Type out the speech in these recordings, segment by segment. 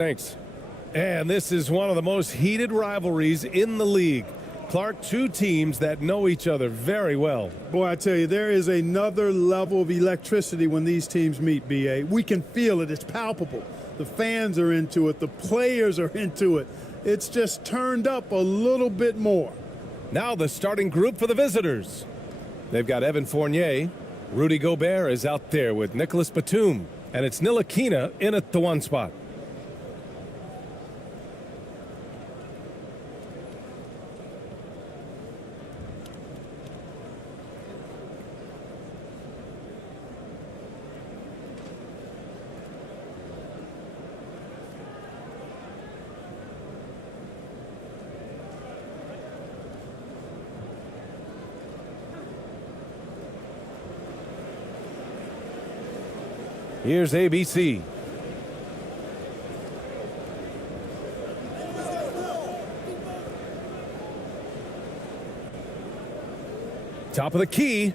Thanks. And this is one of the most heated rivalries in the league. Clark, two teams that know each other very well. Boy, I tell you, there is another level of electricity when these teams meet, B.A. We can feel it. It's palpable. The fans are into it. The players are into it. It's just turned up a little bit more. Now the starting group for the visitors. They've got Evan Fournier. Rudy Gobert is out there with Nicholas Batum. And it's Ntilikina in at the one spot. Here's ABC. Top of the key.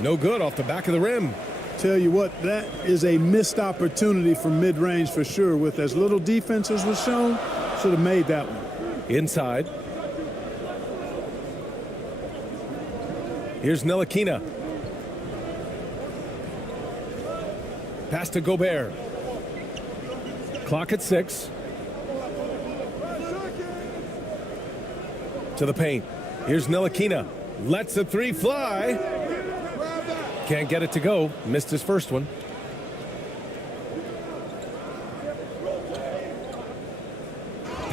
No good off the back of the rim. Tell you what, that is a missed opportunity from mid-range for sure. With as little defense as was shown, should have made that one. Inside. Here's Ntilikina. Pass to Gobert. Clock at 6. To the paint. Here's Ntilikina. Lets the three fly. Can't get it to go. Missed his first one.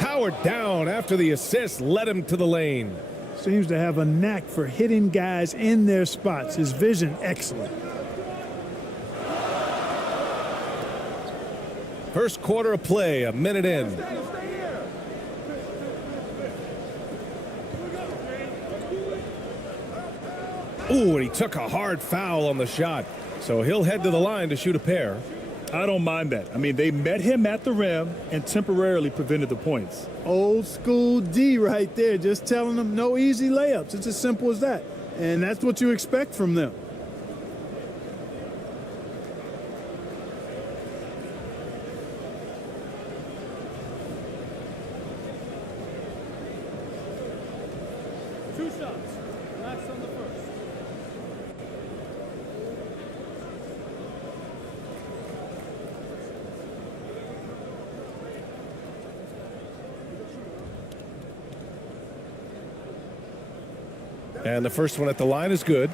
Powered down after the assist led him to the lane. Seems to have a knack for hitting guys in their spots. His vision excellent. First quarter of play, a minute in. Ooh, and he took a hard foul on the shot. So he'll head to the line to shoot a pair. I don't mind that. I mean, they met him at the rim and temporarily prevented the points. Old school D right there, just telling them no easy layups. It's as simple as that. And that's what you expect from them. And the first one at the line is good.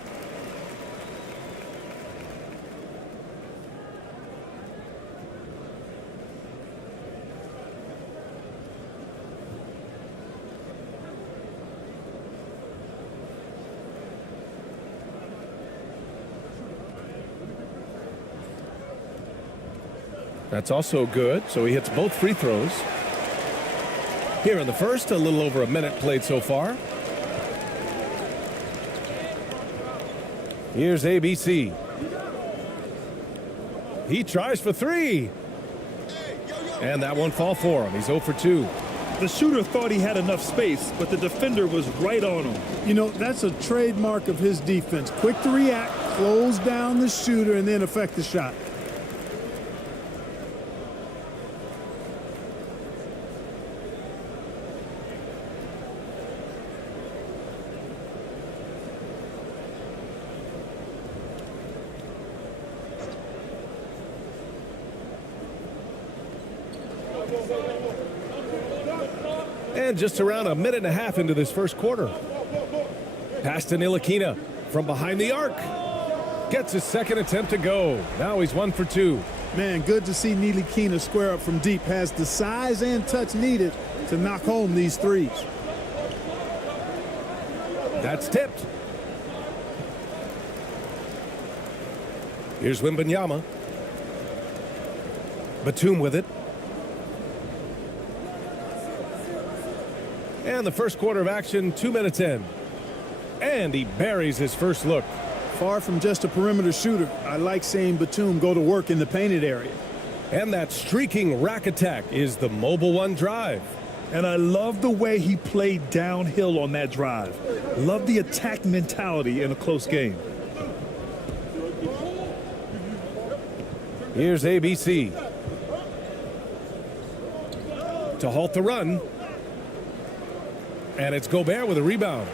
That's also good, so he hits both free throws. Here in the first, a little over a minute played so far. Here's ABC. He tries for three. And that won't fall for him. He's 0 for 2. The shooter thought he had enough space, but the defender was right on him. You know, that's a trademark of his defense. Quick to react, close down the shooter, and then affect the shot. And just around a minute and a half into this first quarter. Pass to Ntilikina from behind the arc. Gets his second attempt to go. Now he's 1 for 2. Man, good to see Ntilikina square up from deep. Has the size and touch needed to knock home these threes. That's tipped. Here's Wembanyama. Batum with it. And the first quarter of action, 2 minutes in. And he buries his first look. Far from just a perimeter shooter. I like seeing Batum go to work in the painted area. And that streaking rack attack is the mobile one drive. And I love the way he played downhill on that drive. Love the attack mentality in a close game. Here's ABC. to halt the run. And it's Gobert with a rebound.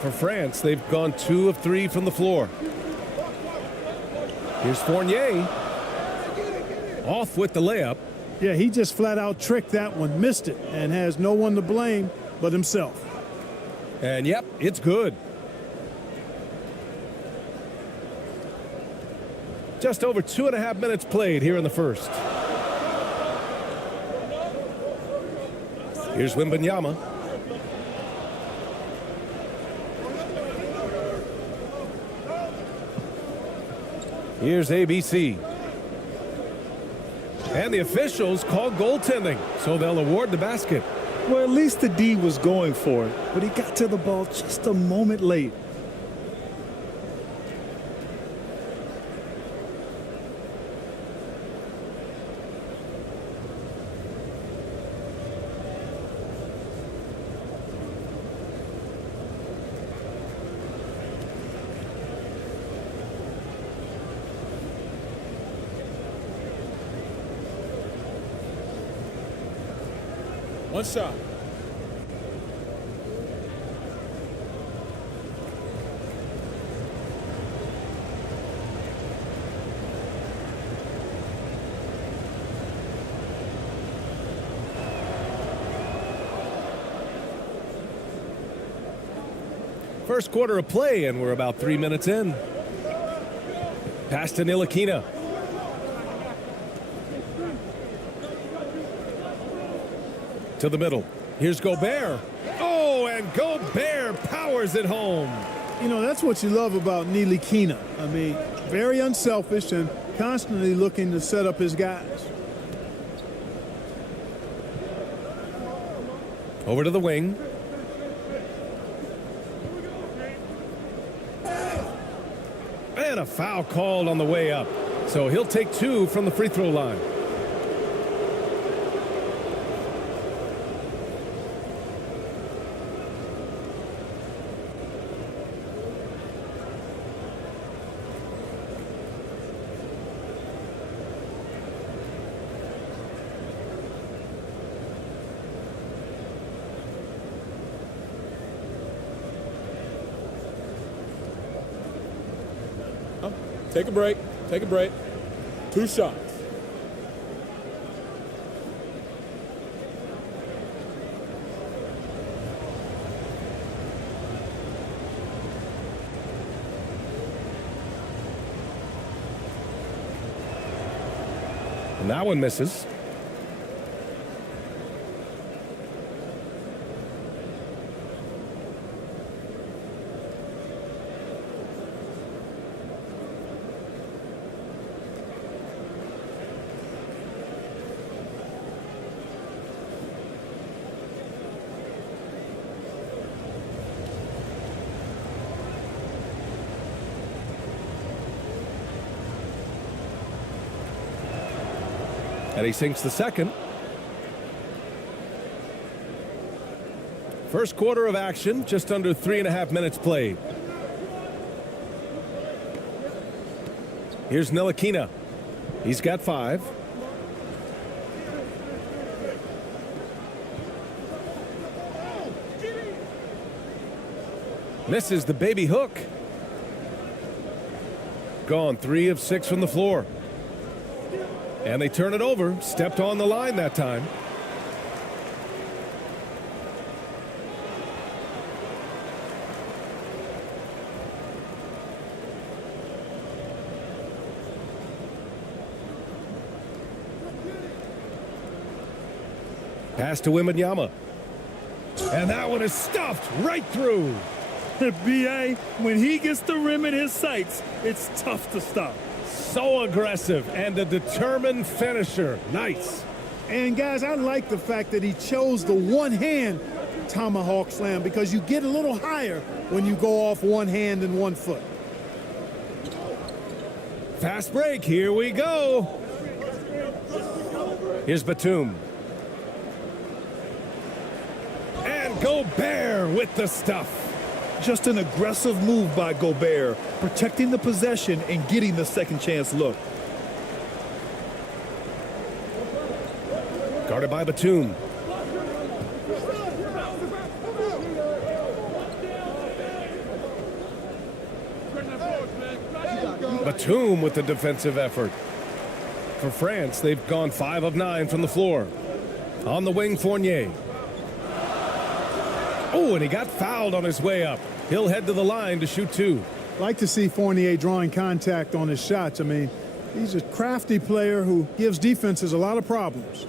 For France, they've gone 2 of 3 from the floor. Here's Fournier. Off with the layup. Yeah, he just flat out tricked that one, missed it, and has no one to blame but himself. And yep, it's good. Just over 2.5 minutes played here in the first. Here's Wembanyama. Here's ABC. And the officials call goaltending, so they'll award the basket. Well, at least the D was going for it, but he got to the ball just a moment late. One shot. First quarter of play, and we're about 3 minutes in. Pass to Ntilikina. To the middle. Here's Gobert. Oh, and Gobert powers it home. You know, that's what you love about Ntilikina. I mean, very unselfish and constantly looking to set up his guys. Over to the wing. And a foul called on the way up. So he'll take 2 from the free throw line. Take a break. Take a break. 2 shots. And that one misses. And he sinks the second. First quarter of action, just under 3.5 minutes played. Here's Ntilikina. He's got 5. Misses the baby hook. Gone 3 of 6 from the floor. And they turn it over. Stepped on the line that time. Pass to Wembanyama. And that one is stuffed right through. B.A., when he gets the rim in his sights, it's tough to stop. So aggressive and a determined finisher. Nice. And guys, I like the fact that he chose the one-hand tomahawk slam because you get a little higher when you go off one hand and 1 foot. Fast break. Here we go. Here's Batum. And Gobert with the stuff. Just an aggressive move by Gobert, protecting the possession and getting the second chance look. Guarded by Batum. Batum with the defensive effort. For France, they've gone 5 of 9 from the floor. On the wing, Fournier. Oh, and he got fouled on his way up. He'll head to the line to shoot 2. Like to see Fournier drawing contact on his shots. I mean, he's a crafty player who gives defenses a lot of problems.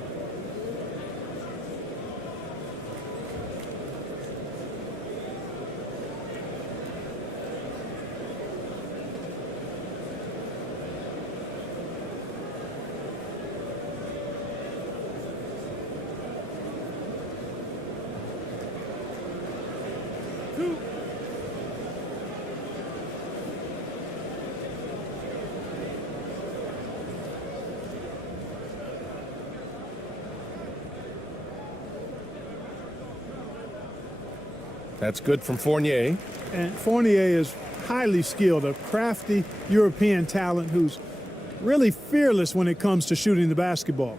That's good from Fournier. And Fournier is highly skilled, a crafty European talent who's really fearless when it comes to shooting the basketball.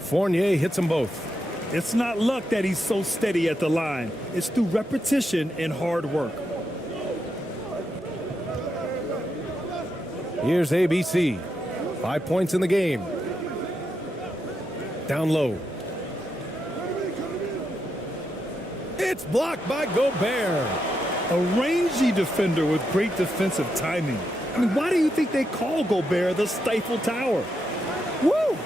Fournier hits them both. It's not luck that he's so steady at the line. It's through repetition and hard work. Here's ABC. 5 points in the game. Down low. It's blocked by Gobert. A rangy defender with great defensive timing. I mean, why do you think they call Gobert the Stifle Tower? Woo!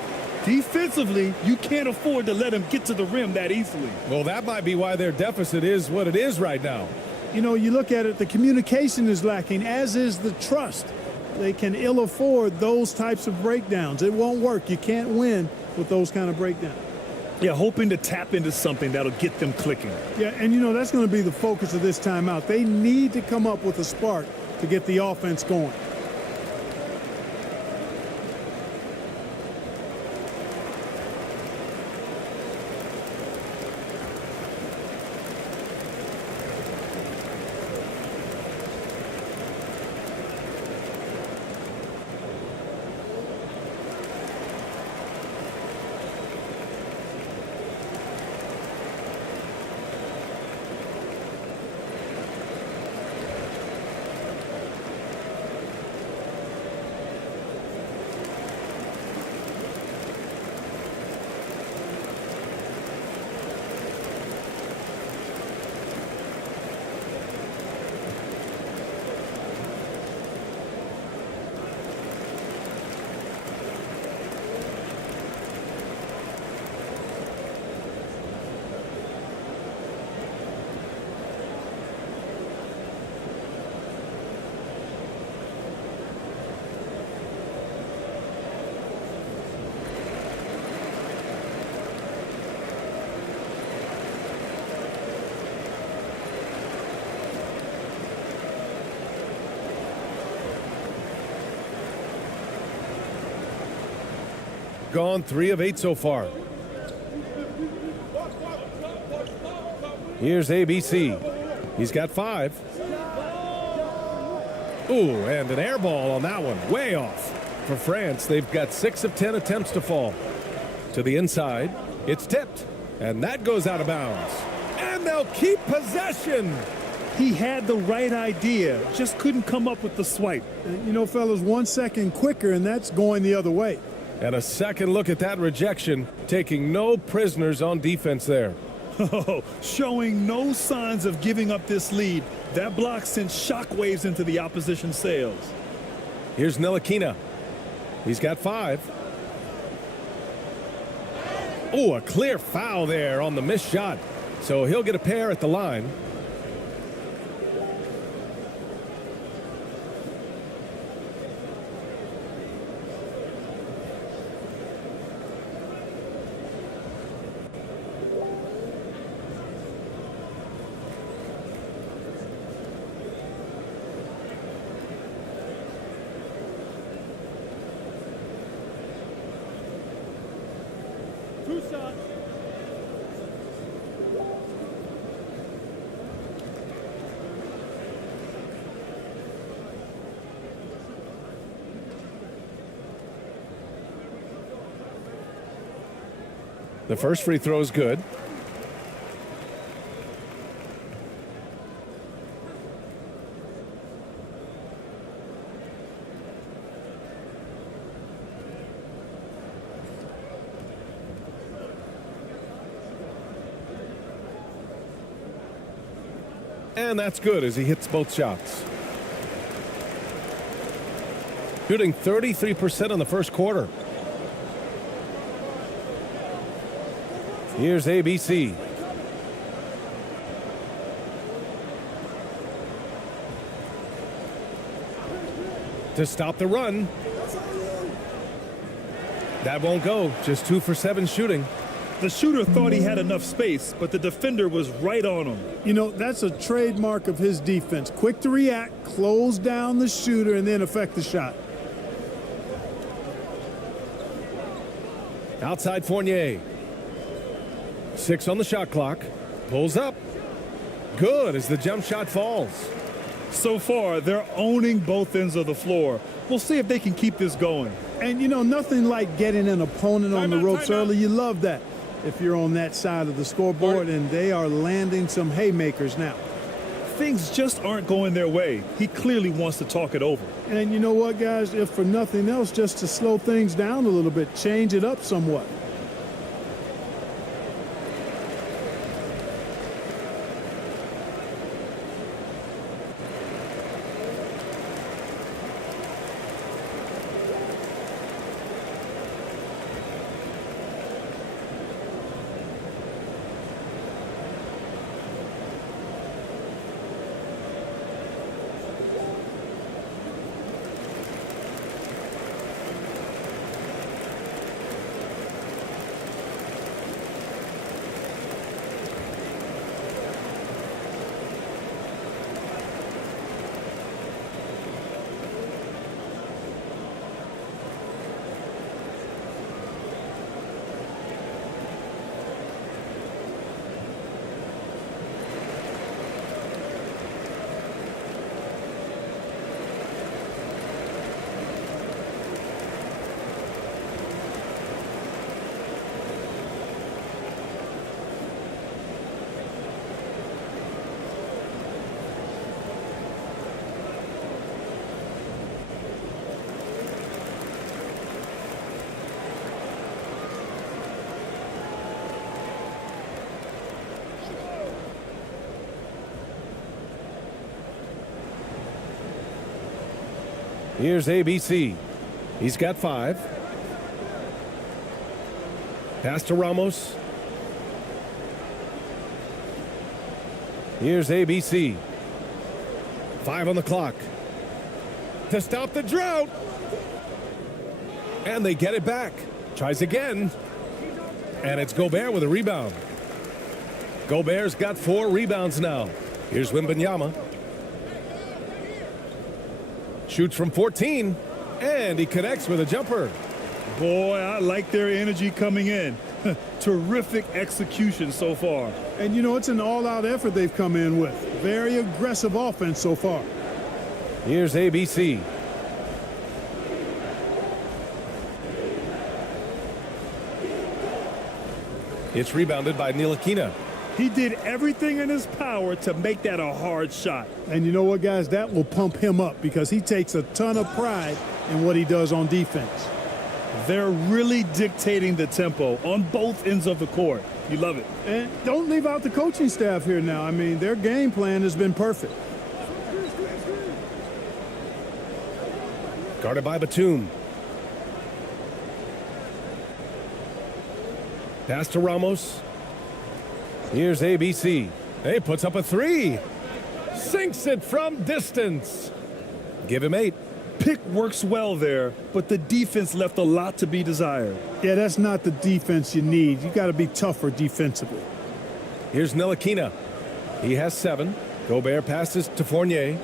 Defensively, you can't afford to let him get to the rim that easily. Well, that might be why their deficit is what it is right now. You know, you look at it, the communication is lacking, as is the trust. They can ill afford those types of breakdowns. It won't work. You can't win with those kind of breakdowns. Yeah, hoping to tap into something that'll get them clicking. Yeah, and you know, that's going to be the focus of this timeout. They need to come up with a spark to get the offense going. Gone 3 of 8 so far. Here's ABC. He's got 5. Ooh, and an air ball on that one. Way off. For France, they've got 6 of 10 attempts to fall. To the inside. It's tipped. And that goes out of bounds. And they'll keep possession. He had the right idea, just couldn't come up with the swipe. You know, fellas, 1 second quicker, and that's going the other way. And a second look at that rejection, taking no prisoners on defense there. Oh, showing no signs of giving up this lead. That block sent shockwaves into the opposition sails. Here's Ntilikina. He's got 5. Oh, a clear foul there on the missed shot. So he'll get a pair at the line. The first free throw is good. And that's good as he hits both shots. Shooting 33% in the first quarter. Here's ABC. To stop the run. That won't go. Just 2 for 7 shooting. The shooter thought he had enough space, but the defender was right on him. You know, that's a trademark of his defense. Quick to react, close down the shooter, and then affect the shot. Outside Fournier. 6 on the shot clock. Pulls up. Good as the jump shot falls. So far, they're owning both ends of the floor. We'll see if they can keep this going. And, you know, nothing like getting an opponent on the ropes early. You love that if you're on that side of the scoreboard, and they are landing some haymakers now. Things just aren't going their way. He clearly wants to talk it over. And you know what, guys? If for nothing else, just to slow things down a little bit, change it up somewhat. Here's ABC. He's got 5. Pass to Ramos. Here's ABC. 5 on the clock. To stop the drought. And they get it back. Tries again. And it's Gobert with a rebound. Gobert's got 4 rebounds now. Here's Wembanyama. Shoots from 14, and he connects with a jumper. Boy, I like their energy coming in. Terrific execution so far. And, you know, it's an all-out effort they've come in with. Very aggressive offense so far. Here's ABC. It's rebounded by Ntilikina. He did everything in his power to make that a hard shot. And you know what, guys? That will pump him up because he takes a ton of pride in what he does on defense. They're really dictating the tempo on both ends of the court. You love it. And don't leave out the coaching staff here now. I mean, their game plan has been perfect. Guarded by Batum. Pass to Ramos. Here's ABC. He puts up a 3. Sinks it from distance. Give him 8. Pick works well there, but the defense left a lot to be desired. Yeah, that's not the defense you need. You got to be tougher defensively. Here's Ntilikina. He has 7. Gobert passes to Fournier.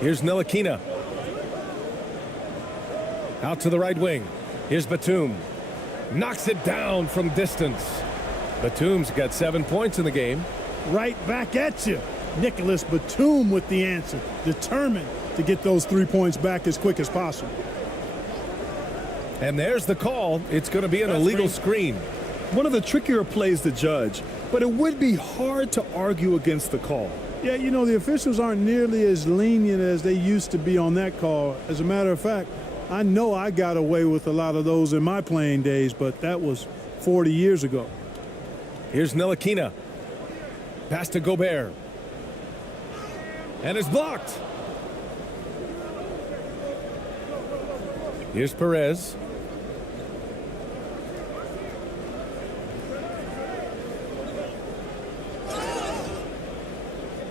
Here's Ntilikina. Out to the right wing. Here's Batum. Knocks it down from distance. Batum's got 7 points in the game. Right back at you. Nicholas Batum with the answer. Determined to get those 3 points back as quick as possible. And there's the call. It's going to be an illegal screen. One of the trickier plays to judge, but it would be hard to argue against the call. Yeah, you know, the officials aren't nearly as lenient as they used to be on that call. As a matter of fact, I know I got away with a lot of those in my playing days, but that was 40 years ago. Here's Ntilikina. Pass to Gobert. And it's blocked. Here's Perez.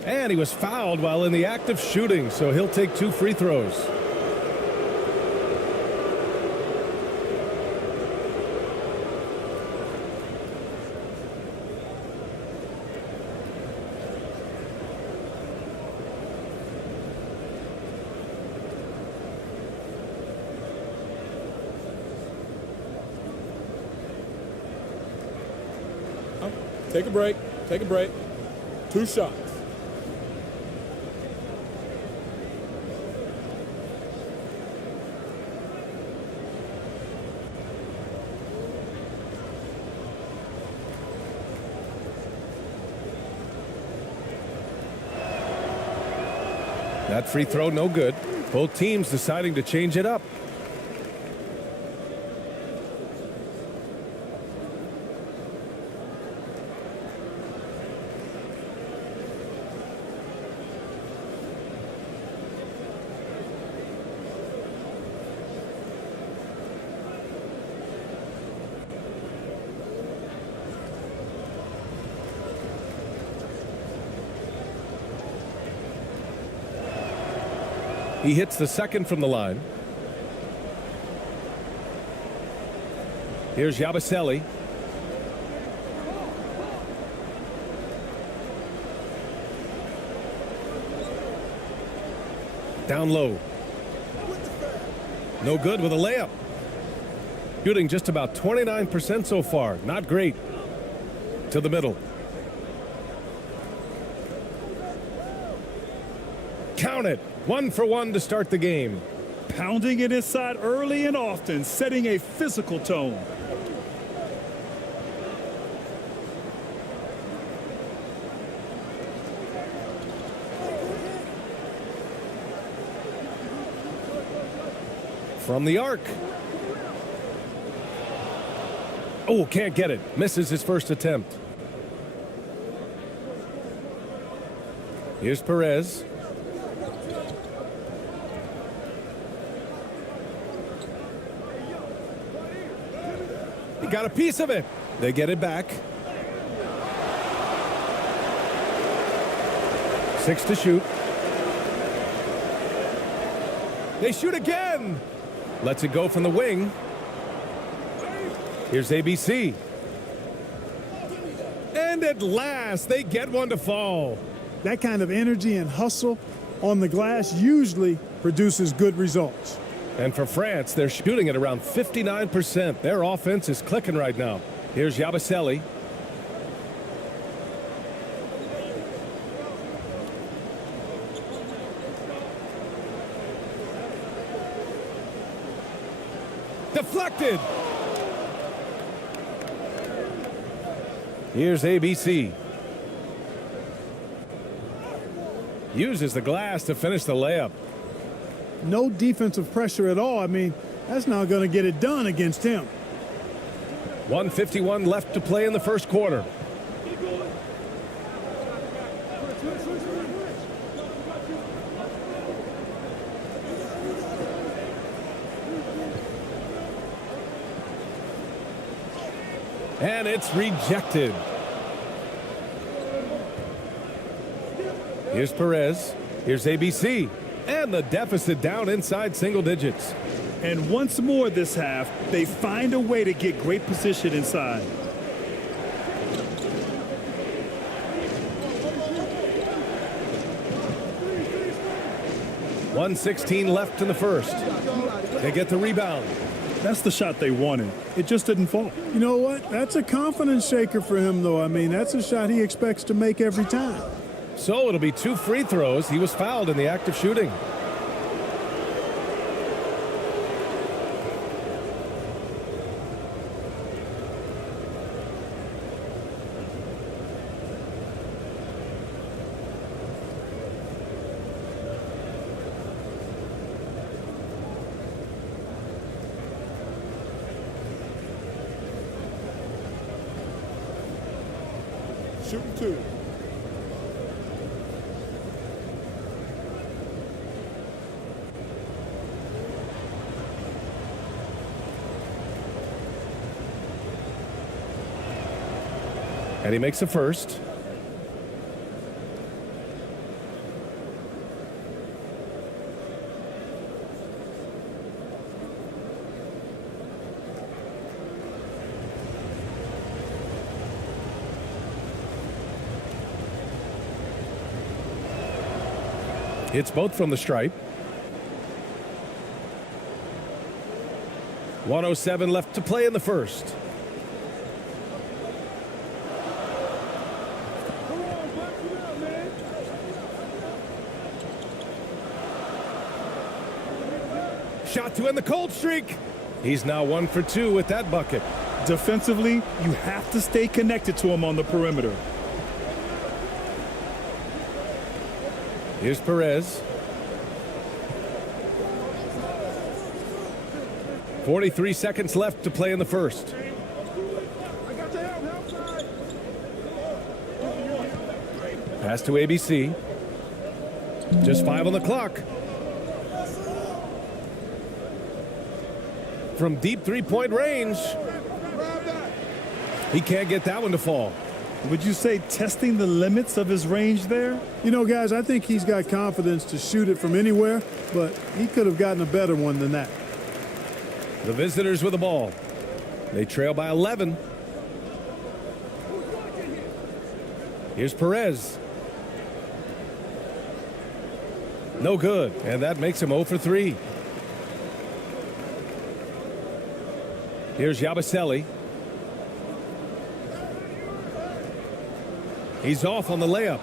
And he was fouled while in the act of shooting, so he'll take 2 free throws. Take a break. Take a break. 2 shots. That free throw, no good. Both teams deciding to change it up. He hits the second from the line. Here's Yabusele. Down low. No good with a layup. Shooting just about 29% so far. Not great. To the middle. Count it. 1 for 1 to start the game. Pounding it inside early and often, setting a physical tone. From the arc. Oh, can't get it. Misses his first attempt. Here's Perez. He got a piece of it. They get it back. 6 to shoot. They shoot again. Lets it go from the wing. Here's ABC. And at last, they get one to fall. That kind of energy and hustle on the glass usually produces good results. And for France, they're shooting at around 59%. Their offense is clicking right now. Here's Yabusele. Deflected. Here's ABC. Uses the glass to finish the layup. No defensive pressure at all. I mean, that's not going to get it done against him. 1:51 left to play in the first quarter. And it's rejected. Here's Perez. Here's ABC. And the deficit down inside single digits. And once more this half, they find a way to get great position inside. .116 left in the first. They get the rebound. That's the shot they wanted. It just didn't fall. You know what? That's a confidence shaker for him, though. I mean, that's a shot he expects to make every time. So it'll be 2 free throws. He was fouled in the act of shooting. shooting 2. And he makes the first. Hits both from the stripe. 1:07 left to play in the first. Shot to end the cold streak. He's now 1 for 2 with that bucket. Defensively, you have to stay connected to him on the perimeter. Here's Perez. 43 seconds left to play in the first. Pass to ABC. Just 5 on the clock. From deep three-point range. He can't get that one to fall. Would you say testing the limits of his range there? You know, guys, I think he's got confidence to shoot it from anywhere, but he could have gotten a better one than that. The visitors with the ball. They trail by 11. Here's Perez. No good, and that makes him 0 for 3. Here's Yabusele. He's off on the layup.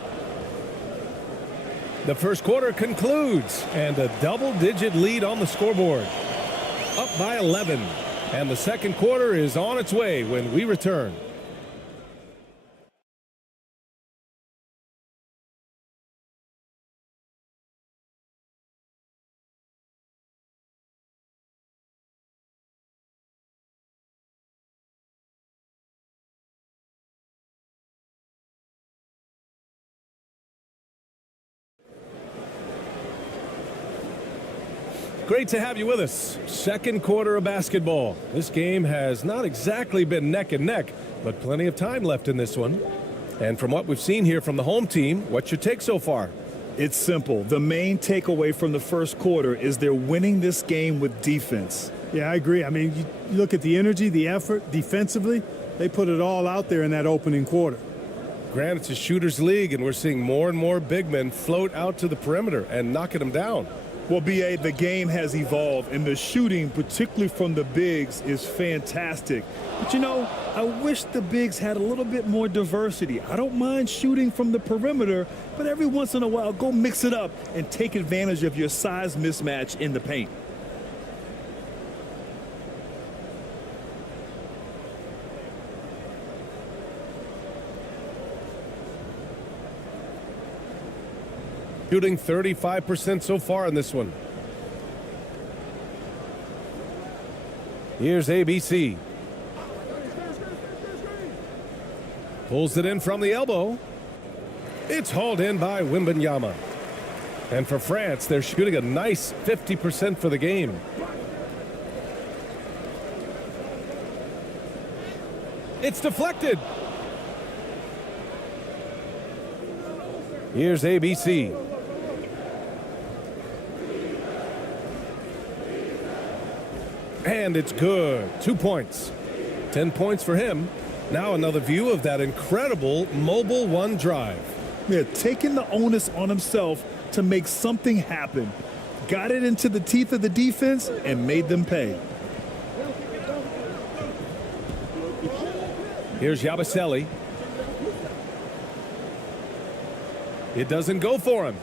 The first quarter concludes, and a double-digit lead on the scoreboard. Up by 11, and the second quarter is on its way when we return. Great to have you with us. Second quarter of basketball. This game has not exactly been neck and neck, but plenty of time left in this one. And from what we've seen here from the home team, what's your take so far? It's simple. The main takeaway from the first quarter is they're winning this game with defense. Yeah, I agree. I mean, you look at the energy, the effort, defensively, they put it all out there in that opening quarter. Grant, it's a shooter's league, and we're seeing more and more big men float out to the perimeter and knocking them down. Well, B.A., the game has evolved, and the shooting, particularly from the bigs, is fantastic. But, you know, I wish the bigs had a little bit more diversity. I don't mind shooting from the perimeter, but every once in a while, go mix it up and take advantage of your size mismatch in the paint. Shooting 35% so far in this one. Here's ABC. Pulls it in from the elbow. It's hauled in by Wembanyama. And for France, they're shooting a nice 50% for the game. It's deflected. Here's ABC. And it's good. 2 points. 10 points for him. Now another view of that incredible mobile one drive. Yeah, taking the onus on himself to make something happen. Got it into the teeth of the defense and made them pay. Here's Yabusele. It doesn't go for him.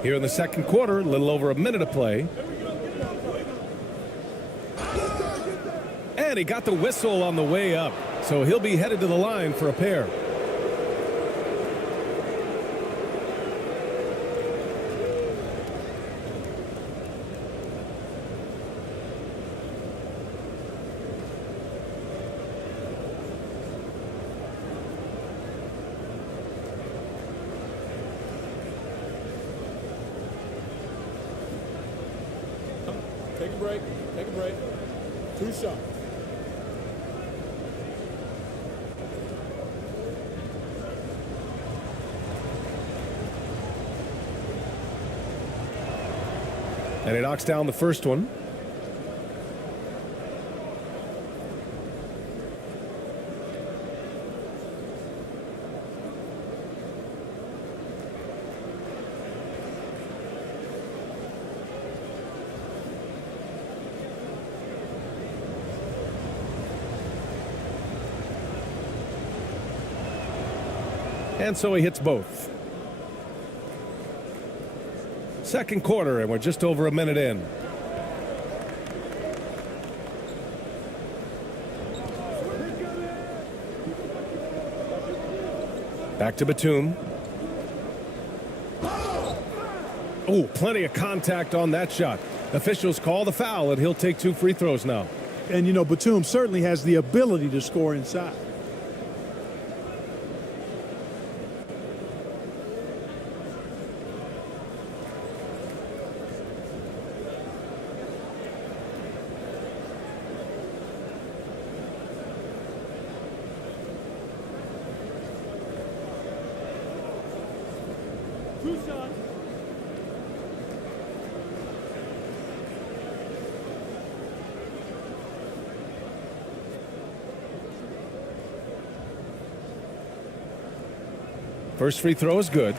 Here in the second quarter, a little over a minute of play. And he got the whistle on the way up, so he'll be headed to the line for a pair. Take a break. Take a break. 2 shots. And he knocks down the first one. And so he hits both. Second quarter, and we're just over a minute in. Back to Batum. Oh, plenty of contact on that shot. Officials call the foul, and he'll take 2 free throws now. And, you know, Batum certainly has the ability to score inside. First free throw is good.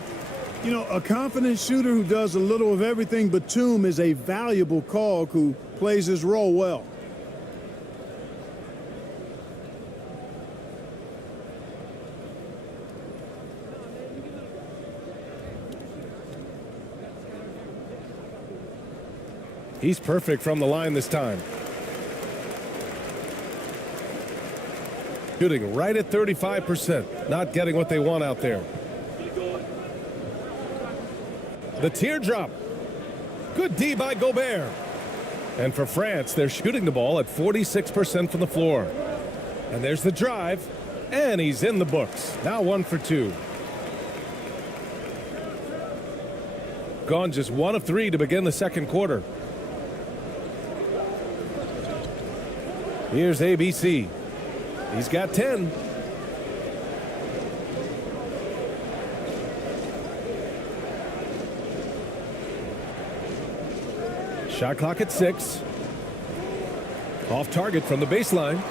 You know, a confident shooter who does a little of everything. Batum is a valuable cog who plays his role well. He's perfect from the line this time. Shooting right at 35%. Not getting what they want out there. The teardrop. Good D by Gobert. And for France, they're shooting the ball at 46% from the floor. And there's the drive. And he's in the books. Now 1 for 2. Gone just 1 of 3 to begin the second quarter. Here's ABC. He's got 10. Shot clock at 6. Off target from the baseline.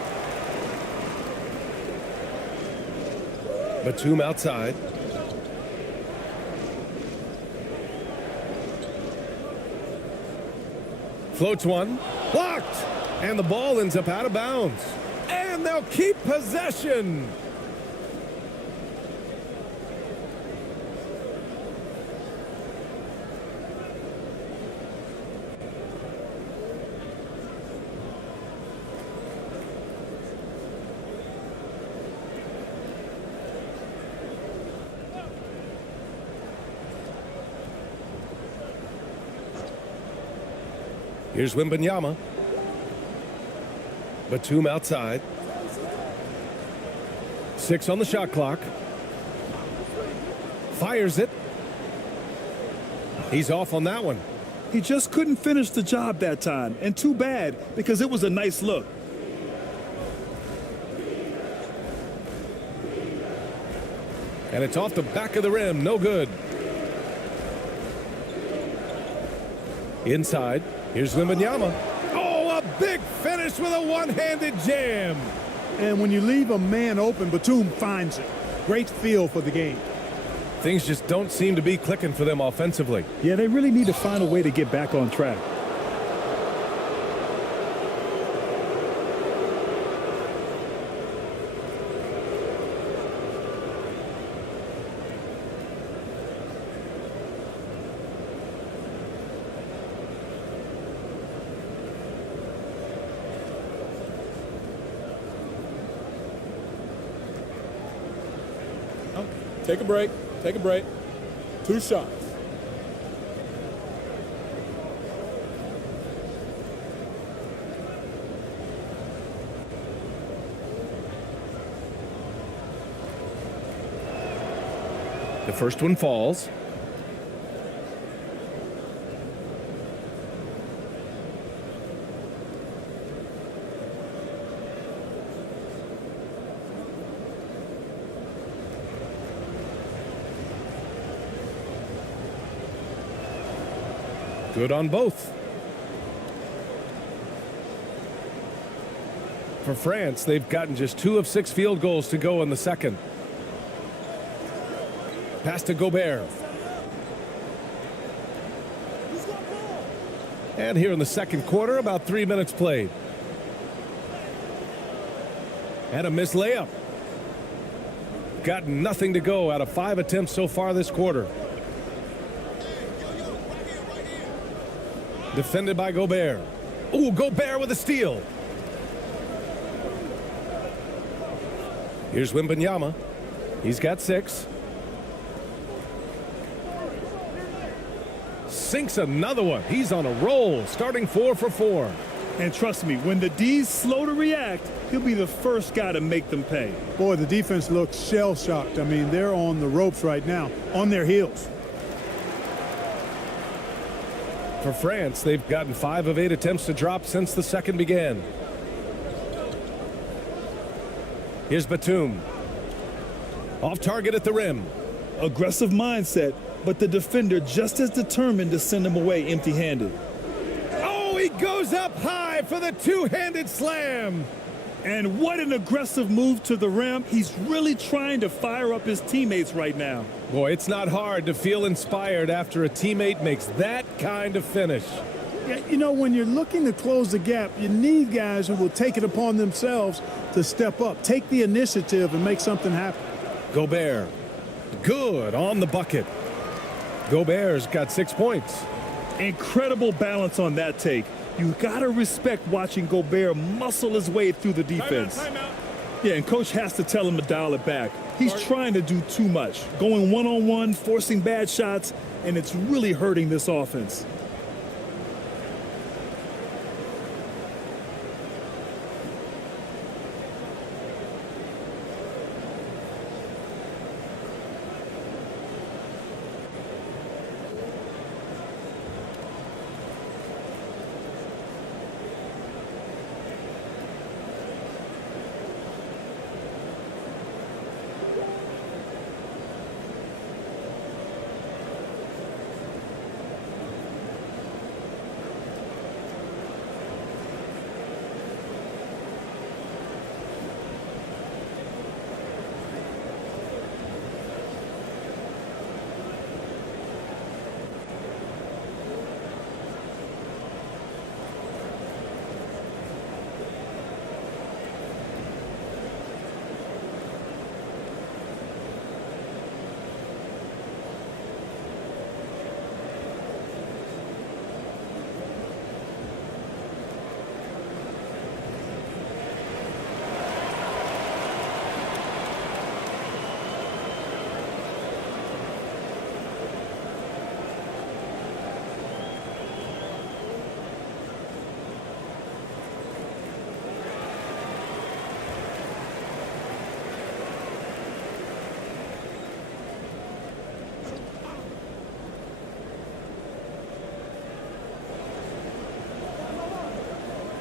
Batum outside. Floats one. Blocked. And the ball ends up out of bounds. And they'll keep possession. Here's Wembanyama. Batum outside. 6 on the shot clock. Fires it. He's off on that one. He just couldn't finish the job that time, and too bad, because it was a nice look. And it's off the back of the rim. No good. Inside. Here's Wembanyama. Oh, a big finish with a one-handed jam. And when you leave a man open, Batum finds it. Great feel for the game. Things just don't seem to be clicking for them offensively. Yeah, they really need to find a way to get back on track. Take a break. Take a break. 2 shots. The first one falls. Good on both. For France, they've gotten just 2 of 6 field goals to go in the second. Pass to Gobert. And here in the second quarter, about 3 minutes played. And a missed layup. Got nothing to go out of 5 attempts so far this quarter. Defended by Gobert. Ooh, Gobert with a steal. Here's Wembanyama. He's got 6. Sinks another one. He's on a roll, starting 4 for 4. And trust me, when the D's slow to react, he'll be the first guy to make them pay. Boy, the defense looks shell-shocked. I mean, they're on the ropes right now, on their heels. For France, they've gotten 5 of 8 attempts to drop since the second began. Here's Batum. Off target at the rim. Aggressive mindset, but the defender just as determined to send him away empty-handed. Oh, he goes up high for the two-handed slam. And what an aggressive move to the rim. He's really trying to fire up his teammates right now. Boy, it's not hard to feel inspired after a teammate makes that kind of finish. Yeah, you know, when you're looking to close the gap, you need guys who will take it upon themselves to step up, take the initiative, and make something happen. Gobert. Good on the bucket. Gobert's got 6 points. Incredible balance on that take. You got to respect watching Gobert muscle his way through the defense. Timeout. Yeah, and coach has to tell him to dial it back. He's trying to do too much, going one-on-one, forcing bad shots, and it's really hurting this offense.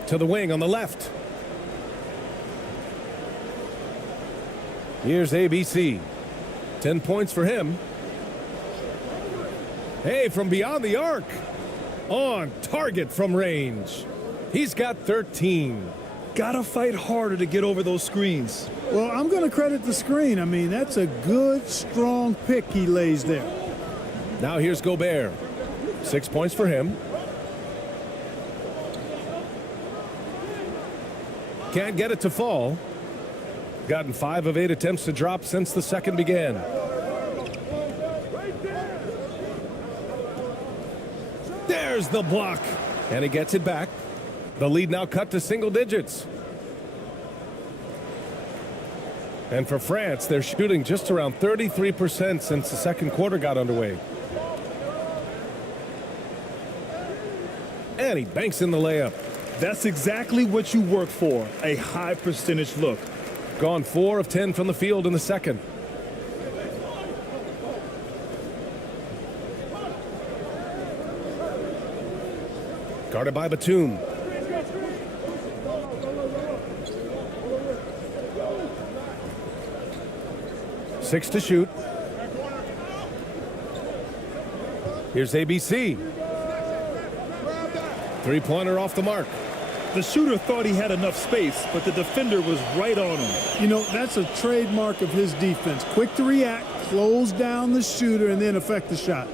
To the wing on the left. Here's ABC. 10 points for him. Hey, from beyond the arc. On target from range. He's got 13. Gotta fight harder to get over those screens. Well, I'm going to credit the screen. I mean, that's a good, strong pick he lays there. Now here's Gobert. 6 points for him. Can't get it to fall. Gotten 5 of 8 attempts to drop since the second began. There's the block. And he gets it back. The lead now cut to single digits. And for France, they're shooting just around 33% since the second quarter got underway. And he banks in the layup. That's exactly what you work for, a high percentage look. Gone 4 of 10 from the field in the second. Guarded by Batum. Six to shoot. Here's ABC. Three-pointer off the mark. The shooter thought he had enough space, but the defender was right on him. You know, that's a trademark of his defense. Quick to react, close down the shooter, and then affect the shot.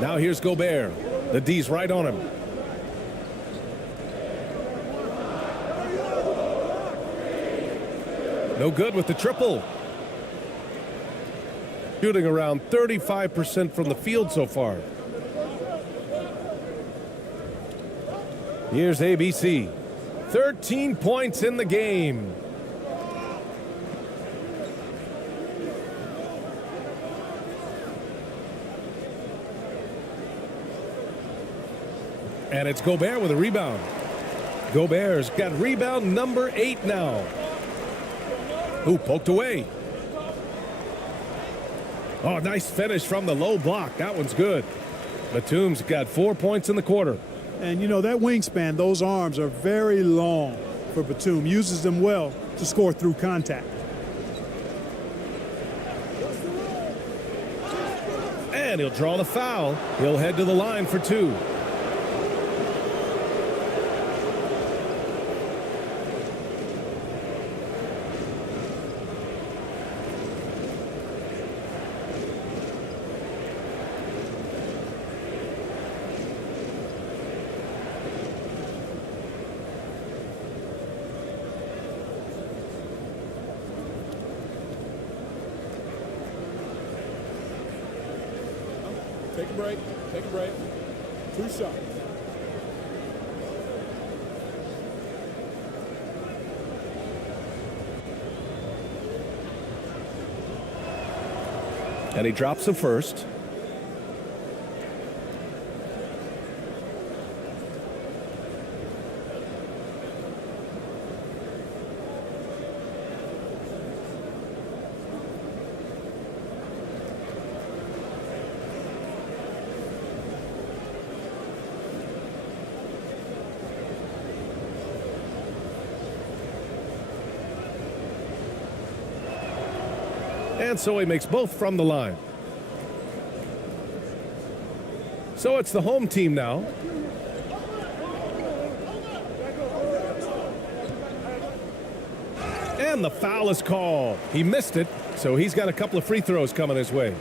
Now here's Gobert. The D's right on him. No good with the triple. Shooting around 35% from the field so far. Here's ABC. 13 points in the game. And it's Gobert with a rebound. Gobert's got rebound number 8 now. Ooh, poked away. Oh, nice finish from the low block. That one's good. Batum's got 4 points in the quarter. And, you know, that wingspan, those arms are very long for Batum. Uses them well to score through contact. And he'll draw the foul. He'll head to the line for 2. Take a break. Take a break. 2 shots. And he drops the first. And so he makes both from the line. So it's the home team now. And the foul is called. He missed it, so he's got a couple of free throws coming his way.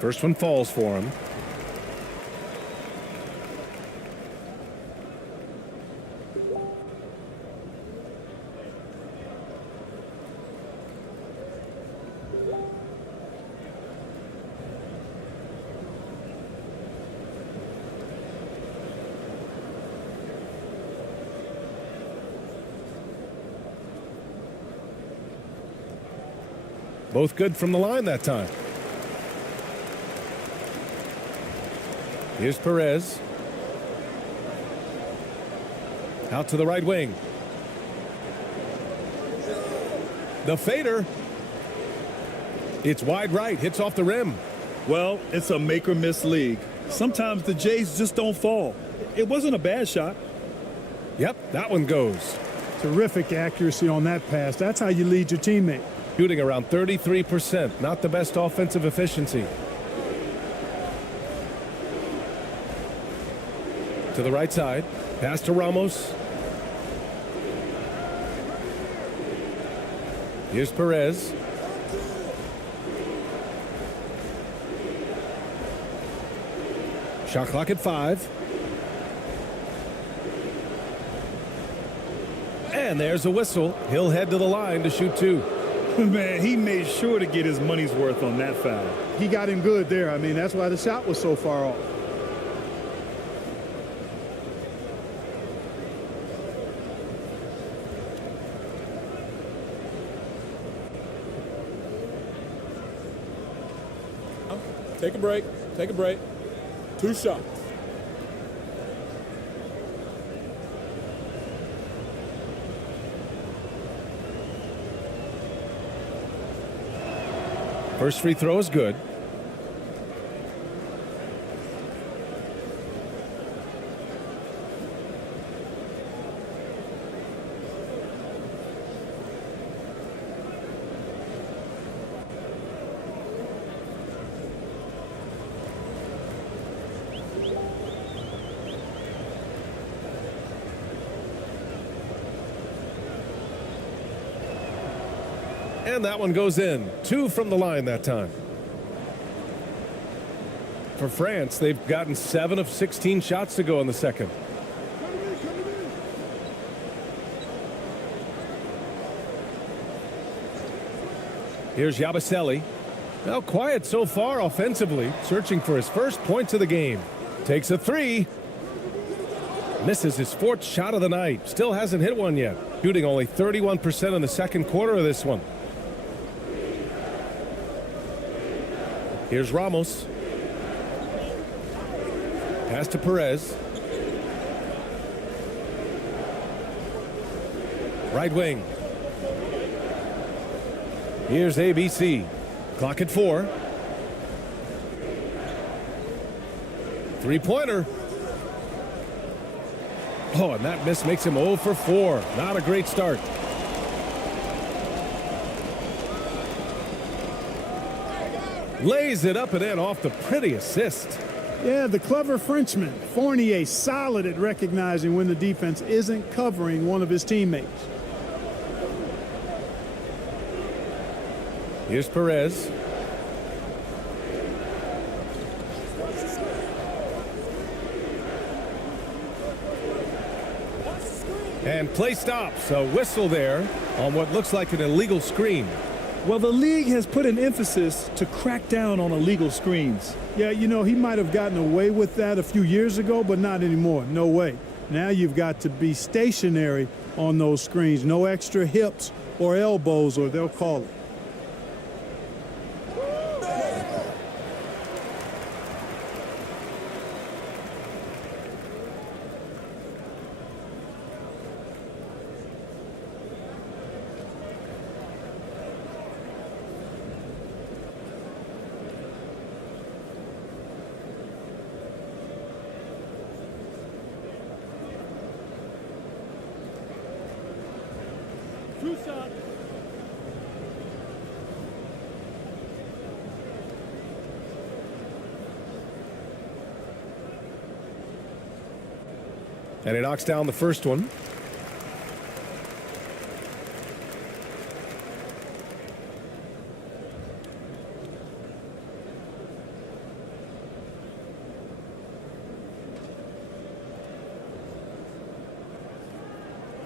First one falls for him. Both good from the line that time. Here's Perez. Out to the right wing. The fader. It's wide right. Hits off the rim. Well, it's a make or miss league. Sometimes the Jays just don't fall. It wasn't a bad shot. Yep, that one goes. Terrific accuracy on that pass. That's how you lead your teammate. Shooting around 33%. Not the best offensive efficiency. To the right side. Pass to Ramos. Here's Perez. Shot clock at 5. And there's a whistle. He'll head to the line to shoot 2. Man, he made sure to get his money's worth on that foul. He got him good there. I mean, that's why the shot was so far off. Take a break. Take a break. 2 shots. First free throw is good. And that one goes in. 2 from the line that time. For France, they've gotten 7 of 16 shots to go in the second. Here's Yabusele. Well, quiet so far offensively, searching for his first points of the game. Takes a 3. Misses his 4th shot of the night. Still hasn't hit one yet. Shooting only 31% in the second quarter of this one. Here's Ramos. Pass to Perez. Right wing. Here's ABC. Clock at 4. Three-pointer. Oh, and that miss makes him 0 for 4. Not a great start. Lays it up and in off the pretty assist. Yeah, the clever Frenchman. Fournier solid at recognizing when the defense isn't covering one of his teammates. Here's Perez. And play stops. A whistle there on what looks like an illegal screen. Well, the league has put an emphasis to crack down on illegal screens. Yeah, you know, he might have gotten away with that a few years ago, but not anymore. No way. Now you've got to be stationary on those screens. No extra hips or elbows, or they'll call it. And he knocks down the first one.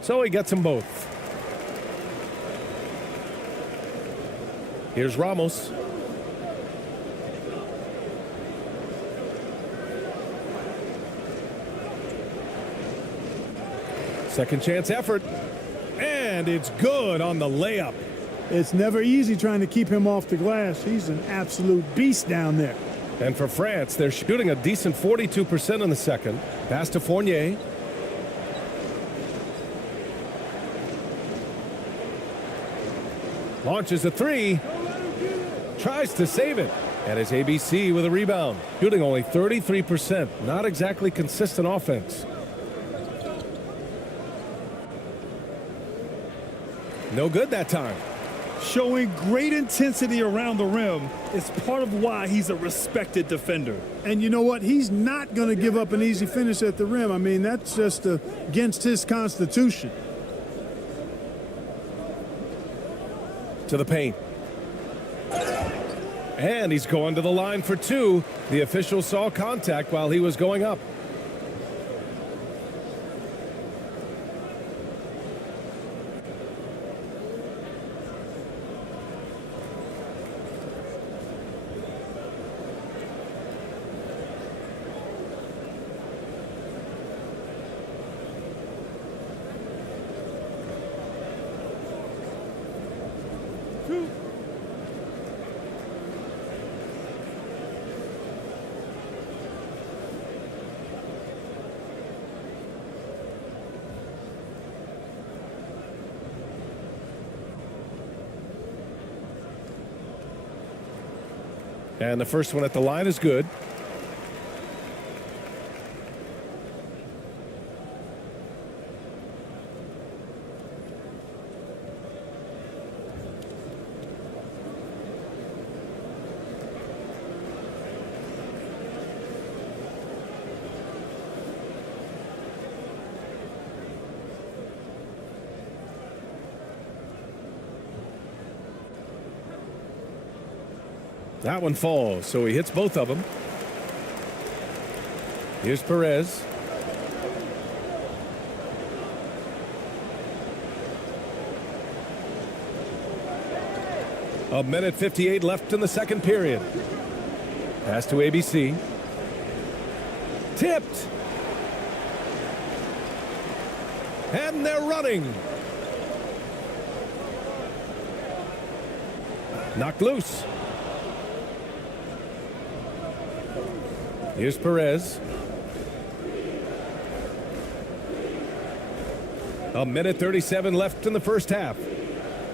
So he gets them both. Here's Ramos. Second chance effort. And it's good on the layup. It's never easy trying to keep him off the glass. He's an absolute beast down there. And for France, they're shooting a decent 42% in the second. Pass to Fournier. Launches a 3. Tries to save it. And it's ABC with a rebound. Shooting only 33%. Not exactly consistent offense. No good that time. Showing great intensity around the rim is part of why he's a respected defender. And you know what? He's not going to give up an easy finish at the rim. I mean, that's just against his constitution. To the paint. And he's going to the line for 2. The official saw contact while he was going up. And the first one at the line is good. That one falls, so he hits both of them. Here's Perez. A minute 58 left in the second period. Pass to ABC. Tipped. And they're running. Knocked loose. Here's Perez. A minute 37 left in the first half.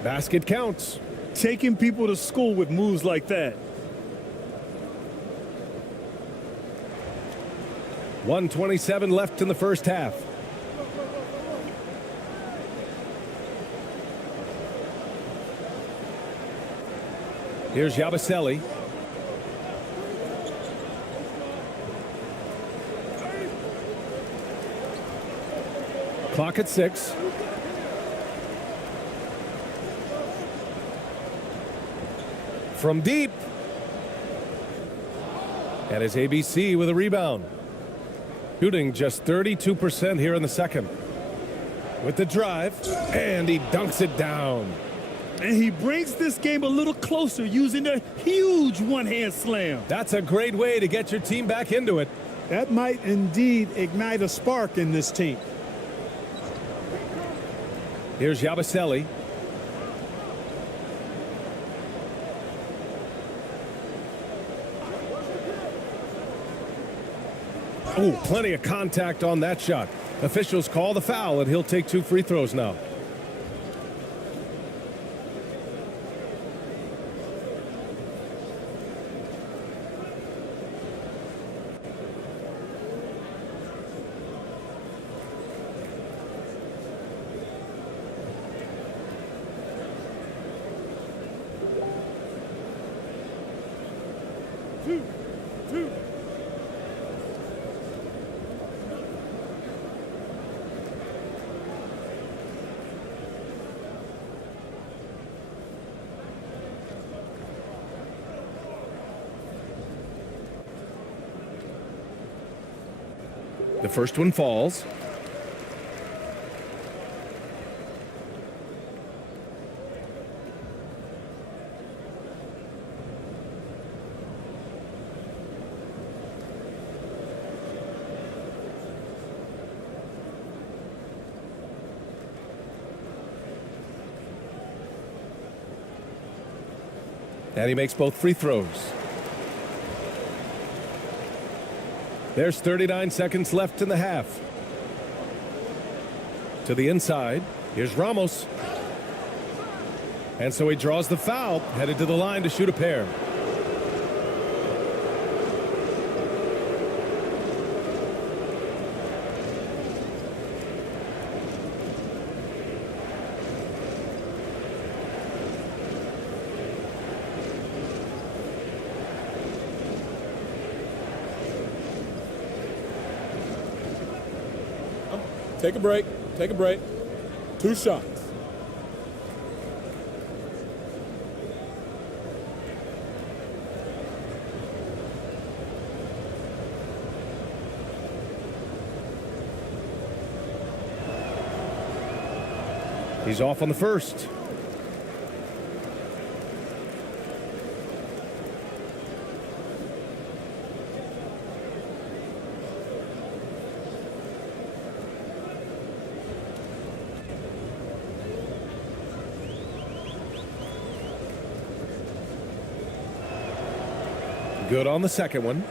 Basket counts. Taking people to school with moves like that. 1:27 left in the first half. Here's Yabusele. Clock at 6. From deep. And it's ABC with a rebound. Shooting just 32% here in the second. With the drive, and he dunks it down. And he brings this game a little closer using a huge one-hand slam. That's a great way to get your team back into it. That might indeed ignite a spark in this team. Here's Yabusele. Oh, plenty of contact on that shot. Officials call the foul, and he'll take 2 free throws now. The first one falls. And he makes both free throws. There's 39 seconds left in the half. To the inside. Here's Ramos. And so he draws the foul, headed to the line to shoot a pair. Take a break. Take a break. 2 shots. He's off on the first. Good on the second one.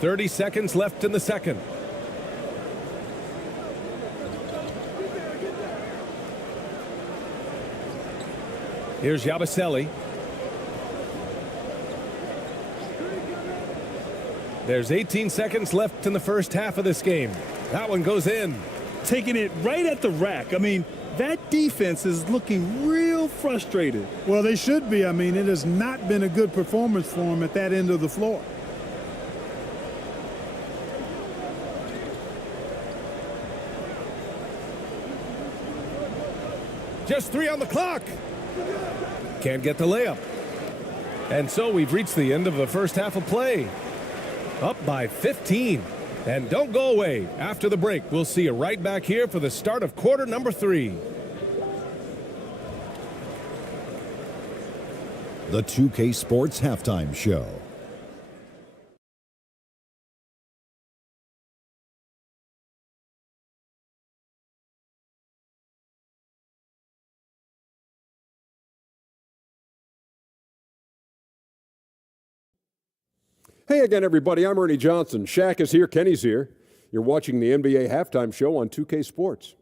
30 seconds left in the second. Here's Yabusele. There's 18 seconds left in the first half of this game. That one goes in. Taking it right at the rack. I mean, that defense is looking real frustrated. Well, they should be. I mean, it has not been a good performance for them at that end of the floor. Just 3 on the clock. Can't get the layup. And so we've reached the end of the first half of play. Up by 15. And don't go away. After the break, we'll see you right back here for the start of quarter number 3. The 2K Sports Halftime Show. Hey again, everybody. I'm Ernie Johnson. Shaq is here. Kenny's here. You're watching the NBA Halftime Show on 2K Sports.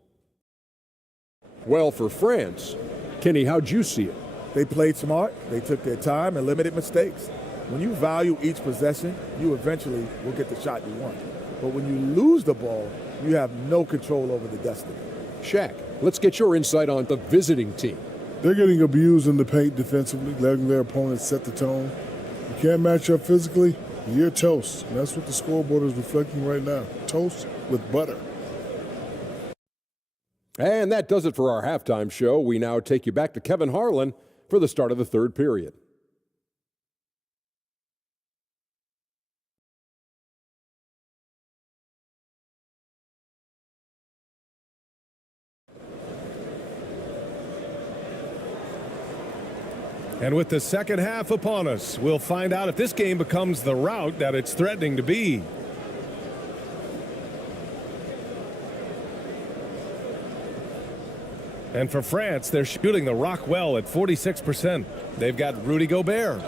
Well, for France, Kenny, how'd you see it? They played smart. They took their time and limited mistakes. When you value each possession, you eventually will get the shot you want. But when you lose the ball, you have no control over the destiny. Shaq, let's get your insight on the visiting team. They're getting abused in the paint defensively, letting their opponents set the tone. You can't match up physically, you're toast. And that's what the scoreboard is reflecting right now. Toast with butter. And that does it for our halftime show. We now take you back to Kevin Harlan for the start of the third period. And with the second half upon us, we'll find out if this game becomes the rout that it's threatening to be. And for France, they're shooting the rock well at 46%. They've got Rudy Gobert,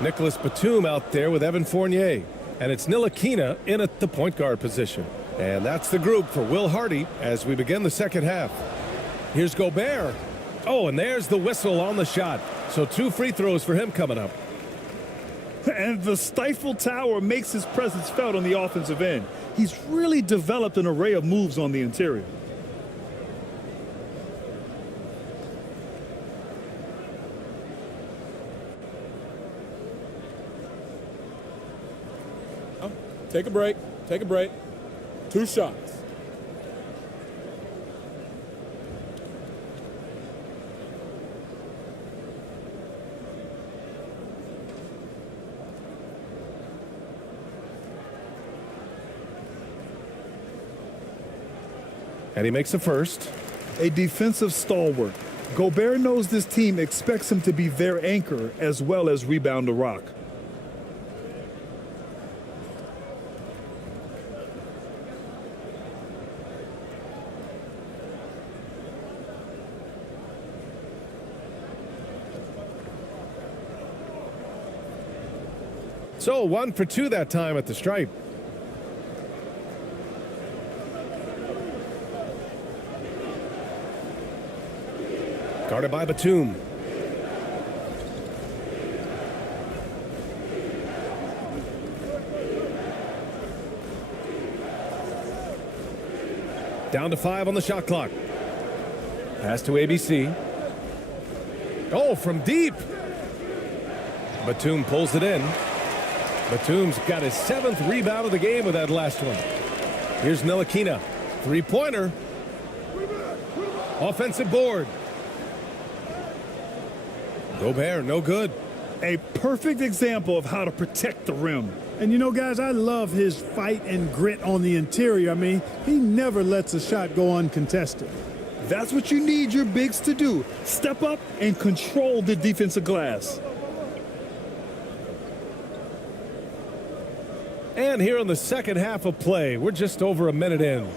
Nicolas Batum out there with Evan Fournier, and it's Ntilikina in at the point guard position. And that's the group for Will Hardy as we begin the second half. Here's Gobert. Oh, and there's the whistle on the shot. So 2 free throws for him coming up. And the Stifle Tower makes his presence felt on the offensive end. He's really developed an array of moves on the interior. Take a break. Take a break. 2 shots. And he makes the first. A defensive stalwart. Gobert knows this team expects him to be their anchor as well as rebound the rock. So 1 for 2 that time at the stripe. Guarded by Batum. Down to 5 on the shot clock. Pass to ABC. Oh, from deep. Batum pulls it in. Batum's got his 7th rebound of the game with that last one. Here's Ntilikina. 3-pointer. Offensive board. Gobert, no good. A perfect example of how to protect the rim. And you know, guys, I love his fight and grit on the interior. I mean, he never lets a shot go uncontested. That's what you need your bigs to do. Step up and control the defensive glass. And here in the second half of play, we're just over a minute in.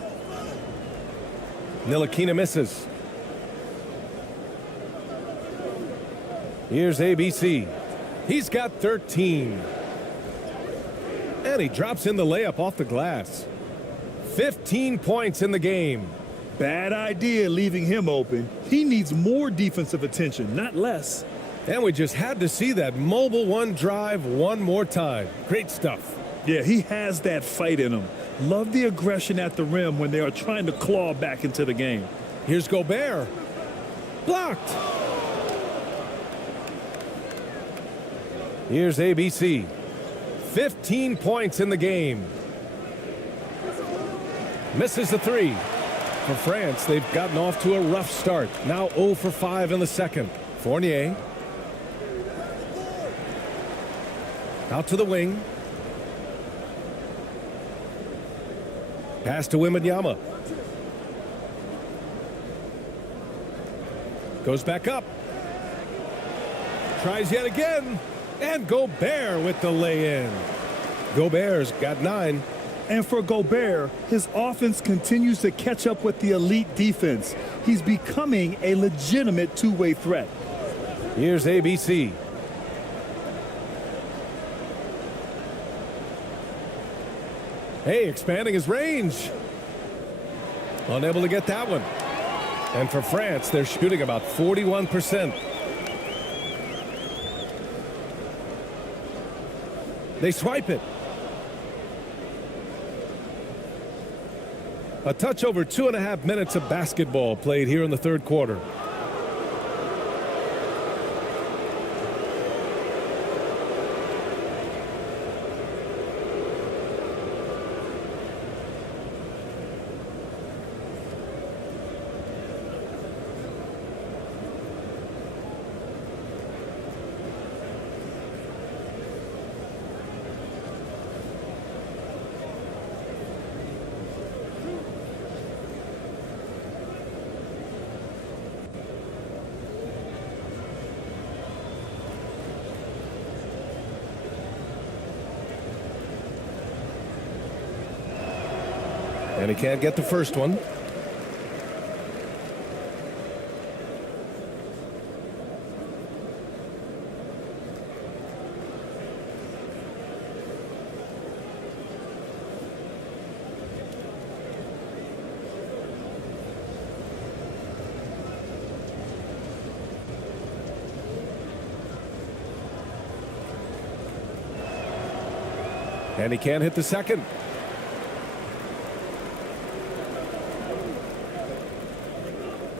Ntilikina misses. Here's ABC. He's got 13. And he drops in the layup off the glass. 15 points in the game. Bad idea leaving him open. He needs more defensive attention, not less. And we just had to see that mobile one drive one more time. Great stuff. Yeah, he has that fight in him. Love the aggression at the rim when they are trying to claw back into the game. Here's Gobert. Blocked. Here's ABC. 15 points in the game. Misses the three. For France, they've gotten off to a rough start. Now 0 for 5 in the second. Fournier. Out to the wing. Pass to Wembanyama. Goes back up. Tries yet again. And Gobert with the lay-in. Gobert's got 9. And for Gobert, his offense continues to catch up with the elite defense. He's becoming a legitimate two-way threat. Here's ABC. Hey, expanding his range. Unable to get that one. And for France, they're shooting about 41%. They swipe it. A touch over 2.5 minutes of basketball played here in the third quarter. And he can't get the first one. And he can't hit the second.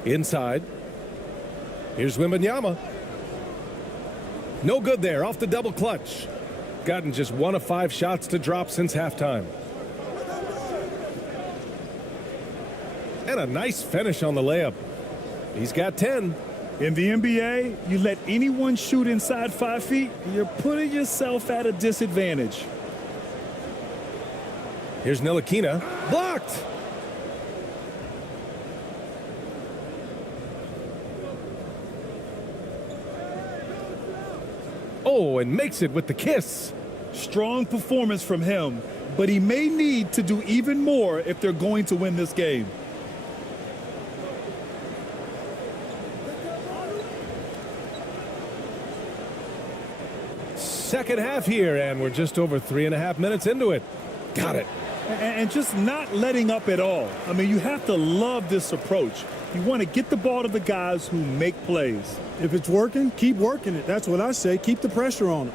Inside. Here's Wembanyama. No good there, off the double clutch. Gotten just 1 of 5 shots to drop since halftime. And a nice finish on the layup. He's got 10. In the NBA, you let anyone shoot inside 5 feet, you're putting yourself at a disadvantage. Here's Ntilikina. Blocked. Oh, and makes it with the kiss. Strong performance from him, but he may need to do even more if they're going to win this game. Second half here, and we're just over 3.5 minutes into it. Got it. And just not letting up at all. I mean, you have to love this approach. You want to get the ball to the guys who make plays. If it's working, keep working it. That's what I say. Keep the pressure on it.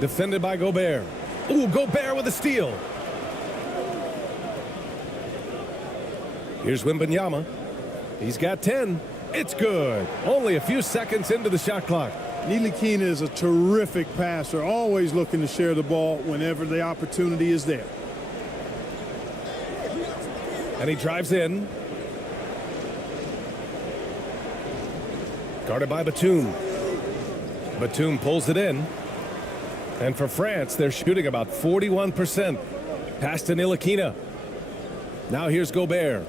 Defended by Gobert. Ooh, Gobert with a steal. Here's Wembanyama. He's got 10. It's good. Only a few seconds into the shot clock. Ntilikina is a terrific passer, always looking to share the ball whenever the opportunity is there. And he drives in. Guarded by Batum. Batum pulls it in. And for France, they're shooting about 41%. Pass to Ntilikina. Now here's Gobert.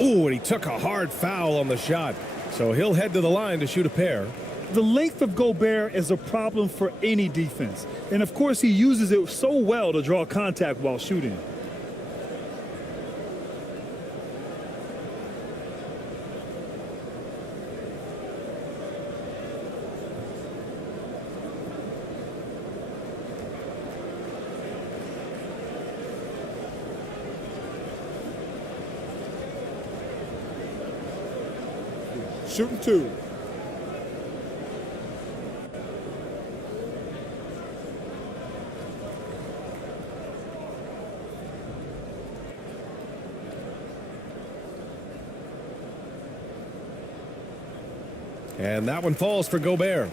Ooh, and he took a hard foul on the shot. So he'll head to the line to shoot a pair. The length of Gobert is a problem for any defense. And of course, he uses it so well to draw contact while shooting. Shooting 2. And that one falls for Gobert.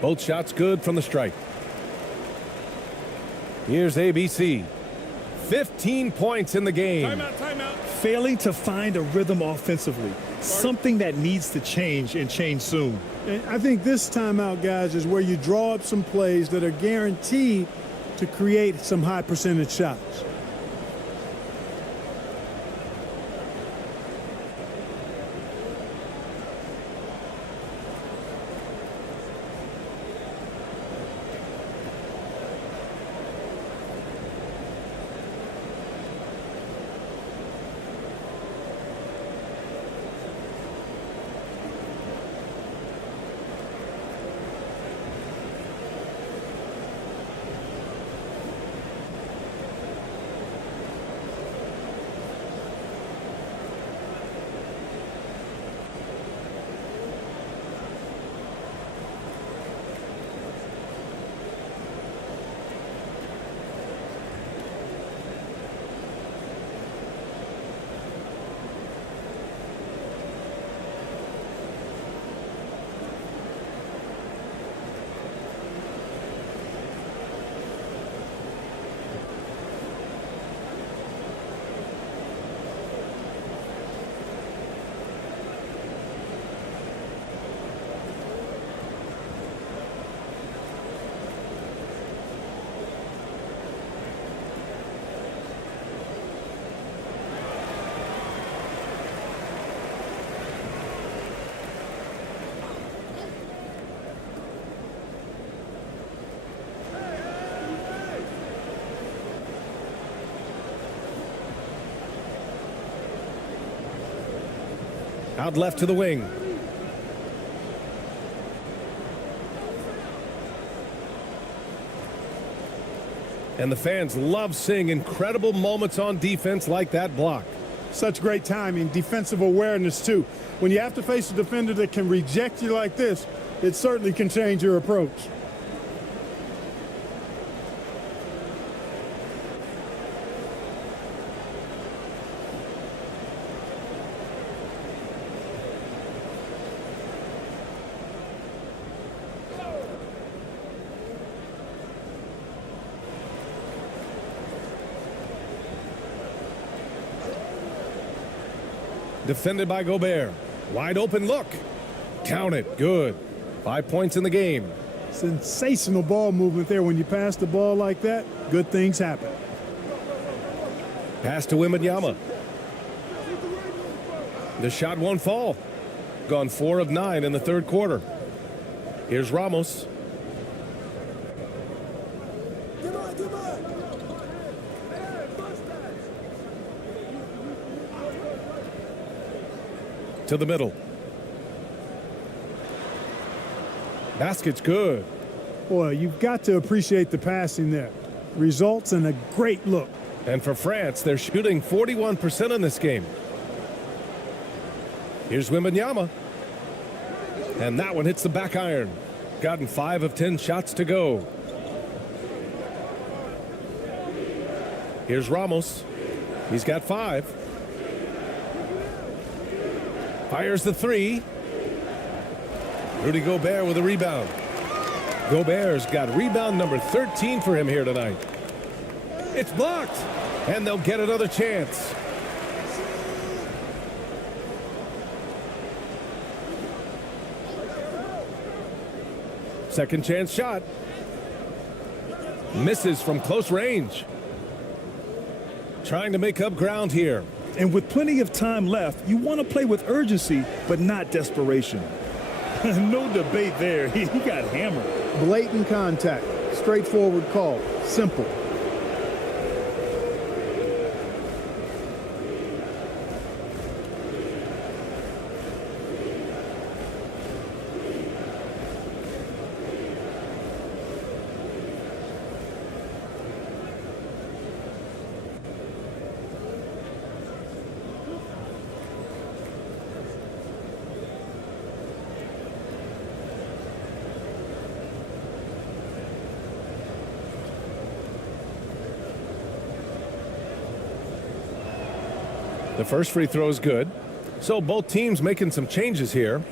Both shots good from the stripe. Here's ABC. 15 points in the game. Timeout, timeout. Failing to find a rhythm offensively. Something that needs to change and change soon. And I think this timeout, guys, is where you draw up some plays that are guaranteed to create some high percentage shots. Out left to the wing. And the fans love seeing incredible moments on defense like that block. Such great timing, defensive awareness, too. When you have to face a defender that can reject you like this, it certainly can change your approach. Defended by Gobert. Wide open look. Count it. Good. 5 points in the game. Sensational ball movement there. When you pass the ball like that, good things happen. Pass to Wembanyama. The shot won't fall. Gone 4 of 9 in the third quarter. Here's Ramos. To the middle. Basket's good. Boy, you've got to appreciate the passing there. Results in a great look. And for France, they're shooting 41% in this game. Here's Wembanyama. And that one hits the back iron. Gotten 5 of 10 shots to go. Here's Ramos. He's got 5. Fires the 3. Rudy Gobert with a rebound. Gobert's got rebound number 13 for him here tonight. It's blocked, and they'll get another chance. Second chance shot. Misses from close range. Trying to make up ground here. And with plenty of time left, you want to play with urgency, but not desperation. No debate there. He got hammered. Blatant contact. Straightforward call. Simple. The first free throw is good. So both teams making some changes here.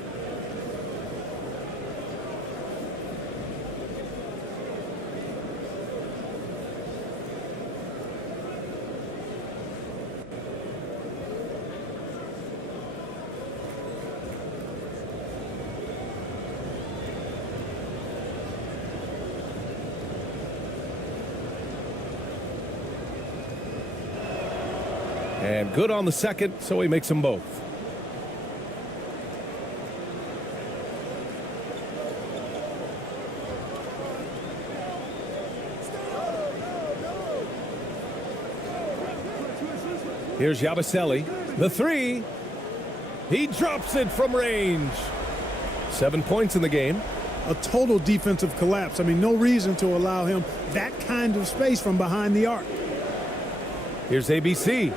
And good on the second, so he makes them both. Here's Yabusele. The three. He drops it from range. 7 points in the game. A total defensive collapse. I mean, no reason to allow him that kind of space from behind the arc. Here's ABC.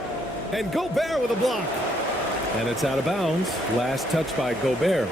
And Gobert with a block. And it's out of bounds. Last touch by Gobert.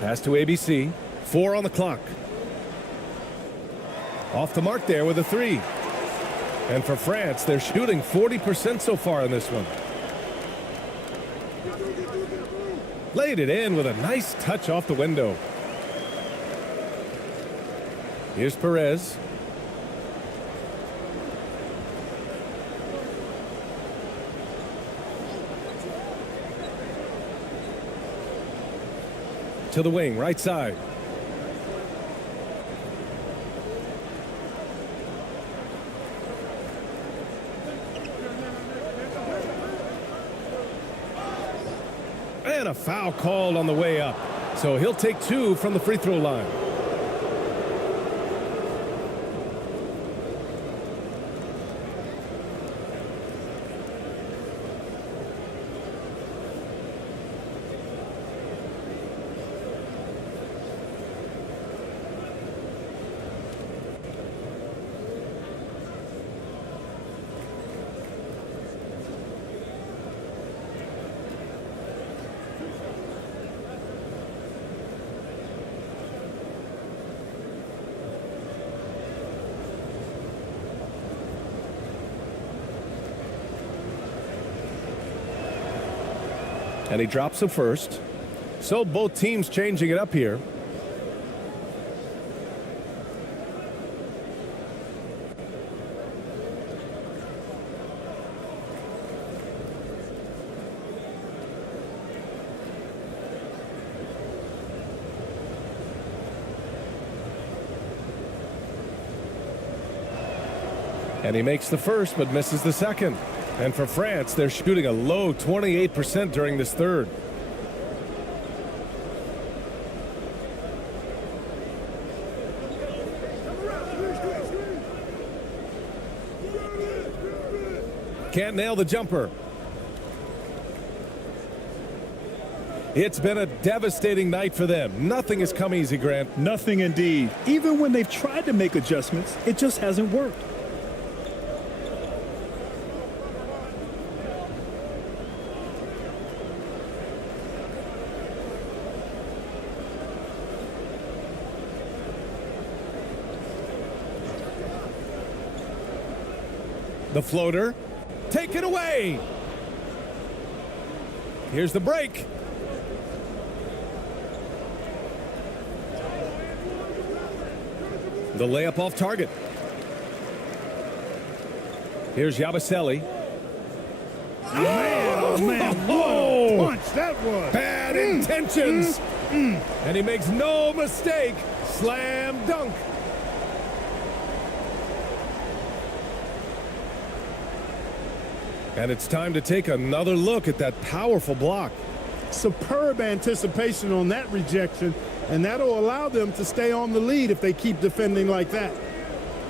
Pass to ABC. 4 on the clock. Off the mark there with a three. And for France, they're shooting 40% so far in this one. Laid it in with a nice touch off the window. Here's Perez. To the wing, right side. And a foul called on the way up. So he'll take 2 from the free throw line. And he drops the first. So both teams changing it up here. And he makes the first but misses the second. And for France, they're shooting a low 28% during this third. Can't nail the jumper. It's been a devastating night for them. Nothing has come easy, Grant. Nothing indeed. Even when they've tried to make adjustments, it just hasn't worked. The floater, taken away. Here's the break. The layup off target. Here's Yabusele. Man, oh man, what a punch that was. Bad intentions. And he makes no mistake. Slam dunk. And it's time to take another look at that powerful block. Superb anticipation on that rejection, and that'll allow them to stay on the lead if they keep defending like that.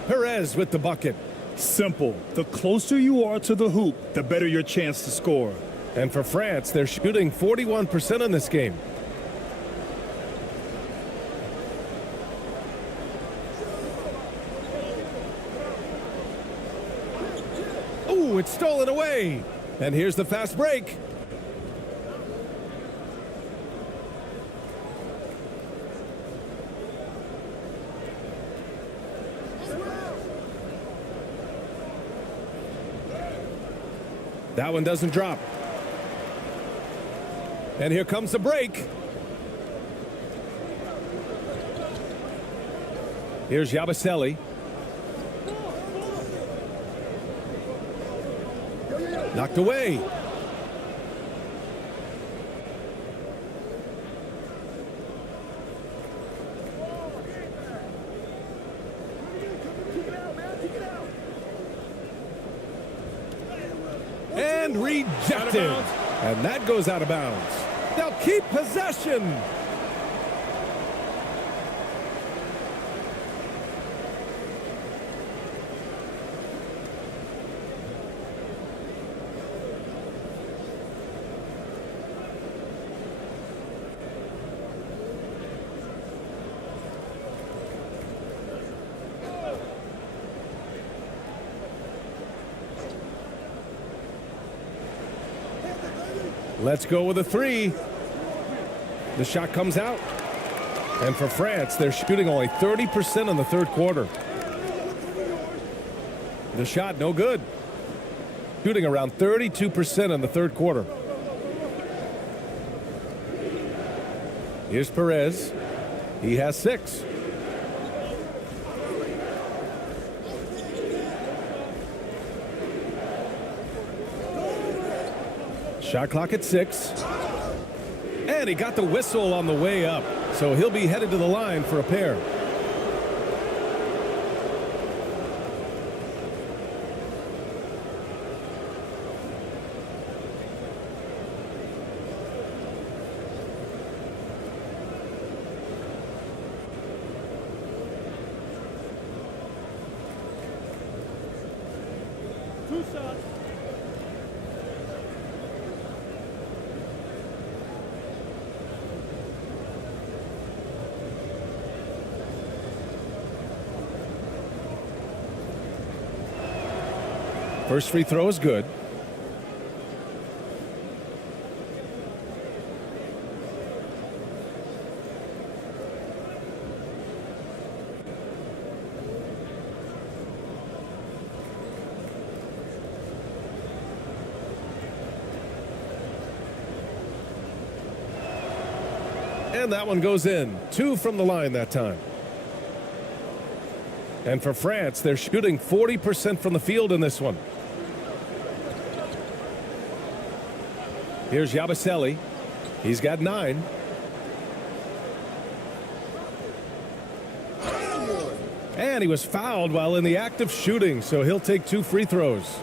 Perez with the bucket. Simple. The closer you are to the hoop, the better your chance to score. And for France, they're shooting 41% in this game. Ooh, it's stolen away. And here's the fast break. That one doesn't drop. And here comes the break. Here's Yabusele. Knocked away. And rejected. And that goes out of bounds. They'll keep possession. Let's go with a three. The shot comes out. And for France, they're shooting only 30% in the third quarter. The shot, no good. Shooting around 32% in the third quarter. Here's Perez. He has 6. Shot clock at 6. And he got the whistle on the way up. So he'll be headed to the line for a pair. Two shots. First free throw is good. And that one goes in. 2 from the line that time. And for France, they're shooting 40% from the field in this one. Here's Yabusele. He's got 9. And he was fouled while in the act of shooting, so he'll take 2 free throws.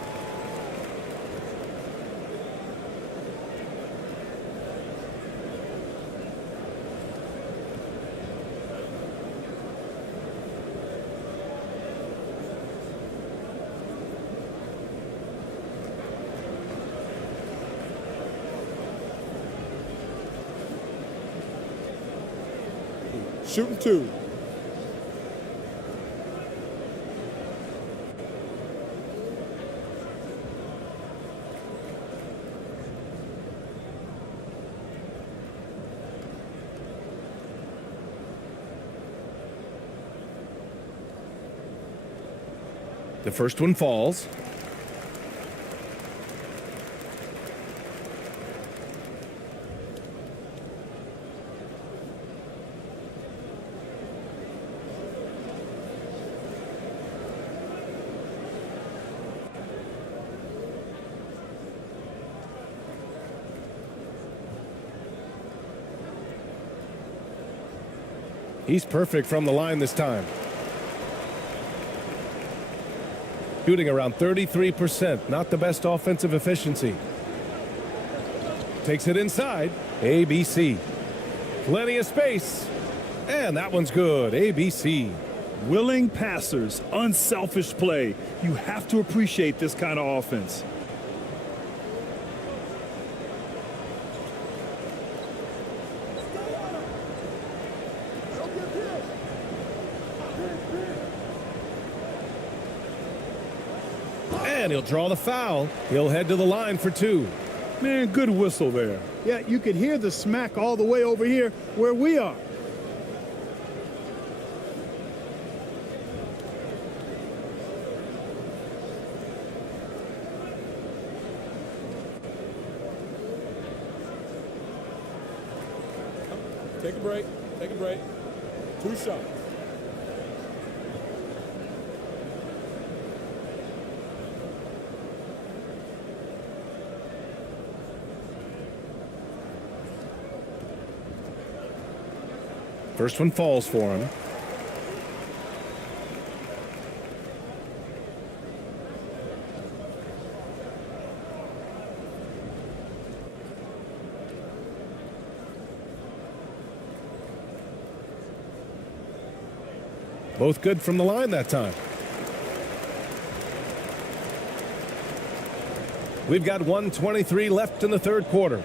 Shooting 2. The first one falls. He's perfect from the line this time. Shooting around 33%, not the best offensive efficiency. Takes it inside. ABC. Plenty of space. And that one's good. ABC. Willing passers, unselfish play. You have to appreciate this kind of offense. And he'll draw the foul. He'll head to the line for two. Man, good whistle there. Yeah, you could hear the smack all the way over here where we are. Take a break. Take a break. 2 shots. First one falls for him. Both good from the line that time. We've got 1:23 left in the third quarter.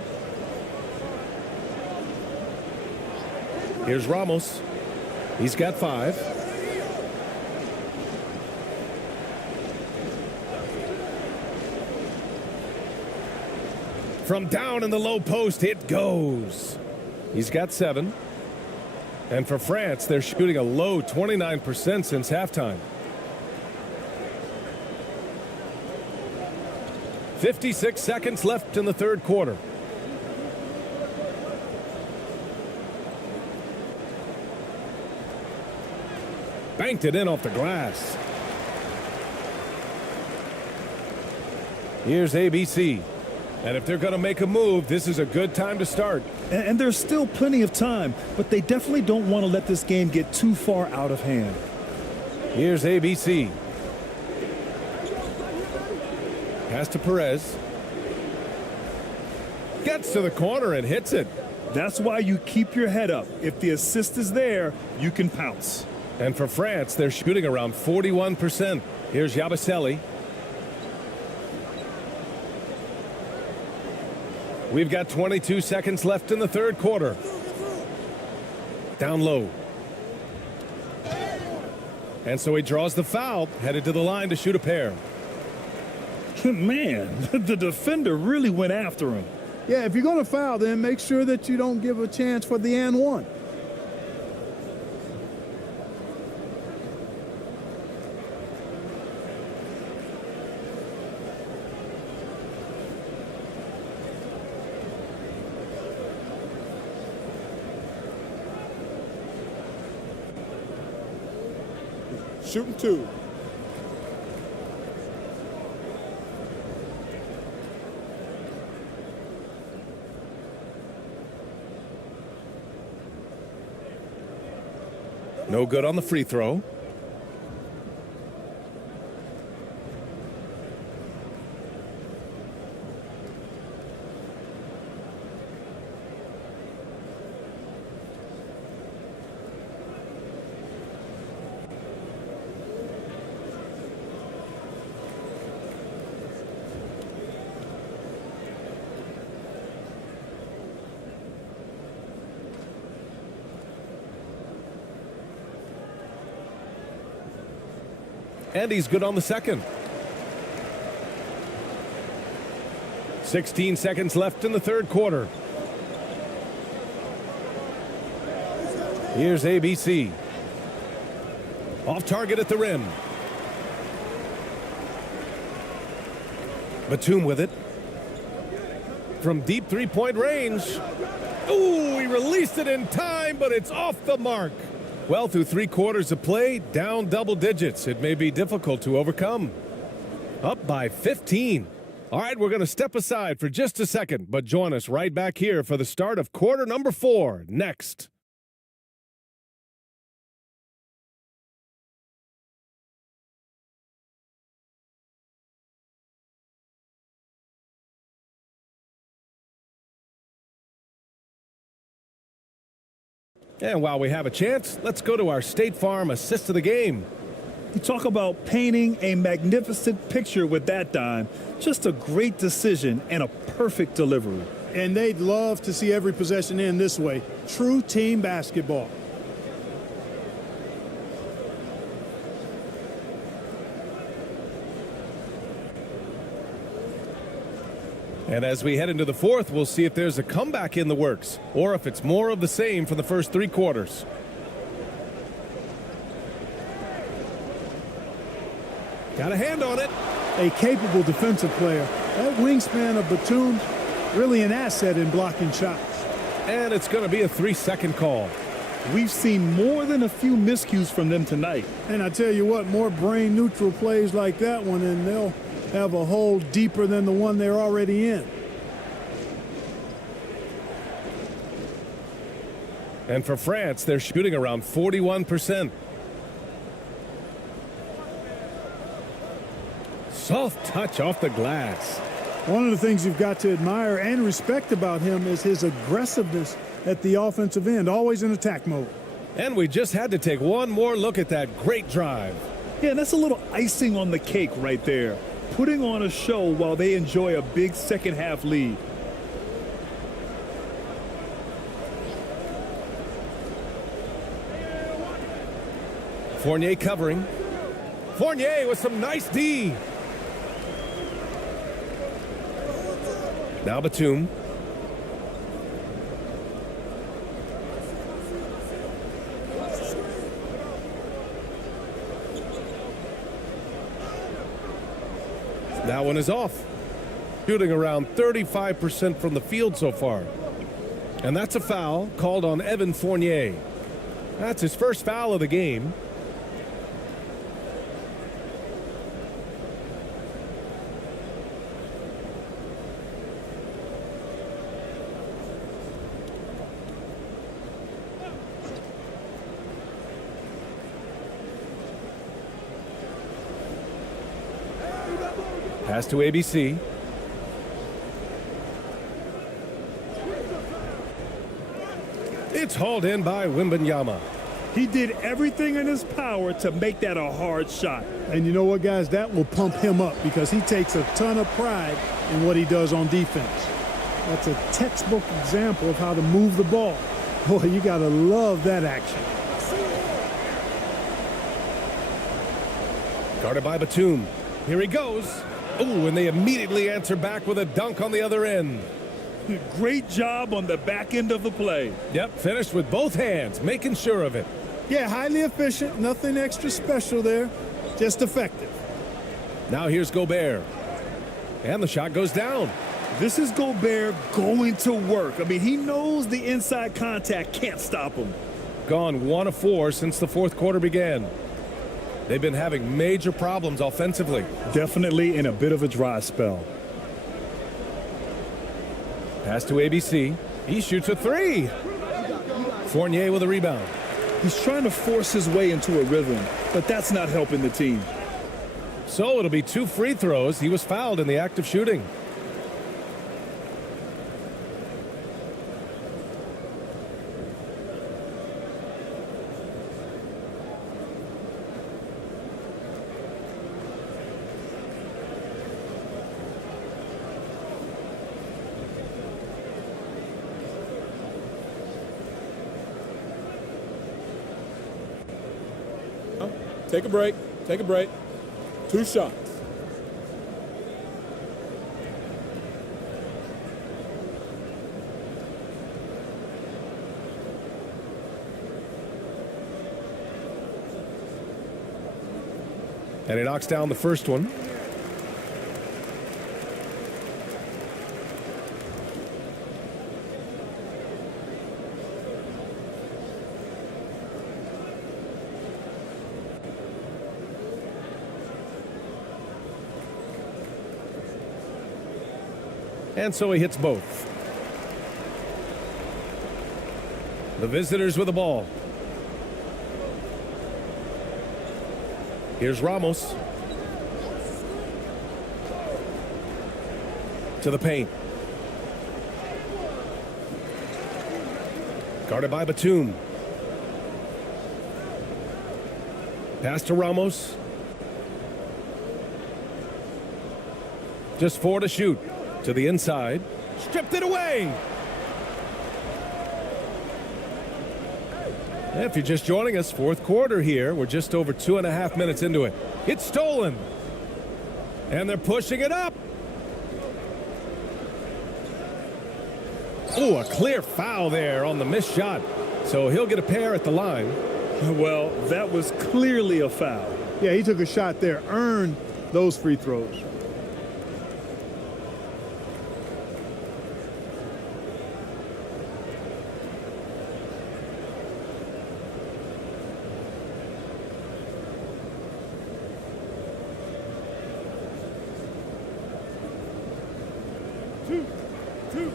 Here's Ramos. He's got 5. From down in the low post, it goes. He's got 7. And for France, they're shooting a low 29% since halftime. 56 seconds left in the third quarter. Banked it in off the glass. Here's ABC. And if they're going to make a move, this is a good time to start. And there's still plenty of time, but they definitely don't want to let this game get too far out of hand. Here's ABC. Pass to Perez. Gets to the corner and hits it. That's why you keep your head up. If the assist is there, you can pounce. And for France, they're shooting around 41%. Here's Yabusele. We've got 22 seconds left in the third quarter. Down low. And so he draws the foul, headed to the line to shoot a pair. Man, the defender really went after him. Yeah, if you're going to foul, then make sure that you don't give a chance for the and one. Shooting 2. No good on the free throw. And he's good on the second. 16 seconds left in the third quarter. Here's ABC. Off target at the rim. Batum with it. From deep three-point range. Ooh, he released it in time, but it's off the mark. Well, through 3 quarters of play, down double digits. It may be difficult to overcome. Up by 15. All right, we're going to step aside for just a second, but join us right back here for the start of quarter number 4 next. And while we have a chance, let's go to our State Farm assist of the game. You talk about painting a magnificent picture with that dime. Just a great decision and a perfect delivery. And they'd love to see every possession end this way. True team basketball. And as we head into the fourth, we'll see if there's a comeback in the works or if it's more of the same for the first 3 quarters. Got a hand on it. A capable defensive player. That wingspan of Batum, really an asset in blocking shots. And it's going to be a 3-second call. We've seen more than a few miscues from them tonight. And I tell you what, more brain-neutral plays like that one, and they'll have a hole deeper than the one they're already in. And for France, they're shooting around 41%. Soft touch off the glass. One of the things you've got to admire and respect about him is his aggressiveness at the offensive end, always in attack mode. And we just had to take one more look at that great drive. Yeah, that's a little icing on the cake right there. Putting on a show while they enjoy a big second-half lead. Fournier covering. Fournier with some nice D. Now Batum. That one is off. Shooting around 35% from the field so far. And that's a foul called on Evan Fournier. That's his first foul of the game. Pass to ABC. It's hauled in by Wembanyama. He did everything in his power to make that a hard shot. And you know what, guys? That will pump him up because he takes a ton of pride in what he does on defense. That's a textbook example of how to move the ball. Boy, you got to love that action. Guarded by Batum. Here he goes. Oh, and they immediately answer back with a dunk on the other end. Great job on the back end of the play. Yep, finished with both hands, making sure of it. Yeah, highly efficient, nothing extra special there, just effective. Now here's Gobert. And the shot goes down. This is Gobert going to work. I mean, he knows the inside contact can't stop him. Gone 1 of 4 since the fourth quarter began. They've been having major problems offensively. Definitely in a bit of a dry spell. Pass to ABC. He shoots a 3. Fournier with a rebound. He's trying to force his way into a rhythm, but that's not helping the team. So it'll be 2 free throws. He was fouled in the act of shooting. Take a break. Take a break. 2 shots. And he knocks down the first one. And so he hits both. The visitors with the ball. Here's Ramos. To the paint. Guarded by Batum. Pass to Ramos. Just 4 to shoot. To the inside. Stripped it away. If you're just joining us, fourth quarter here. We're just over 2.5 minutes into it. It's stolen. And they're pushing it up. Oh, a clear foul there on the missed shot. So he'll get a pair at the line. Well, that was clearly a foul. Yeah, he took a shot there, earned those free throws. Two.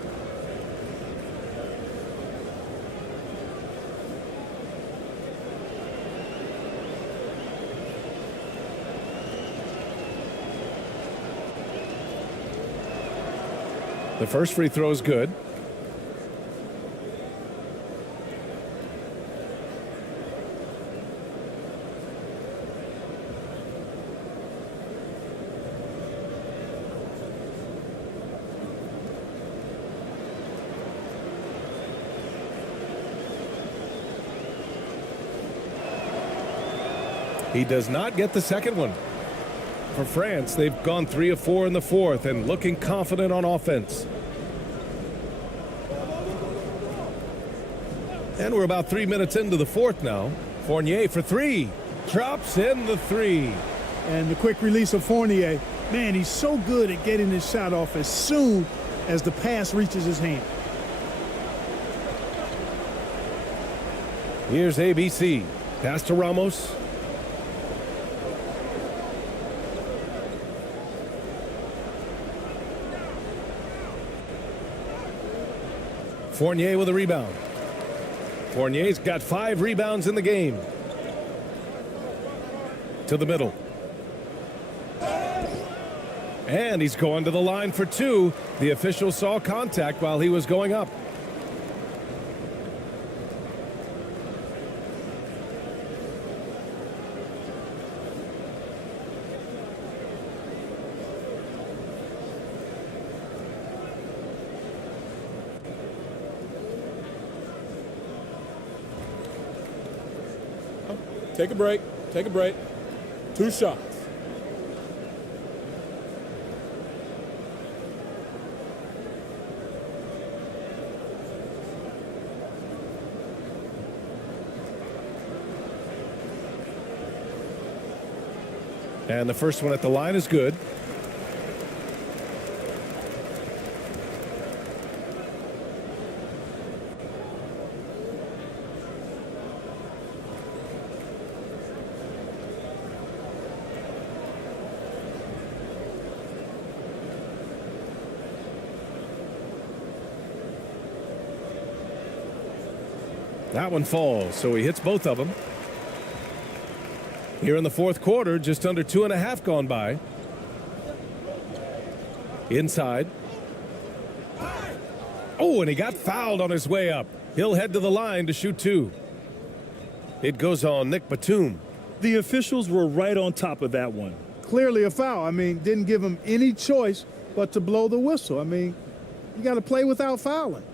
The first free throw is good. He does not get the second one. For France, they've gone 3 of 4 in the fourth and looking confident on offense. And we're about 3 minutes into the fourth now. Fournier for 3. Drops in the 3. And the quick release of Fournier. Man, he's so good at getting his shot off as soon as the pass reaches his hand. Here's ABC. Pass to Ramos. Fournier with a rebound. Fournier's got 5 rebounds in the game. To the middle. And he's going to the line for 2. The official saw contact while he was going up. Take a break. Take a break. 2 shots. And the first one at the line is good. That one falls, so he hits both of them. Here in the fourth quarter, just under 2.5 gone by. Inside. Oh, and he got fouled on his way up. He'll head to the line to shoot 2. It goes on Nick Batum. The officials were right on top of that one. Clearly a foul. I mean, didn't give him any choice but to blow the whistle. I mean, you got to play without fouling.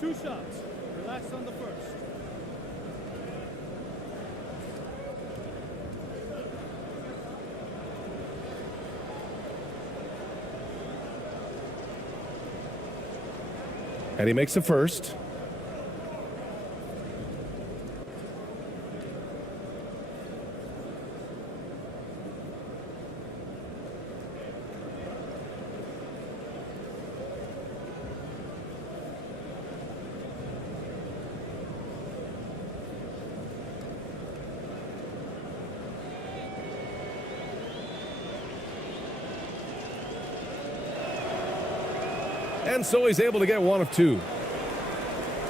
Two shots. Relax on the first. And he makes the first. And so he's able to get 1 of 2.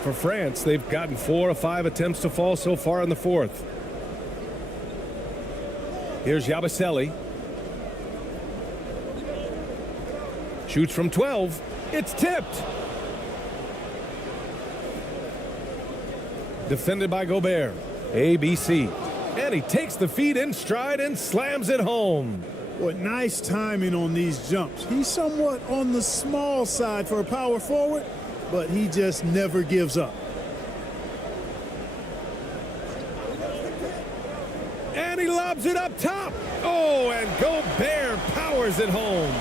For France, they've gotten 4 of 5 attempts to fall so far in the fourth. Here's Yabusele. Shoots from 12. It's tipped. Defended by Gobert. ABC. And he takes the feed in stride and slams it home. What nice timing on these jumps. He's somewhat on the small side for a power forward, but he just never gives up. And he lobs it up top. Oh, and Gobert powers it home.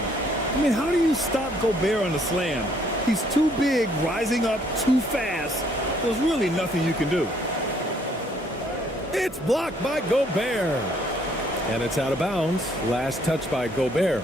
I mean, how do you stop Gobert on the slam? He's too big, rising up too fast. There's really nothing you can do. It's blocked by Gobert. And it's out of bounds. Last touch by Gobert.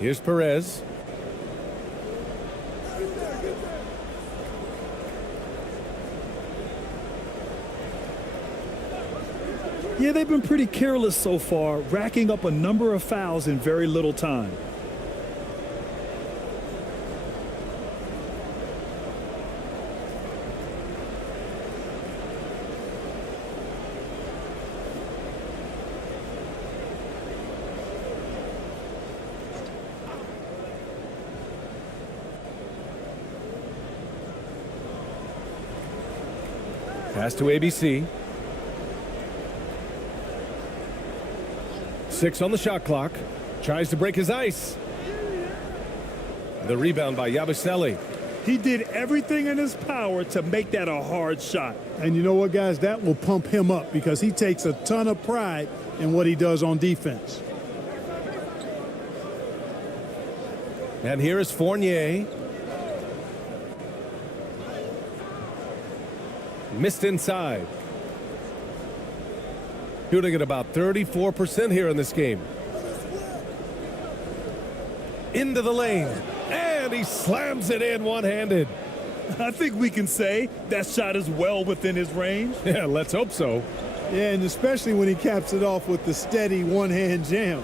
Here's Perez. Yeah, they've been pretty careless so far, racking up a number of fouls in very little time. Pass to ABC. 6 on the shot clock. Tries to break his ice. The rebound by Yabusele. He did everything in his power to make that a hard shot. And you know what, guys? That will pump him up because he takes a ton of pride in what he does on defense. And here is Fournier. Missed inside. Shooting at about 34% here in this game. Into the lane. And he slams it in one-handed. I think we can say that shot is well within his range. Yeah, let's hope so. Yeah, and especially when he caps it off with the steady one-hand jam.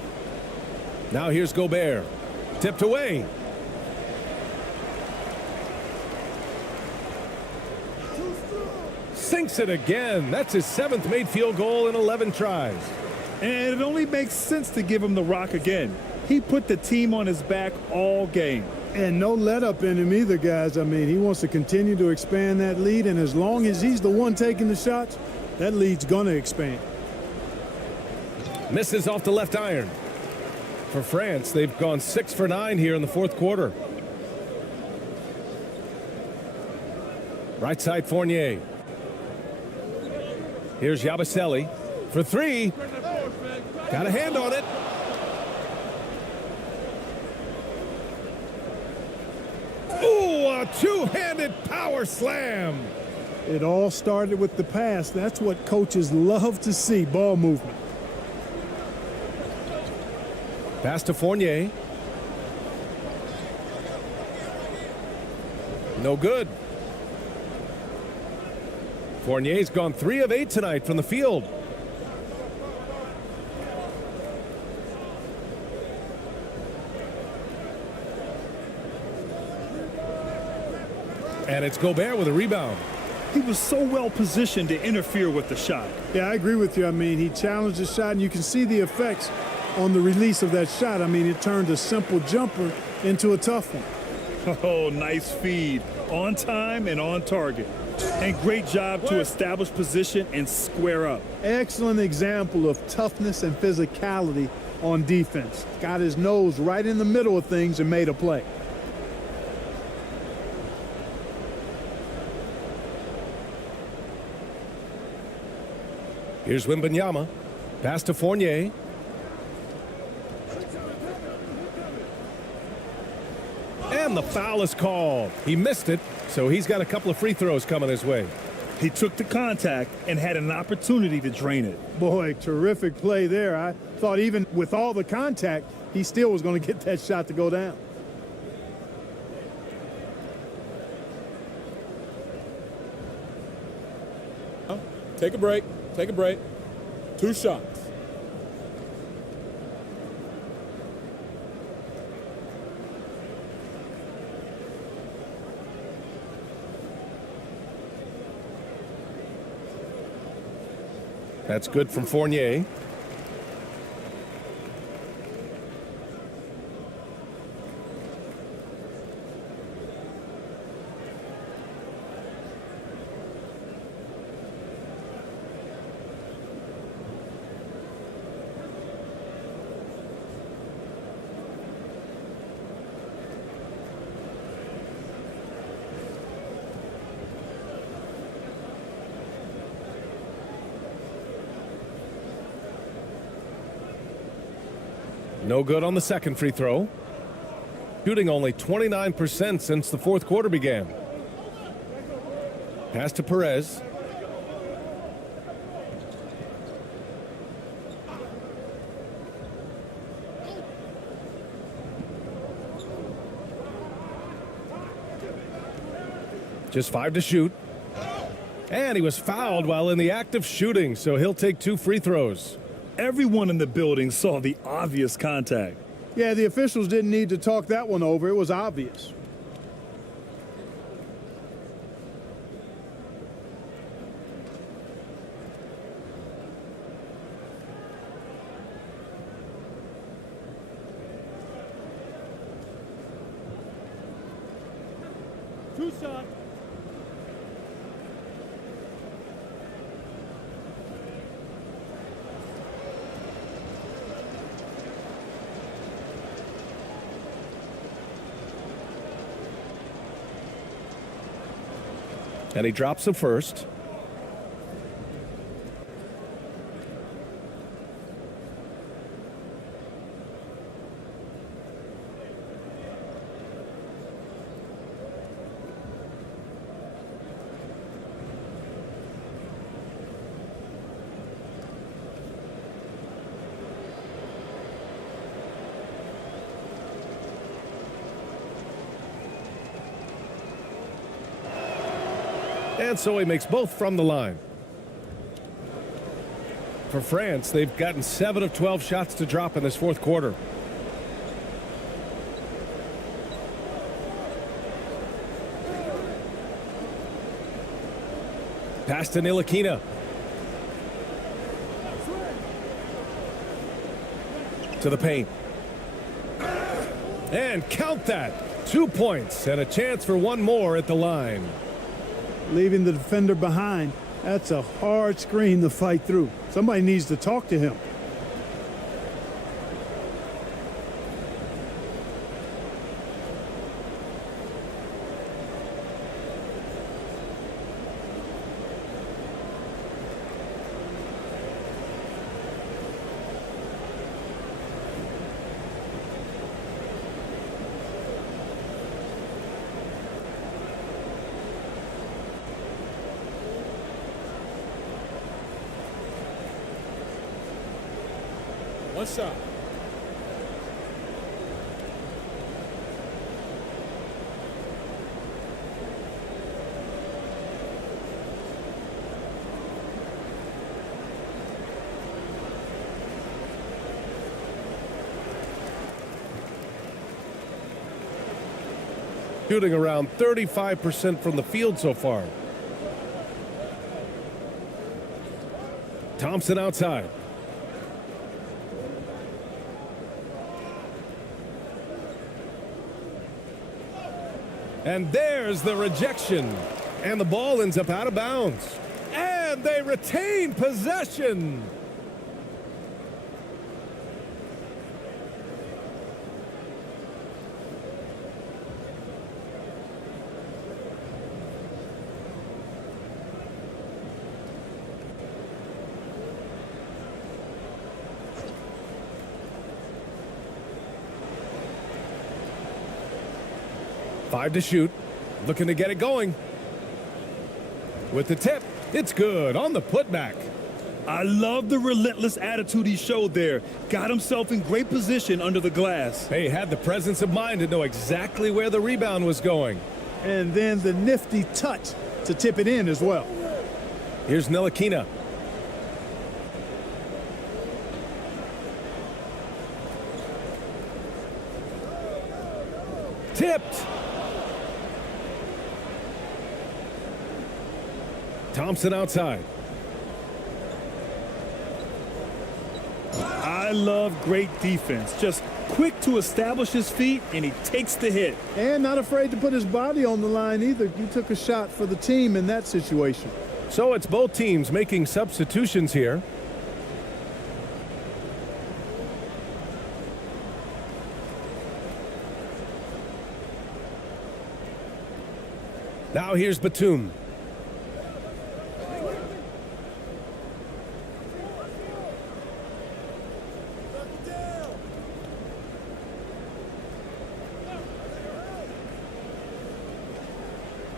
Now here's Gobert. Tipped away. Sinks it again. That's his 7th made field goal in 11 tries. And it only makes sense to give him the rock again. He put the team on his back all game. And no let up in him either, guys. I mean, he wants to continue to expand that lead, and as long as he's the one taking the shots, that lead's going to expand. Misses off the left iron. For France, they've gone 6 for 9 here in the 4th quarter. Right side Fournier. Here's Yabusele for 3. Got a hand on it. Ooh, a two-handed power slam. It all started with the pass. That's what coaches love to see, ball movement. Pass to Fournier. No good. Fournier's gone 3 of 8 tonight from the field. And it's Gobert with a rebound. He was so well positioned to interfere with the shot. Yeah, I agree with you. I mean, he challenged the shot, and you can see the effects on the release of that shot. I mean, it turned a simple jumper into a tough one. Oh, nice feed. On time and on target. And great job to establish position and square up. Excellent example of toughness and physicality on defense. Got his nose right in the middle of things and made a play. Here's Wembanyama. Pass to Fournier. And the foul is called. He missed it, so he's got a couple of free throws coming his way. He took the contact and had an opportunity to drain it. Boy, terrific play there. I thought even with all the contact, he still was going to get that shot to go down. Take a break. Take a break. 2 shots. That's good from Fournier. No good on the second free throw. Shooting only 29% since the fourth quarter began. Pass to Perez. Just 5 to shoot. And he was fouled while in the act of shooting, so he'll take 2 free throws. Everyone in the building saw the obvious contact. Yeah, the officials didn't need to talk that one over. It was obvious. Two shots. And he drops the first. And so he makes both from the line. For France, they've gotten 7 of 12 shots to drop in this fourth quarter. Pass to Ntilikina. To the paint. And count that. 2 points and a chance for one more at the line. Leaving the defender behind. That's a hard screen to fight through. Somebody needs to talk to him. One shot. Shooting around 35% from the field so far. Thompson outside. And there's the rejection. And the ball ends up out of bounds. And they retain possession. Five to shoot, looking to get it going. With the tip, it's good on the putback. I love the relentless attitude he showed there. Got himself in great position under the glass. He had the presence of mind to know exactly where the rebound was going. And then the nifty touch to tip it in as well. Here's Ntilikina. Tipped. Thompson outside. I love great defense. Just quick to establish his feet, and he takes the hit. And not afraid to put his body on the line either. He took a shot for the team in that situation. So it's both teams making substitutions here. Now here's Batum.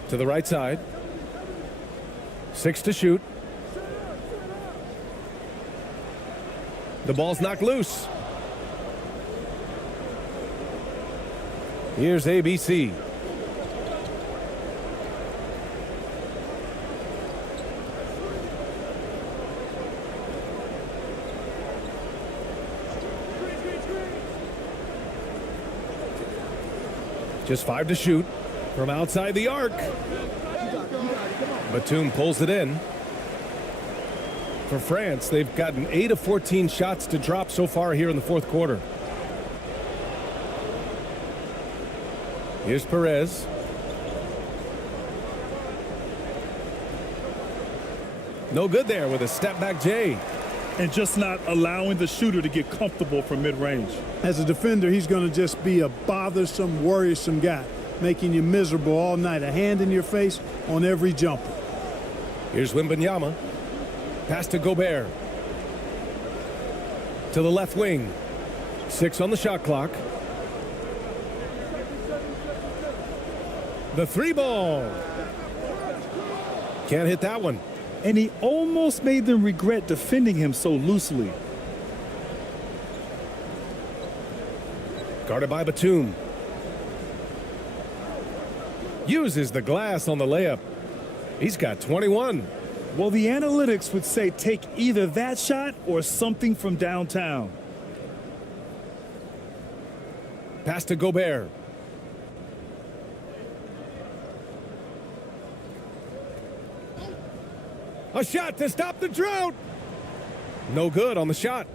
To the right side. 6 to shoot. The ball's knocked loose. Here's ABC. Just 5 to shoot from outside the arc. Batum pulls it in. For France, they've gotten 8 of 14 shots to drop so far here in the fourth quarter. Here's Perez. No good there with a step back J. And just not allowing the shooter to get comfortable from mid-range. As a defender, he's going to just be a bothersome, worrisome guy, making you miserable all night. A hand in your face on every jumper. Here's Wembanyama. Pass to Gobert. To the left wing. 6 on the shot clock. The 3 ball. Can't hit that one. And he almost made them regret defending him so loosely. Guarded by Batum. Uses the glass on the layup. He's got 21. Well, the analytics would say take either that shot or something from downtown. Pass to Gobert. A shot to stop the drought. No good on the shot.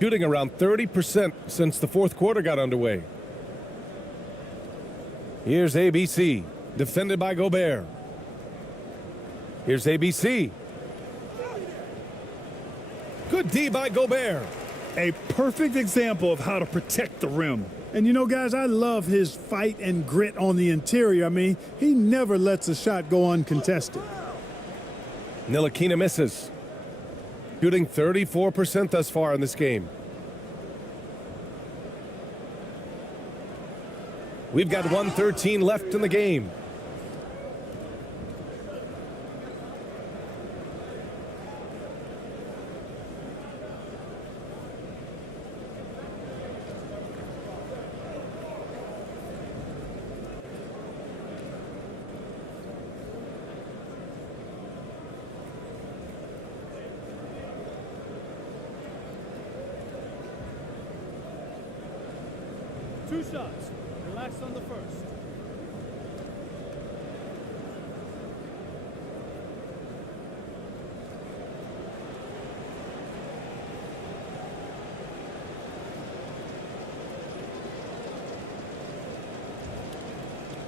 Shooting around 30% since the fourth quarter got underway. Here's ABC, defended by Gobert. Here's ABC. Good D by Gobert. A perfect example of how to protect the rim. And you know, guys, I love his fight and grit on the interior. I mean, he never lets a shot go uncontested. Ntilikina misses. Shooting 34% thus far in this game. We've got 1:13 left in the game. Two shots. Relax on the first.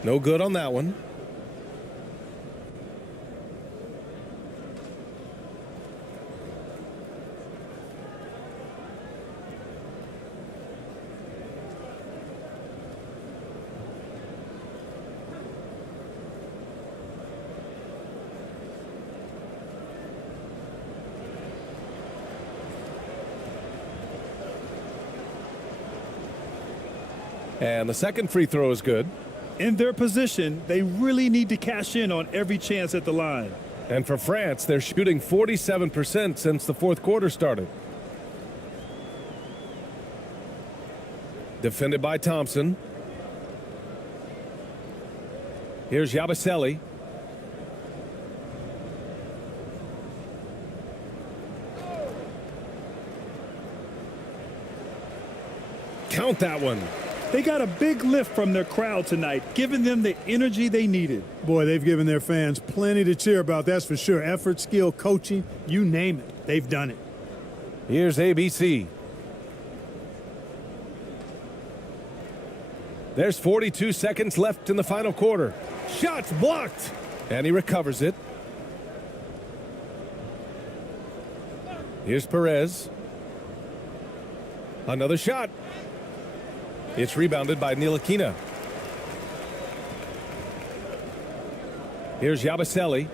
No good on that one. And the second free throw is good. In their position, they really need to cash in on every chance at the line. And for France, they're shooting 47% since the fourth quarter started. Defended by Thompson. Here's Yabusele. count that one. They got a big lift from their crowd tonight, giving them the energy they needed. Boy, they've given their fans plenty to cheer about, that's for sure. Effort, skill, coaching, you name it, they've done it. Here's ABC. There's 42 seconds left in the final quarter. Shot's blocked, and he recovers it. Here's Perez. Another shot. It's rebounded by Ntilikina. Here's Yabusele.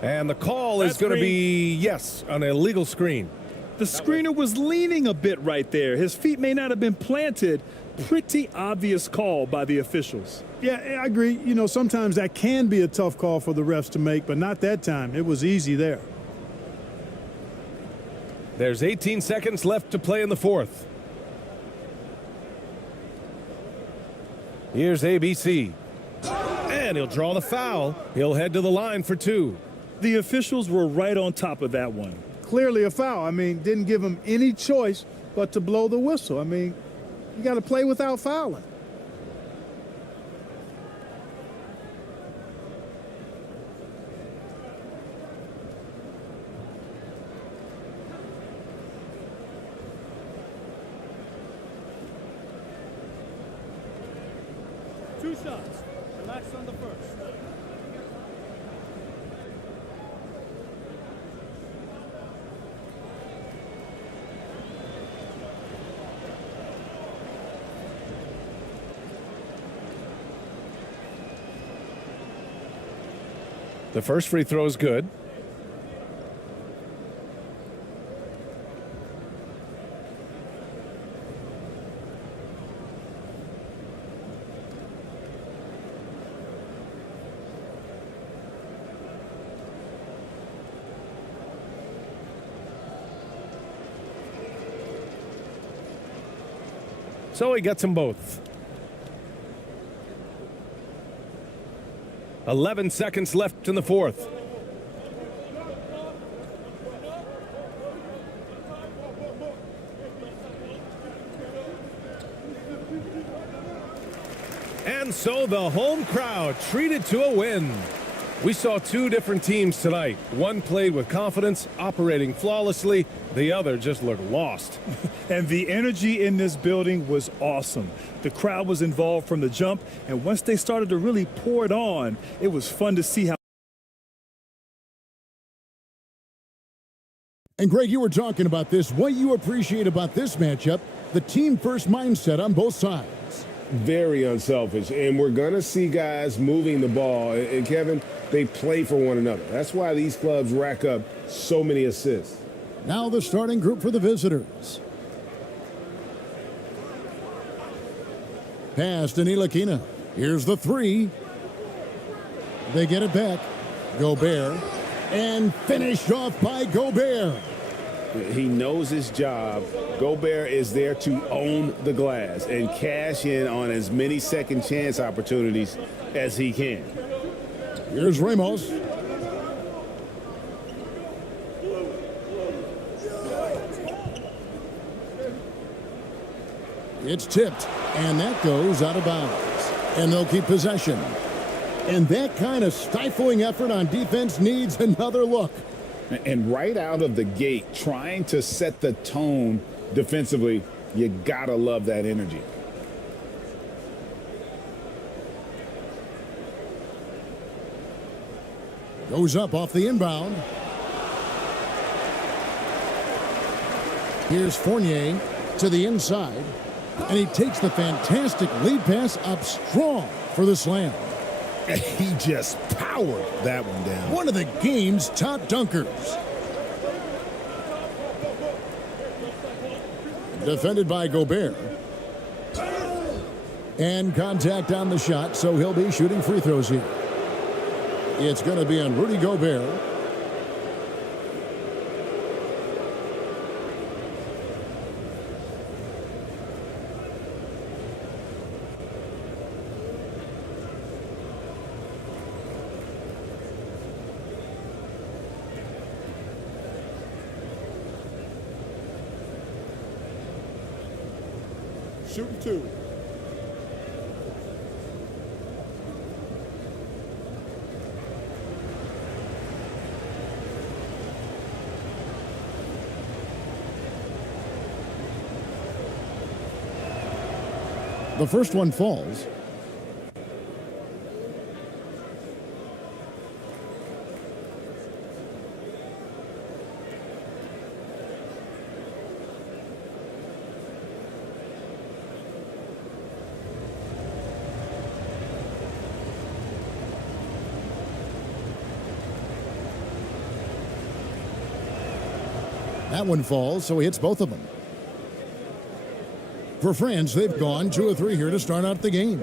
And the call is going to be, yes, an illegal screen. The screener was leaning a bit right there. His feet may not have been planted. Pretty obvious call by the officials. Yeah, I agree. You know, sometimes that can be a tough call for the refs to make, but not that time. It was easy there. There's 18 seconds left to play in the fourth. Here's ABC. And he'll draw the foul. He'll head to the line for two. The officials were right on top of that one. Clearly a foul. I mean, didn't give him any choice but to blow the whistle. I mean, you got to play without fouling. Two shots. Relax on the first. The first free throw is good. So he gets them both. 11 seconds left in the fourth. And so the home crowd treated to a win. We saw two different teams tonight. One played with confidence, operating flawlessly. The other just looked lost. And the energy in this building was awesome. The crowd was involved from the jump, and once they started to really pour it on, it was fun to see how. And Greg, you were talking about this. What you appreciate about this matchup, the team-first mindset on both sides. Very unselfish, and we're going to see guys moving the ball. And Kevin, they play for one another. That's why these clubs rack up so many assists. Now the starting group for the visitors. Pass to Ntilikina. Here's the three. They get it back. Gobert. And finished off by Gobert. He knows his job. Gobert is there to own the glass and cash in on as many second chance opportunities as he can. Here's Ramos. It's tipped, and that goes out of bounds. And they'll keep possession. And that kind of stifling effort on defense needs another look. And right out of the gate, trying to set the tone defensively, you gotta love that energy. Goes up off the inbound. Here's Fournier to the inside. And he takes the fantastic lead pass up strong for the slam. He just powered that one down. One of the game's top dunkers. Defended by Gobert. And contact on the shot, so he'll be shooting free throws here. It's going to be on Rudy Gobert. Shooting 2. The first one falls. That one falls, so he hits both of them. For France, they've gone 2 of 3 here to start out the game.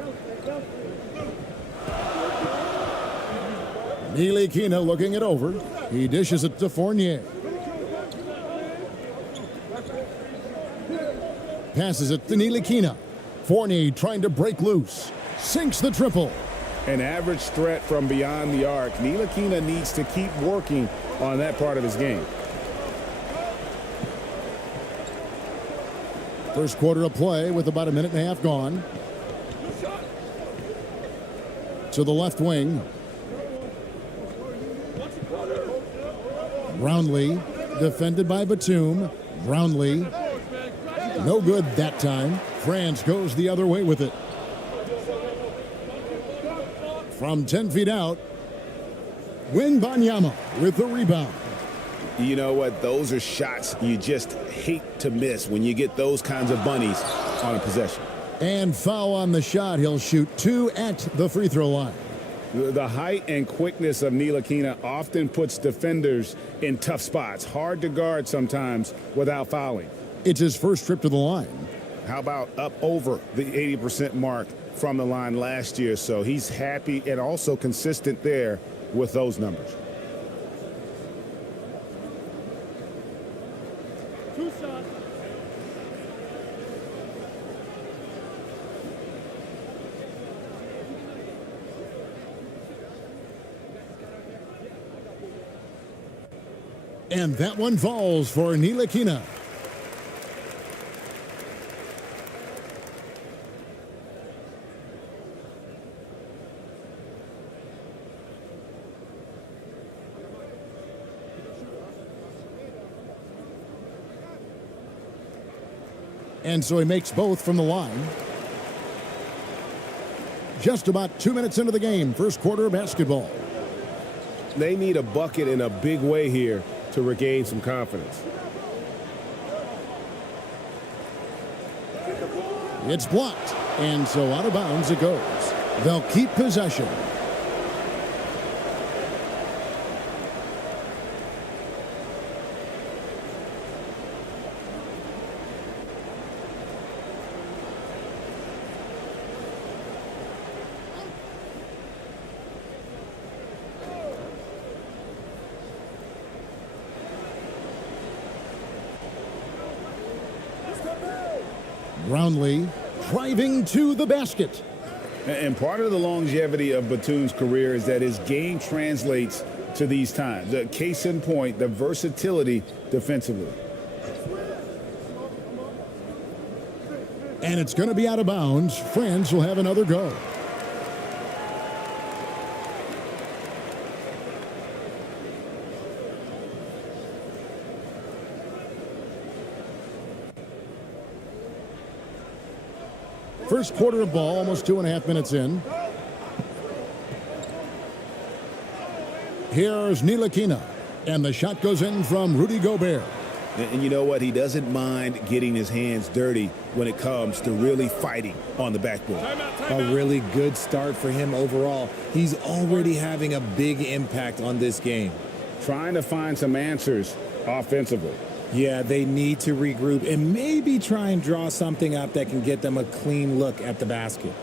Ntilikina looking it over. He dishes it to Fournier. Passes it to Ntilikina. Fournier trying to break loose. Sinks the triple. An average threat from beyond the arc. Ntilikina needs to keep working on that part of his game. First quarter of play with about a minute and a half gone. To the left wing. Brownlee, defended by Batum. Brownlee, no good that time. France goes the other way with it. From 10 feet out, Wembanyama with the rebound. You know what? Those are shots you just hate to miss when you get those kinds of bunnies on a possession. And foul on the shot. He'll shoot 2 at the free throw line. The height and quickness of Ntilikina often puts defenders in tough spots. Hard to guard sometimes without fouling. It's his first trip to the line. How about up over the 80% mark from the line last year? So he's happy and also consistent there with those numbers. And that one falls for Ntilikina. And so he makes both from the line. Just about 2 minutes into the game, first quarter of basketball. They need a bucket in a big way here to regain some confidence. It's blocked, and so out of bounds it goes. They'll keep possession. Brownlee driving to the basket. And part of the longevity of Batum's career is that his game translates to these times. The case in point, the versatility defensively. And it's going to be out of bounds. France will have another go. First quarter of ball, almost 2.5 minutes in. Here's Ntilikina, and the shot goes in from Rudy Gobert. And you know what? He doesn't mind getting his hands dirty when it comes to really fighting on the backboard. A really good start for him overall. He's already having a big impact on this game. Trying to find some answers offensively. Yeah, they need to regroup and maybe try and draw something up that can get them a clean look at the basket.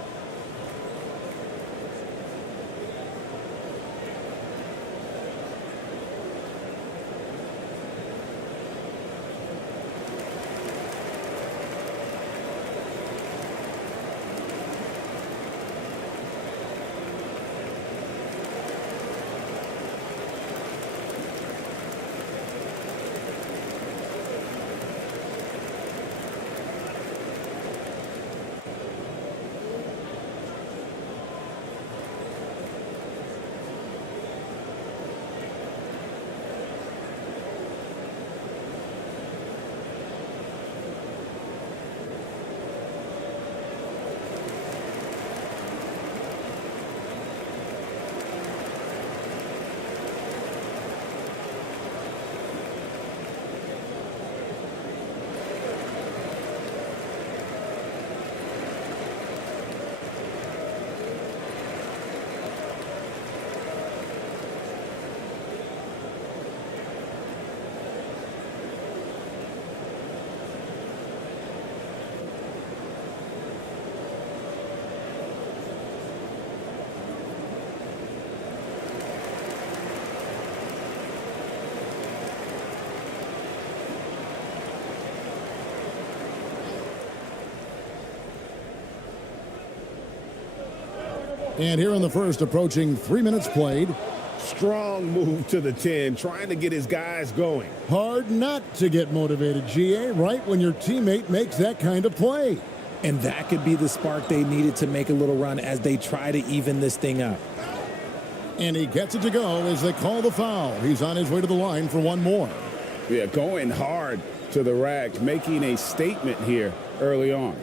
And here in the first, approaching 3 minutes played. Strong move to the 10, trying to get his guys going. Hard not to get motivated, GA, right when your teammate makes that kind of play. And that could be the spark they needed to make a little run as they try to even this thing up. And he gets it to go as they call the foul. He's on his way to the line for one more. Yeah, going hard to the rack, making a statement here early on.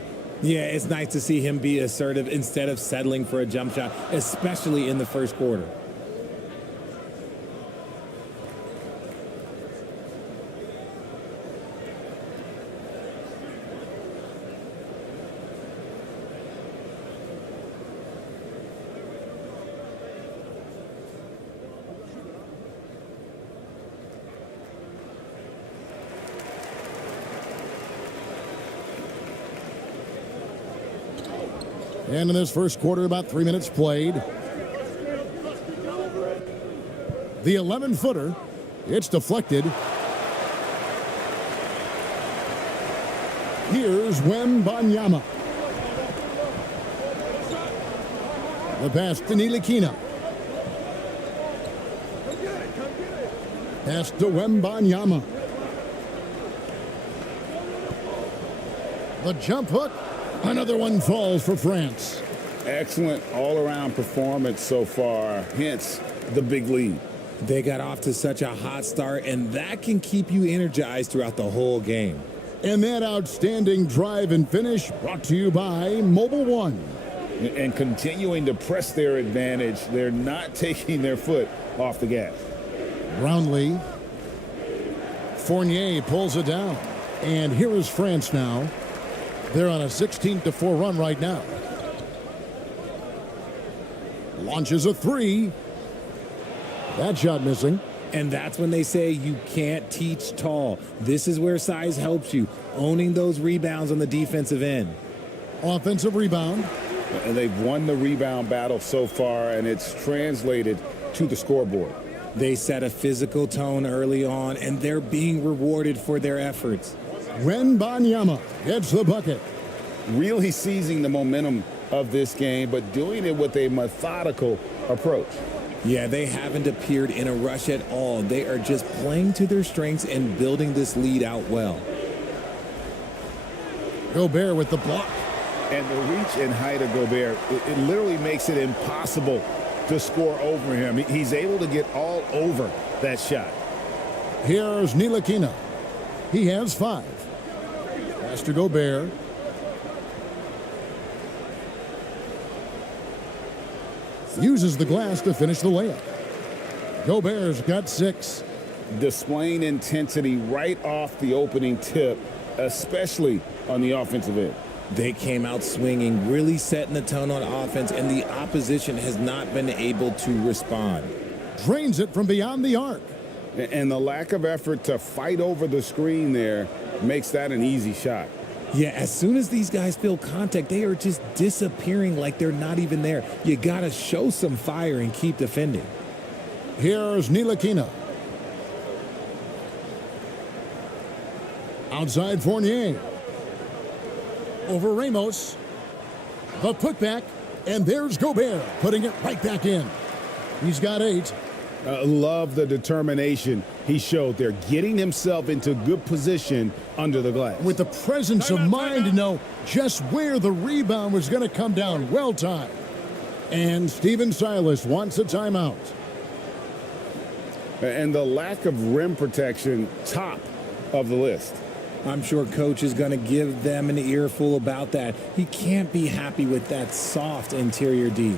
Yeah, it's nice to see him be assertive instead of settling for a jump shot, especially in the first quarter. And in this first quarter, about 3 minutes played. The 11-footer, it's deflected. Here's Wembanyama. The pass to Ntilikina. Pass to Wembanyama. The jump hook. Another one falls for France. Excellent all-around performance so far, hence the big lead. They got off to such a hot start, and that can keep you energized throughout the whole game. And that outstanding drive and finish brought to you by Mobile One. And continuing to press their advantage, they're not taking their foot off the gas. Brownlee. Fournier pulls it down. And here is France now. They're on a 16-4 run right now. Launches a three. That shot missing. And that's when they say you can't teach tall. This is where size helps you, owning those rebounds on the defensive end. Offensive rebound. And they've won the rebound battle so far, and it's translated to the scoreboard. They set a physical tone early on, and they're being rewarded for their efforts. Wembanyama gets the bucket. Really seizing the momentum of this game, but doing it with a methodical approach. Yeah, they haven't appeared in a rush at all. They are just playing to their strengths and building this lead out well. Gobert with the block. And the reach and height of Gobert, it literally makes it impossible to score over him. He's able to get all over that shot. Here's Ntilikina. He has 5. Pass to Gobert. Uses the glass to finish the layup. Gobert's got 6. Displaying intensity right off the opening tip, especially on the offensive end. They came out swinging, really setting the tone on offense, and the opposition has not been able to respond. Drains it from beyond the arc. And the lack of effort to fight over the screen there makes that an easy shot. Yeah, as soon as these guys feel contact, they are just disappearing like they're not even there. You got to show some fire and keep defending. Here's Ntilikina. Outside Fournier. Over Ramos. The putback. And there's Gobert putting it right back in. He's got 8. Love the determination he showed there, getting himself into good position under the glass. With the presence of mind to know just where the rebound was going to come down. Well timed. And Stephen Silas wants a timeout. And the lack of rim protection, top of the list. I'm sure coach is going to give them an earful about that. He can't be happy with that soft interior D.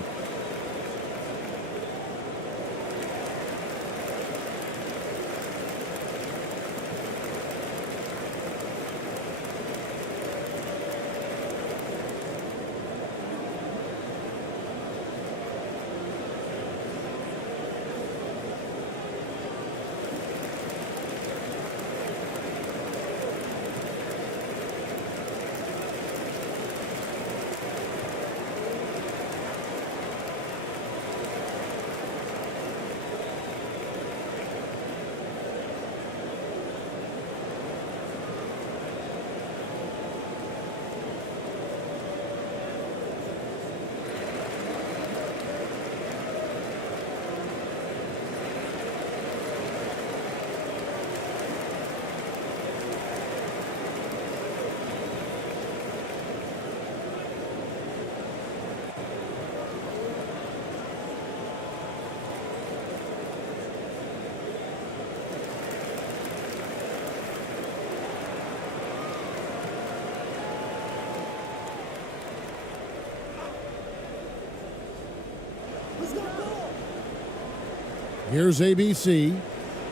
Here's ABC.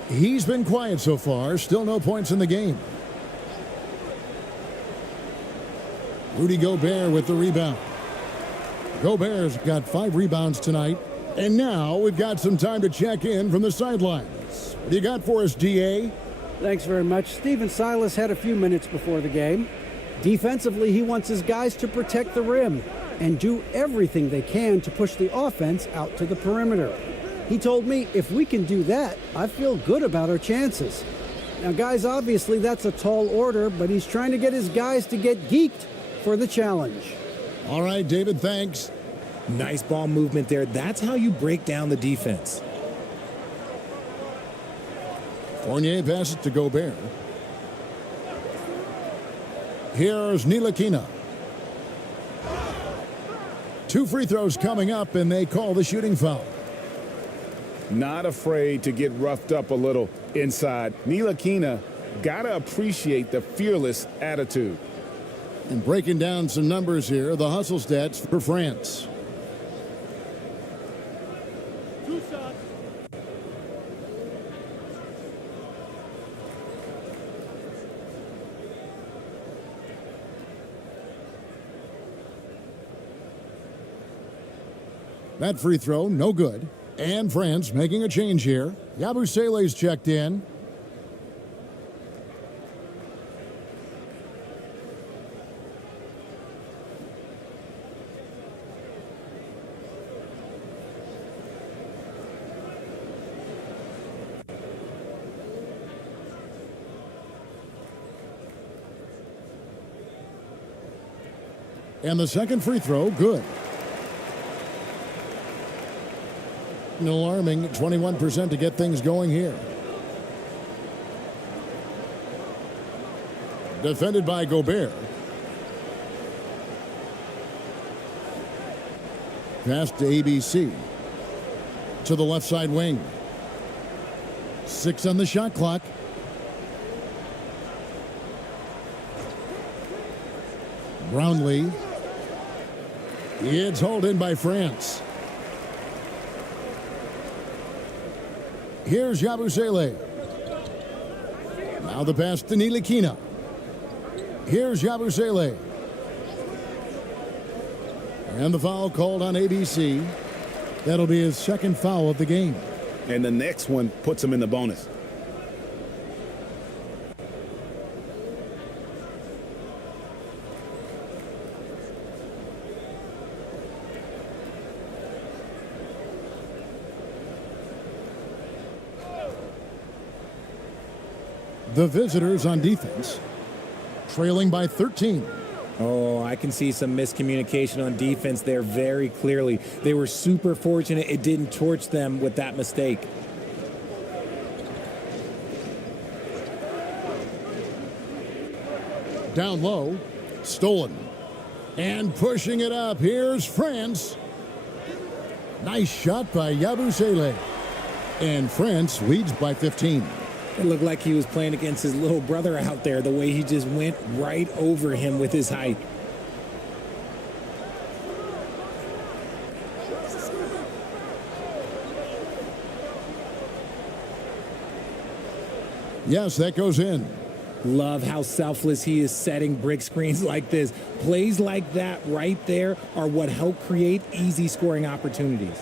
He's been quiet so far. Still no points in the game. Rudy Gobert with the rebound. Gobert's got 5 rebounds tonight. And now we've got some time to check in from the sidelines. What do you got for us, DA? Thanks very much. Steven Silas had a few minutes before the game. Defensively, he wants his guys to protect the rim and do everything they can to push the offense out to the perimeter. He told me, if we can do that, I feel good about our chances. Now, guys, obviously that's a tall order, but he's trying to get his guys to get geeked for the challenge. All right, David, thanks. Nice ball movement there. That's how you break down the defense. Fournier passes to Gobert. Here's Ntilikina. 2 free throws coming up, and they call the shooting foul. Not afraid to get roughed up a little inside. Ntilikina got to appreciate the fearless attitude. And breaking down some numbers here, the hustle stats for France. That free throw, no good. And France making a change here. Yabusele's checked in. And the second free throw, good. An alarming 21% to get things going here. Defended by Gobert. Pass to ABC. To the left side wing. 6 on the shot clock. Brownlee. It's hauled in by France. Here's Yabusele. Now the pass to Ntilikina. Here's Yabusele. And the foul called on ABC. That'll be his second foul of the game. And the next one puts him in the bonus. The visitors on defense, trailing by 13. Oh, I can see some miscommunication on defense there very clearly. They were super fortunate it didn't torch them with that mistake. Down low, stolen. And pushing it up, here's France. Nice shot by Yabusele. And France leads by 15. It looked like he was playing against his little brother out there, the way he just went right over him with his height. Yes, that goes in. Love how selfless he is setting brick screens like this. Plays like that right there are what help create easy scoring opportunities.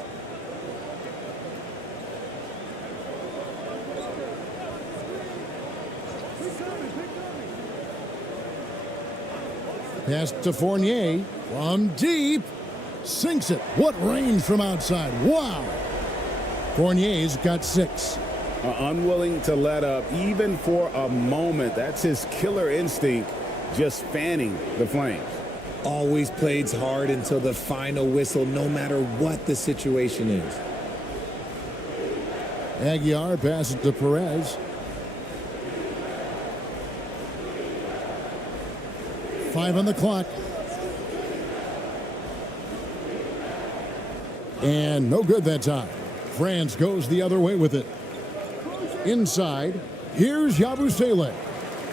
Pass to Fournier from deep. Sinks it. What range from outside. Wow. Fournier's got 6. Unwilling to let up even for a moment. That's his killer instinct, just fanning the flames. Always plays hard until the final whistle, no matter what the situation is. Aguiar passes to Perez. 5 on the clock. And no good that time. France goes the other way with it. Inside, here's Yabusele.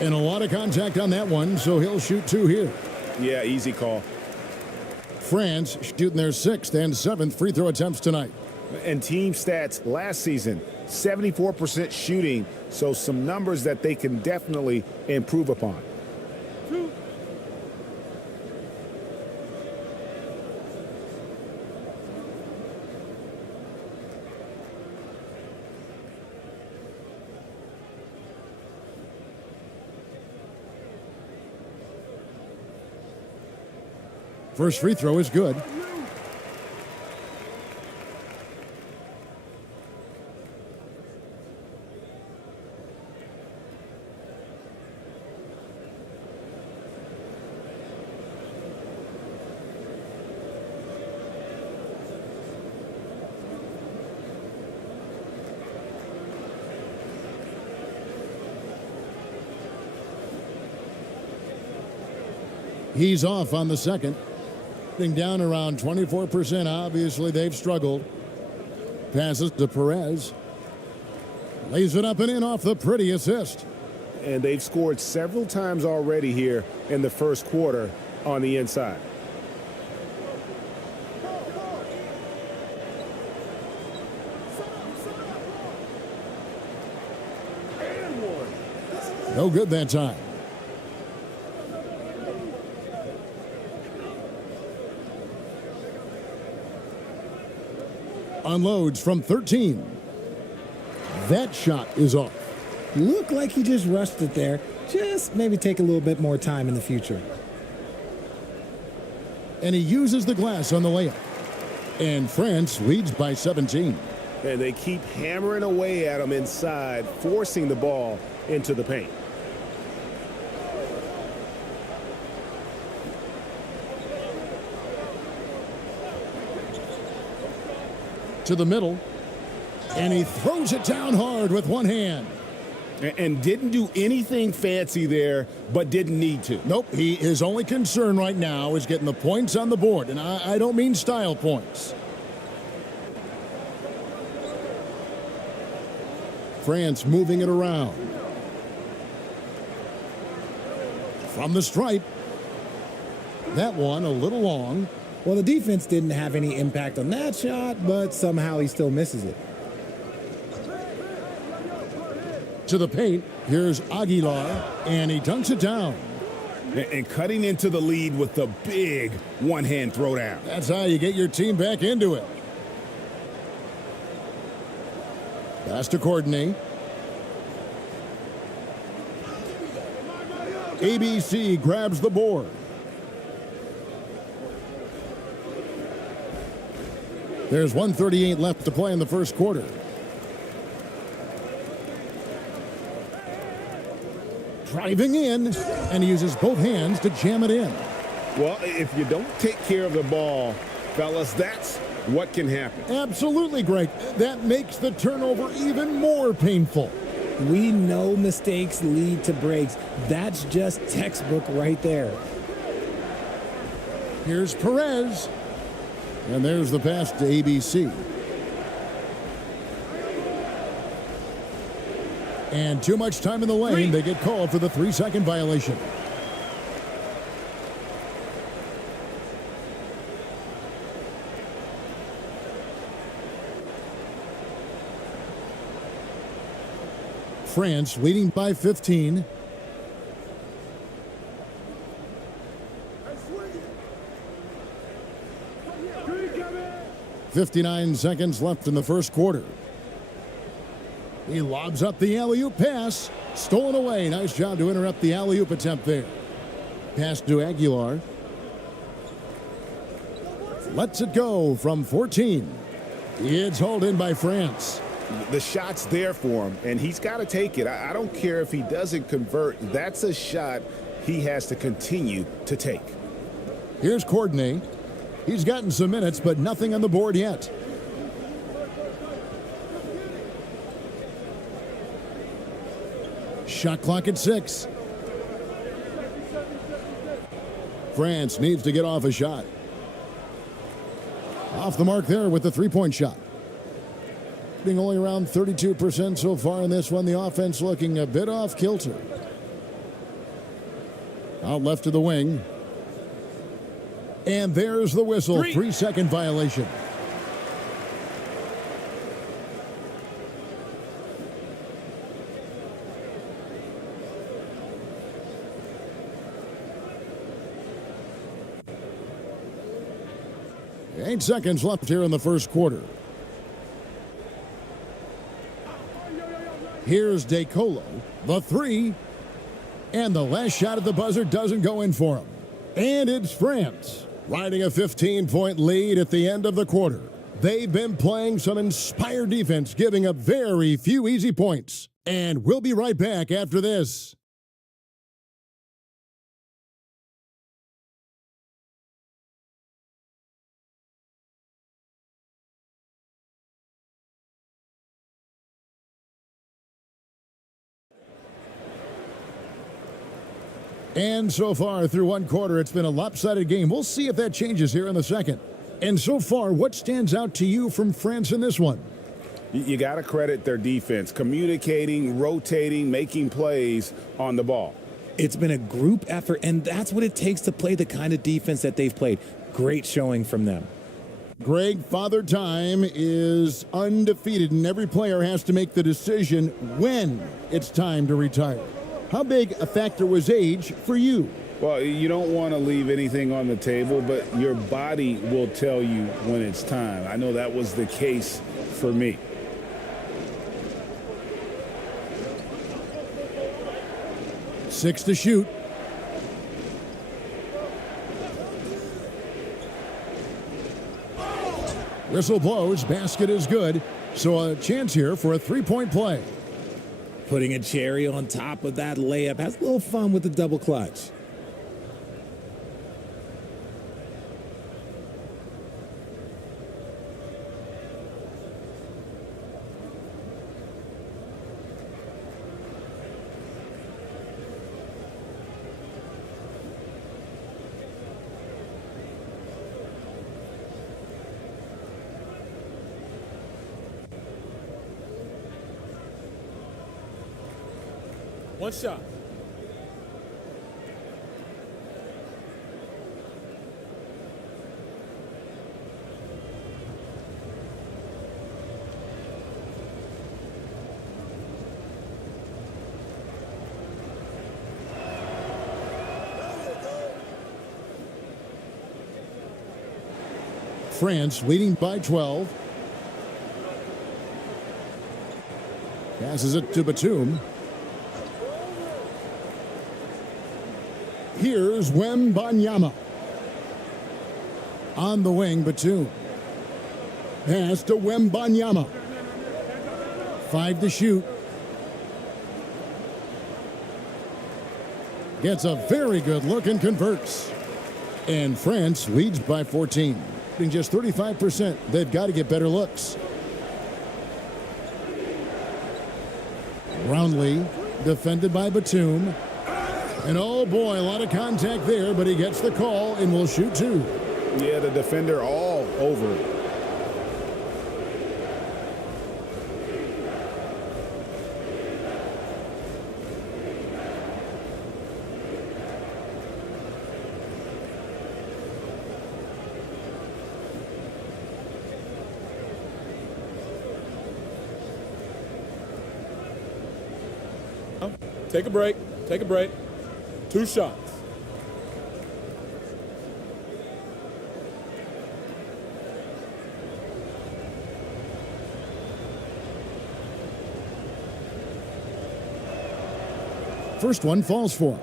And a lot of contact on that one, so he'll shoot 2 here. Yeah, easy call. France shooting their 6th and 7th free throw attempts tonight. And team stats last season, 74% shooting, so some numbers that they can definitely improve upon. First free throw is good. He's off on the second. Down around 24%. Obviously, they've struggled. Passes to Perez. Lays it up and in off the pretty assist. And they've scored several times already here in the first quarter on the inside. No good that time. Unloads from 13. That shot is off. Looked like he just rushed it there. Just maybe take a little bit more time in the future. And he uses the glass on the layup. And France leads by 17. And they keep hammering away at him inside, forcing the ball into the paint. To the middle, and he throws it down hard with one hand. And didn't do anything fancy there, but didn't need to. Nope, his only concern right now is getting the points on the board, and I don't mean style points. France moving it around. From the stripe. That one a little long. Well, the defense didn't have any impact on that shot, but somehow he still misses it. To the paint, here's Aguilar, and he dunks it down. And cutting into the lead with the big one-hand throwdown. That's how you get your team back into it. Pass to Courtney. ABC grabs the board. There's 1:38 left to play in the first quarter. Driving in, and he uses both hands to jam it in. Well, if you don't take care of the ball, fellas, that's what can happen. Absolutely, Greg. That makes the turnover even more painful. We know mistakes lead to breaks. That's just textbook right there. Here's Perez. And there's the pass to ABC. And too much time in the lane. They get called for the 3-second violation. France leading by 15. .59 seconds left in the first quarter. He lobs up the alley-oop pass. Stolen away. Nice job to interrupt the alley-oop attempt there. Pass to Aguilar. Lets it go from 14. It's hauled in by France. The shot's there for him, and he's got to take it. I don't care if he doesn't convert. That's a shot he has to continue to take. Here's Courtney. He's gotten some minutes, but nothing on the board yet. Shot clock at 6. France needs to get off a shot. Off the mark there with the three-point shot. Being only around 32% so far in this one. The offense looking a bit off kilter. Out left to the wing. And there's the whistle. 3-second violation. 8 seconds left here in the first quarter. Here's DeColo, the three, and the last shot at the buzzer doesn't go in for him. And it's France, riding a 15-point lead at the end of the quarter. They've been playing some inspired defense, giving up very few easy points. And we'll be right back after this. And so far through one quarter, it's been a lopsided game. We'll see if that changes here in the second. And so far, what stands out to you from France in this one? You got to credit their defense, communicating, rotating, making plays on the ball. It's been a group effort, and that's what it takes to play the kind of defense that they've played. Great showing from them. Greg, Father Time is undefeated, and every player has to make the decision when it's time to retire. How big a factor was age for you? Well, you don't want to leave anything on the table, but your body will tell you when it's time. I know that was the case for me. Six to shoot. Whistle blows, basket is good, so a chance here for a three-point play. Putting a cherry on top of that layup. Has a little fun with the double clutch. One shot. France leading by 12. Passes it to Batum. Here's Wembanyama. On the wing, Batum. Pass to Wembanyama. 5 to shoot. Gets a very good look and converts. And France leads by 14. In just 35%, they've got to get better looks. Brownlee, defended by Batum. And oh boy, a lot of contact there, but he gets the call and will shoot two. Yeah, the defender all over it. Take a break. Take a break. 2 shots. First one falls for him.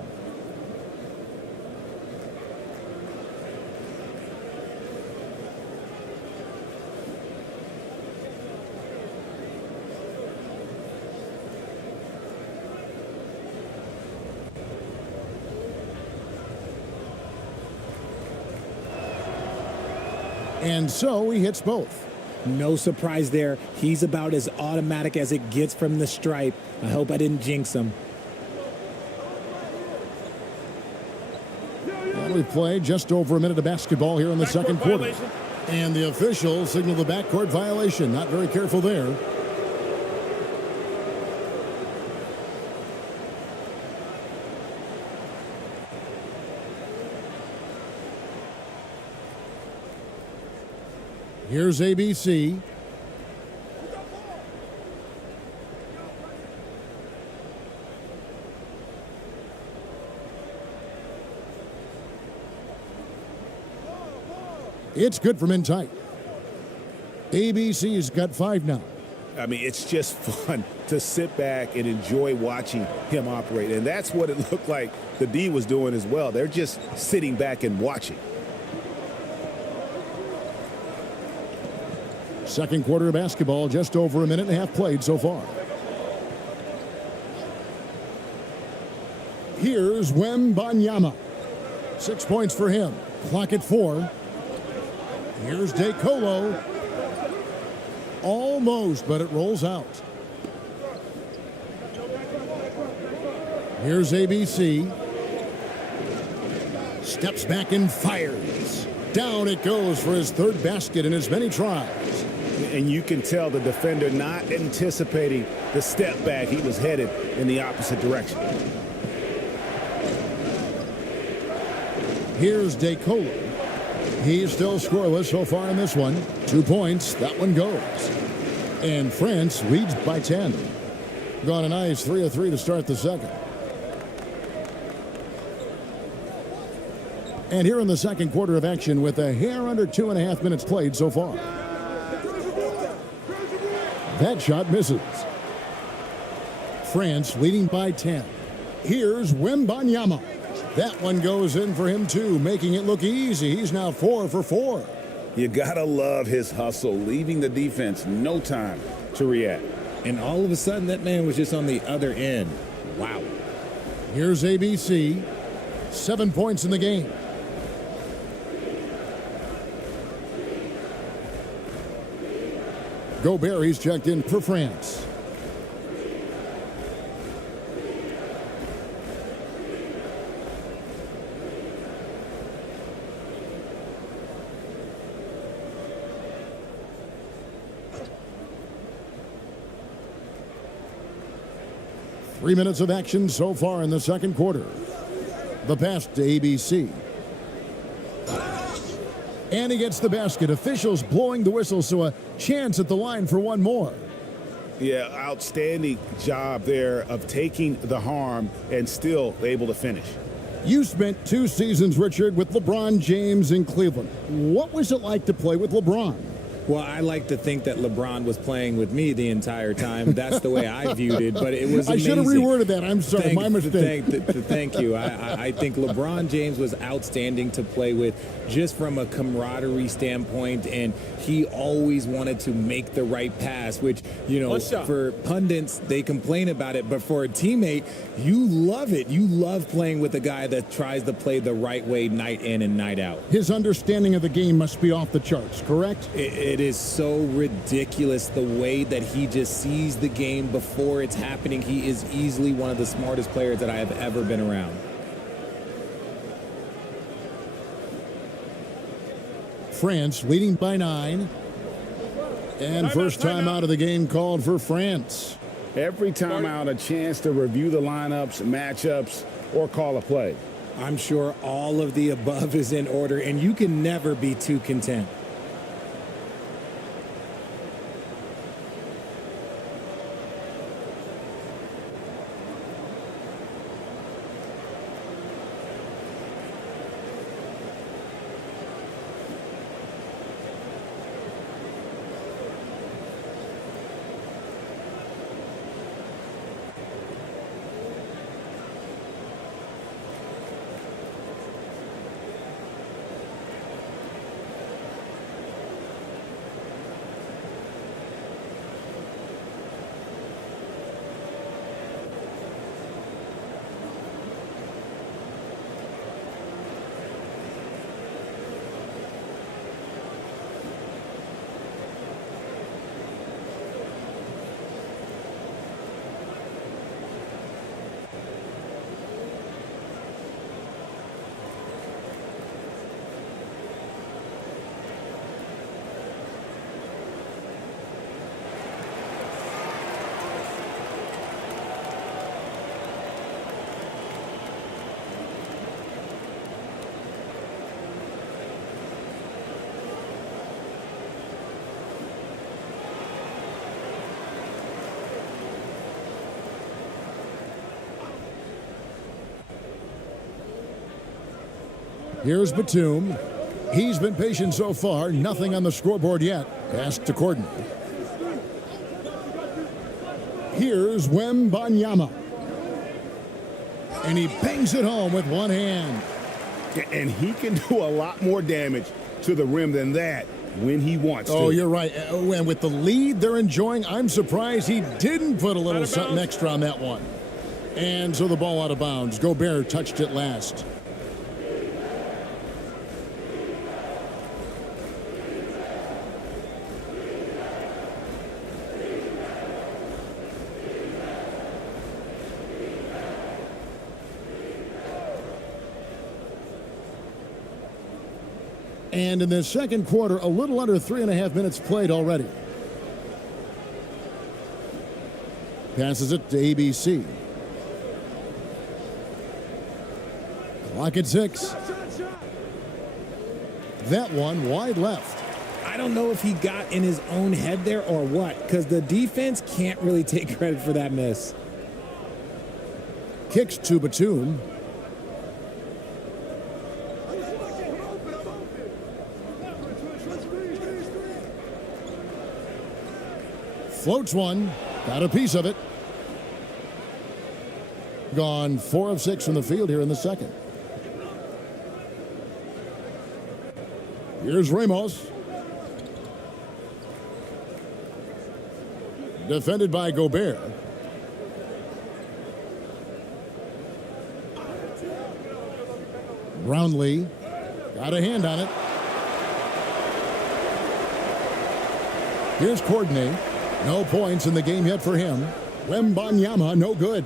And so he hits both. No surprise there. He's about as automatic as it gets from the stripe. I hope I didn't jinx him. And we play just over a minute of basketball here in the second quarter. And the officials signal the backcourt violation. Not very careful there. Here's ABC. It's good from in tight. ABC's got 5 now. I mean, it's just fun to sit back and enjoy watching him operate. And that's what it looked like the D was doing as well. They're just sitting back and watching. Second quarter of basketball, just over a minute and a half played so far. Here's Wembanyama. 6 points for him. Clock at 4. Here's DeColo. Almost, but it rolls out. Here's ABC. Steps back and fires. Down it goes for his third basket in as many tries. And you can tell the defender not anticipating the step back. He was headed in the opposite direction. Here's DeColo. He's still scoreless so far in this one. 2 points. That one goes. And France leads by 10. Got a nice 3 of 3 to start the second. And here in the second quarter of action with a hair under 2.5 minutes played so far. That shot misses. France leading by 10. Here's Wembanyama. That one goes in for him too, making it look easy. He's now 4 for 4. You gotta love his hustle, leaving the defense no time to react. And all of a sudden, that man was just on the other end. Wow. Here's ABC. 7 points in the game. Gobert, he's checked in for France. Three minutes of action so far in the second quarter. The pass to ABC. And he gets the basket. Officials blowing the whistle, so a chance at the line for one more. Yeah, outstanding job there of taking the harm and still able to finish. You spent 2 seasons, Richard, with LeBron James in Cleveland. What was it like to play with LeBron? Well, I like to think that LeBron was playing with me the entire time. That's the way I viewed it, but it was amazing. I should have reworded that. I'm sorry, my mistake. Thank you. I think LeBron James was outstanding to play with just from a camaraderie standpoint, and he always wanted to make the right pass, which, you know, for pundits, they complain about it, but for a teammate, you love it. You love playing with a guy that tries to play the right way night in and night out. His understanding of the game must be off the charts, correct? It is so ridiculous the way that he just sees the game before it's happening. He is easily one of the smartest players that I have ever been around. France leading by 9. And first time out of the game called for France. Every time out, a chance to review the lineups, matchups, or call a play. I'm sure all of the above is in order, and you can never be too content. Here's Batum. He's been patient so far. Nothing on the scoreboard yet. Pass to Corden. Here's Wembanyama. And he bangs it home with one hand. And he can do a lot more damage to the rim than that when he wants to. Oh, you're right. And with the lead they're enjoying, I'm surprised he didn't put a little something extra on that one. And so the ball out of bounds. Gobert touched it last. And in the second quarter, a little under 3.5 minutes played already. Passes it to ABC. Clock at 6. That one wide left. I don't know if he got in his own head there or what, because the defense can't really take credit for that miss. Kicks to Batum. Floats one. Got a piece of it. Gone 4 of 6 from the field here in the second. Here's Ramos. Defended by Gobert. Brownlee got a hand on it. Here's Corden. No points in the game yet for him. Wembanyama, no good.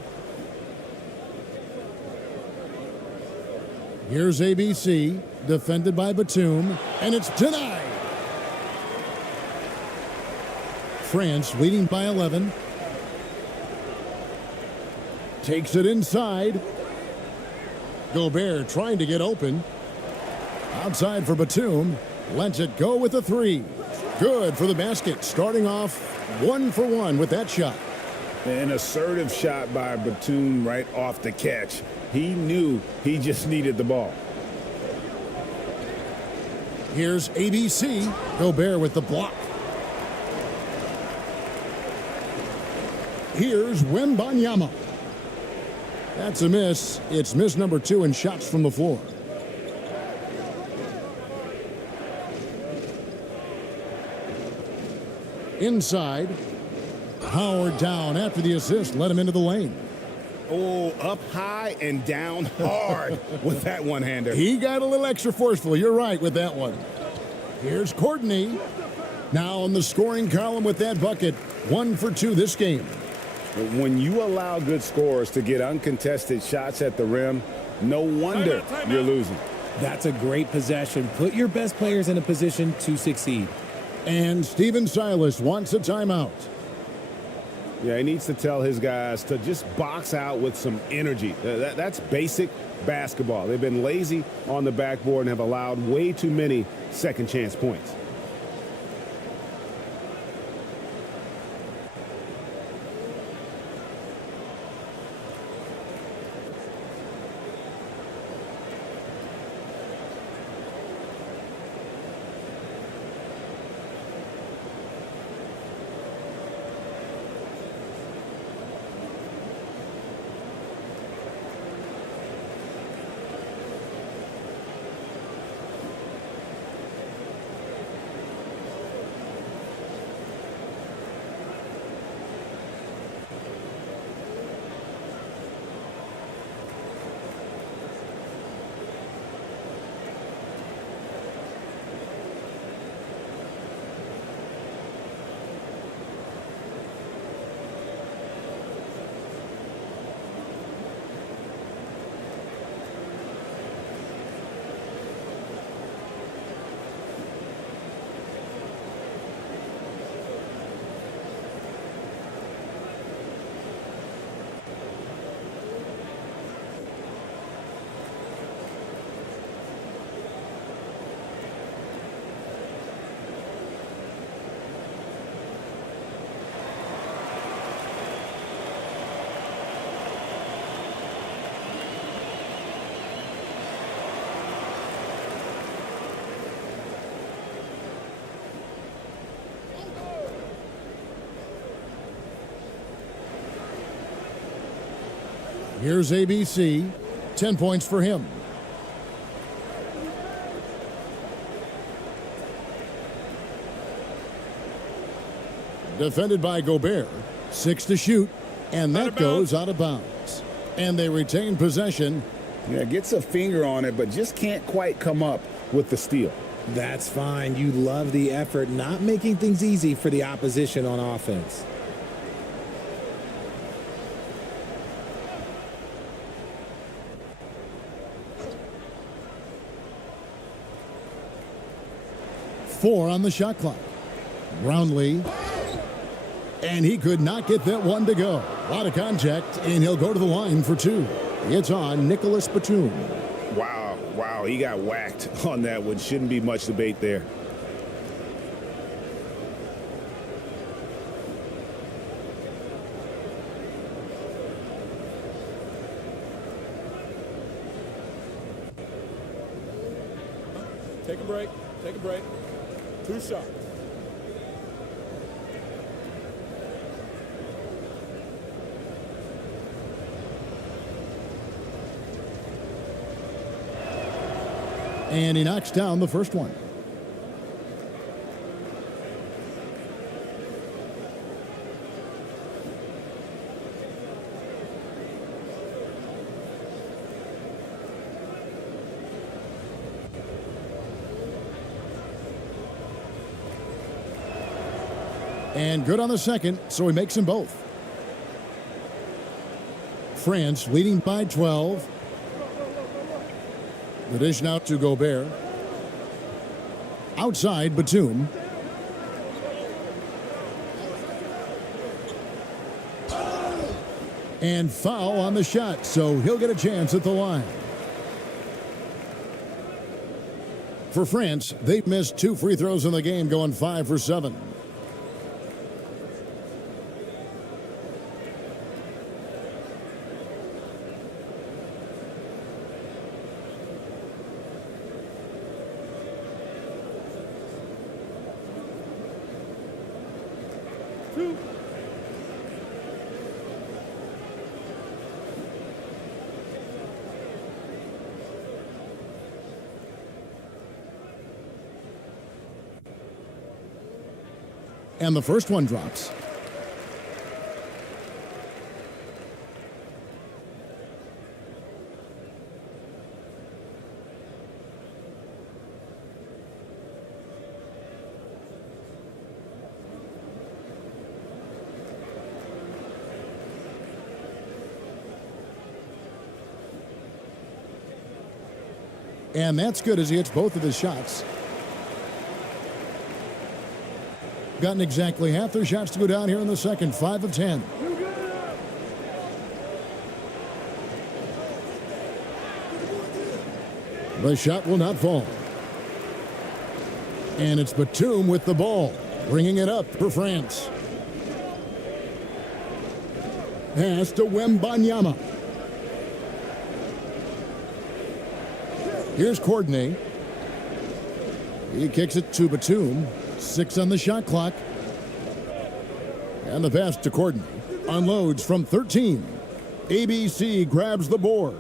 Here's ABC, defended by Batum, and it's denied. France leading by 11. Takes it inside. Gobert trying to get open. Outside for Batum. Lets it go with a 3. Good for the basket. Starting off 1 for 1 with that shot. An assertive shot by Batum right off the catch. He knew he just needed the ball. Here's ABC. Gobert with the block. Here's Wembanyama. That's a miss. It's miss number 2 in shots from the floor. Inside. Howard down after the assist. Let him into the lane. Oh, up high and down hard with that one-hander. He got a little extra forceful. You're right with that one. Here's Courtney. Now on the scoring column with that bucket. 1 for 2 this game. When you allow good scorers to get uncontested shots at the rim, no wonder you're losing. That's a great possession. Put your best players in a position to succeed. And Stephen Silas wants a timeout. Yeah, he needs to tell his guys to just box out with some energy. That's basic basketball. They've been lazy on the backboard and have allowed way too many second chance points. Here's ABC. 10 points for him. Defended by Gobert. 6 to shoot. And that goes out of bounds. And they retain possession. Yeah, gets a finger on it, but just can't quite come up with the steal. That's fine. You love the effort, not making things easy for the opposition on offense. Four on the shot clock. Brownlee. And he could not get that one to go. A lot of contact, and he'll go to the line for 2. It's on Gilas Batum. Wow, he got whacked on that one. Shouldn't be much debate there. Take a break. Take a break. 2 shots. And he knocks down the first one. And good on the second, so he makes them both. France leading by 12. The dish now to Gobert. Outside, Batum. And foul on the shot, so he'll get a chance at the line. For France, they've missed 2 free throws in the game, going 5 for 7. And the first one drops. And that's good as he hits both of his shots. Gotten exactly half their shots to go down here in the second. 5 of 10. The shot will not fall. And it's Batum with the ball, bringing it up for France. Pass to Wembanyama. Here's Courtney. He kicks it to Batum. 6 on the shot clock. And the pass to Courtney. Unloads from 13. ABC grabs the board.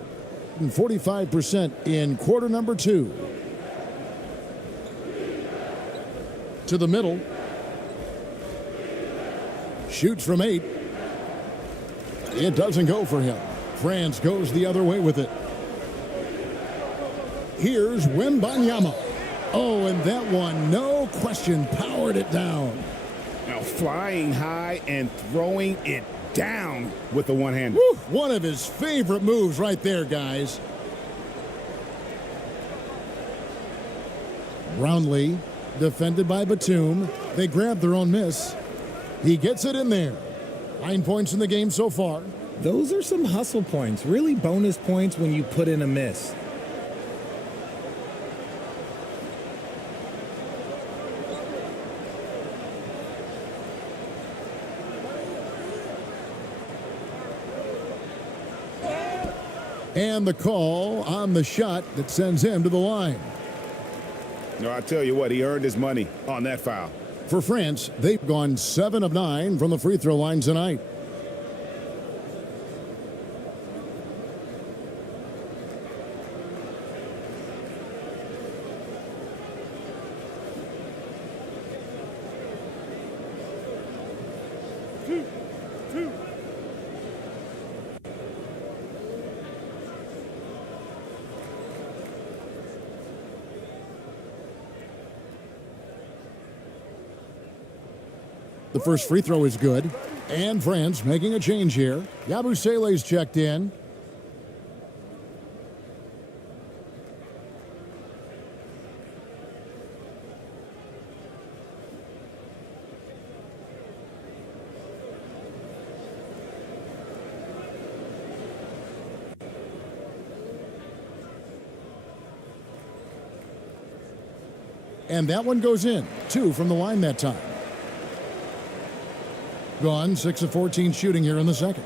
45% in quarter number 2. To the middle. Shoots from 8. It doesn't go for him. France goes the other way with it. Here's Wembanyama. Oh, and that one, no question, powered it down. Now flying high and throwing it down with the one-hander. One of his favorite moves right there, guys. Brownlee, defended by Batum. They grab their own miss. He gets it in there. 9 points in the game so far. Those are some hustle points, really bonus points when you put in a miss. And the call on the shot that sends him to the line. No, I tell you what, he earned his money on that foul. For France, they've gone 7 of 9 from the free throw line tonight. The first free throw is good. And France making a change here. Yabusele's checked in. And that one goes in. 2 from the line that time. Gone 6 of 14 shooting here in the second.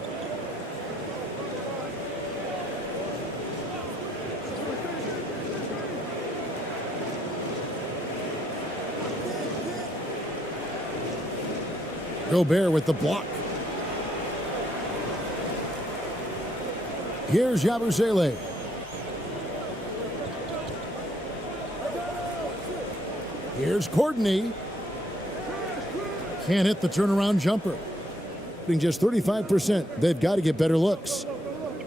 Gobert with the block. Here's Yabusele. Here's Courtney. Can't hit the turnaround jumper. Being just 35%, they've got to get better looks.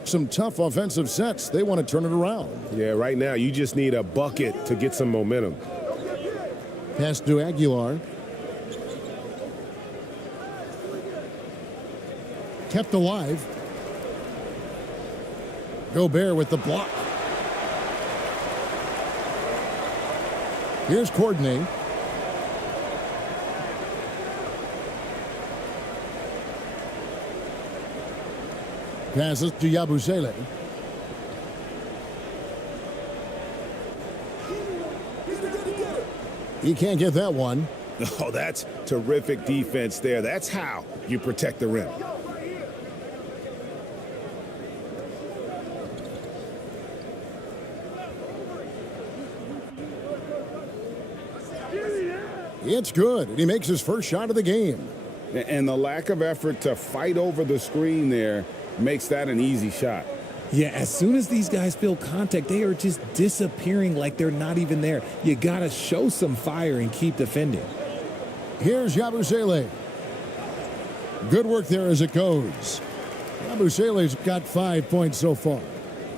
Some tough offensive sets. They want to turn it around. Yeah, right now you just need a bucket to get some momentum. Pass to Aguilar. Kept alive. Gobert with the block. Here's Courtney. Passes to Yabusele. He can't get that one. Oh, that's terrific defense there. That's how you protect the rim. It's good, and he makes his first shot of the game. And the lack of effort to fight over the screen there makes that an easy shot. Yeah, as soon as these guys feel contact, they are just disappearing like they're not even there. You got to show some fire and keep defending. Here's Yabusele. Good work there as it goes. Yabusele's got 5 points so far.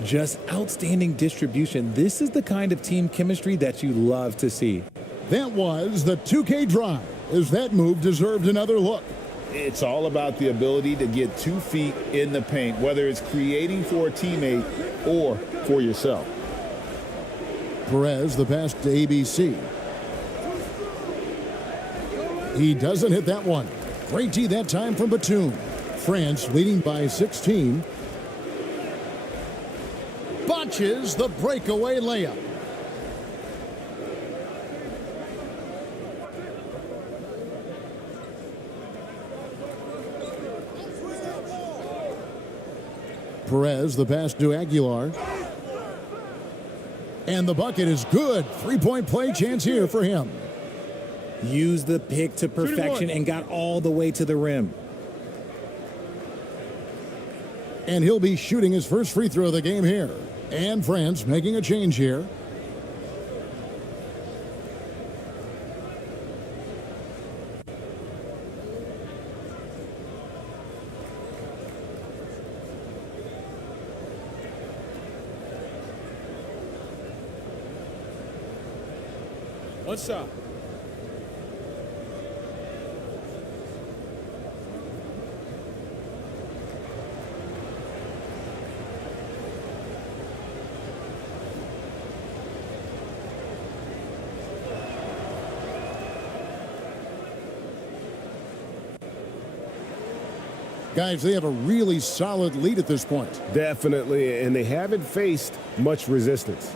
Just outstanding distribution. This is the kind of team chemistry that you love to see. That was the 2K drive, as that move deserved another look. It's all about the ability to get 2 feet in the paint, whether it's creating for a teammate or for yourself. Perez, the pass to ABC. He doesn't hit that one. Great D that time from Batum. France leading by 16. Botches the breakaway layup. Perez, the pass to Aguilar. And the bucket is good. 3-point play chance here for him. Used the pick to perfection and got all the way to the rim. And he'll be shooting his first free throw of the game here. And France making a change here. One shot. Guys, they have a really solid lead at this point. Definitely, and they haven't faced much resistance.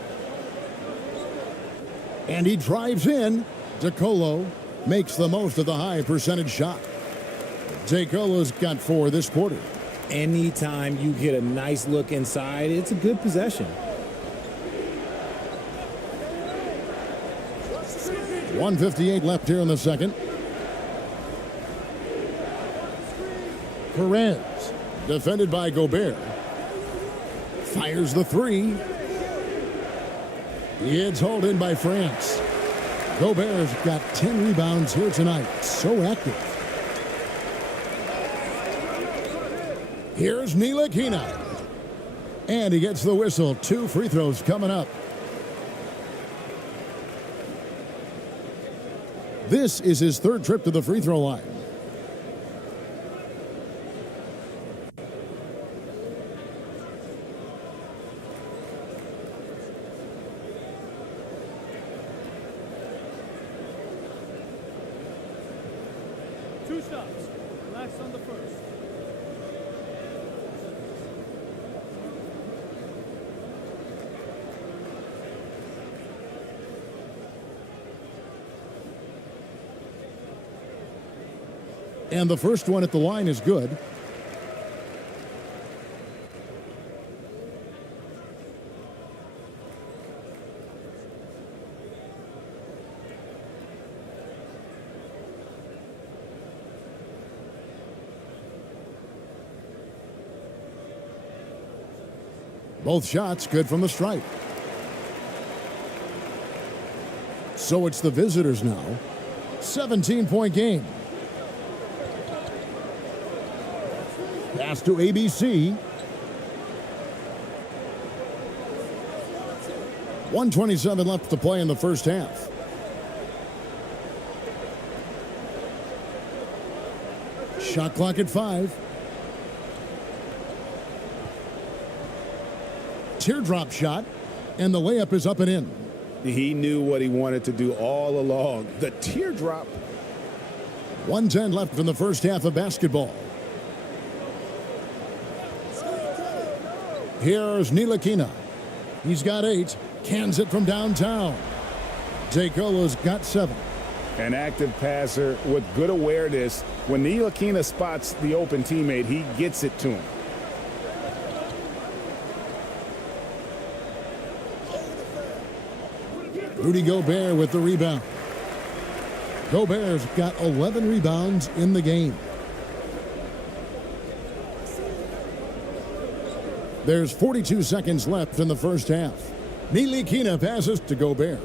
And he drives in. DeColo makes the most of the high percentage shot. DeColo's got 4 this quarter. Anytime you get a nice look inside, it's a good possession. .158 left here in the second. Perez, defended by Gobert. Fires the 3. It's hauled in by France. Gobert's got 10 rebounds here tonight. So active. Here's Ntilikina. And he gets the whistle. 2 free throws coming up. This is his 3rd trip to the free throw line. 2 stops. Relax on the first. And the first one at the line is good. Both shots good from the stripe. So it's the visitors now. 17-point game. Pass to ABC. 1:27 left to play in the first half. Shot clock at 5. Teardrop shot, and the layup is up and in. He knew what he wanted to do all along. The teardrop. 1:10 left in the first half of basketball. Here's Ntilikina. He's got 8. Cans it from downtown. Dakola's got 7. An active passer with good awareness. When Ntilikina spots the open teammate, he gets it to him. Rudy Gobert with the rebound. Gobert's got 11 rebounds in the game. There's 42 seconds left in the first half. Ntilikina passes to Gobert.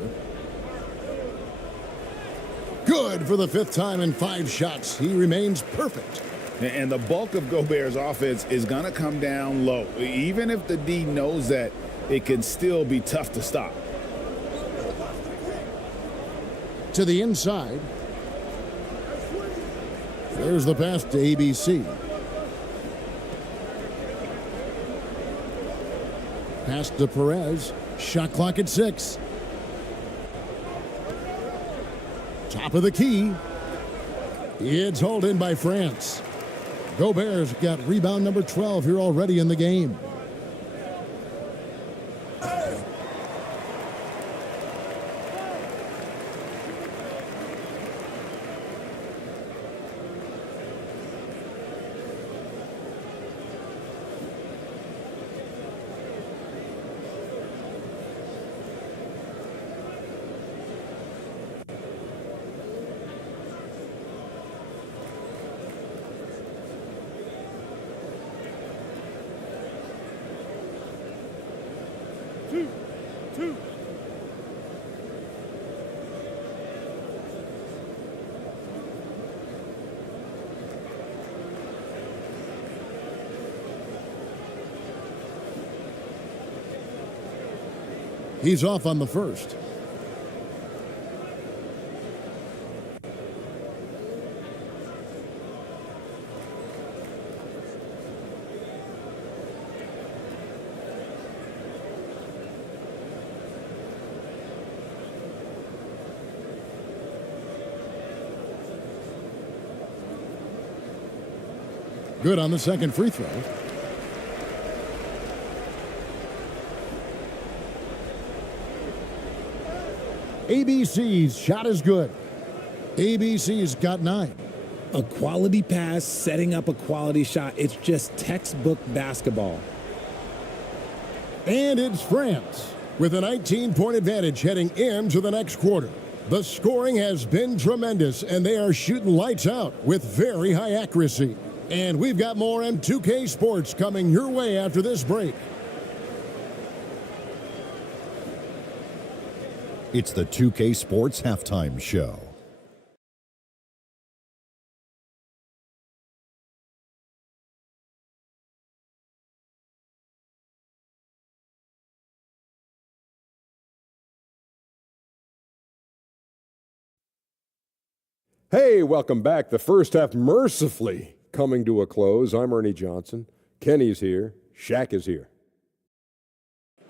Good for the 5th time in 5 shots. He remains perfect. And the bulk of Gobert's offense is going to come down low. Even if the D knows that, it can still be tough to stop. To the inside. There's the pass to ABC. Pass to Perez. Shot clock at 6. Top of the key. It's hauled in by France. Gobert's got rebound number 12 here already in the game. He's off on the first. Good on the second free throw. ABC's shot is good. ABC's got 9. A quality pass, setting up a quality shot. It's just textbook basketball. And it's France with a 19-point advantage heading into the next quarter. The scoring has been tremendous, and they are shooting lights out with very high accuracy. And we've got more M2K Sports coming your way after this break. It's the 2K Sports Halftime Show. Hey, welcome back. The first half mercifully coming to a close. I'm Ernie Johnson. Kenny's here. Shaq is here.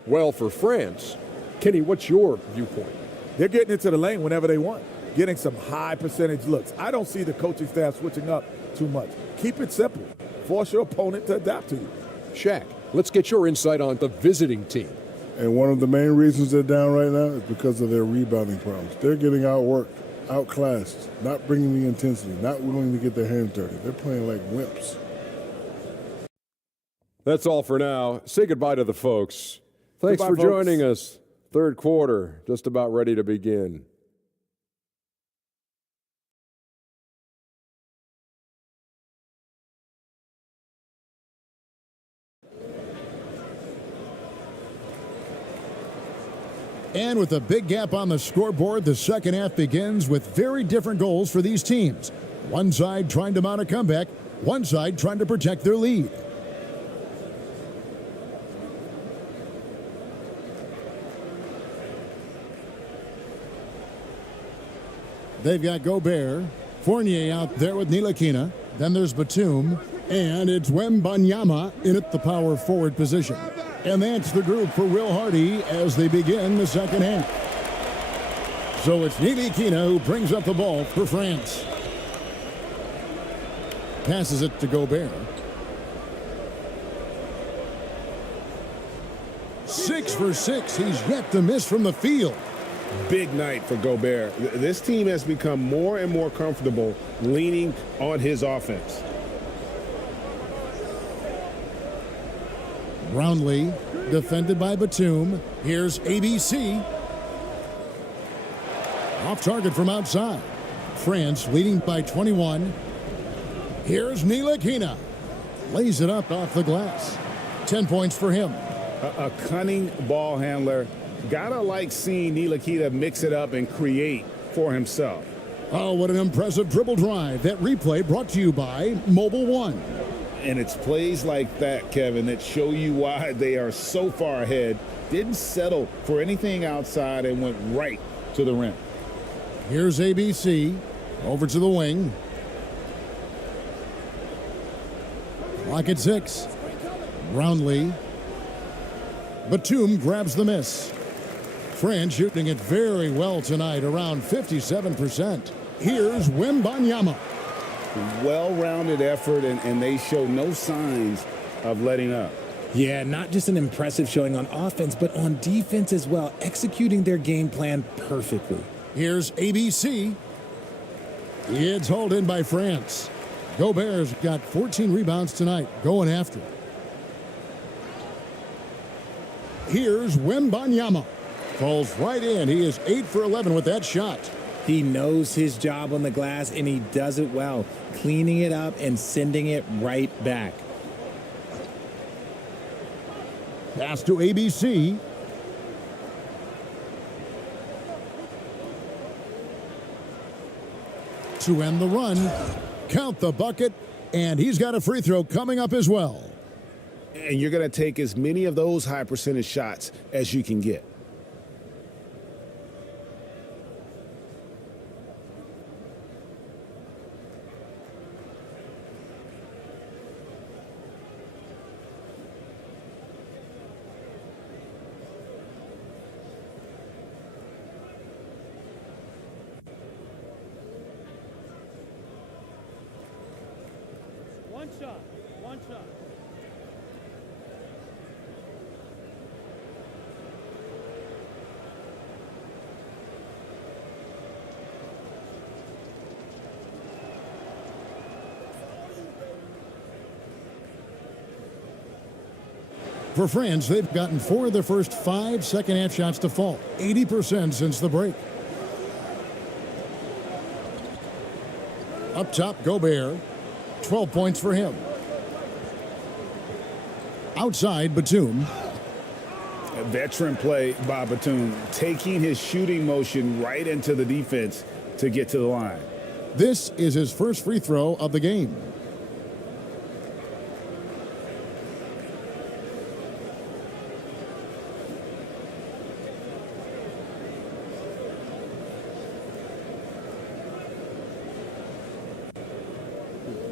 Well, for France, Kenny, what's your viewpoint? They're getting into the lane whenever they want. getting some high percentage looks. I don't see the coaching staff switching up too much. Keep it simple. Force your opponent to adapt to you. Shaq, let's get your insight on the visiting team. And one of the main reasons they're down right now is because of their rebounding problems. They're getting outworked, outclassed, not bringing the intensity, not willing to get their hands dirty. They're playing like wimps. That's all for now. Say goodbye to the folks. Thanks Goodbye, for folks. joining us. Third quarter, just about ready to begin. And with a big gap on the scoreboard, the second half begins with very different goals for these teams. One side trying to mount a comeback, one side trying to protect their lead. They've got Gobert, Fournier out there with Ntilikina. Then there's Batum, and it's Wembanyama in at the power forward position. And that's the group for Will Hardy as they begin the second half. So it's Ntilikina who brings up the ball for France. Passes it to Gobert. 6 for 6. He's yet to miss from the field. Big night for Gobert. This team has become more and more comfortable leaning on his offense. Brownlee, defended by Batum. Here's ABC. Off target from outside. France leading by 21. Here's Ntilikina. Lays it up off the glass. 10 points for him. A cunning ball handler. Gotta like seeing Ntilikina mix it up and create for himself. Oh, what an impressive dribble drive. That replay brought to you by Mobile One. And it's plays like that, Kevin, that show you why they are so far ahead. Didn't settle for anything outside and went right to the rim. Here's ABC. Over to the wing. Clock at 6. Brownlee. Batum grabs the miss. France shooting it very well tonight, around 57%. Here's Wembanyama. Well-rounded effort, and they show no signs of letting up. Yeah, not just an impressive showing on offense, but on defense as well, executing their game plan perfectly. Here's ABC. It's hauled in by France. Gobert's got 14 rebounds tonight, going after it. Here's Wembanyama. Falls right in. He is 8 for 11 with that shot. He knows his job on the glass, and he does it well, cleaning it up and sending it right back. Pass to ABC. To end the run, count the bucket, and he's got a free throw coming up as well. And you're going to take as many of those high percentage shots as you can get. One shot. For France, they've gotten 4 of their first 5 second-half shots to fall, 80% since the break. Up top, Gobert, 12 points for him. Outside, Batum. A veteran play by Batum, taking his shooting motion right into the defense to get to the line. This is his first free throw of the game.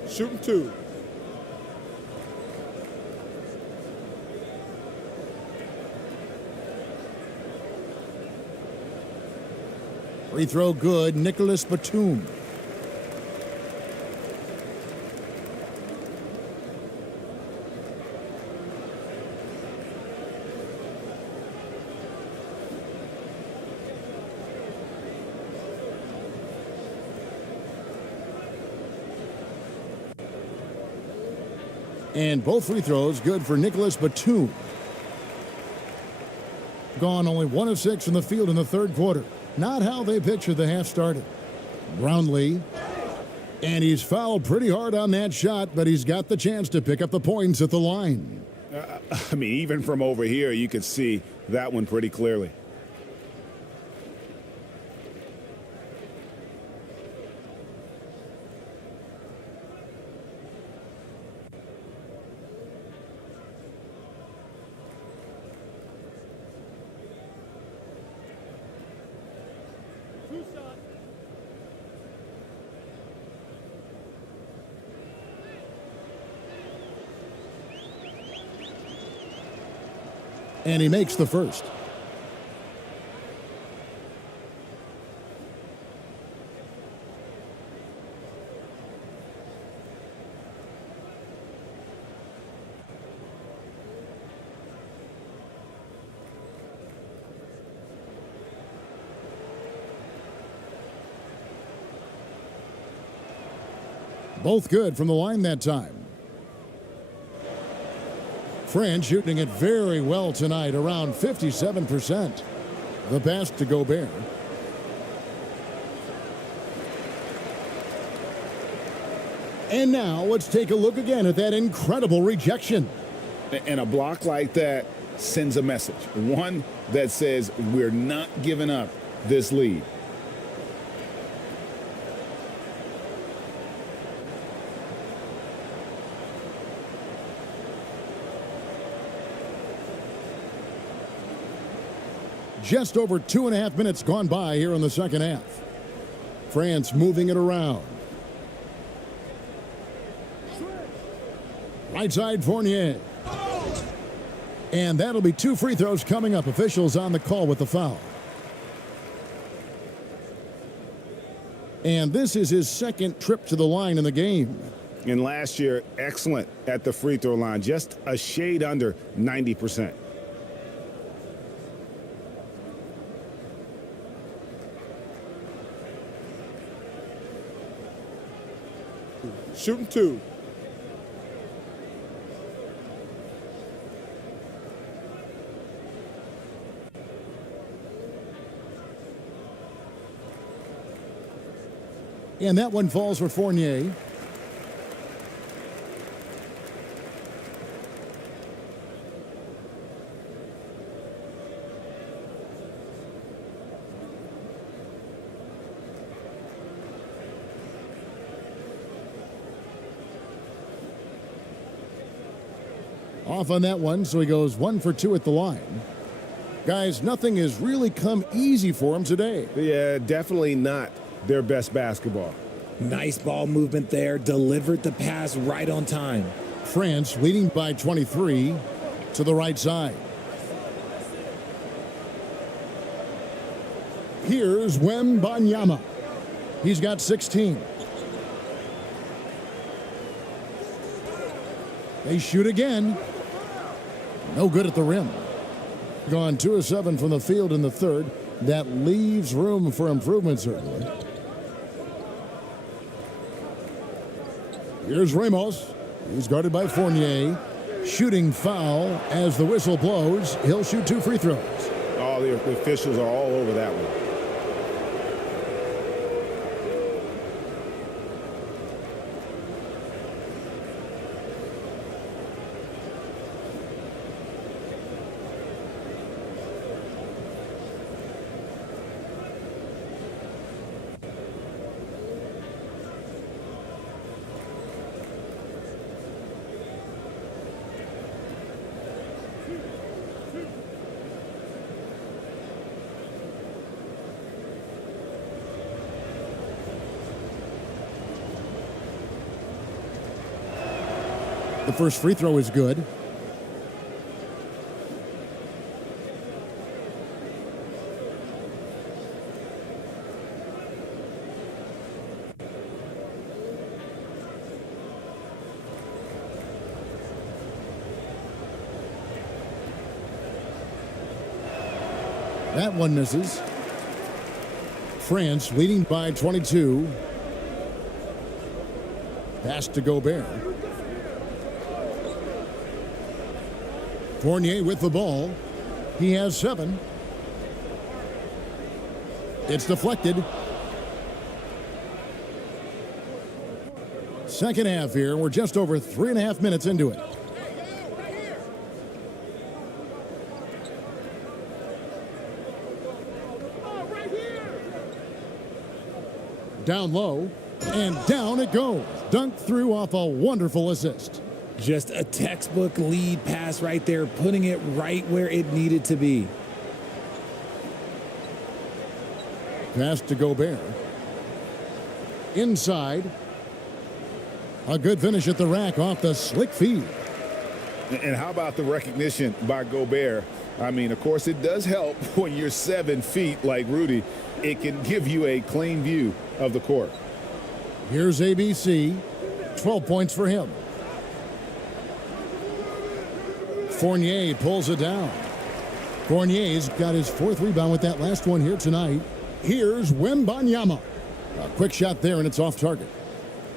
Shooting 2. Free throw good, Gilas Batum. And both free throws good for Gilas Batum. Gone only 1 of 6 from the field in the third quarter. Not how they pictured the half started. Brownlee. And he's fouled pretty hard on that shot, but he's got the chance to pick up the points at the line. I mean, even from over here, you could see that one pretty clearly. And he makes the first. Both good from the line that time. France shooting it very well tonight, around 57%. The pass to Gobert. And now let's take a look again at that incredible rejection. And a block like that sends a message. One that says we're not giving up this lead. Just over 2.5 minutes gone by here in the second half. France moving it around. Right side Fournier. And that'll be 2 free throws coming up. Officials on the call with the foul. And this is his second trip to the line in the game. And last year, excellent at the free throw line, just a shade under 90%. Shooting 2. And that one falls for Fournier. Off on that one, so he goes 1 for 2 at the line. Guys, nothing has really come easy for him today. Yeah, definitely not their best basketball. Nice ball movement there. Delivered the pass right on time. France leading by 23 to the right side. Here's Wembanyama. He's got 16. They shoot again. No good at the rim. Gone 2 of 7 from the field in the third. That leaves room for improvement, certainly. Here's Ramos. He's guarded by Fournier. Shooting foul as the whistle blows. He'll shoot 2 free throws. Oh, the officials are all over that one. The first free throw is good. That one misses. France leading by 22. Pass to Gobert. Fournier with the ball. He has 7. It's deflected. Second half here. We're just over 3.5 minutes into it. Down low, and down it goes. Dunked through off a wonderful assist. Just a textbook lead pass right there, putting it right where it needed to be. Pass to Gobert. Inside. A good finish at the rack off the slick feed. And how about the recognition by Gobert? I mean, of course, it does help when you're 7 feet like Rudy. It can give you a clean view of the court. Here's ABC. 12 points for him. Fournier pulls it down. Fournier's got his 4th rebound with that last one here tonight. Here's Wembanyama. A quick shot there, and it's off target.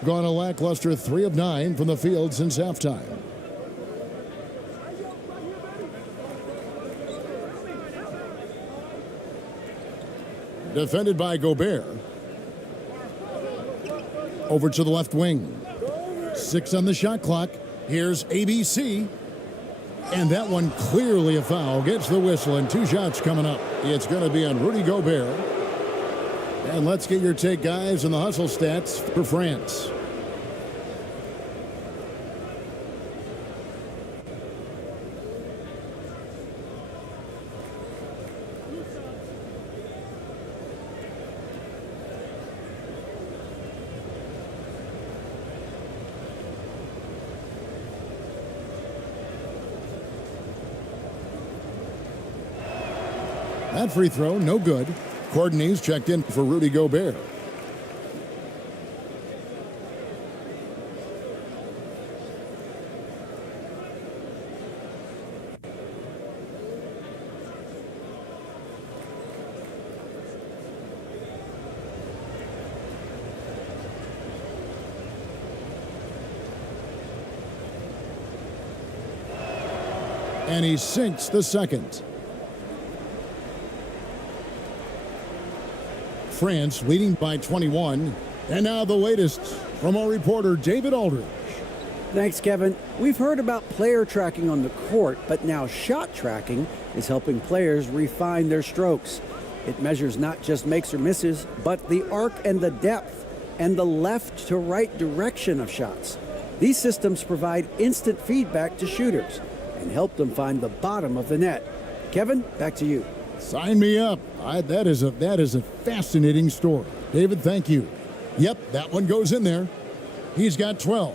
Gone a lackluster 3 of 9 from the field since halftime. Defended by Gobert. Over to the left wing. 6 on the shot clock. Here's ABC. And that one clearly a foul. Gets the whistle, and 2 shots coming up. It's going to be on Rudy Gobert. And let's get your take, guys, on the hustle stats for France. That free throw, no good. Courtney's checked in for Rudy Gobert. And he sinks the second. France leading by 21. And now the latest from our reporter, David Aldridge. Thanks, Kevin. We've heard about player tracking on the court, but now shot tracking is helping players refine their strokes. It measures not just makes or misses, but the arc and the depth and the left to right direction of shots. These systems provide instant feedback to shooters and help them find the bottom of the net. Kevin, back to you. Sign me up. That is a fascinating story. David, thank you. Yep, that one goes in there. He's got 12.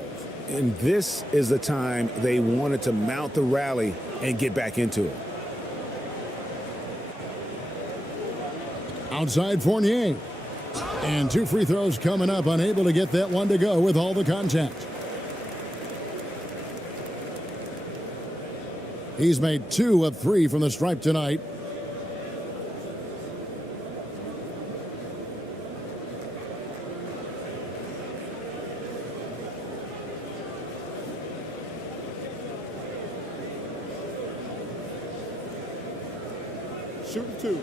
And this is the time they wanted to mount the rally and get back into it. Outside Fournier. And 2 free throws coming up. Unable to get that one to go with all the contact. He's made 2 of 3 from the stripe tonight. Shooting 2.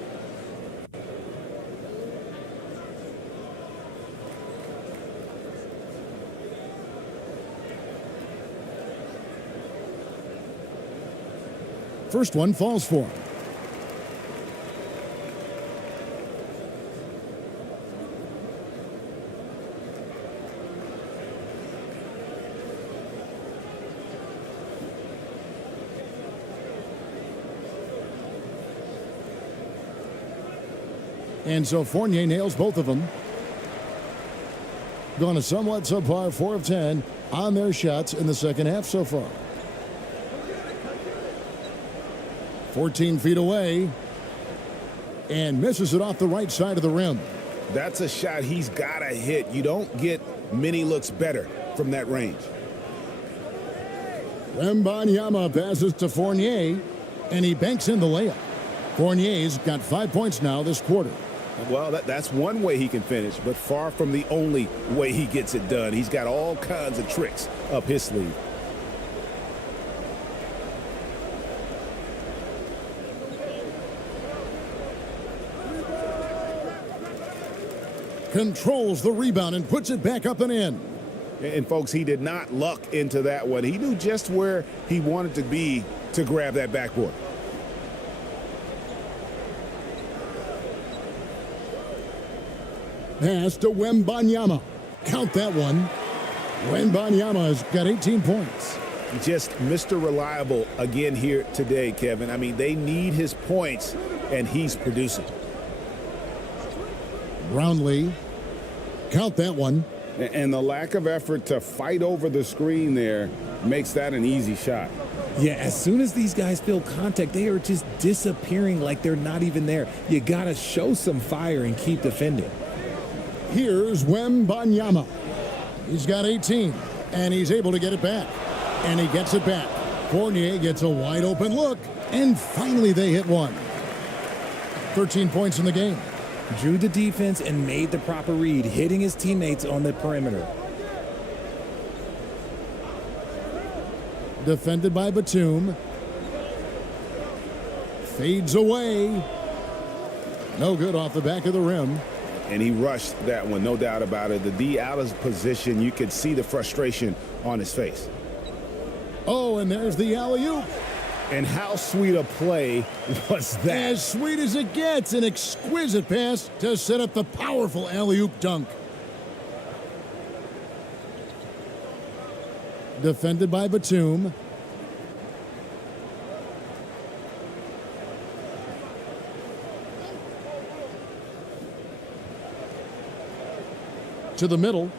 First one falls for him. And so Fournier nails both of them. Gone a somewhat subpar 4 of 10 on their shots in the second half so far. 14 feet away. And misses it off the right side of the rim. That's a shot he's got to hit. You don't get many looks better from that range. Wembanyama passes to Fournier. And he banks in the layup. Fournier's got 5 points now this quarter. Well, that's one way he can finish, but far from the only way he gets it done. He's got all kinds of tricks up his sleeve. Controls the rebound and puts it back up and in. And folks, he did not luck into that one. He knew just where he wanted to be to grab that backboard. Pass to Wembanyama. Count that one. Wembanyama's got 18 points. Just Mr. Reliable again here today, Kevin. I mean, they need his points, and he's producing. Brownlee. Count that one. And the lack of effort to fight over the screen there makes that an easy shot. Yeah, as soon as these guys feel contact, they are just disappearing like they're not even there. You got to show some fire and keep defending. Here's Wembanyama. He's got 18, and he's able to get it back. And he gets it back. Fournier gets a wide open look, and finally they hit one. 13 points in the game. Drew the defense and made the proper read, hitting his teammates on the perimeter. Defended by Batum. Fades away. No good off the back of the rim. And he rushed that one, no doubt about it. The D out of position, you could see the frustration on his face. Oh, and there's the alley-oop. And how sweet a play was that? As sweet as it gets, an exquisite pass to set up the powerful alley-oop dunk. Defended by Batum. To the middle.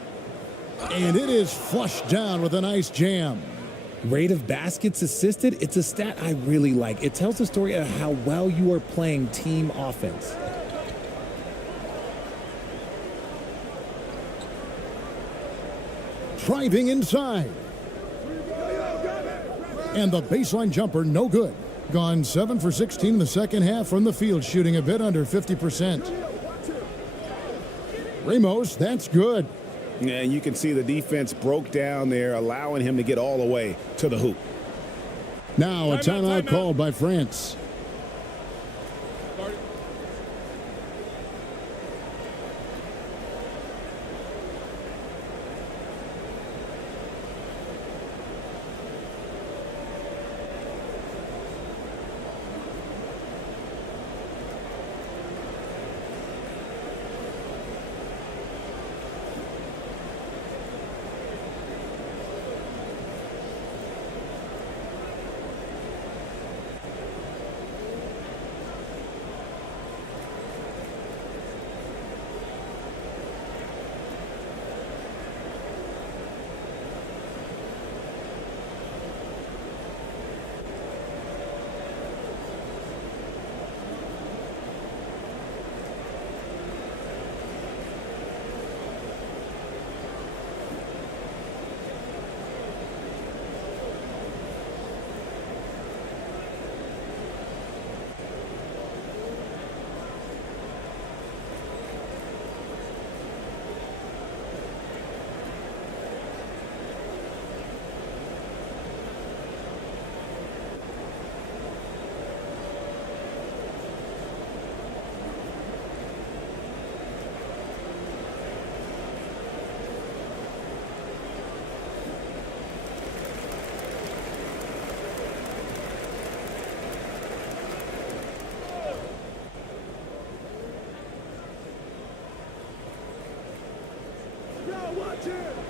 And it is flushed down with a nice jam. Rate of baskets assisted, it's a stat I really like. It tells the story of how well you are playing team offense. Driving inside. And the baseline jumper, no good. Gone 7 for 16 in the second half from the field, shooting a bit under 50%. Ramos, that's good. Yeah, you can see the defense broke down there, allowing him to get all the way to the hoop. Now a timeout called by France.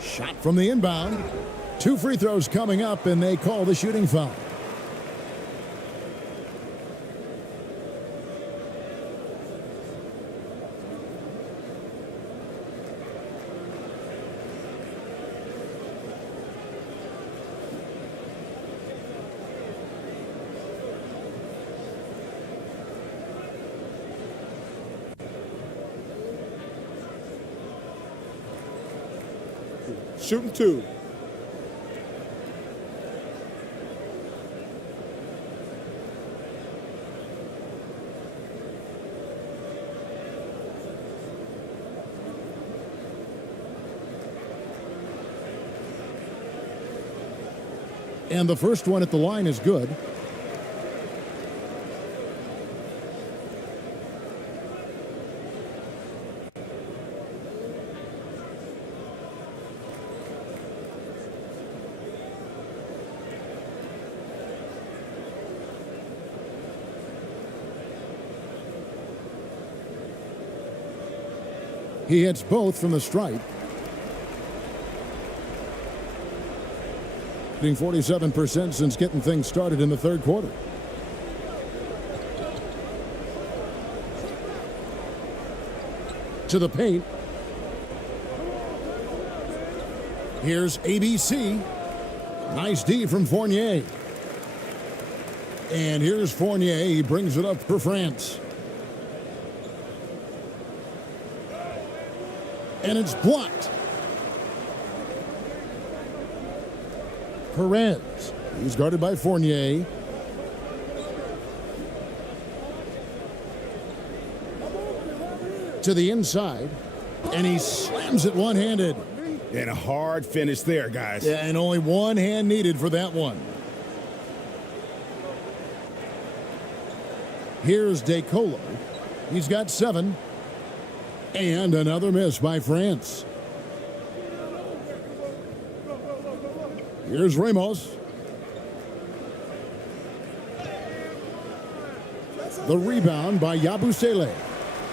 Shot from the inbound. 2 free throws coming up, and they call the shooting foul. Shooting 2. And the first one at the line is good. He hits both from the stripe. Hitting 47% since getting things started in the third quarter. To the paint. Here's ABC. Nice D from Fournier. And here's Fournier. He brings it up for France. And it's blocked. Perez. He's guarded by Fournier. To the inside. And he slams it one-handed. And a hard finish there, guys. Yeah, and only one hand needed for that one. Here's DeColo. He's got 7. And another miss by France. Here's Ramos. The rebound by Yabusele.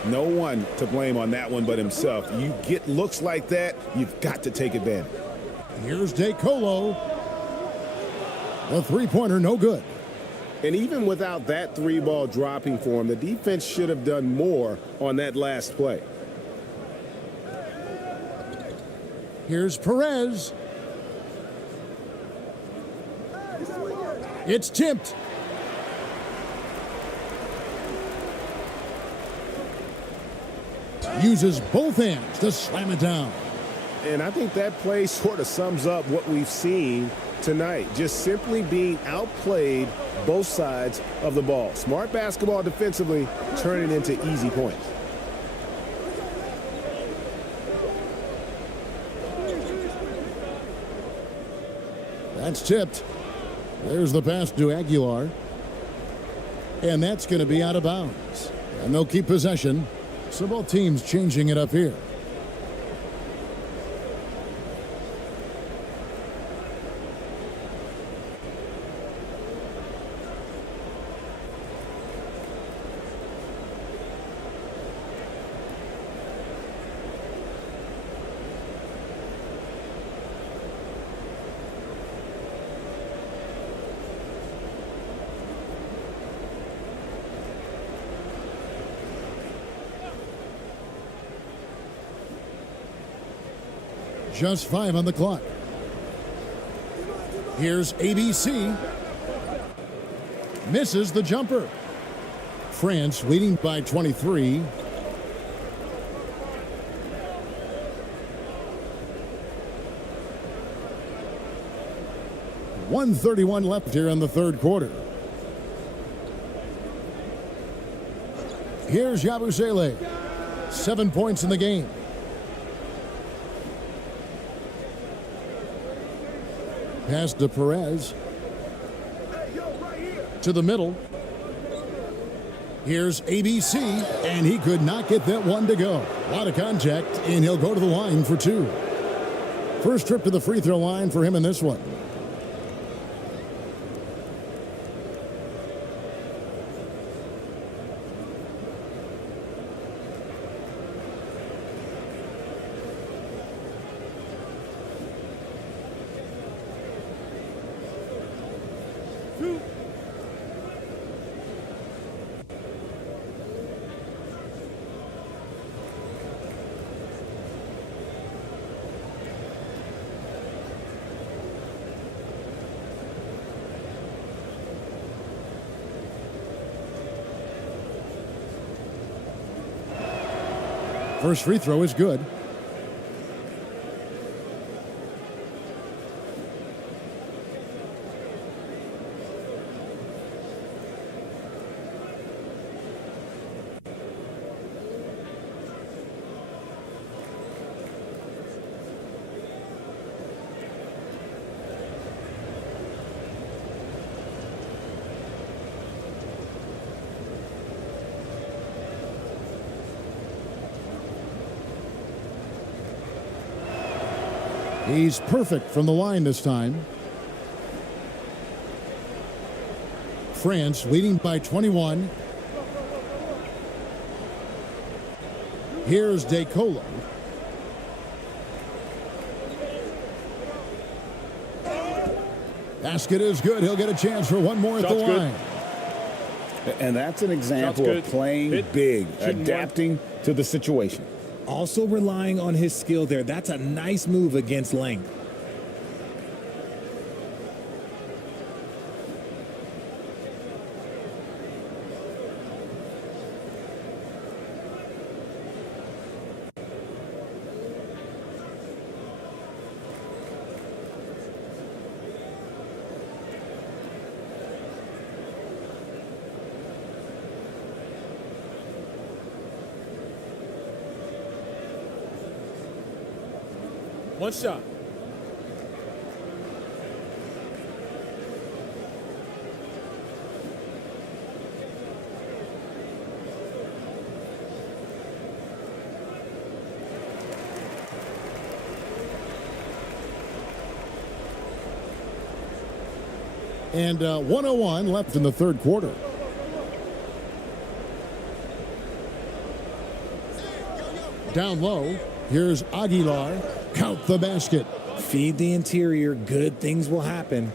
No one to blame on that one but himself. You get looks like that, you've got to take advantage. Here's DeColo. The three-pointer, no good. And even without that three ball dropping for him, the defense should have done more on that last play. Here's Perez. It's tipped. Uses both hands to slam it down. And I think that play sort of sums up what we've seen tonight. Just simply being outplayed both sides of the ball. Smart basketball defensively, turning into easy points. That's tipped. There's the pass to Aguilar. And that's going to be out of bounds. And they'll keep possession. So both teams changing it up here. Just 5 on the clock. Here's ABC. Misses the jumper. France leading by 23. .131 left here in the third quarter. Here's Yabusele. 7 points in the game. Pass to Perez. To the middle. Here's ABC, and he could not get that one to go. A lot of contact, and he'll go to the line for 2. First trip to the free throw line for him in this one. First free throw is good. He's perfect from the line this time. France leading by 21. Here's De Colo. Basket is good. He'll get a chance for one more at the line. And that's an example of playing big, adapting to the situation. Also relying on his skill there. That's a nice move against length. One shot. And 1:01 left in the third quarter. Down low, here's Aguilar. Count the basket. Feed the interior. Good things will happen.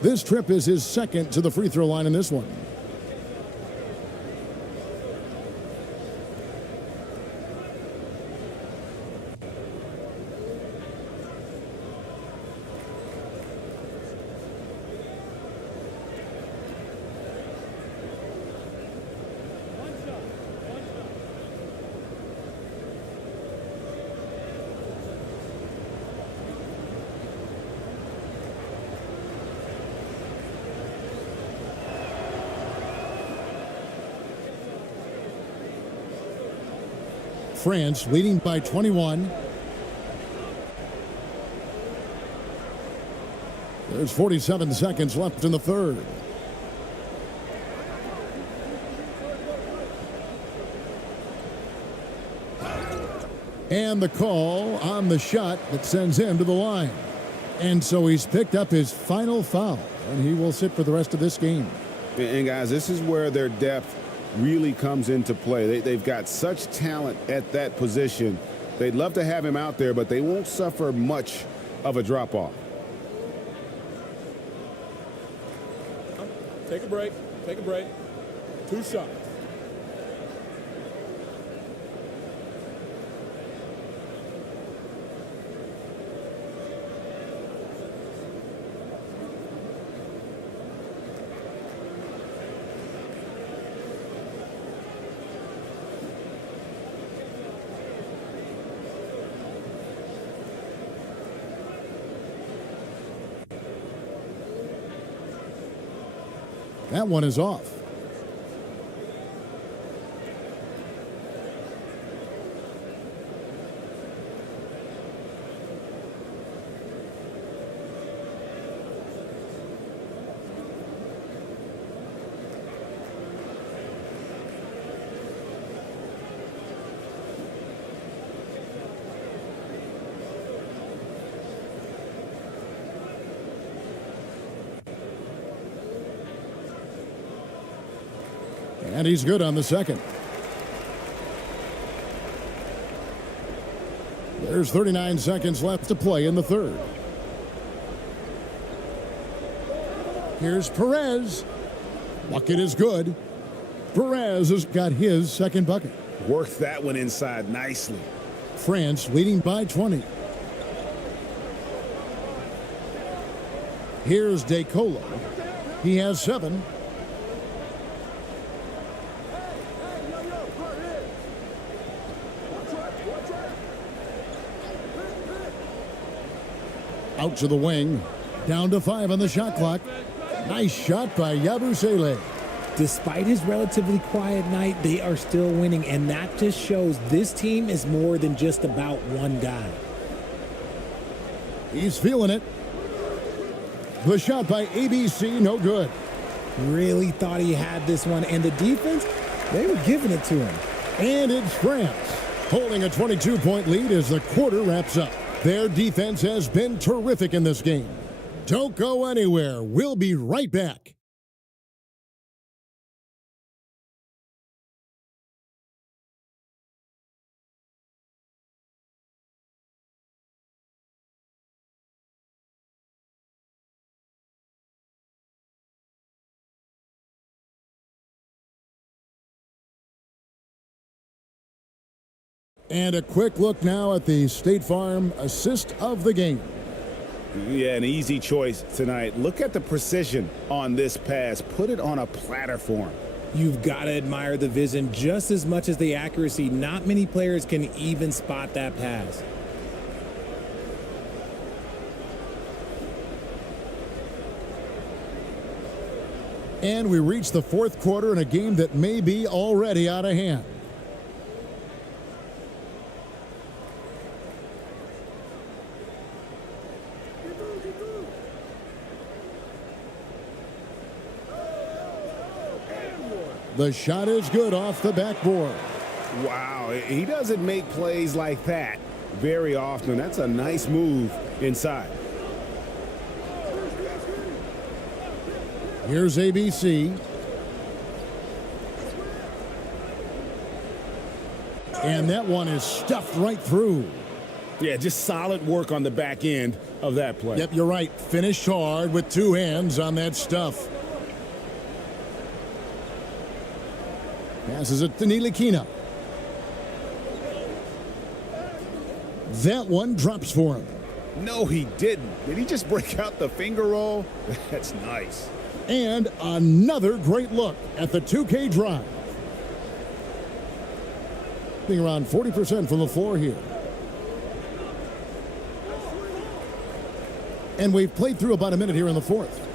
This trip is his second to the free throw line in this one. France leading by 21. There's 47 seconds left in the third. And the call on the shot that sends him to the line. And so he's picked up his final foul, and he will sit for the rest of this game. And guys, this is where their depth really comes into play. They've got such talent at that position. They'd love to have him out there, but they won't suffer much of a drop-off. Take a break. Take a break. 2 shots. That one is off. And he's good on the second. There's 39 seconds left to play in the third. Here's Perez. Bucket is good. Perez has got his second bucket. Worked that one inside nicely. France leading by 20. Here's De Colo. He has 7. Out to the wing. Down to 5 on the shot clock. Nice shot by Yabusele. Despite his relatively quiet night, they are still winning, and that just shows this team is more than just about one guy. He's feeling it. The shot by ABC, no good. Really thought he had this one, and the defense, they were giving it to him. And it's France. holding a 22-point lead as the quarter wraps up. Their defense has been terrific in this game. Don't go anywhere. We'll be right back. And a quick look now at the State Farm assist of the game. Yeah, an easy choice tonight. Look at the precision on this pass. Put it on a platter for him. You've got to admire the vision just as much as the accuracy. Not many players can even spot that pass. And we reach the fourth quarter in a game that may be already out of hand. The shot is good off the backboard. Wow, he doesn't make plays like that very often. That's a nice move inside. Here's ABC. And that one is stuffed right through. Yeah, just solid work on the back end of that play. Yep, you're right. Finished hard with two hands on that stuff. Passes it to Ntilikina. That one drops for him. No, he didn't. Did he just break out the finger roll? That's nice. And another great look at the 2K drive. Being around 40% from the floor here. And we've played through about a minute here in the fourth.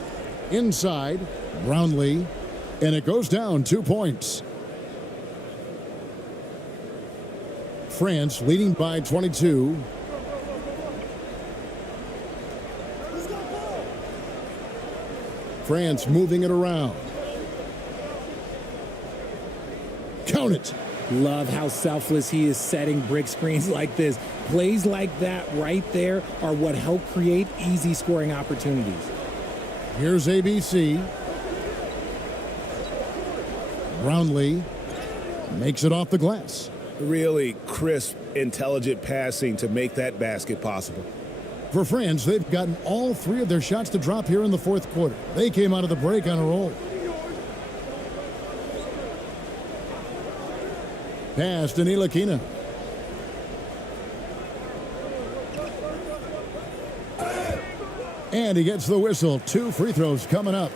Inside, Brownlee, and it goes down 2 points. France leading by 22. France moving it around. Count it. Love how selfless he is setting brick screens like this. Plays like that right there are what help create easy scoring opportunities. Here's ABC. Brownlee makes it off the glass. Really crisp, intelligent passing to make that basket possible. For France, they've gotten all three of their shots to drop here in the fourth quarter. They came out of the break on a roll. Pass to Ntilikina. And he gets the whistle. 2 free throws coming up.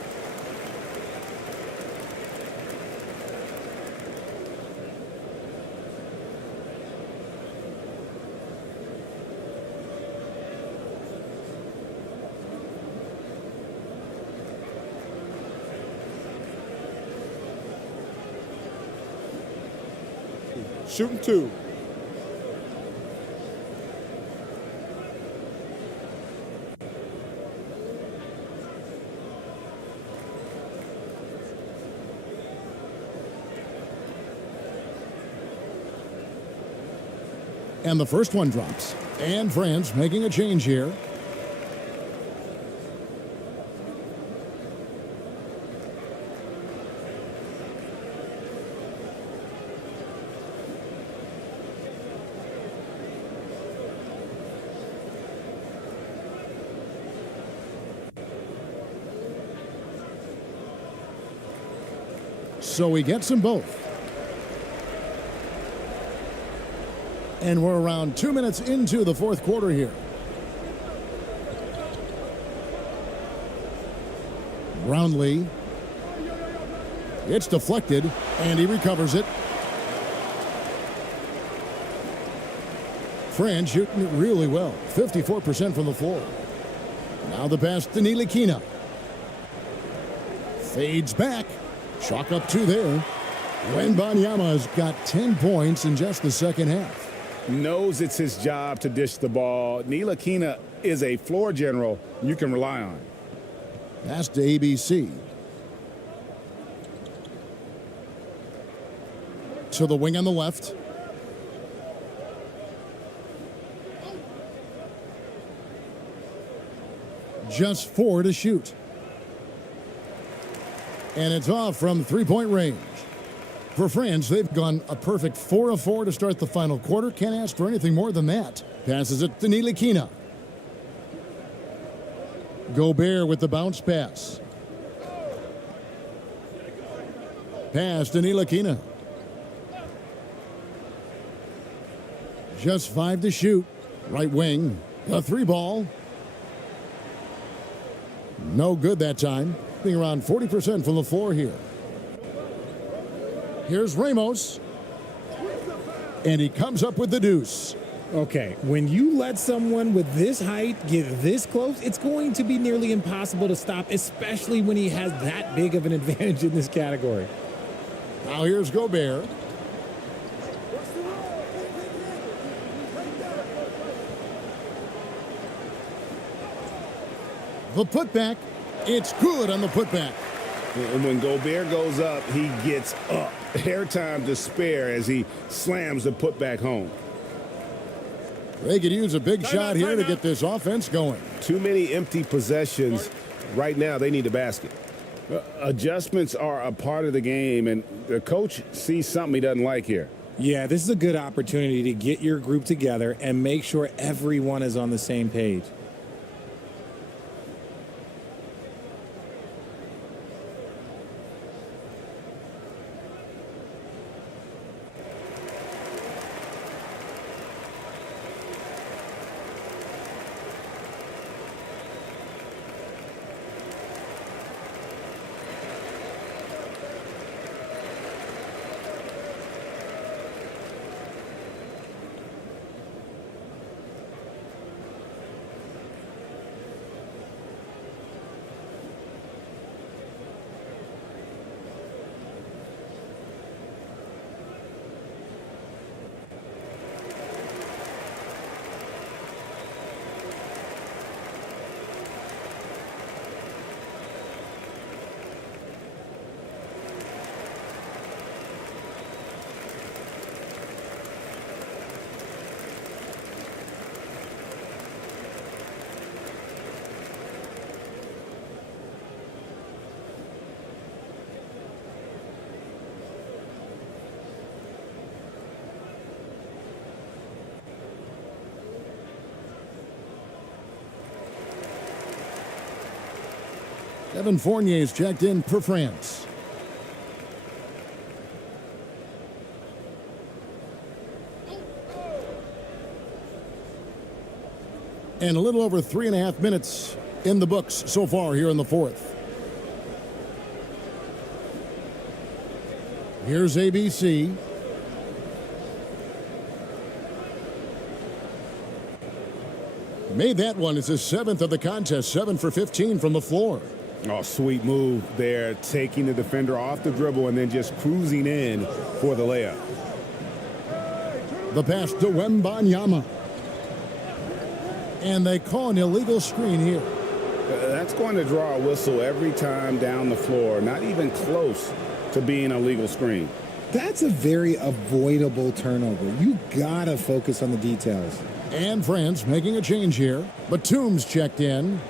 Shooting 2. And the first one drops. And France making a change here. So he gets them both. And we're around 2 minutes into the fourth quarter here. Brownlee. It's deflected, and he recovers it. France shooting it really well. 54% from the floor. Now the pass to Ntilikina. Fades back. Chalk up 2 there. Wembanyama's got 10 points in just the second half. Knows it's his job to dish the ball. Ntilikina is a floor general you can rely on. Pass to ABC. To the wing on the left. Just 4 to shoot. And it's off from three-point range. For France, they've gone a perfect 4 of 4 to start the final quarter. Can't ask for anything more than that. Passes it to Ntilikina. Gobert with the bounce pass. Pass to Ntilikina. Just 5 to shoot. Right wing. A 3-ball. No good that time. Being around 40% from the floor here. Here's Ramos. And he comes up with the deuce. Okay, when you let someone with this height get this close, it's going to be nearly impossible to stop, especially when he has that big of an advantage in this category. Now here's Gobert. The putback. It's good on the putback. And when Gobert goes up, he gets up. Airtime to spare as he slams the putback home. They could use a big shot here to get this offense going. Too many empty possessions. Right now, they need a basket. Adjustments are a part of the game, and the coach sees something he doesn't like here. Yeah, this is a good opportunity to get your group together and make sure everyone is on the same page. Evan Fournier's checked in for France. And a little over 3.5 minutes in the books so far here in the fourth. Here's ABC. Made that one. It's his 7th of the contest. 7 for 15 from the floor. Oh, sweet move there, taking the defender off the dribble and then just cruising in for the layup. The pass to Wembanyama. And they call an illegal screen here. That's going to draw a whistle every time down the floor. Not even close to being a legal screen. That's a very avoidable turnover. You gotta focus on the details. And France making a change here. Batum's checked in.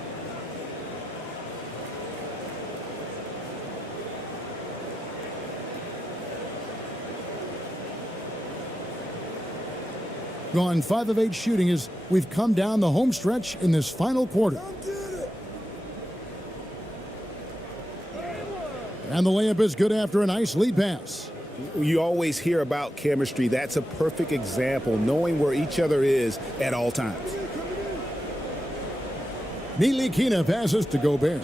Gone 5 of 8 shooting as we've come down the home stretch in this final quarter. And the layup is good after a nice lead pass. You always hear about chemistry. That's a perfect example, knowing where each other is at all times. Ntilikina passes to Gobert.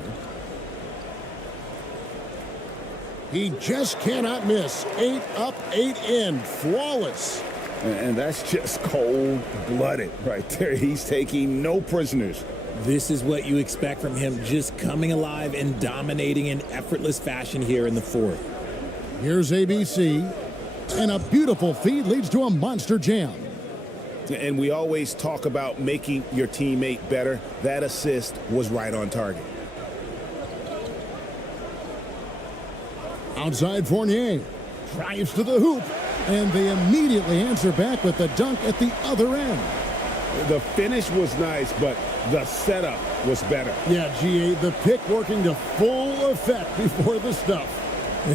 He just cannot miss. 8 up, 8 in. Flawless. And that's just cold-blooded right there. He's taking no prisoners. This is what you expect from him, just coming alive and dominating in effortless fashion here in the fourth. Here's ABC, and a beautiful feed leads to a monster jam. And we always talk about making your teammate better. That assist was right on target. Outside Fournier, drives to the hoop, and they immediately answer back with the dunk at the other end. The finish was nice, but The setup was better. Yeah, GA, the pick working to full effect before the stuff.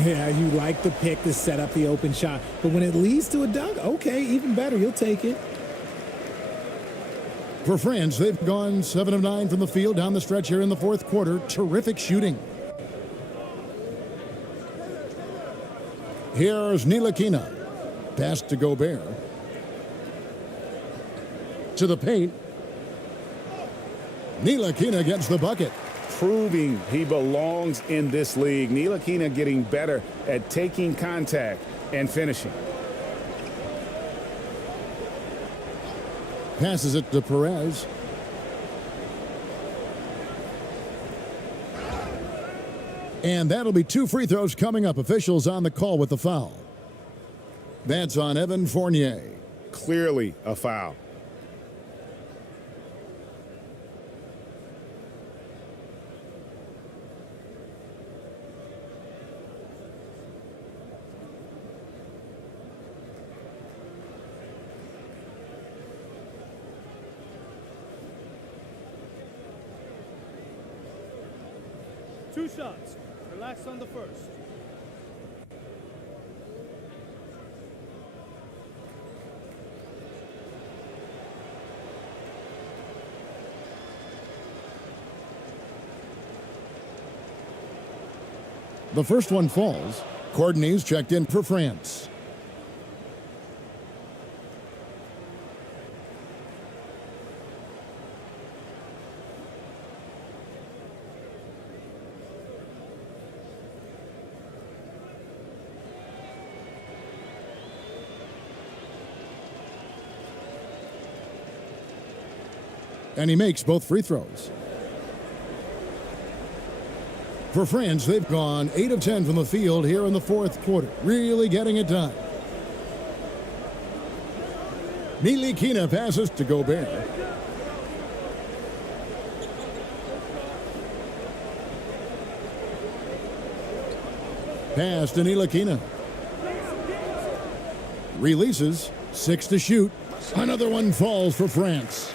Yeah, you like the pick to set up the open shot. But when it leads to a dunk, okay, even better. You'll take it. For France, they've gone 7 of 9 from the field down the stretch here in the fourth quarter. Terrific shooting. Here's Ntilikina. Pass to Gobert. To the paint. Ntilikina gets the bucket. Proving he belongs in this league. Ntilikina getting better at taking contact and finishing. Passes it to Perez. And that'll be 2 free throws coming up. Officials on the call with the foul. That's on Evan Fournier. Clearly a foul. Two shots. Relax on the first. The first one falls. Courtney's checked in for France. And he makes both free throws. For France, they've gone 8 of 10 from the field here in the fourth quarter. Really getting it done. Ntilikina passes to Gobert. Pass to Ntilikina. Releases. 6 to shoot. Another one falls for France.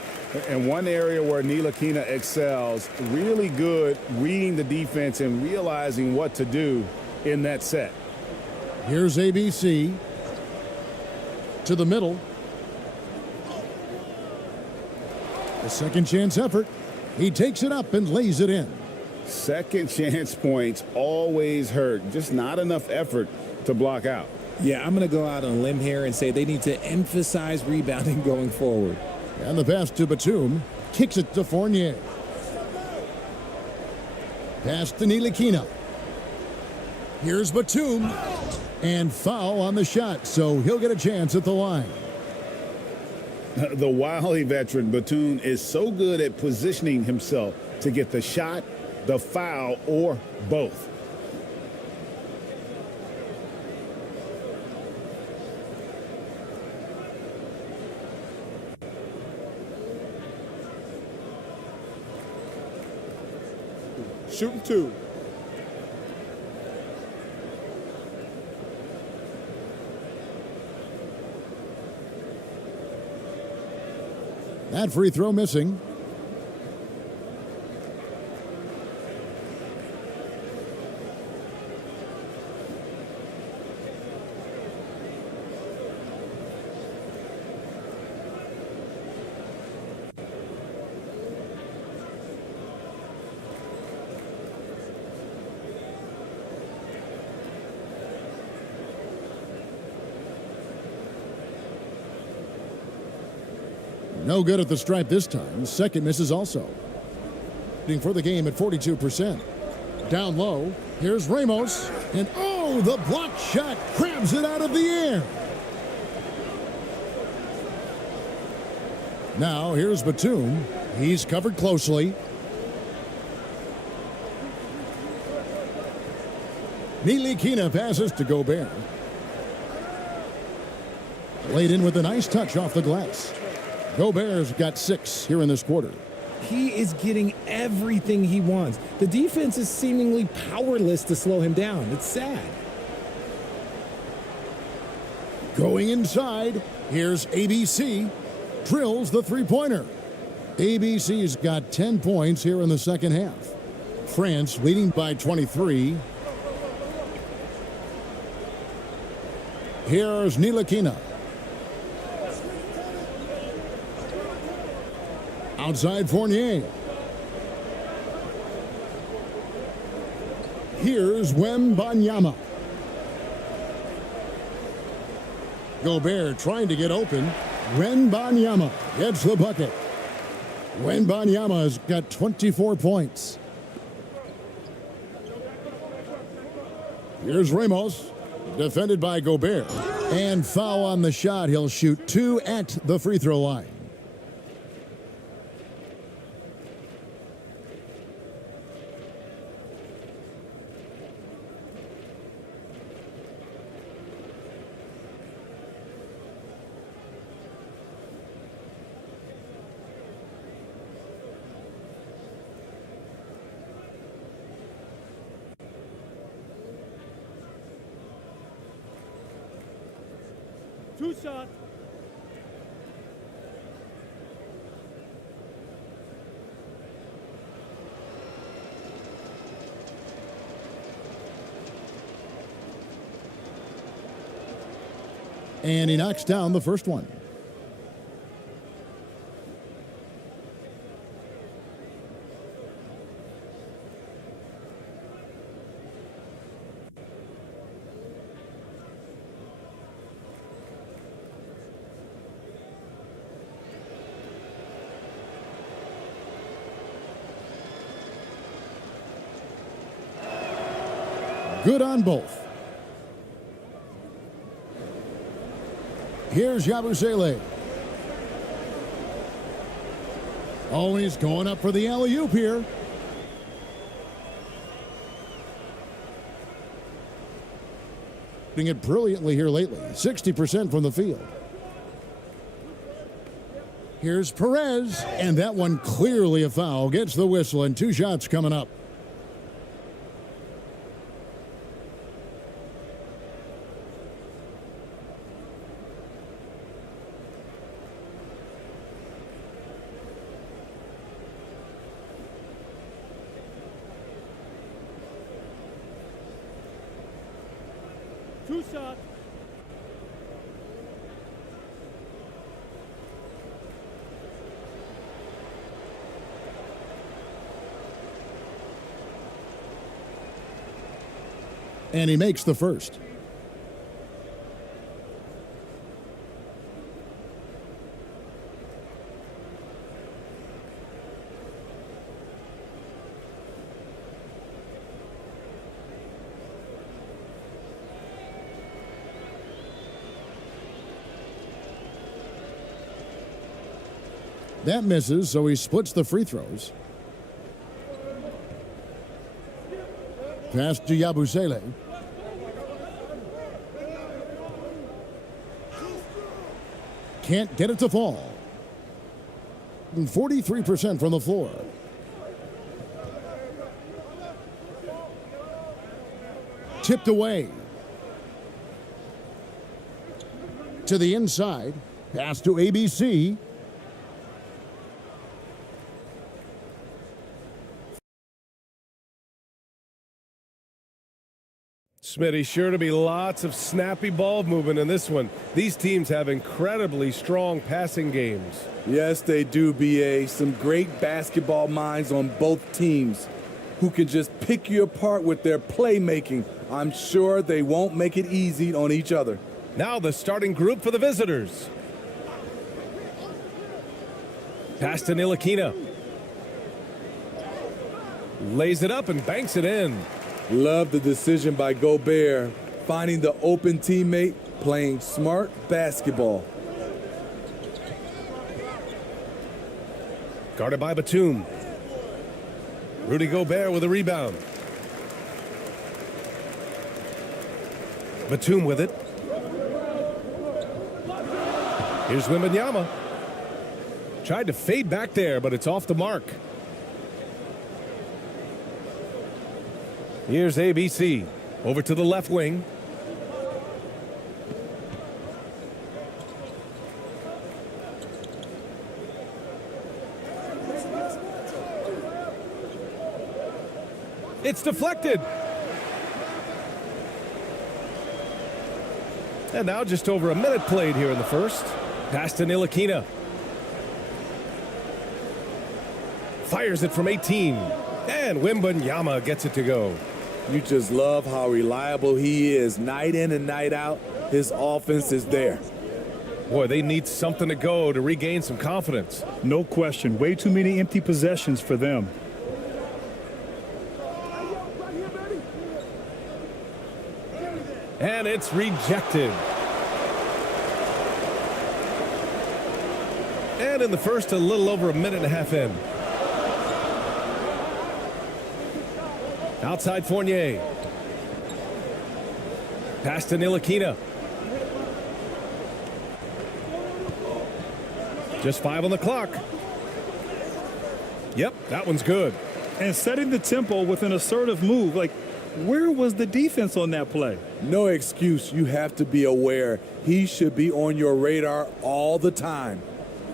And one area where Ntilikina excels, really good reading the defense and realizing what to do in that set. Here's ABC. To the middle. A second chance effort. He takes it up and lays it in. Second chance points always hurt. Just not enough effort to block out. Yeah, I'm going to go out on a limb here and say they need to emphasize rebounding going forward. And the pass to Batum. Kicks it to Fournier. Pass to Ntilikina. Here's Batum. And foul on the shot, so he'll get a chance at the line. The wily veteran Batum is so good at positioning himself to get the shot, the foul, or both. Shooting 2. That free throw missing. No good at the stripe this time. Second misses also. For the game at 42%. Down low. Here's Ramos. And oh, the block shot grabs it out of the air. Now here's Batum. He's covered closely. Ntilikina passes to Gobert. Laid in with a nice touch off the glass. Gobert's got 6 here in this quarter. He is getting everything he wants. The defense is seemingly powerless to slow him down. It's sad. Going inside, here's ABC. Drills the three-pointer. ABC's got 10 points here in the second half. France leading by 23. Here's Ntilikina. Outside Fournier. Here's Wembanyama. Gobert trying to get open. Wembanyama gets the bucket. Wembanyama has got 24 points. Here's Ramos, defended by Gobert. And foul on the shot. He'll shoot 2 at the free throw line. Two shots. And he knocks down the first one. Good on both. Here's Yabusele. Oh, he's going up for the alley-oop here. Doing it brilliantly here lately. 60% from the field. Here's Perez, and that one clearly a foul. Gets the whistle, and 2 shots coming up. Two shots. And he makes the first. That misses, so he splits the free throws. Pass to Yabusele. Can't get it to fall. 43% from the floor. Tipped away. To the inside. Pass to ABC. Smitty, sure to be lots of snappy ball movement in this one. These teams have incredibly strong passing games. Yes, they do, BA. Some great basketball minds on both teams who can just pick you apart with their playmaking. I'm sure they won't make it easy on each other. Now the starting group for the visitors. Pass to Ntilikina. Lays it up and banks it in. Love the decision by Gobert, finding the open teammate, playing smart basketball. Guarded by Batum. Rudy Gobert with a rebound. Batum with it. Here's Wembanyama. Tried to fade back there, but it's off the mark. Here's ABC. Over to the left wing. It's deflected. And now just over a minute played here in the first. Pass to Ntilikina. Fires it from 18. And Wembanyama gets it to go. You just love how reliable he is night in and night out. His offense is there. Boy, they need something to go to regain some confidence. No question. Way too many empty possessions for them. And it's rejected. And in the first, a little over a minute and a half in. Outside Fournier. Pass to Ntilikina. Just 5 on the clock. Yep, that one's good. And setting the tempo with an assertive move. Like, where was the defense on that play? No excuse. You have to be aware. He should be on your radar all the time.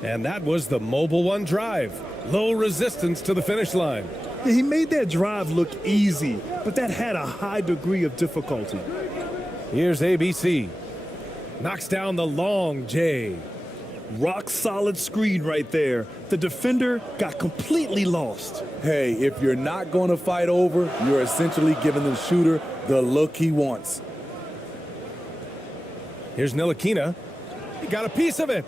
And that was the Mobile One drive. Low resistance to the finish line. Yeah, he made that drive look easy, but that had a high degree of difficulty. Here's ABC. Knocks down the long J. Rock solid screen right there. The defender got completely lost. Hey, if you're not going to fight over, you're essentially giving the shooter the look he wants. Here's Ntilikina. He got a piece of it.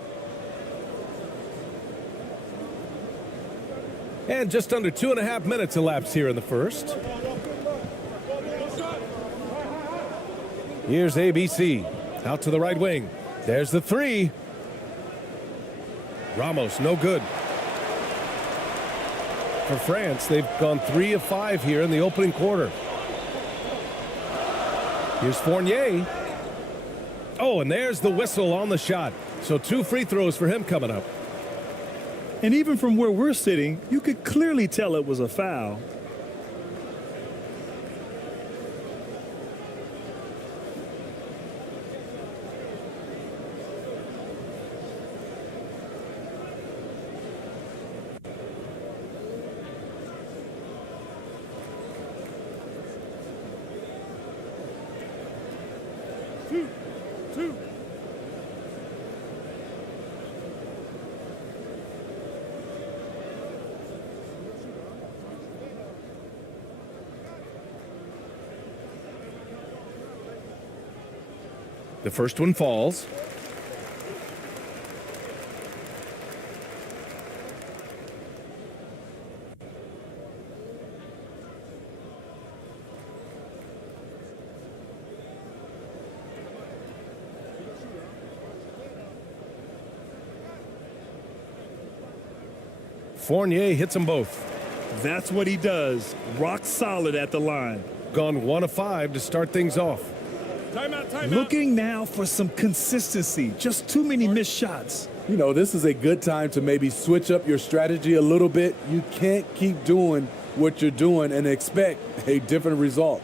And just under 2.5 minutes elapsed here in the first. Here's ABC. Out to the right wing. There's the three. Ramos, no good. For France, they've gone 3 of 5 here in the opening quarter. Here's Fournier. Oh, and there's the whistle on the shot. So 2 free throws for him coming up. And even from where we're sitting, you could clearly tell it was a foul. The first one falls. Fournier hits them both. That's what he does. Rock solid at the line. Gone 1 of 5 to start things off. Timeout. Looking now for some consistency. Just too many missed shots. You know, this is a good time to maybe switch up your strategy a little bit. You can't keep doing what you're doing and expect a different result.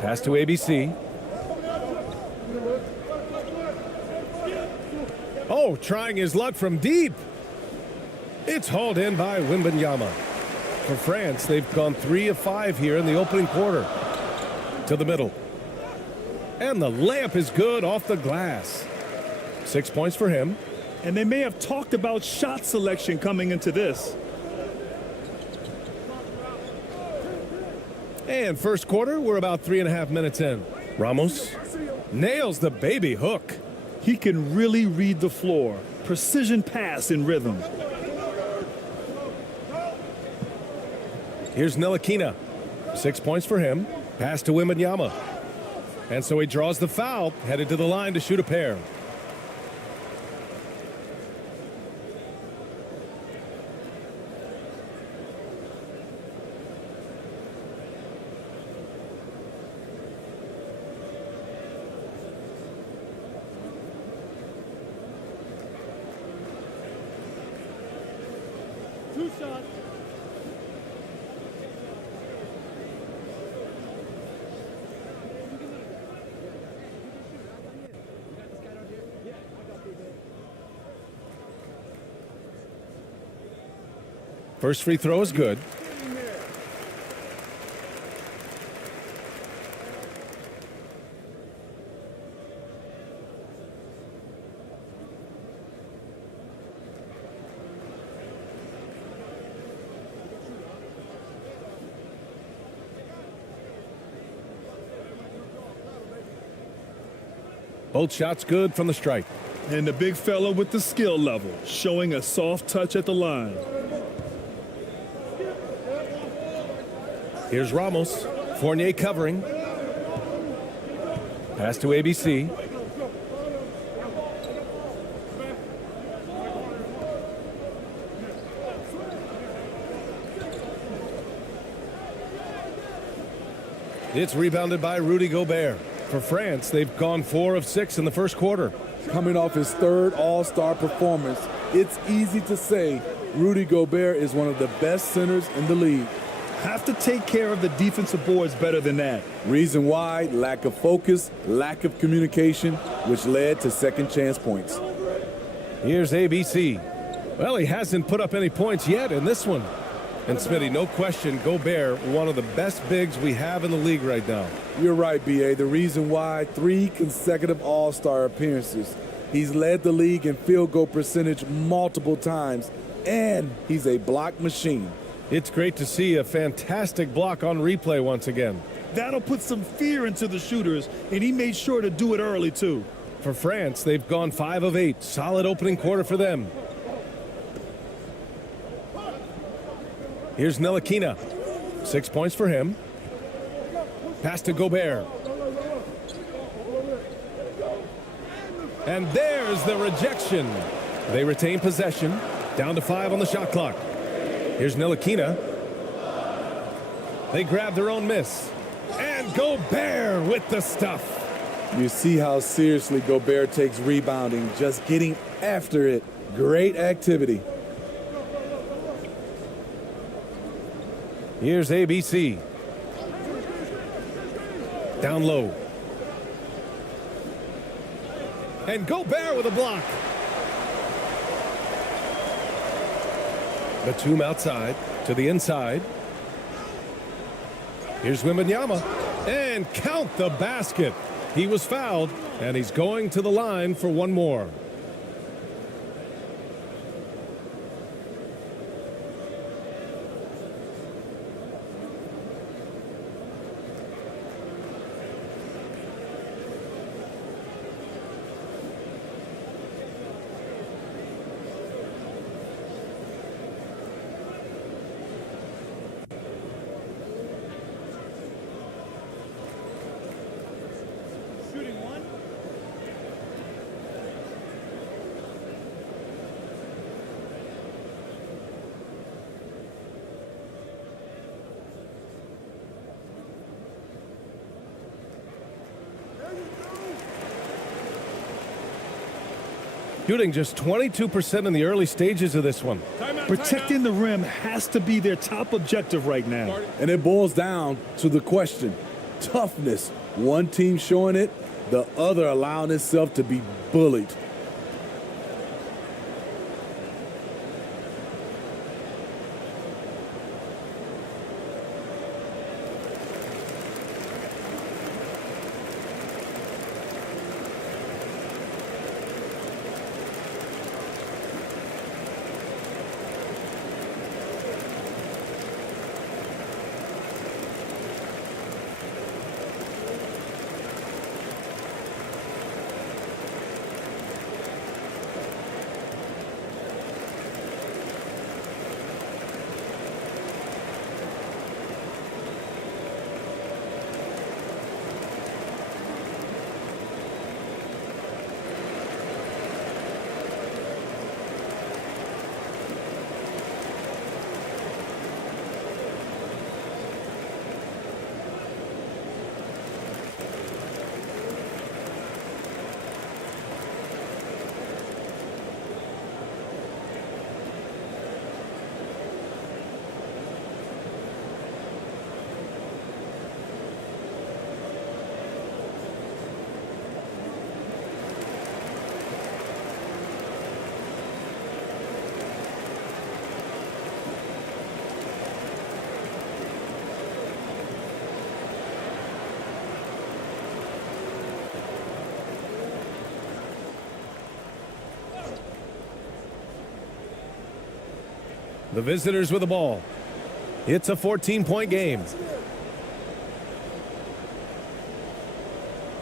Pass to ABC. Oh, trying his luck from deep. It's hauled in by Wembanyama. For France, they've gone 3 of 5 here in the opening quarter. To the middle. And the layup is good off the glass. 6 points for him. And they may have talked about shot selection coming into this. And first quarter, we're about 3.5 minutes in. Ramos nails the baby hook. He can really read the floor. Precision pass in rhythm. Here's Ntilikina. 6 points for him. Pass to Wembanyama. And so he draws the foul, headed to the line to shoot a pair. Two shots. First free throw is good. Both shots good from the stripe. And the big fella with the skill level, showing a soft touch at the line. Here's Ramos. Fournier covering. Pass to ABC. It's rebounded by Rudy Gobert. For France, they've gone 4 of 6 in the first quarter. Coming off his 3rd All-Star performance, it's easy to say Rudy Gobert is one of the best centers in the league. Have to take care of the defensive boards better than that. Reason why: lack of focus, lack of communication, which led to second chance points. Here's ABC. Well, he hasn't put up any points yet in this one. And Smitty, no question, Gobert, one of the best bigs we have in the league right now. You're right, B.A. The reason why: 3 consecutive All-Star appearances. He's led the league in field goal percentage multiple times, and he's a block machine. It's great to see a fantastic block on replay once again. That'll put some fear into the shooters, and he made sure to do it early, too. For France, they've gone 5 of 8. Solid opening quarter for them. Here's Ntilikina. 6 points for him. Pass to Gobert. And there's the rejection. They retain possession. Down to 5 on the shot clock. Here's Ntilikina. They grab their own miss. And Gobert with the stuff. You see how seriously Gobert takes rebounding, just getting after it. Great activity. Here's ABC. Down low. And Gobert with a block. Batum outside to the inside. Here's Wembanyama. And count the basket. He was fouled, and he's going to the line for one more. Shooting just 22% in the early stages of this one. Protecting the rim has to be their top objective right now. And it boils down to the question, toughness. One team showing it, the other allowing itself to be bullied. The visitors with the ball. It's a 14-point game.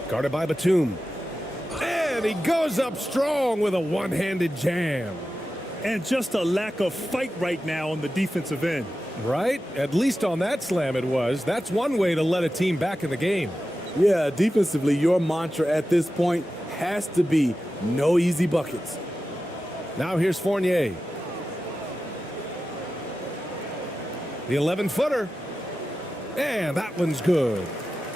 Guarded by Batum. And he goes up strong with a one-handed jam. And just a lack of fight right now on the defensive end. Right? At least on that slam it was. That's one way to let a team back in the game. Yeah, defensively, your mantra at this point has to be no easy buckets. Now here's Fournier. The 11-footer. And that one's good.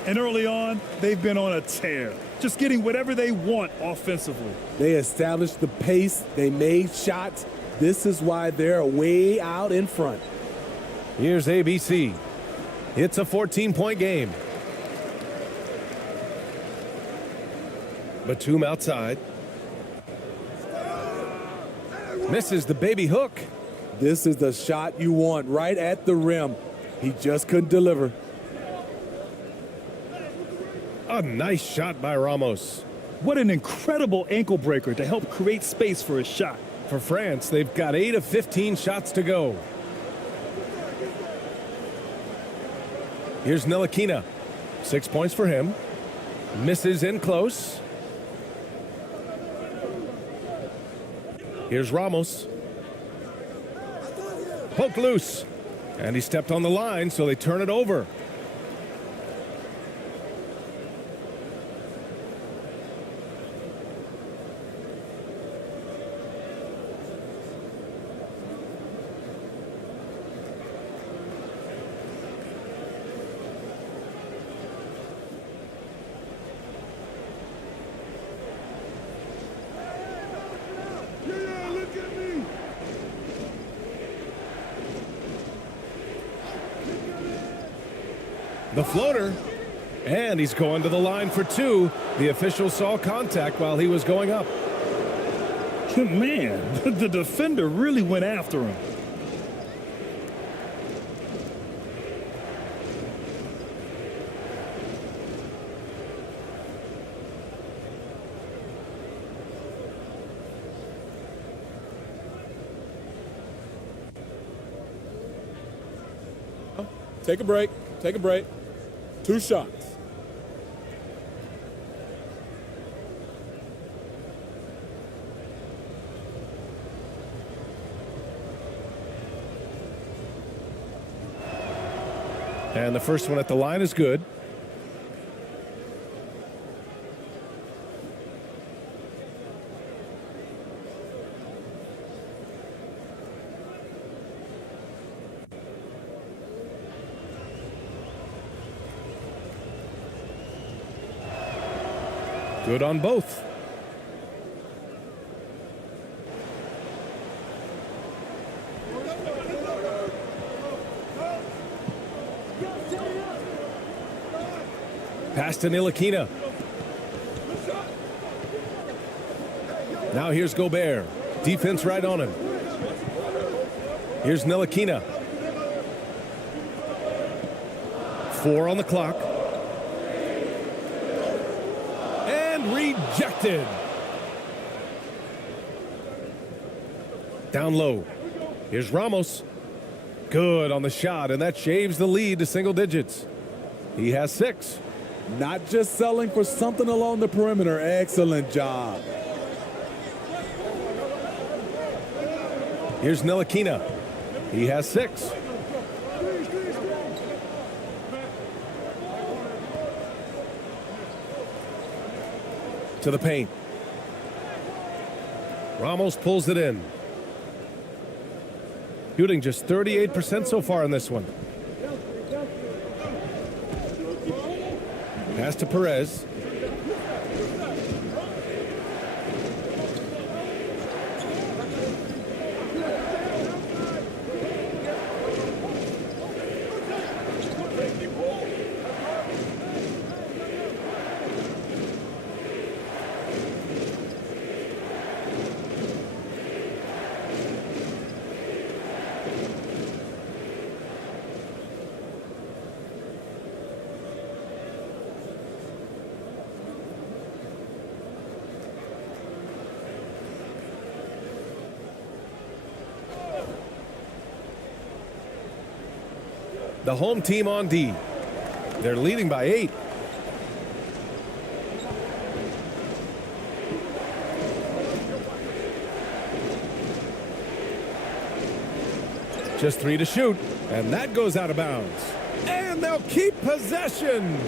And early on, they've been on a tear. Just getting whatever they want offensively. They established the pace. They made shots. This is why they're way out in front. Here's ABC. It's a 14-point game. Batum outside. Misses the baby hook. This is the shot you want right at the rim. He just couldn't deliver. A nice shot by Ramos. What an incredible ankle breaker to help create space for a shot. For France, they've got 8 of 15 shots to go. Here's Ntilikina. 6 points for him. Misses in close. Here's Ramos. Poked loose. And he stepped on the line, so they turn it over. The floater, and he's going to the line for 2. The official saw contact while he was going up. Man, the defender really went after him. Take a break. Take a break. 2 shots. And the first one at the line is good. Good on both. Pass to Ntilikina. Now here's Gobert. Defense right on him. Here's Ntilikina. 4 on the clock. And rejected. Down low. Here's Ramos. Good on the shot, and that shaves the lead to single digits. He has 6. Not just selling for something along the perimeter. Excellent job. Here's Ntilikina. He has 6. To the paint. Ramos pulls it in. Shooting just 38% so far in this one. Pass to Perez. The home team on D. They're leading by 8. Just 3 to shoot, and that goes out of bounds. And they'll keep possession.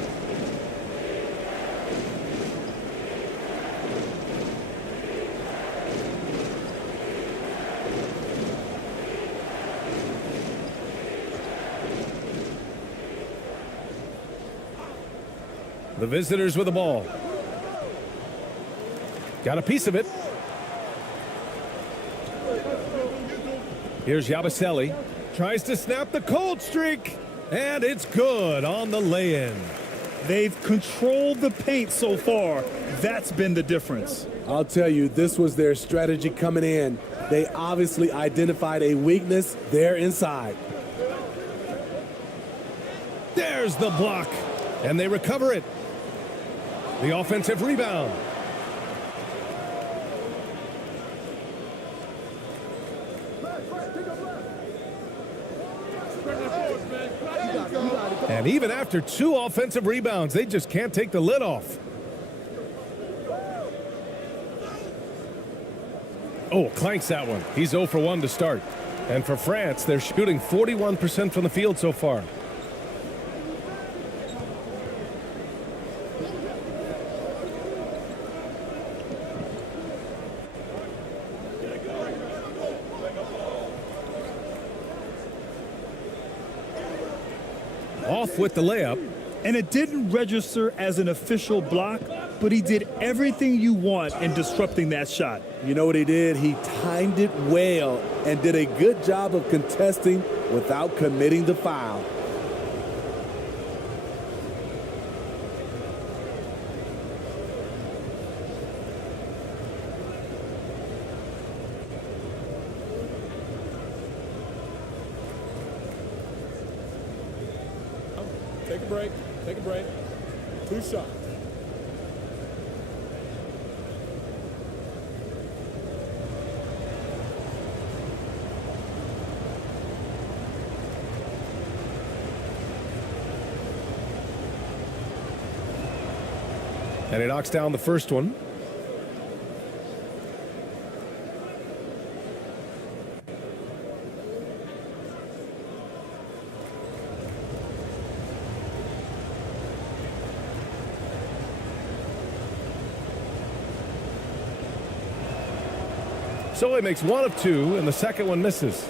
The visitors with the ball. Got a piece of it. Here's Yabusele. Tries to snap the cold streak. And it's good on the lay-in. They've controlled the paint so far. That's been the difference. I'll tell you, this was their strategy coming in. They obviously identified a weakness there inside. There's the block. And they recover it. The offensive rebound. And even after 2 offensive rebounds, they just can't take the lid off. Oh, clanks that one. He's 0 for 1 to start. And for France, they're shooting 41% from the field so far. Off with the layup. And it didn't register as an official block, but he did everything you want in disrupting that shot. You know what he did? He timed it well and did a good job of contesting without committing the foul. Take a break. Take a break. 2 shots. And he knocks down the first one. So he makes 1 of 2, and the second one misses.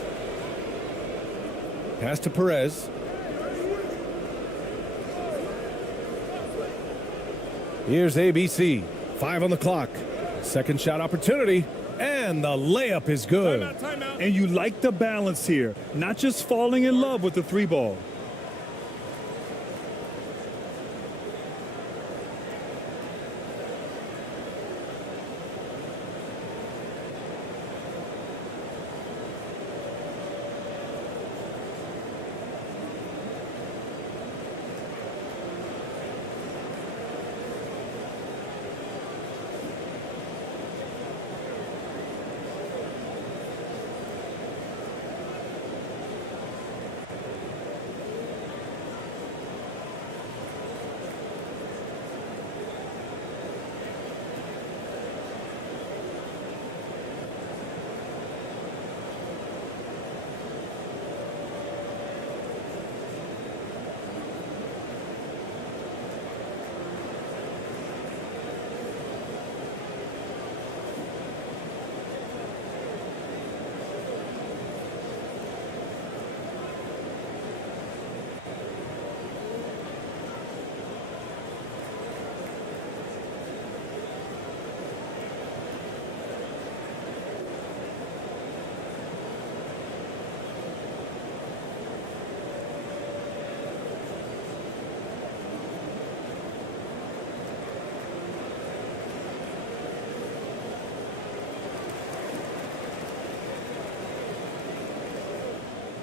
Pass to Perez. Here's ABC. 5 on the clock. Second shot opportunity, and the layup is good. Timeout. And you like the balance here, not just falling in love with the 3 ball.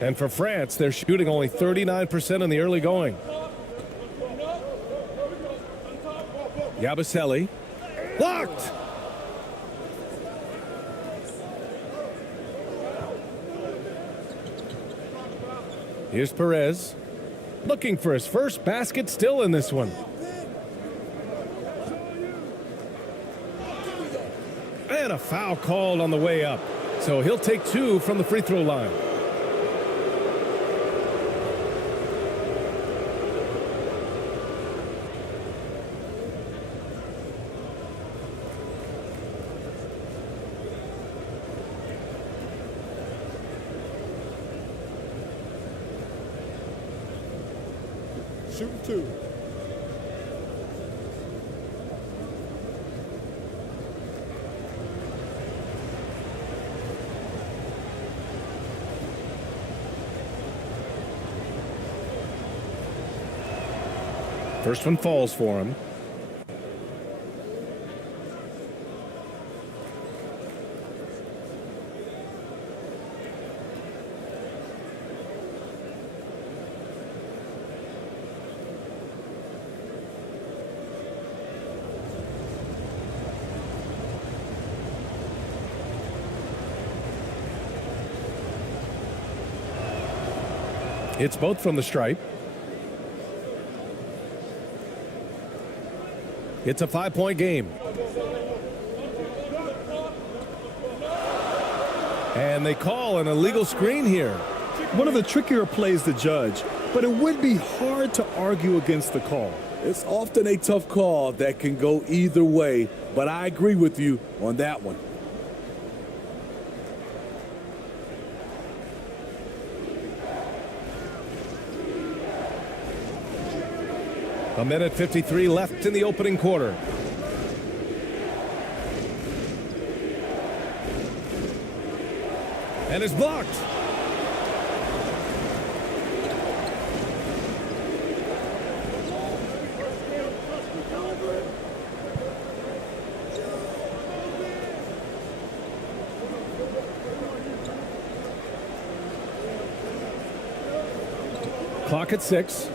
And for France, they're shooting only 39% in the early going. Yabusele. Blocked! Here's Perez. Looking for his first basket, still in this one. And a foul called on the way up. So he'll take 2 from the free throw line. Shooting 2. First one falls for him. It's both from the stripe. It's a 5-point game. And they call an illegal screen here. One of the trickier plays to judge, but it would be hard to argue against the call. It's often a tough call that can go either way, but I agree with you on that one. A minute 53 left in the opening quarter. And it's blocked. Clock at 6.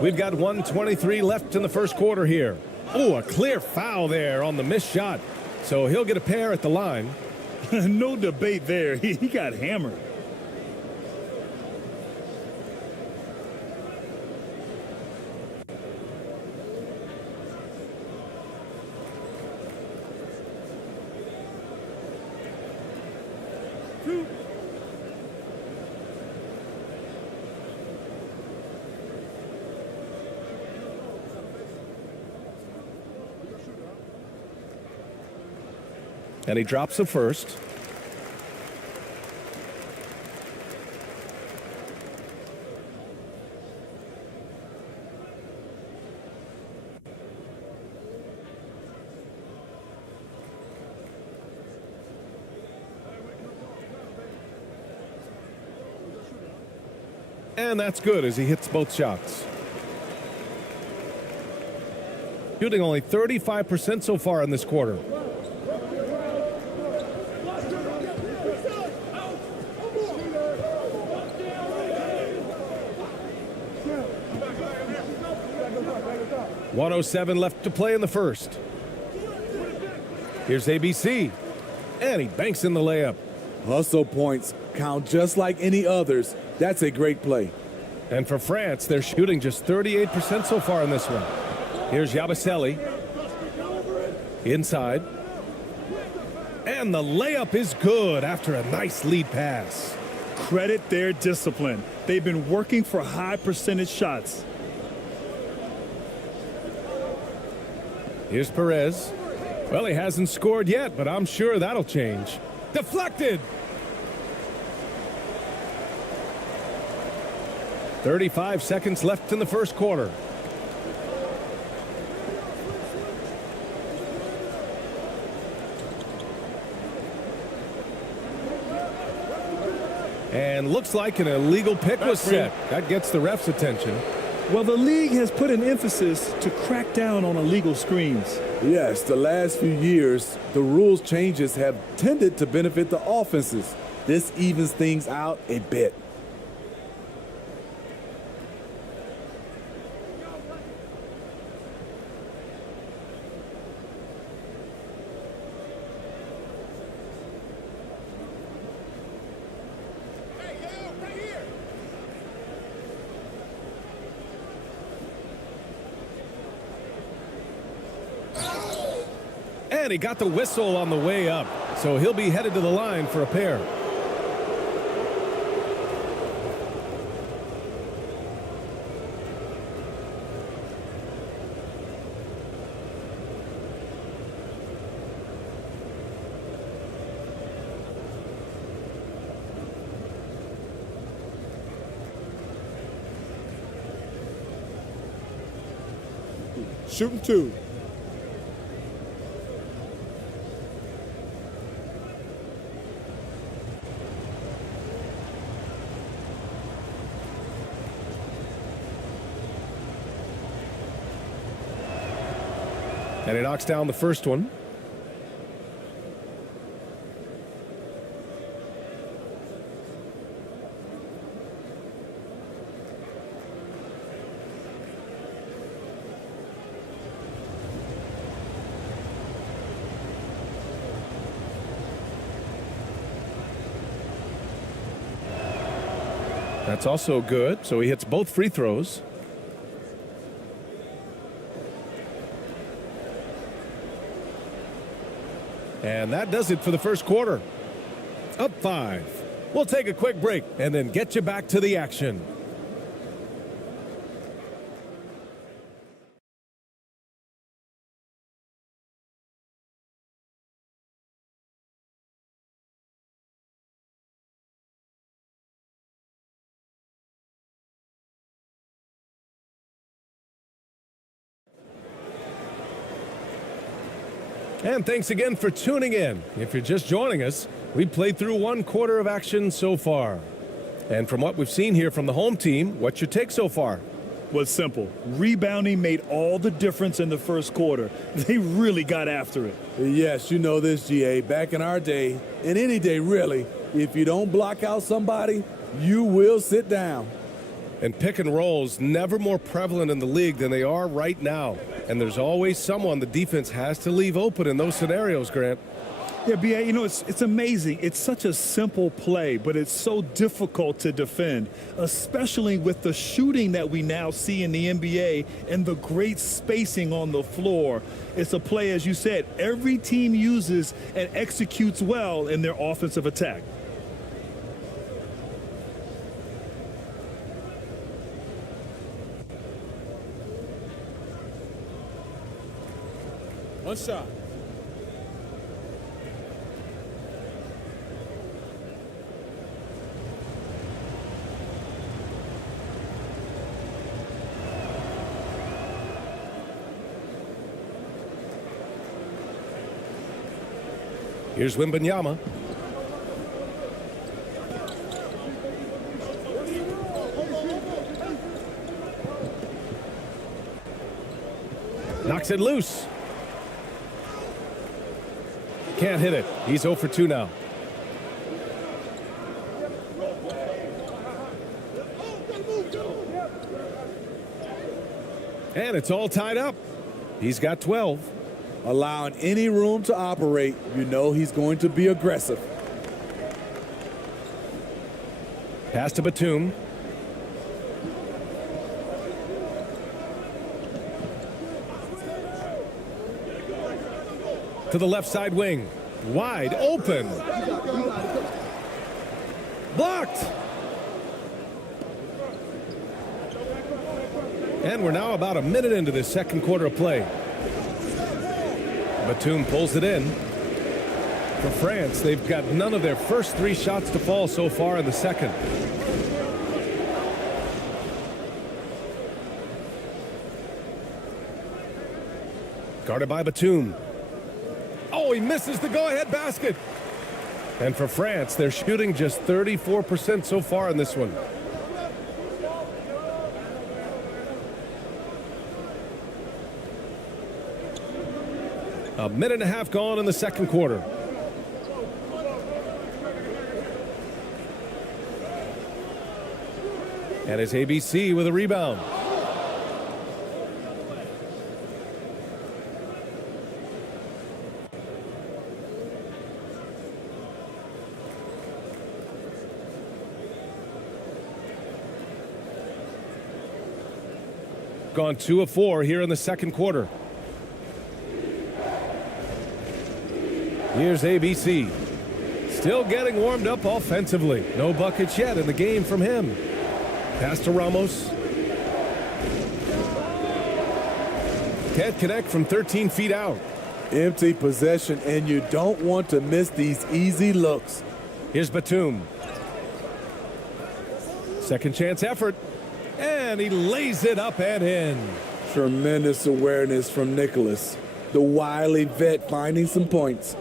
We've got 1:23 left in the first quarter here. Oh, a clear foul there on the missed shot. So he'll get a pair at the line. No debate there. He got hammered. And he drops the first. And that's good as he hits both shots. Shooting only 35% so far in this quarter. .107 left to play in the first. Here's ABC. And he banks in the layup. Hustle points count just like any others. That's a great play. And for France, they're shooting just 38% so far in this one. Here's Yabusele. Inside. And the layup is good after a nice lead pass. Credit their discipline. They've been working for high percentage shots. Here's Perez. Well, he hasn't scored yet, but I'm sure that'll change. Deflected! 35 seconds left in the first quarter. And looks like an illegal pick was set. That gets the ref's attention. Well, the league has put an emphasis to crack down on illegal screens. Yes, the last few years, the rules changes have tended to benefit the offenses. This evens things out a bit. And he got the whistle on the way up, so he'll be headed to the line for a pair. Shooting 2. And he knocks down the first one. That's also good, so he hits both free throws. And that does it for the first quarter. Up 5. We'll take a quick break and then get you back to the action. And thanks again for tuning in. If you're just joining us, we've played through 1 quarter of action so far. And from what we've seen here from the home team, what's your take so far? Well, it's simple. Rebounding made all the difference in the first quarter. They really got after it. Yes, you know this, GA. Back in our day, and any day really, if you don't block out somebody, you will sit down. And pick and rolls never more prevalent in the league than they are right now. And there's always someone the defense has to leave open in those scenarios, Grant. Yeah, B.A., you know, it's amazing. It's such a simple play, but it's so difficult to defend, especially with the shooting that we now see in the NBA and the great spacing on the floor. It's a play, as you said, every team uses and executes well in their offensive attack. One shot. Here's Wembanyama. Knocks it loose. Can't hit it. He's 0 for 2 now. And it's all tied up. He's got 12. Allowing any room to operate, you know he's going to be aggressive. Pass to Batum. To the left side wing. Wide open. Blocked. And we're now about a minute into this second quarter of play. Batum pulls it in. For France, they've got none of their first 3 shots to fall so far in the second. Guarded by Batum. Oh, he misses the go-ahead basket. And for France, they're shooting just 34% so far in this one. A minute and a half gone in the second quarter. And it's ABC with a rebound. Gone 2 of 4 here in the second quarter. Here's ABC. Still getting warmed up offensively. No buckets yet in the game from him. Pass to Ramos. Can't connect from 13 feet out. Empty possession, and you don't want to miss these easy looks. Here's Batum. Second chance effort. And he lays it up and in. Tremendous awareness from Nicholas. The wily vet finding some points.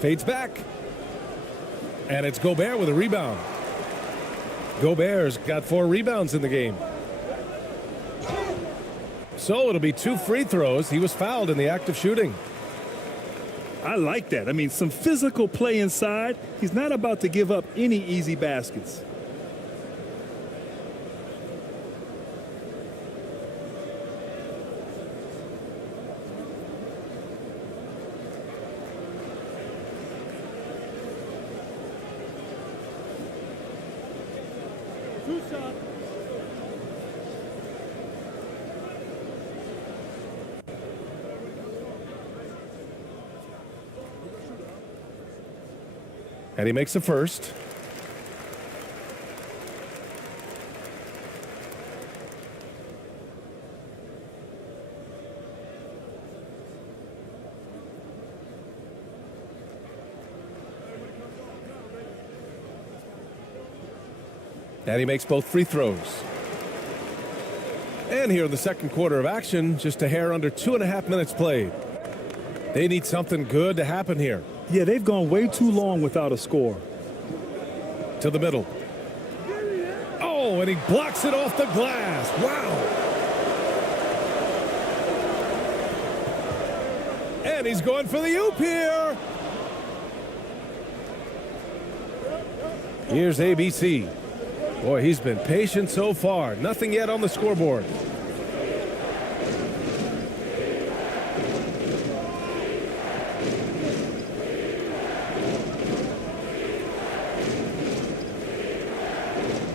Fades back. And it's Gobert with a rebound. Gobert's got 4 rebounds in the game. So it'll be 2 free throws. He was fouled in the act of shooting. I like that. I mean, some physical play inside. He's not about to give up any easy baskets. And he makes the first. And he makes both free throws. And here in the second quarter of action, just a hair under 2.5 minutes played. They need something good to happen here. Yeah, they've gone way too long without a score. To the middle. Oh, and he blocks it off the glass. Wow. And he's going for the oop here. Here's ABC. Boy, he's been patient so far. Nothing yet on the scoreboard.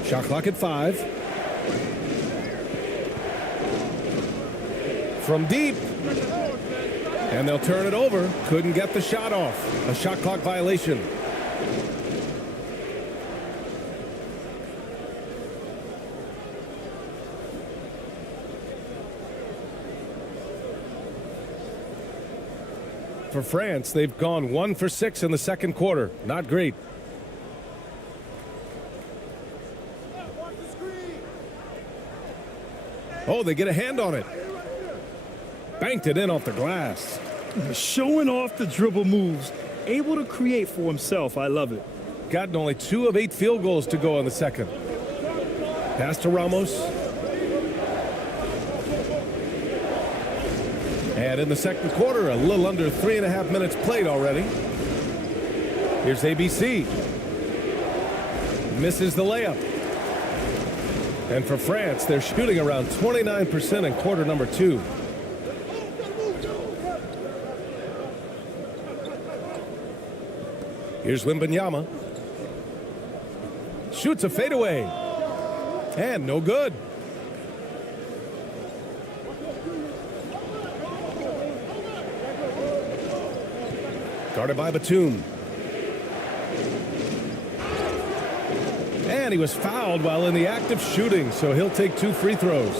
Shot clock at 5. From deep. And they'll turn it over. Couldn't get the shot off. A shot clock violation. For France, they've gone 1 for 6 in the second quarter. Not great. Oh, they get a hand on it. Banked it in off the glass. Showing off the dribble moves. Able to create for himself. I love it. Gotten only 2 of 8 field goals to go in the second. Pass to Ramos. And in the second quarter, a little under 3.5 minutes played already. Here's ABC. Misses the layup. And for France, they're shooting around 29% in quarter number 2. Here's Wembanyama. Shoots a fadeaway. And no good. Guarded by Batum. And he was fouled while in the act of shooting, so he'll take 2 free throws.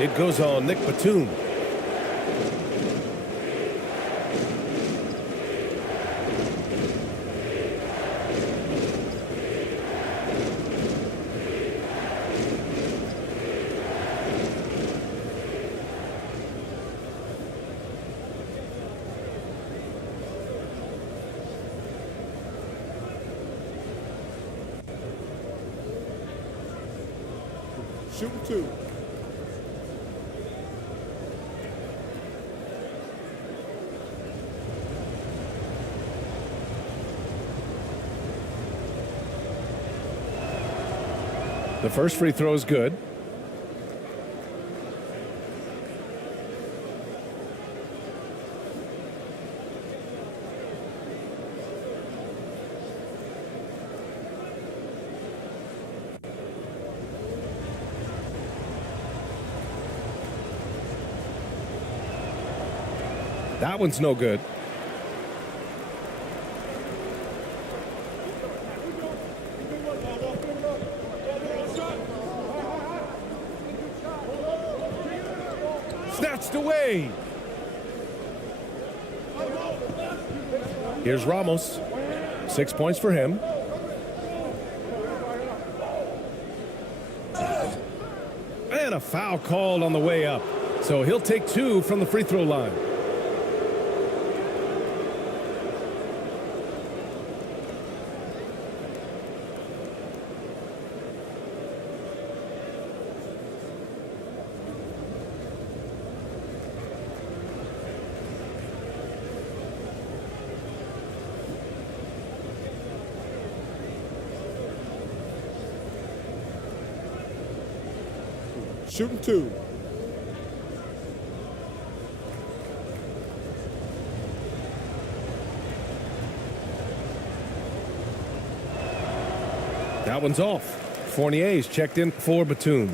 It goes on Nick Batum. Shooting 2. The first free throw is good. That one's no good. Snatched away. Here's Ramos. 6 points for him. And a foul called on the way up. So he'll take 2 from the free throw line. Shooting 2. That one's off. Fournier's checked in for Batum.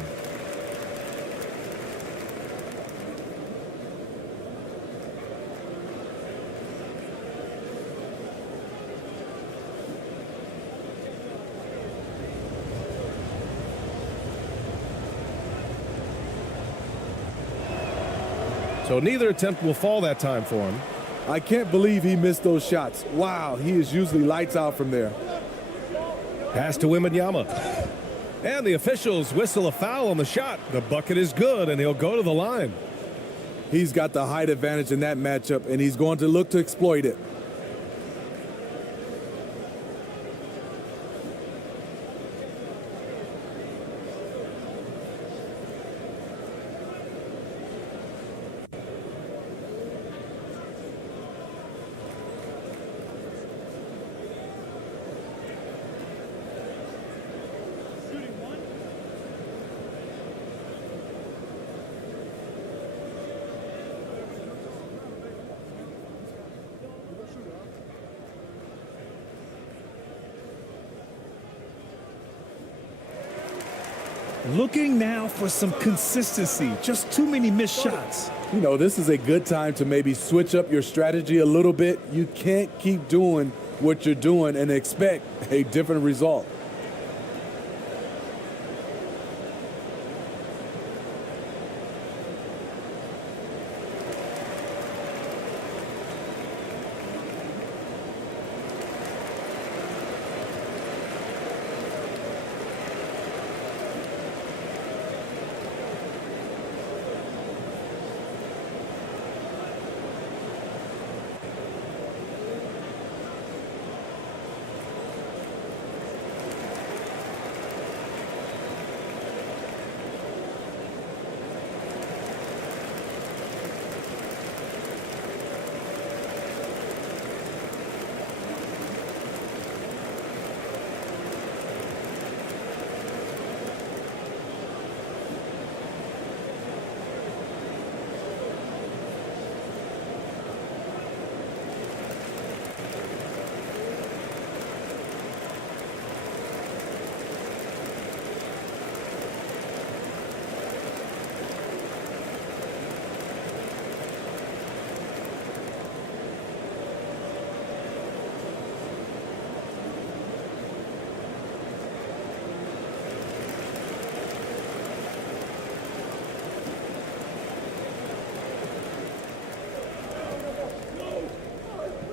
So neither attempt will fall that time for him. I can't believe he missed those shots. Wow, he is usually lights out from there. Pass to Wembanyama. And the officials whistle a foul on the shot. The bucket is good, and he'll go to the line. He's got the height advantage in that matchup, and he's going to look to exploit it. Looking now for some consistency. Just too many missed shots. You know, this is a good time to maybe switch up your strategy a little bit. You can't keep doing what you're doing and expect a different result.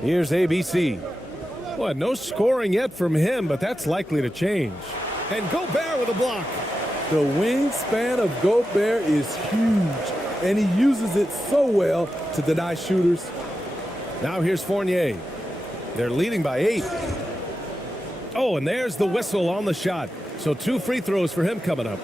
Here's ABC. Boy, no scoring yet from him, but that's likely to change. And Gobert with a block. The wingspan of Gobert is huge, and he uses it so well to deny shooters. Now here's Fournier. They're leading by 8. Oh, and there's the whistle on the shot. So 2 free throws for him coming up.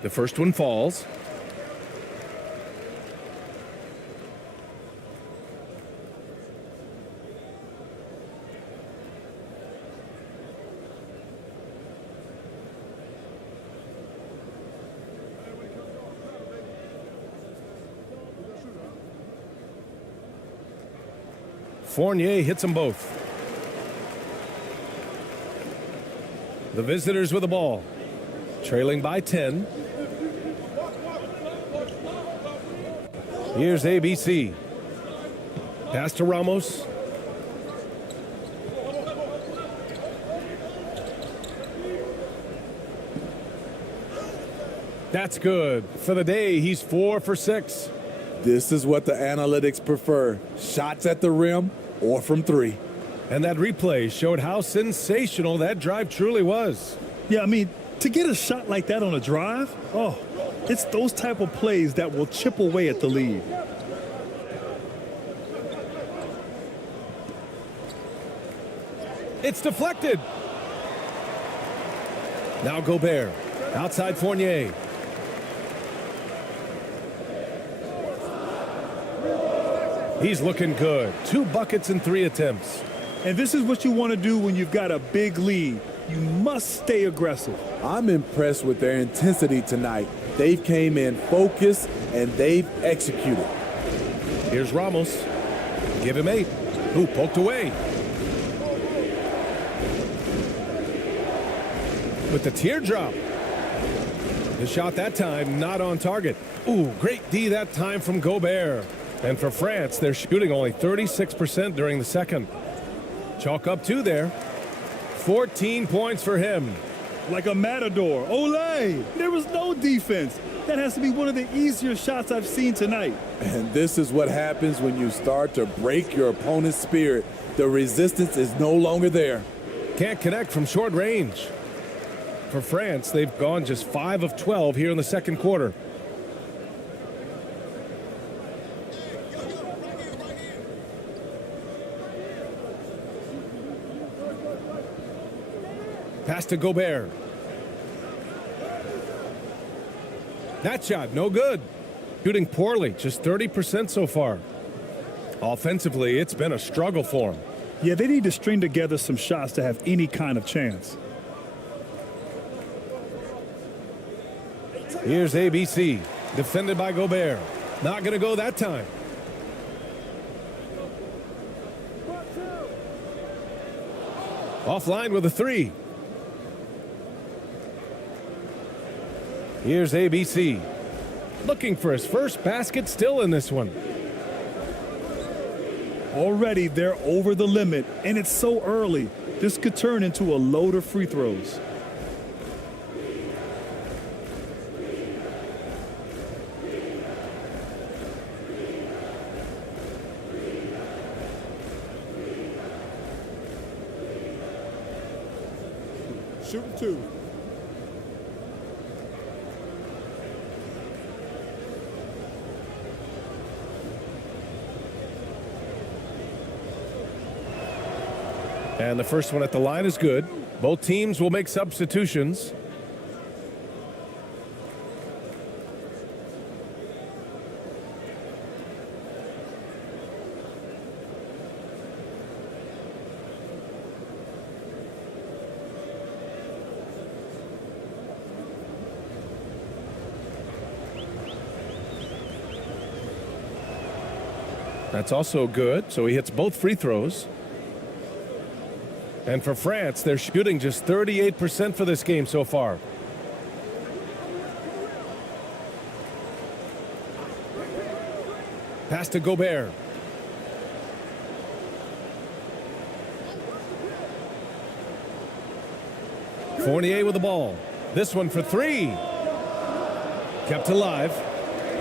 The first one falls. Fournier hits them both. The visitors with the ball, trailing by 10. Here's ABC. Pass to Ramos. That's good. For the day, he's 4 for 6. This is what the analytics prefer. Shots at the rim or from 3. And that replay showed how sensational that drive truly was. Yeah, I mean, to get a shot like that on a drive, it's those type of plays that will chip away at the lead. It's deflected. Now Gobert. Outside Fournier. He's looking good. 2 buckets and 3 attempts. And this is what you want to do when you've got a big lead. You must stay aggressive. I'm impressed with their intensity tonight. They've came in focused and they've executed. Here's Ramos. Give him 8. Ooh, poked away. With the teardrop. The shot that time not on target. Ooh, great D that time from Gobert. And for France, they're shooting only 36% during the second. Chalk up 2 there. 14 points for him. Like a matador. Olé! There was no defense. That has to be one of the easier shots I've seen tonight. And this is what happens when you start to break your opponent's spirit. The resistance is no longer there. Can't connect from short range. For France, they've gone just 5 of 12 here in the second quarter. Pass to Gobert. That shot, no good. Shooting poorly, just 30% so far. Offensively, it's been a struggle for him. Yeah, they need to string together some shots to have any kind of chance. Here's ABC, defended by Gobert. Not going to go that time. Offline with a 3. Here's ABC. Looking for his first basket still in this one. Already they're over the limit, and it's so early. This could turn into a load of free throws. Shooting 2. And the first one at the line is good. Both teams will make substitutions. That's also good, so he hits both free throws. And for France, they're shooting just 38% for this game so far. Pass to Gobert. Fournier with the ball. This one for 3. Kept alive.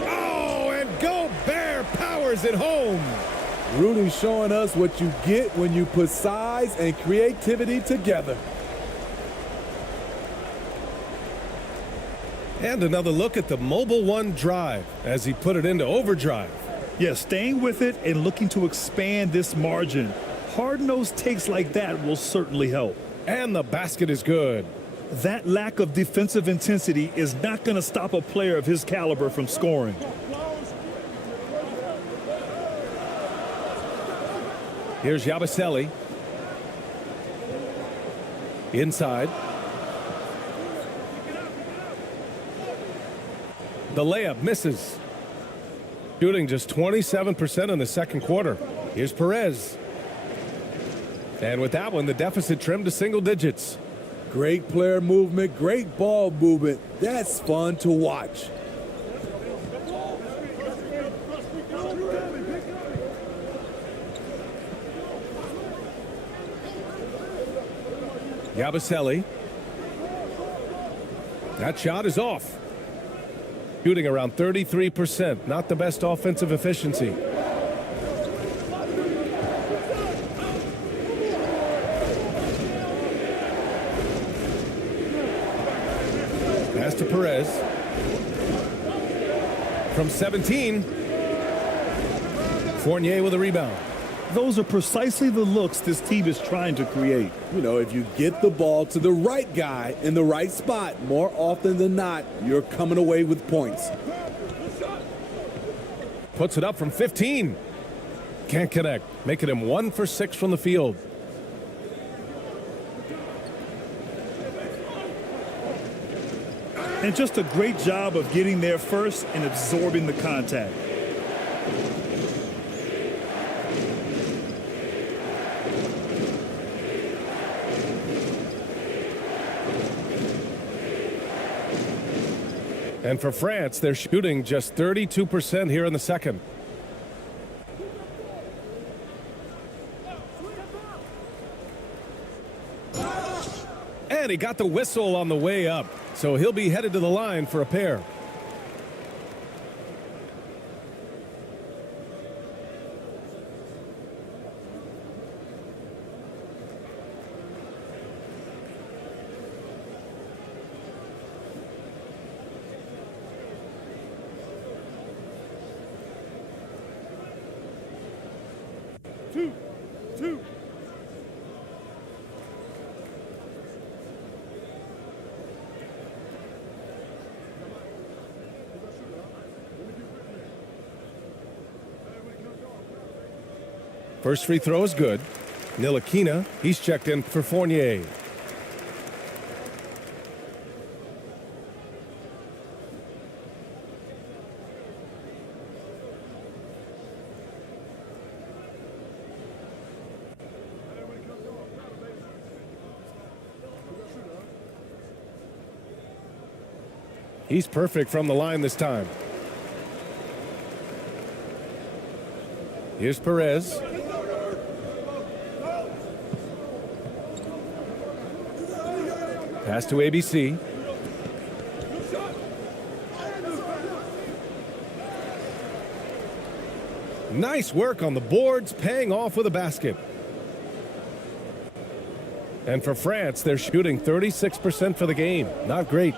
Oh, and Gobert powers it home. Rudy showing us what you get when you put size and creativity together. And another look at the Mobile One drive as he put it into overdrive. Yeah, staying with it and looking to expand this margin. Hard-nosed takes like that will certainly help. And the basket is good. That lack of defensive intensity is not going to stop a player of his caliber from scoring. Here's Yabusele. Inside. The layup misses. Shooting just 27% in the second quarter. Here's Perez. And with that one, the deficit trimmed to single digits. Great player movement, great ball movement. That's fun to watch. Yabusele. That shot is off. Shooting around 33%. Not the best offensive efficiency. Pass to Perez. From 17. Fournier with a rebound. Those are precisely the looks this team is trying to create. You know, if you get the ball to the right guy in the right spot, more often than not, you're coming away with points. Puts it up from 15. Can't connect, making him 1 for 6 from the field. And just a great job of getting there first and absorbing the contact. And for France, they're shooting just 32% here in the second. And he got the whistle on the way up, so he'll be headed to the line for a pair. Two. First free throw is good. Ntilikina, he's checked in for Fournier. He's perfect from the line this time. Here's Perez. Pass to ABC. Nice work on the boards, paying off with a basket. And for France, they're shooting 36% for the game. Not great.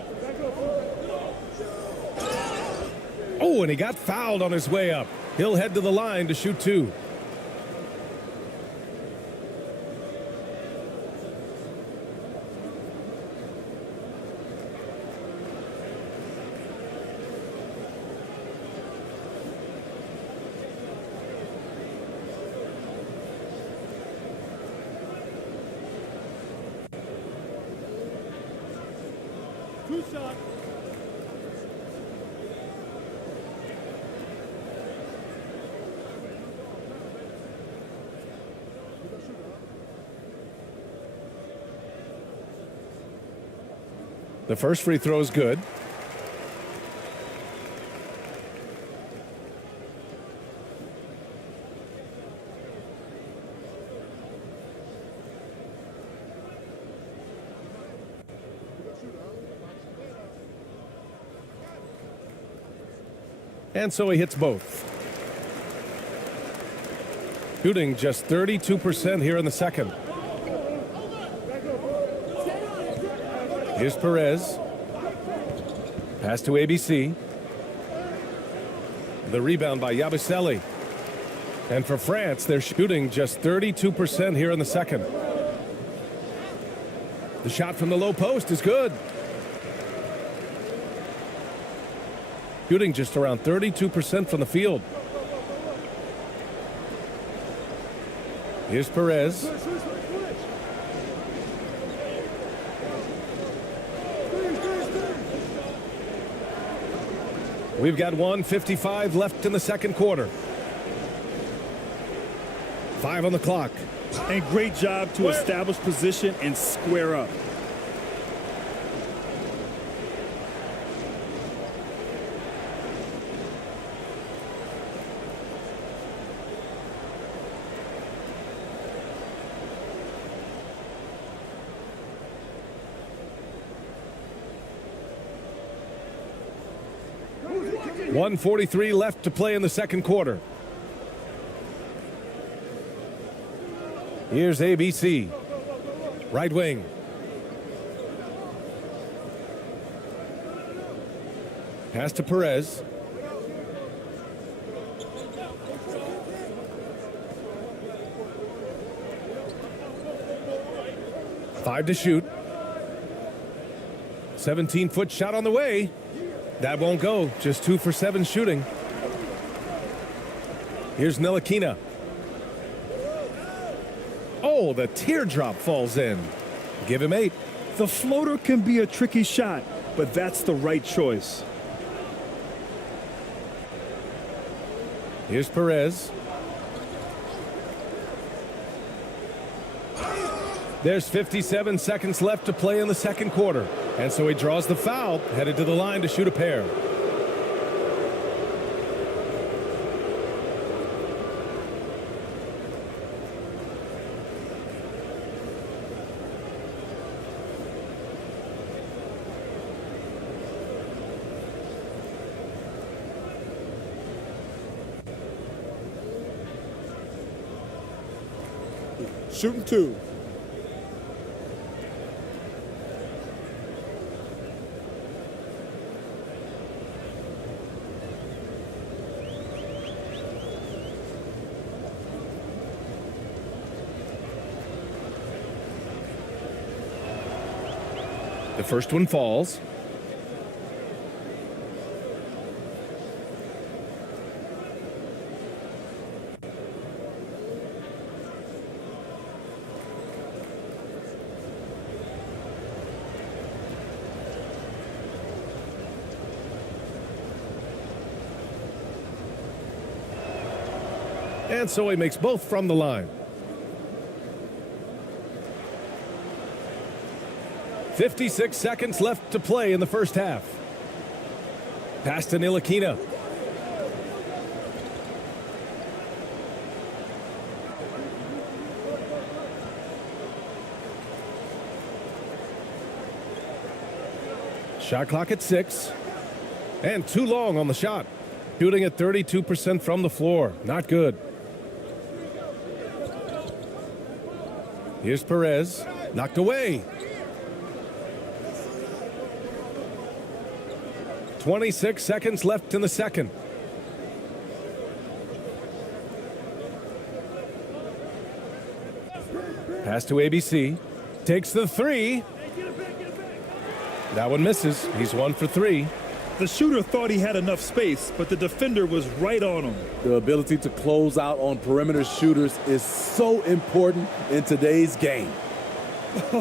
Oh, and he got fouled on his way up. He'll head to the line to shoot two. Two shot. The first free throw is good. And so he hits both. Shooting just 32% here in the second. Here's Perez. Pass to ABC. The rebound by Yabusele. And for France, they're shooting just 32% here in the second. The shot from the low post is good. Shooting just around 32% from the field. Here's Perez. We've got 1:55 left in the second quarter. 5 on the clock. And great job to establish position and square up. .143 left to play in the second quarter. Here's ABC. Right wing. Pass to Perez. Five to shoot. 17-foot shot on the way. That won't go. Just 2 for 7 shooting. Here's Ntilikina. Oh, the teardrop falls in. Give him 8. The floater can be a tricky shot, but that's the right choice. Here's Perez. There's 57 seconds left to play in the second quarter. And so he draws the foul, headed to the line to shoot a pair. Shooting 2. The first one falls. And so he makes both from the line. 56 seconds left to play in the first half. Pass to Ntilikina. Shot clock at 6. And too long on the shot. Shooting at 32% from the floor. Not good. Here's Perez. Knocked away. 26 seconds left in the second. Pass to ABC. Takes the 3. That one misses. He's 1 for 3. The shooter thought he had enough space, but the defender was right on him. The ability to close out on perimeter shooters is so important in today's game.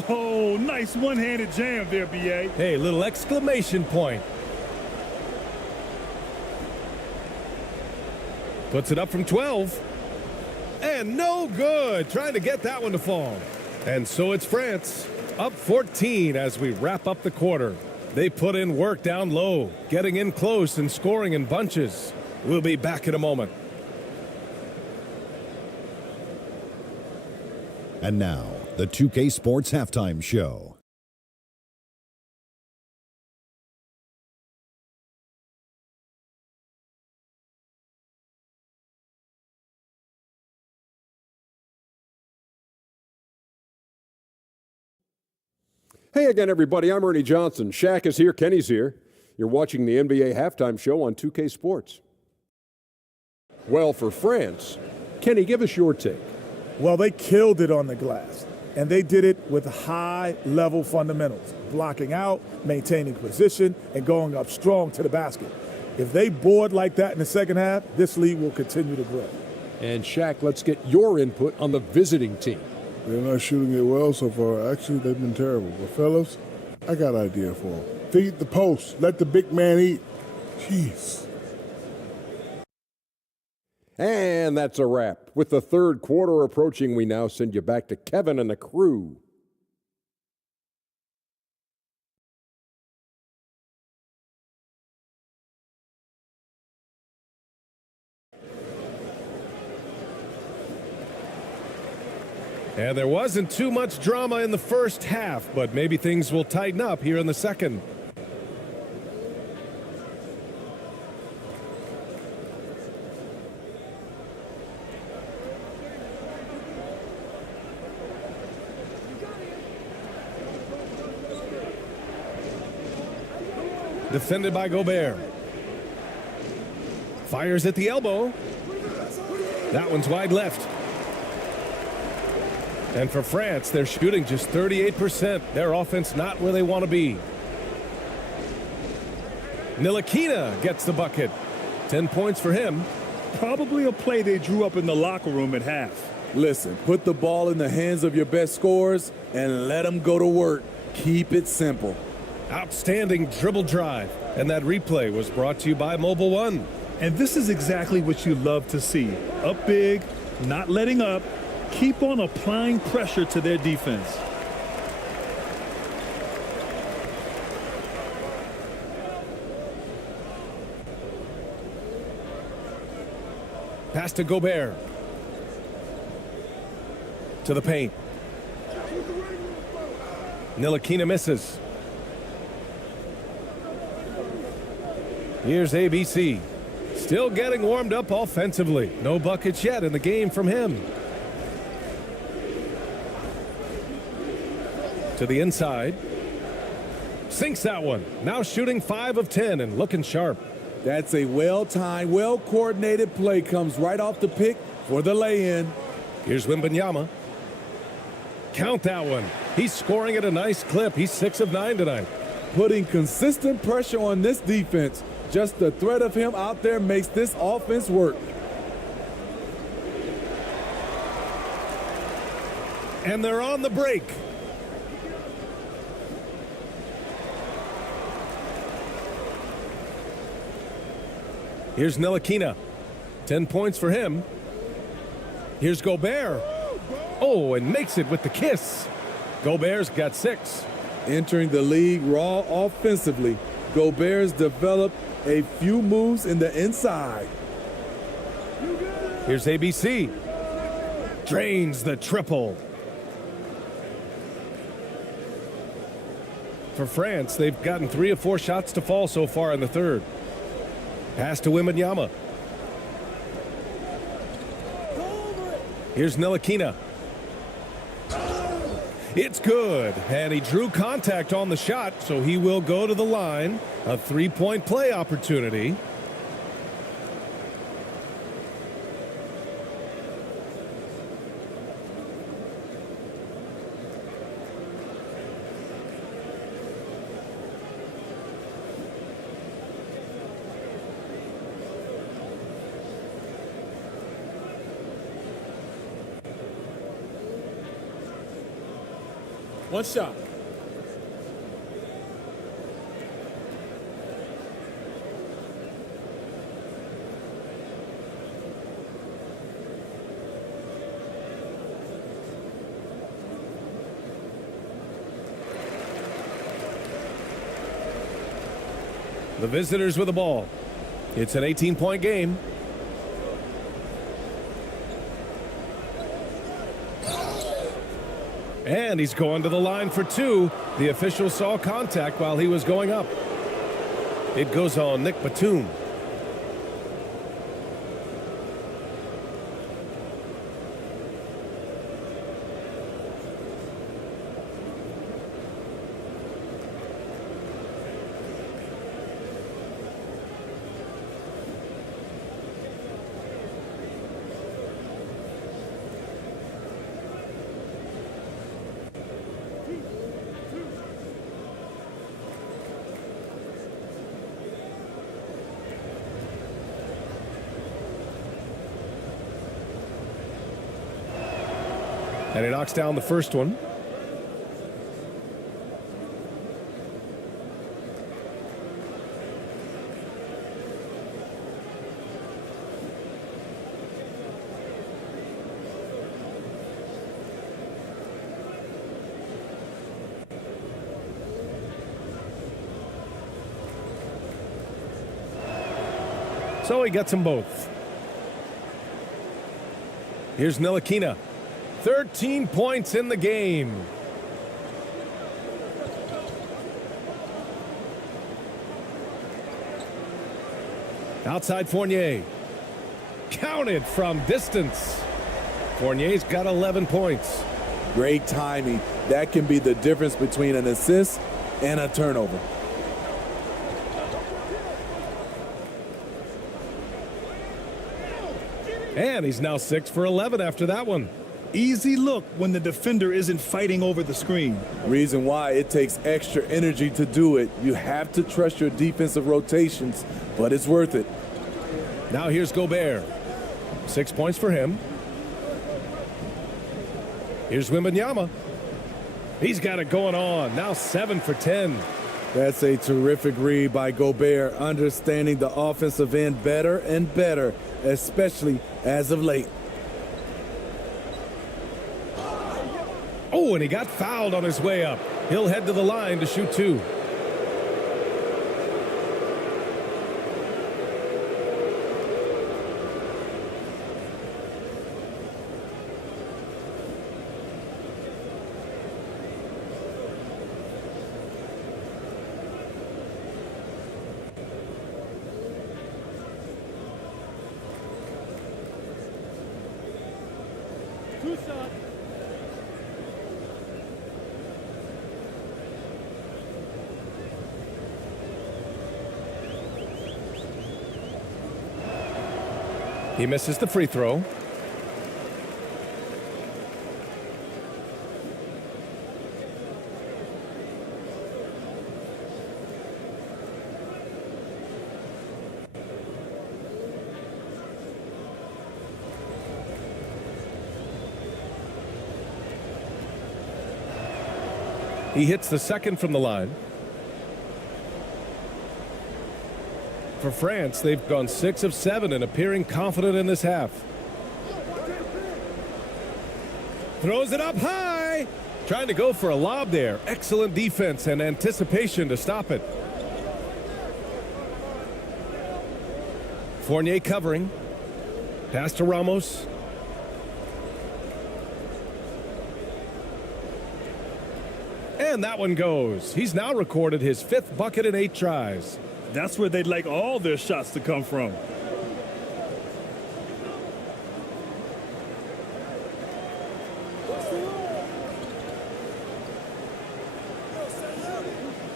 Oh, nice one-handed jam there, B.A. Hey, little exclamation point. Puts it up from 12. And no good. Trying to get that one to fall. And so it's France. Up 14 as we wrap up the quarter. They put in work down low, getting in close and scoring in bunches. We'll be back in a moment. And now, the 2K Sports Halftime Show. Hey again, everybody. I'm Ernie Johnson. Shaq is here. Kenny's here. You're watching the NBA Halftime Show on 2K Sports. Well, for France, Kenny, give us your take. Well, they killed it on the glass, and they did it with high-level fundamentals, blocking out, maintaining position, and going up strong to the basket. If they board like that in the second half, this league will continue to grow. And Shaq, let's get your input on the visiting team. They're not shooting it well so far. Actually, they've been terrible. But, fellas, I got an idea for them. Feed the post. Let the big man eat. Jeez. And that's a wrap. With the third quarter approaching, we now send you back to Kevin and the crew. And there wasn't too much drama in the first half, but maybe things will tighten up here in the second. Defended by Gobert. Fires at the elbow. That one's wide left. And for France, they're shooting just 38%. Their offense not where they want to be. Ntilikina gets the bucket. 10 points for him. Probably a play they drew up in the locker room at half. Listen, put the ball in the hands of your best scorers and let them go to work. Keep it simple. Outstanding dribble drive. And that replay was brought to you by Mobile One. And this is exactly what you love to see. Up big, not letting up. Keep on applying pressure to their defense. Pass to Gobert. To the paint. Ntilikina misses. Here's ABC. Still getting warmed up offensively. No buckets yet in the game from him. To the inside. Sinks that one. Now shooting 5 of 10 and looking sharp. That's a well-timed, well-coordinated play. Comes right off the pick for the lay-in. Here's Wembanyama. Count that one. He's scoring at a nice clip. He's 6 of 9 tonight. Putting consistent pressure on this defense. Just the threat of him out there makes this offense work. And they're on the break. Here's Ntilikina. 10 points for him. Here's Gobert. Oh, and makes it with the kiss. Gobert's got 6. Entering the league raw offensively, Gobert's developed a few moves in the inside. Here's ABC. Drains the triple. For France, they've gotten 3 of 4 shots to fall so far in the third. Pass to Wembanyama. Here's Ntilikina. It's good, and he drew contact on the shot, so he will go to the line. A 3-point play opportunity. One shot. The visitors with the ball. It's an 18-point game. And he's going to the line for 2. The official saw contact while he was going up. It goes on Nick Batum. And he knocks down the first one. So he gets them both. Here's Ntilikina. 13 points in the game. Outside Fournier. Counted from distance. Fournier's got 11 points. Great timing. That can be the difference between an assist and a turnover. And he's now 6 for 11 after that one. Easy look when the defender isn't fighting over the screen. Reason why it takes extra energy to do it. You have to trust your defensive rotations, but it's worth it. Now here's Gobert. 6 points for him. Here's Wembanyama. He's got it going on. Now 7 for 10. That's a terrific read by Gobert, understanding the offensive end better and better, especially as of late. Oh, and he got fouled on his way up. He'll head to the line to shoot 2. He misses the free throw. He hits the second from the line. For France, they've gone 6 of 7 and appearing confident in this half. Throws it up high. Trying to go for a lob there. Excellent defense and anticipation to stop it. Fournier covering. Pass to Ramos. And that one goes. He's now recorded his 5th bucket in 8 tries. That's where they'd like all their shots to come from.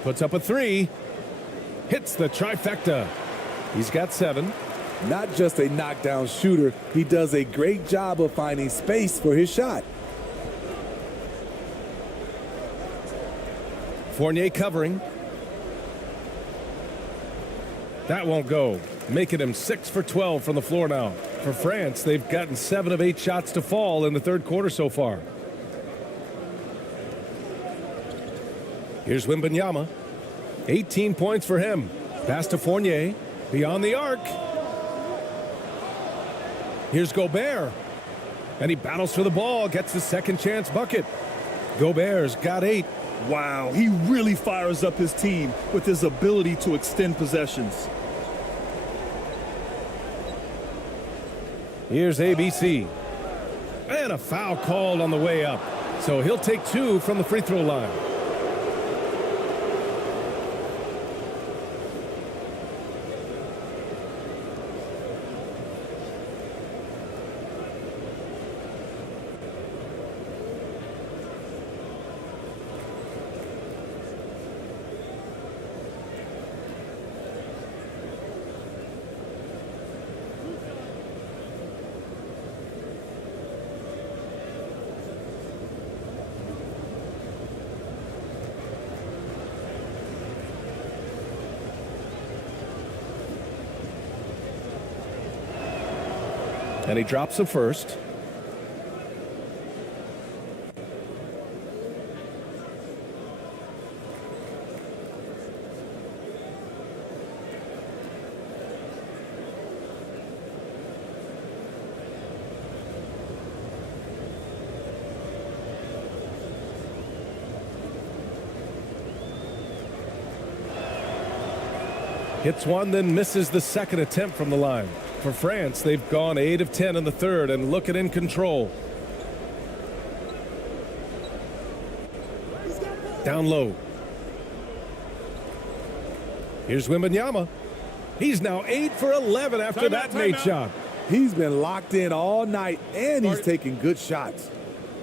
Puts up a 3. Hits the trifecta. He's got 7. Not just a knockdown shooter, he does a great job of finding space for his shot. Fournier covering. That won't go, making him 6 for 12 from the floor now. For France, they've gotten 7 of 8 shots to fall in the third quarter so far. Here's Wembanyama. 18 points for him. Pass to Fournier. Beyond the arc. Here's Gobert. And he battles for the ball, gets the second chance bucket. Gobert's got 8. Wow, he really fires up his team with his ability to extend possessions. Here's ABC. And a foul called on the way up. So he'll take 2 from the free throw line. And he drops the first. Hits one, then misses the second attempt from the line. For France, they've gone 8 of 10 in the third and looking in control. Down low. Here's Wembanyama. He's now 8 for 11 after that made shot. He's been locked in all night, and he's taking good shots.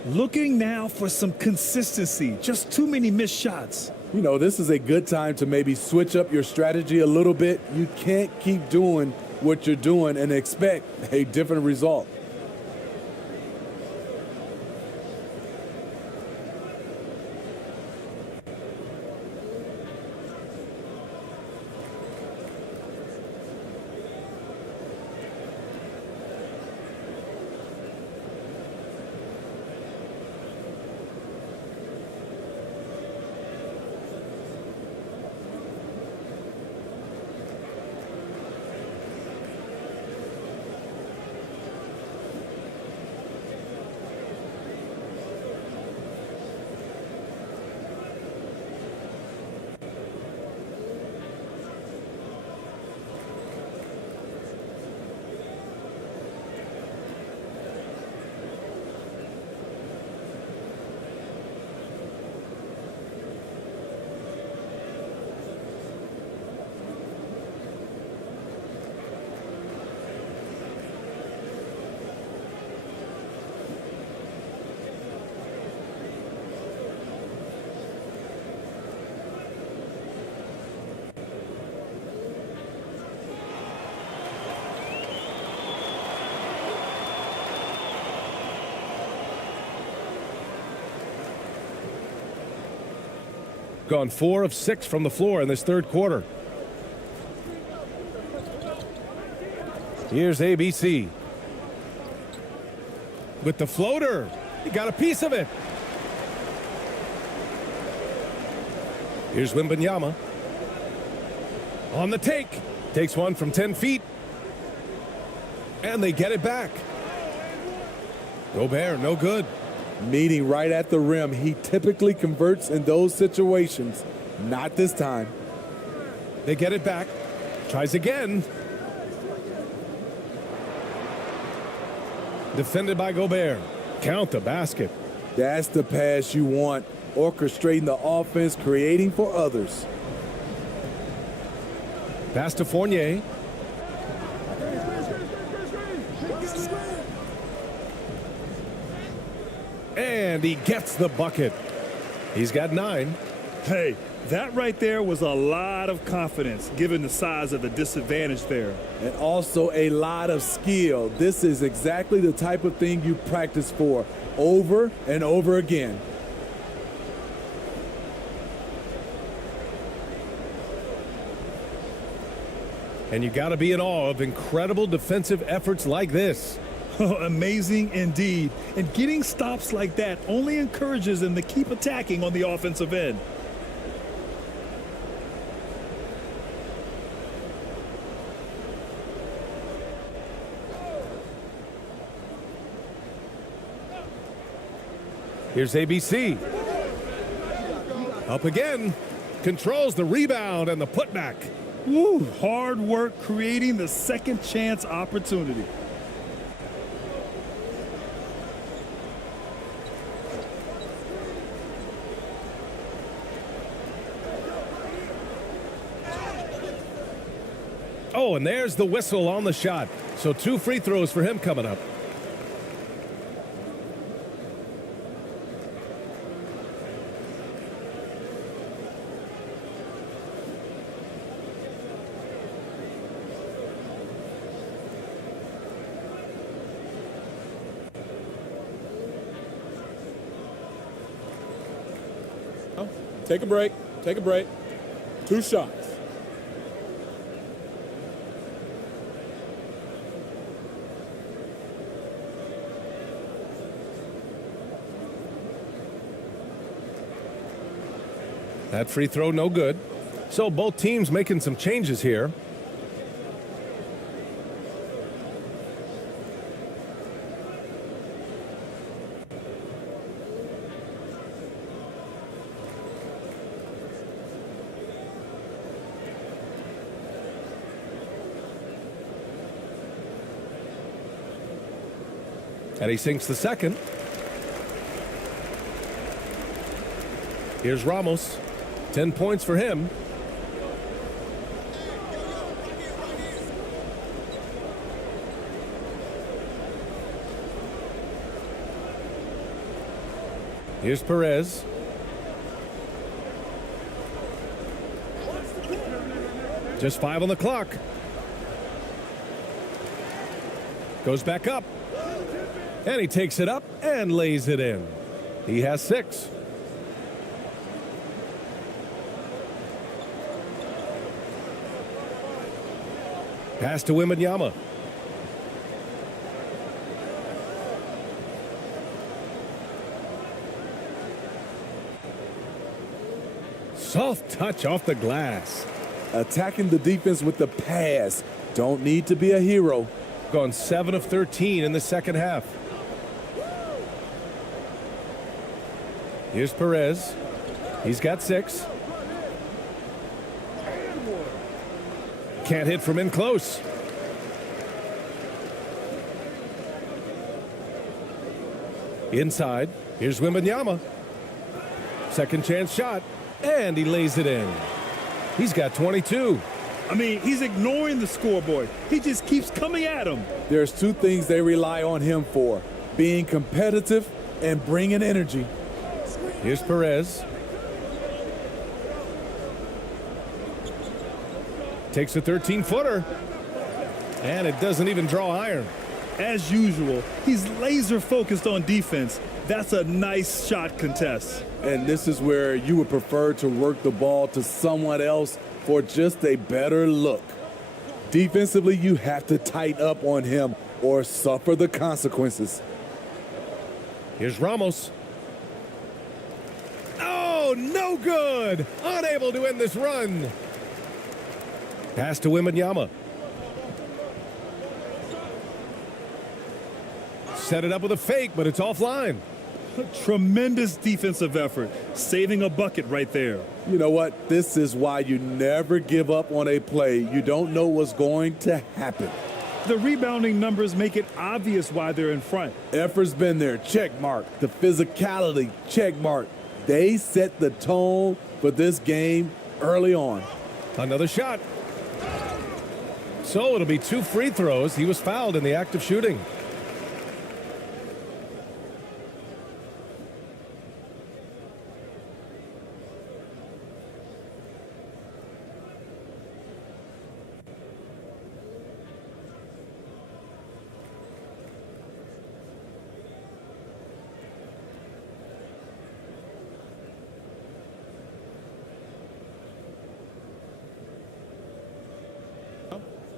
Looking now for some consistency. Just too many missed shots. You know, this is a good time to maybe switch up your strategy a little bit. You can't keep doing what you're doing and expect a different result. Gone 4 of 6 from the floor in this third quarter. Here's ABC. With the floater. He got a piece of it. Here's Wembanyama. On the take. Takes one from 10 feet. And they get it back. Gobert, no good. Meeting right at the rim. He typically converts in those situations. Not this time. They get it back. Tries again. Defended by Gobert. Count the basket. That's the pass you want. Orchestrating the offense, creating for others. Pass to Fournier. And he gets the bucket. He's got 9. Hey, that right there was a lot of confidence given the size of the disadvantage there. And also a lot of skill. This is exactly the type of thing you practice for over and over again. And you got to be in awe of incredible defensive efforts like this. Amazing indeed. And getting stops like that only encourages them to keep attacking on the offensive end. Here's ABC. Up again. Controls the rebound and the putback. Woo, hard work creating the second chance opportunity. Oh, and there's the whistle on the shot. So 2 free throws for him coming up. Take a break. Take a break. 2 shots. That free throw no good. So both teams making some changes here. And he sinks the second. Here's Ramos. 10 points for him. Here's Perez. Just 5 on the clock. Goes back up. And he takes it up and lays it in. He has 6. Pass to Wembanyama. Soft touch off the glass. Attacking the defense with the pass. Don't need to be a hero. Gone 7 of 13 in the second half. Here's Perez. He's got 6. Can't hit from in close. Inside. Here's Wembanyama. Second chance shot. And he lays it in. He's got 22. I mean, he's ignoring the scoreboard. He just keeps coming at him. There's 2 things they rely on him for: being competitive and bringing energy. Here's Perez. Takes a 13-footer. And it doesn't even draw iron. As usual, he's laser focused on defense. That's a nice shot contest. And this is where you would prefer to work the ball to someone else for just a better look. Defensively, you have to tighten up on him or suffer the consequences. Here's Ramos. Oh, no good. Unable to end this run. Pass to Wembanyama. Set it up with a fake, but it's offline. Tremendous defensive effort, saving a bucket right there. You know what? This is why you never give up on a play. You don't know what's going to happen. The rebounding numbers make it obvious why they're in front. Effort's been there, check mark. The physicality, check mark. They set the tone for this game early on. Another shot. So it'll be 2 free throws. He was fouled in the act of shooting.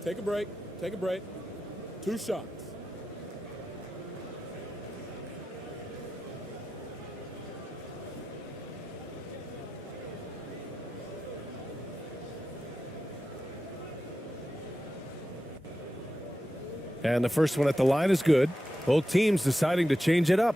Take a break. Take a break. 2 shots. And the first one at the line is good. Both teams deciding to change it up.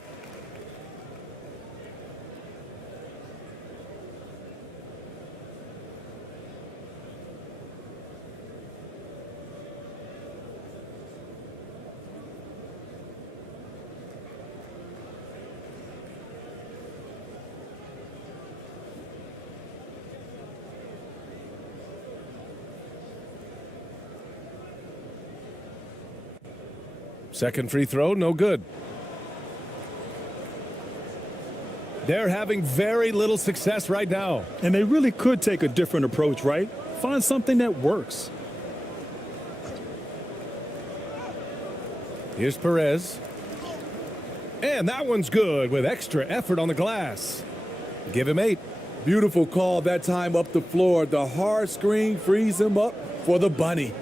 Second free throw, no good. They're having very little success right now. And they really could take a different approach, right? Find something that works. Here's Perez. And that one's good with extra effort on the glass. Give him 8. Beautiful call that time up the floor. The hard screen frees him up for the bunny.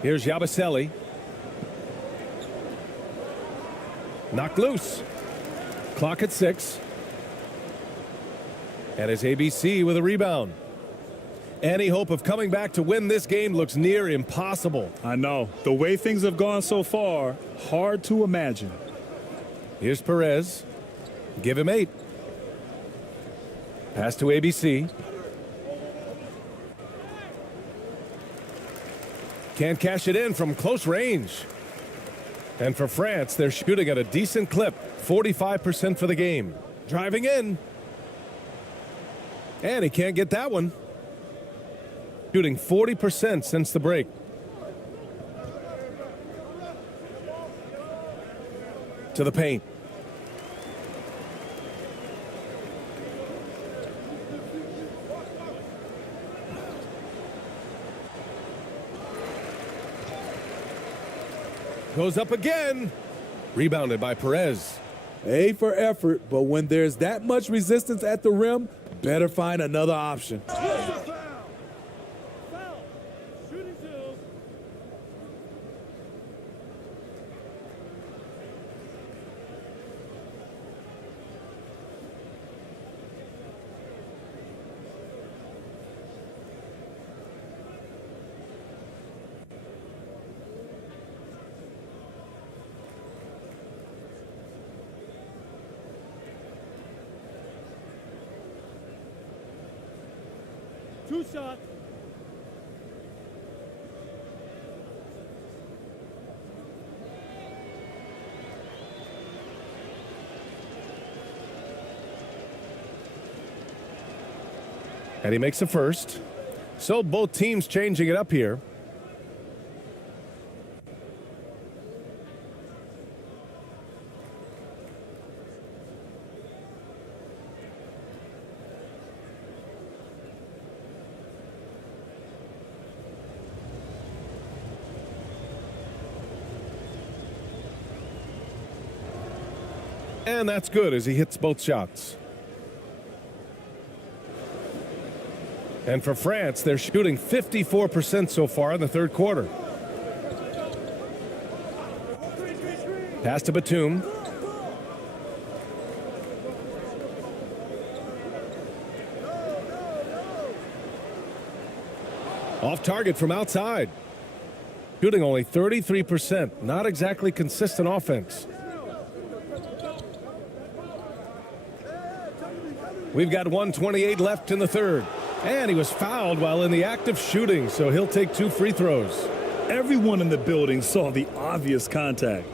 Here's Yabusele. Knocked loose. Clock at 6. And it's ABC with a rebound. Any hope of coming back to win this game looks near impossible. I know. The way things have gone so far, hard to imagine. Here's Perez. Give him 8. Pass to ABC. Can't cash it in from close range. And for France, they're shooting at a decent clip, 45% for the game. Driving in. And he can't get that one. Shooting 40% since the break. To the paint. Goes up again. Rebounded by Perez. A for effort, but when there's that much resistance at the rim, better find another option. Two shots. And he makes the first. So both teams changing it up here. And that's good as he hits both shots. And for France, they're shooting 54% so far in the third quarter. Pass to Batum. Off target from outside. Shooting only 33%. Not exactly consistent offense. We've got 1:28 left in the third. And he was fouled while in the act of shooting, so he'll take 2 free throws. Everyone in the building saw the obvious contact.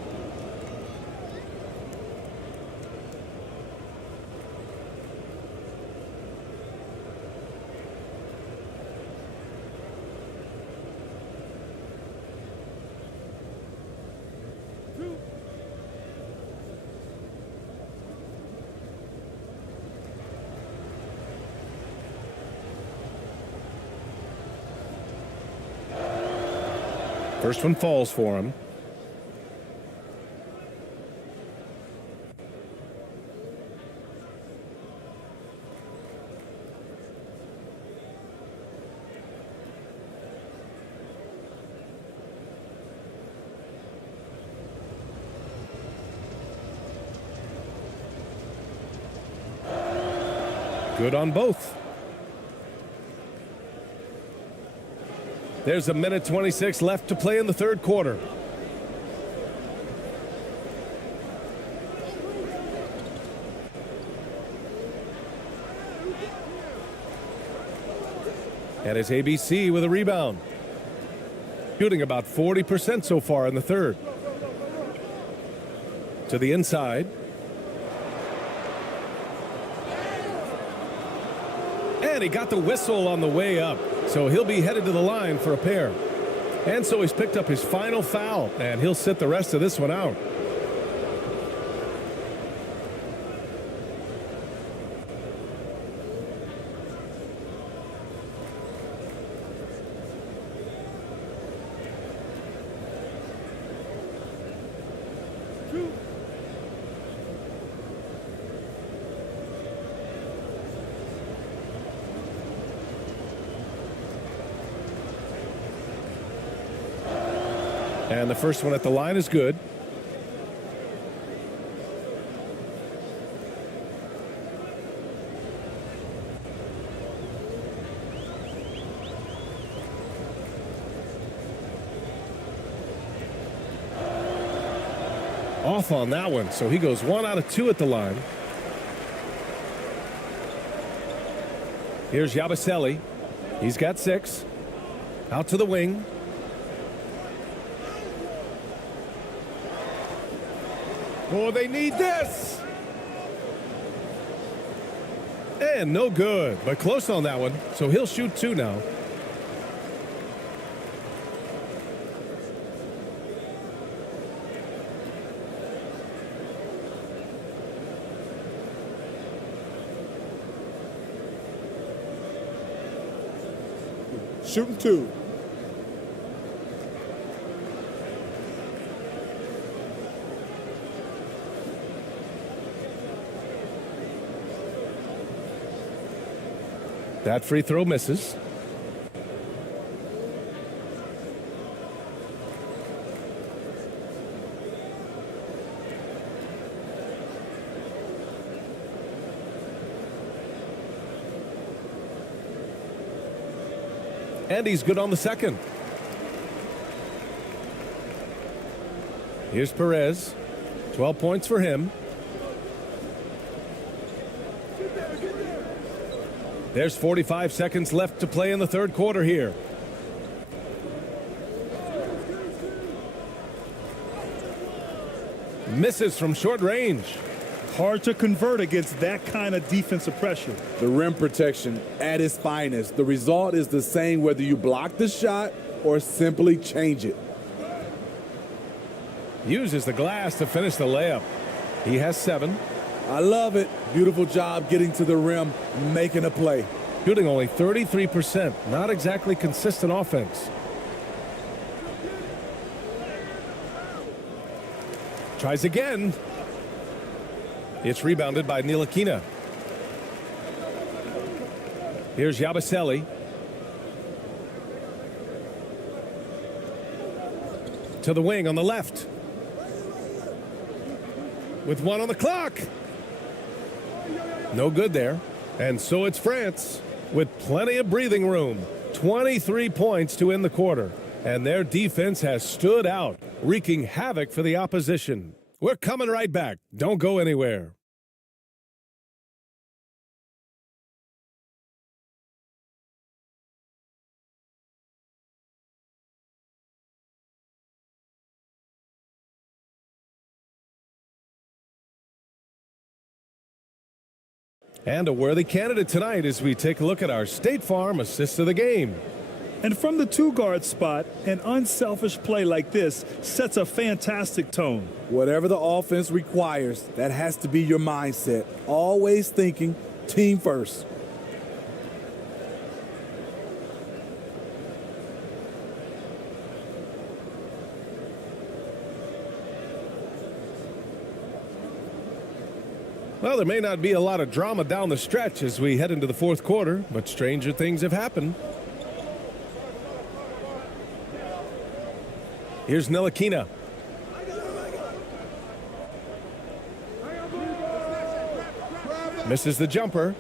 First one falls for him. Good on both. There's a minute 26 left to play in the third quarter. And it's ABC with a rebound. Shooting about 40% so far in the third. To the inside. And he got the whistle on the way up. So he'll be headed to the line for a pair. And so he's picked up his final foul, and he'll sit the rest of this one out. And the first one at the line is good. Off on that one, so he goes 1 out of 2 at the line. Here's Yabusele. He's got 6. Out to the wing. Oh, they need this. And no good, but close on that one. So he'll shoot 2 now. Shooting 2. That free throw misses. And he's good on the second. Here's Perez. 12 points for him. There's 45 seconds left to play in the third quarter here. Misses from short range. Hard to convert against that kind of defensive pressure. The rim protection at its finest. The result is the same whether you block the shot or simply change it. Uses the glass to finish the layup. He has 7. I love it. Beautiful job getting to the rim, making a play. Shooting only 33%. Not exactly consistent offense. Tries again. It's rebounded by Ntilikina. Here's Yabusele. To the wing on the left. With 1 on the clock. No good there. And so it's France with plenty of breathing room. 23 points to end the quarter. And their defense has stood out, wreaking havoc for the opposition. We're coming right back. Don't go anywhere. And a worthy candidate tonight as we take a look at our State Farm assist of the game. And from the 2-guard spot, an unselfish play like this sets a fantastic tone. Whatever the offense requires, that has to be your mindset. Always thinking team first. Well, there may not be a lot of drama down the stretch as we head into the fourth quarter, but stranger things have happened. Here's Ntilikina. Misses the jumper.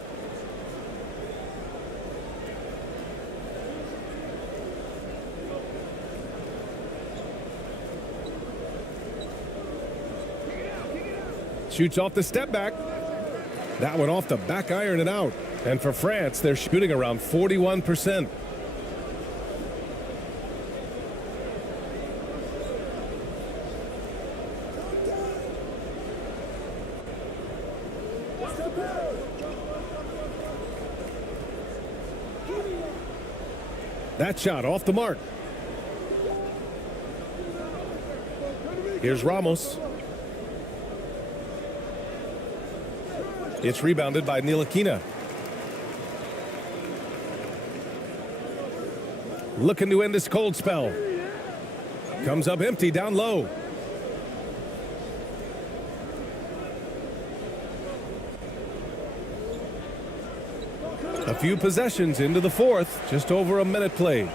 Shoots off the step back. That one off the back iron and out. And for France, they're shooting around 41%. That shot off the mark. Here's Ramos. It's rebounded by Ntilikina. Looking to end this cold spell. Comes up empty down low. A few possessions into the fourth, just over a minute played.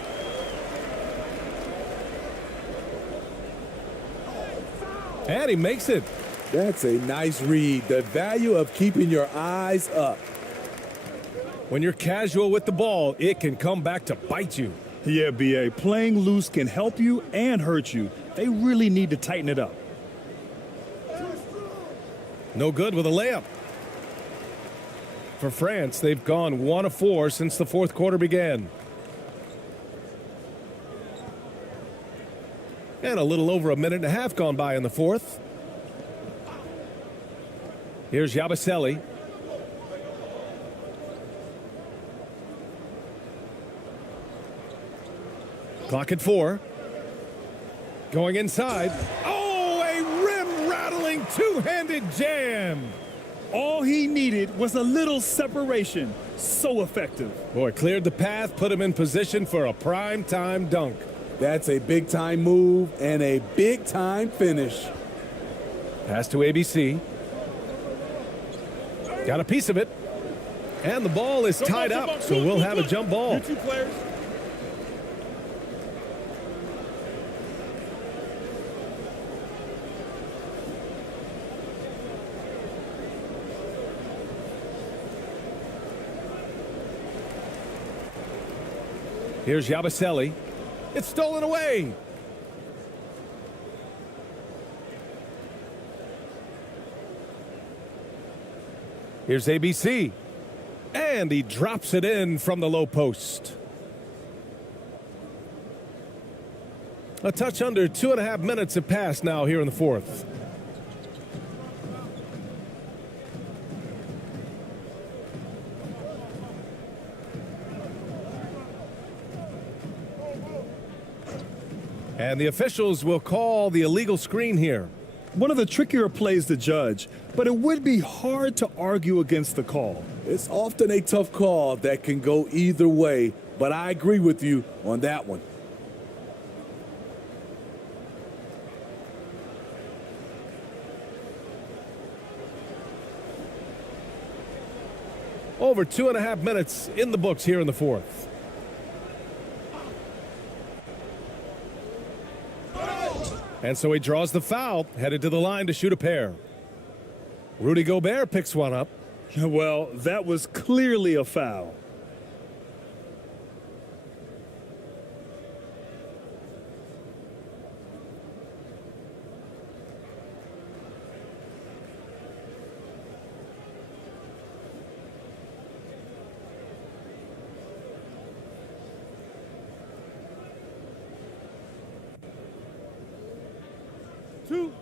And he makes it. That's a nice read. The value of keeping your eyes up. When you're casual with the ball, it can come back to bite you. Yeah, B.A. Playing loose can help you and hurt you. They really need to tighten it up. No good with a layup. For France, they've gone 1 of 4 since the fourth quarter began. And a little over a minute and a half gone by in the fourth. Here's Yabusele. Clock at 4. Going inside. Oh, a rim-rattling two-handed jam. All he needed was a little separation. So effective. Boy, cleared the path, put him in position for a prime-time dunk. That's a big-time move and a big-time finish. Pass to ABC. Got a piece of it. And the ball is tied up, so we'll have a jump ball. You two players. Here's Yabusele. It's stolen away. Here's ABC. And he drops it in from the low post. A touch under 2.5 minutes have passed now here in the fourth. And the officials will call the illegal screen here. One of the trickier plays to judge, but it would be hard to argue against the call. It's often a tough call that can go either way, but I agree with you on that one. Over 2.5 minutes in the books here in the fourth. And so he draws the foul, headed to the line to shoot a pair. Rudy Gobert picks one up. Well, that was clearly a foul. Two.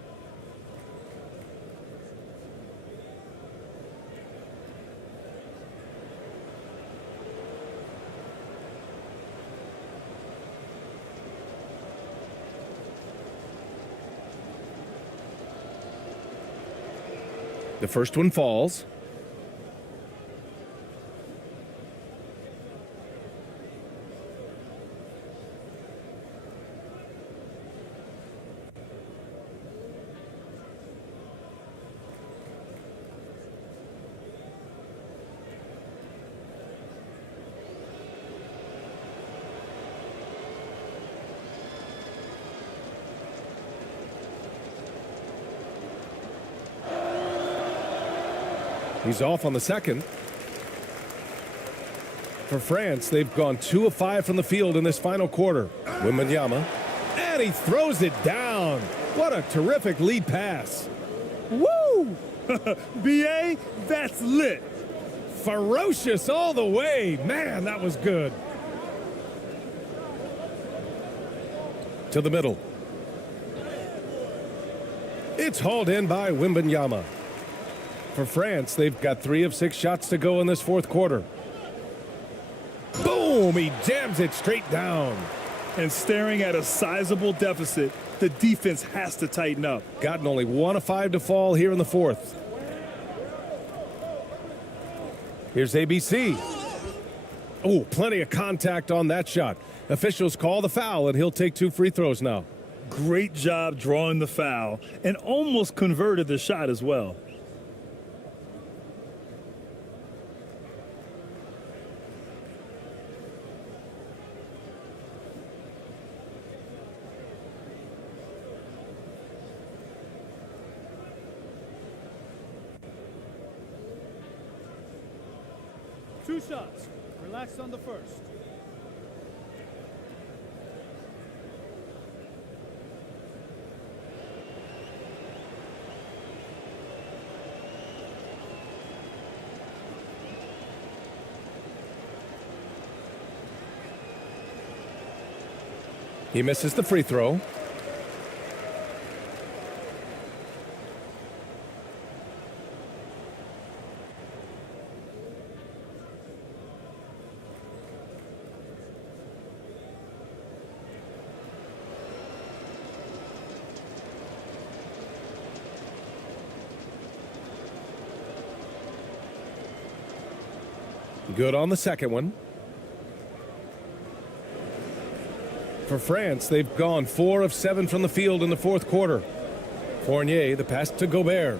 The first one falls. He's off on the second. For France, they've gone 2 of 5 from the field in this final quarter. Wembanyama, and he throws it down. What a terrific lead pass. Woo! BA, that's lit. Ferocious all the way. Man, that was good. To the middle. It's hauled in by Wembanyama. For France, they've got 3 of 6 shots to go in this fourth quarter. Boom! He jams it straight down. And staring at a sizable deficit, the defense has to tighten up. Gotten only 1 of 5 to fall here in the fourth. Here's ABC. Oh, plenty of contact on that shot. Officials call the foul, and he'll take 2 free throws now. Great job drawing the foul, and almost converted the shot as well. Two shots. Relax on the first. He misses the free throw. Good on the second one. For France, they've gone 4 of 7 from the field in the fourth quarter. Fournier, the pass to Gobert.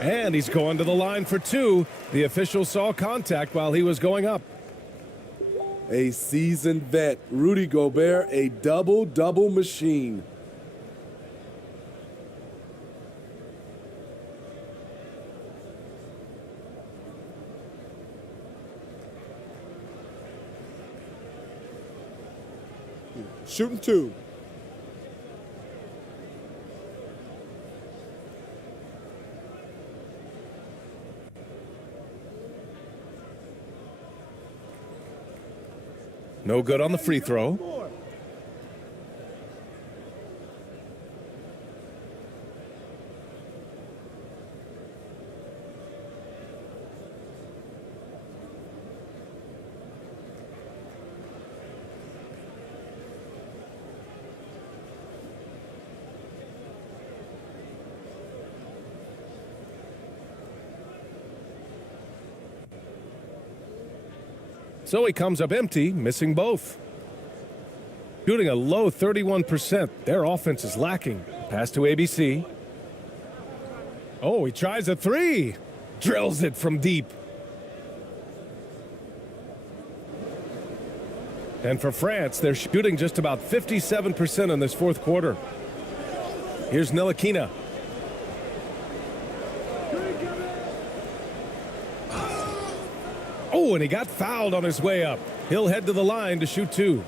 And he's going to the line for 2. The official saw contact while he was going up. A seasoned vet, Rudy Gobert, a double-double machine. Shooting 2. No good on the free throw. So he comes up empty, missing both. Shooting a low 31%. Their offense is lacking. Pass to ABC. Oh, he tries a 3. Drills it from deep. And for France, they're shooting just about 57% in this fourth quarter. Here's Ntilikina. Oh, and he got fouled on his way up. He'll head to the line to shoot 2.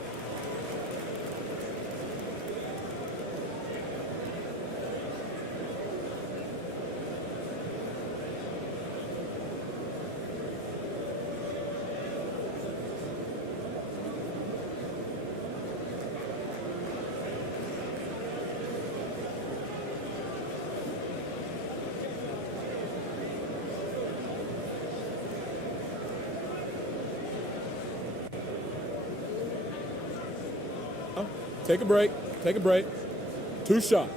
Take a break. Take a break. 2 shots.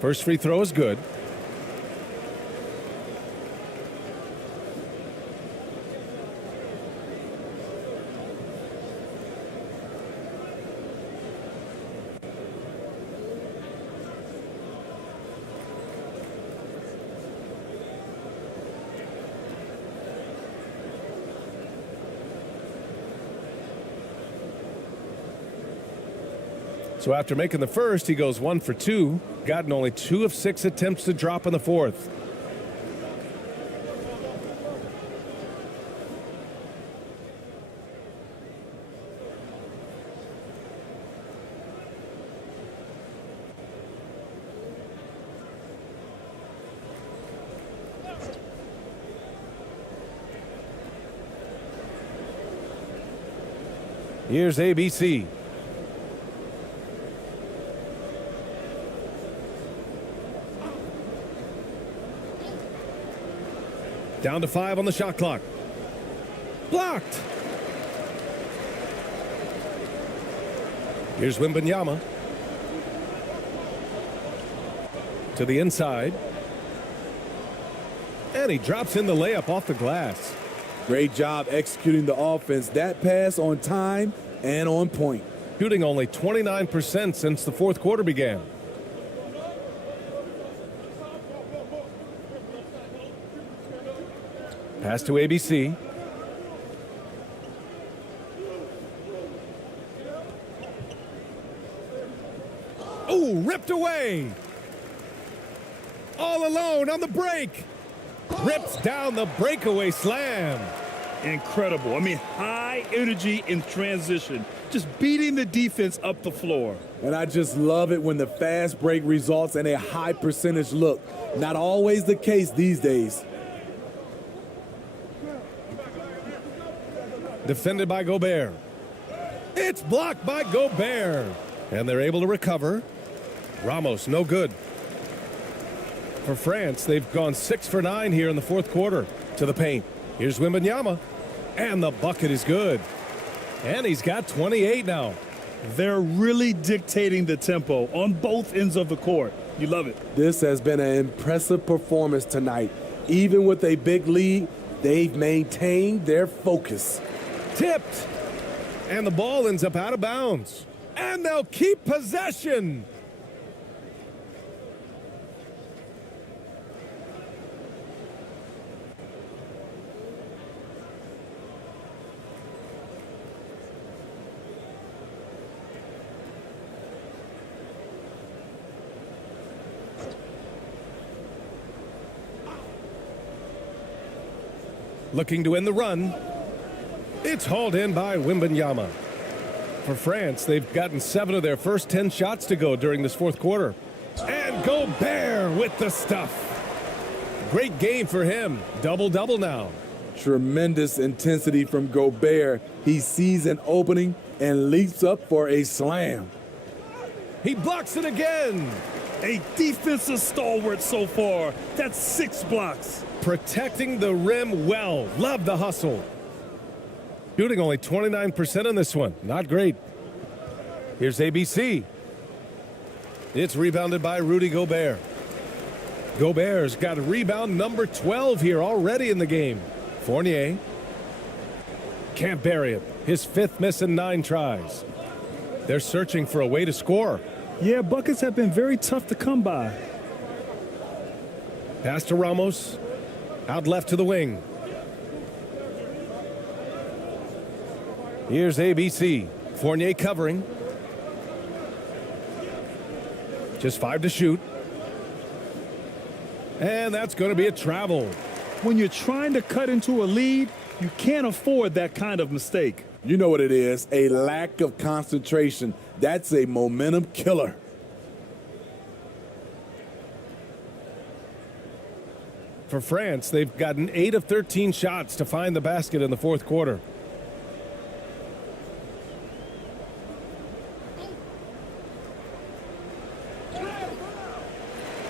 First free throw is good. So after making the first, he goes 1 for 2. Gotten only 2 of 6 attempts to drop in the fourth. Here's ABC. Down to 5 on the shot clock. Blocked. Here's Wembanyama. To the inside. And he drops in the layup off the glass. Great job executing the offense. That pass on time and on point. Shooting only 29% since the fourth quarter began. Pass to ABC. Oh, ripped away. All alone on the break. Rips down the breakaway slam. Incredible. I mean, high energy in transition. Just beating the defense up the floor. And I just love it when the fast break results in a high percentage look. Not always the case these days. Defended by Gobert. It's blocked by Gobert. And they're able to recover. Ramos, no good. For France, they've gone 6 for 9 here in the fourth quarter. To the paint. Here's Wembanyama. And the bucket is good. And he's got 28 now. They're really dictating the tempo on both ends of the court. You love it. This has been an impressive performance tonight. Even with a big lead, they've maintained their focus. Tipped. And the ball ends up out of bounds. And they'll keep possession. Looking to end the run. It's hauled in by Wembanyama. For France, they've gotten 7 of their first 10 shots to go during this fourth quarter. And Gobert with the stuff. Great game for him. Double-double now. Tremendous intensity from Gobert. He sees an opening and leaps up for a slam. He blocks it again. A defensive stalwart so far. That's 6 blocks. Protecting the rim well. Love the hustle. Shooting only 29% on this one. Not great. Here's ABC. It's rebounded by Rudy Gobert. Gobert's got a rebound number 12 here already in the game. Fournier. Can't bury it. His 5th miss in 9 tries. They're searching for a way to score. Yeah, buckets have been very tough to come by. Pass to Ramos. Out left to the wing. Here's ABC. Fournier covering. Just 5 to shoot. And that's going to be a travel. When you're trying to cut into a lead, you can't afford that kind of mistake. You know what it is, a lack of concentration. That's a momentum killer. For France, they've gotten 8 of 13 shots to find the basket in the fourth quarter.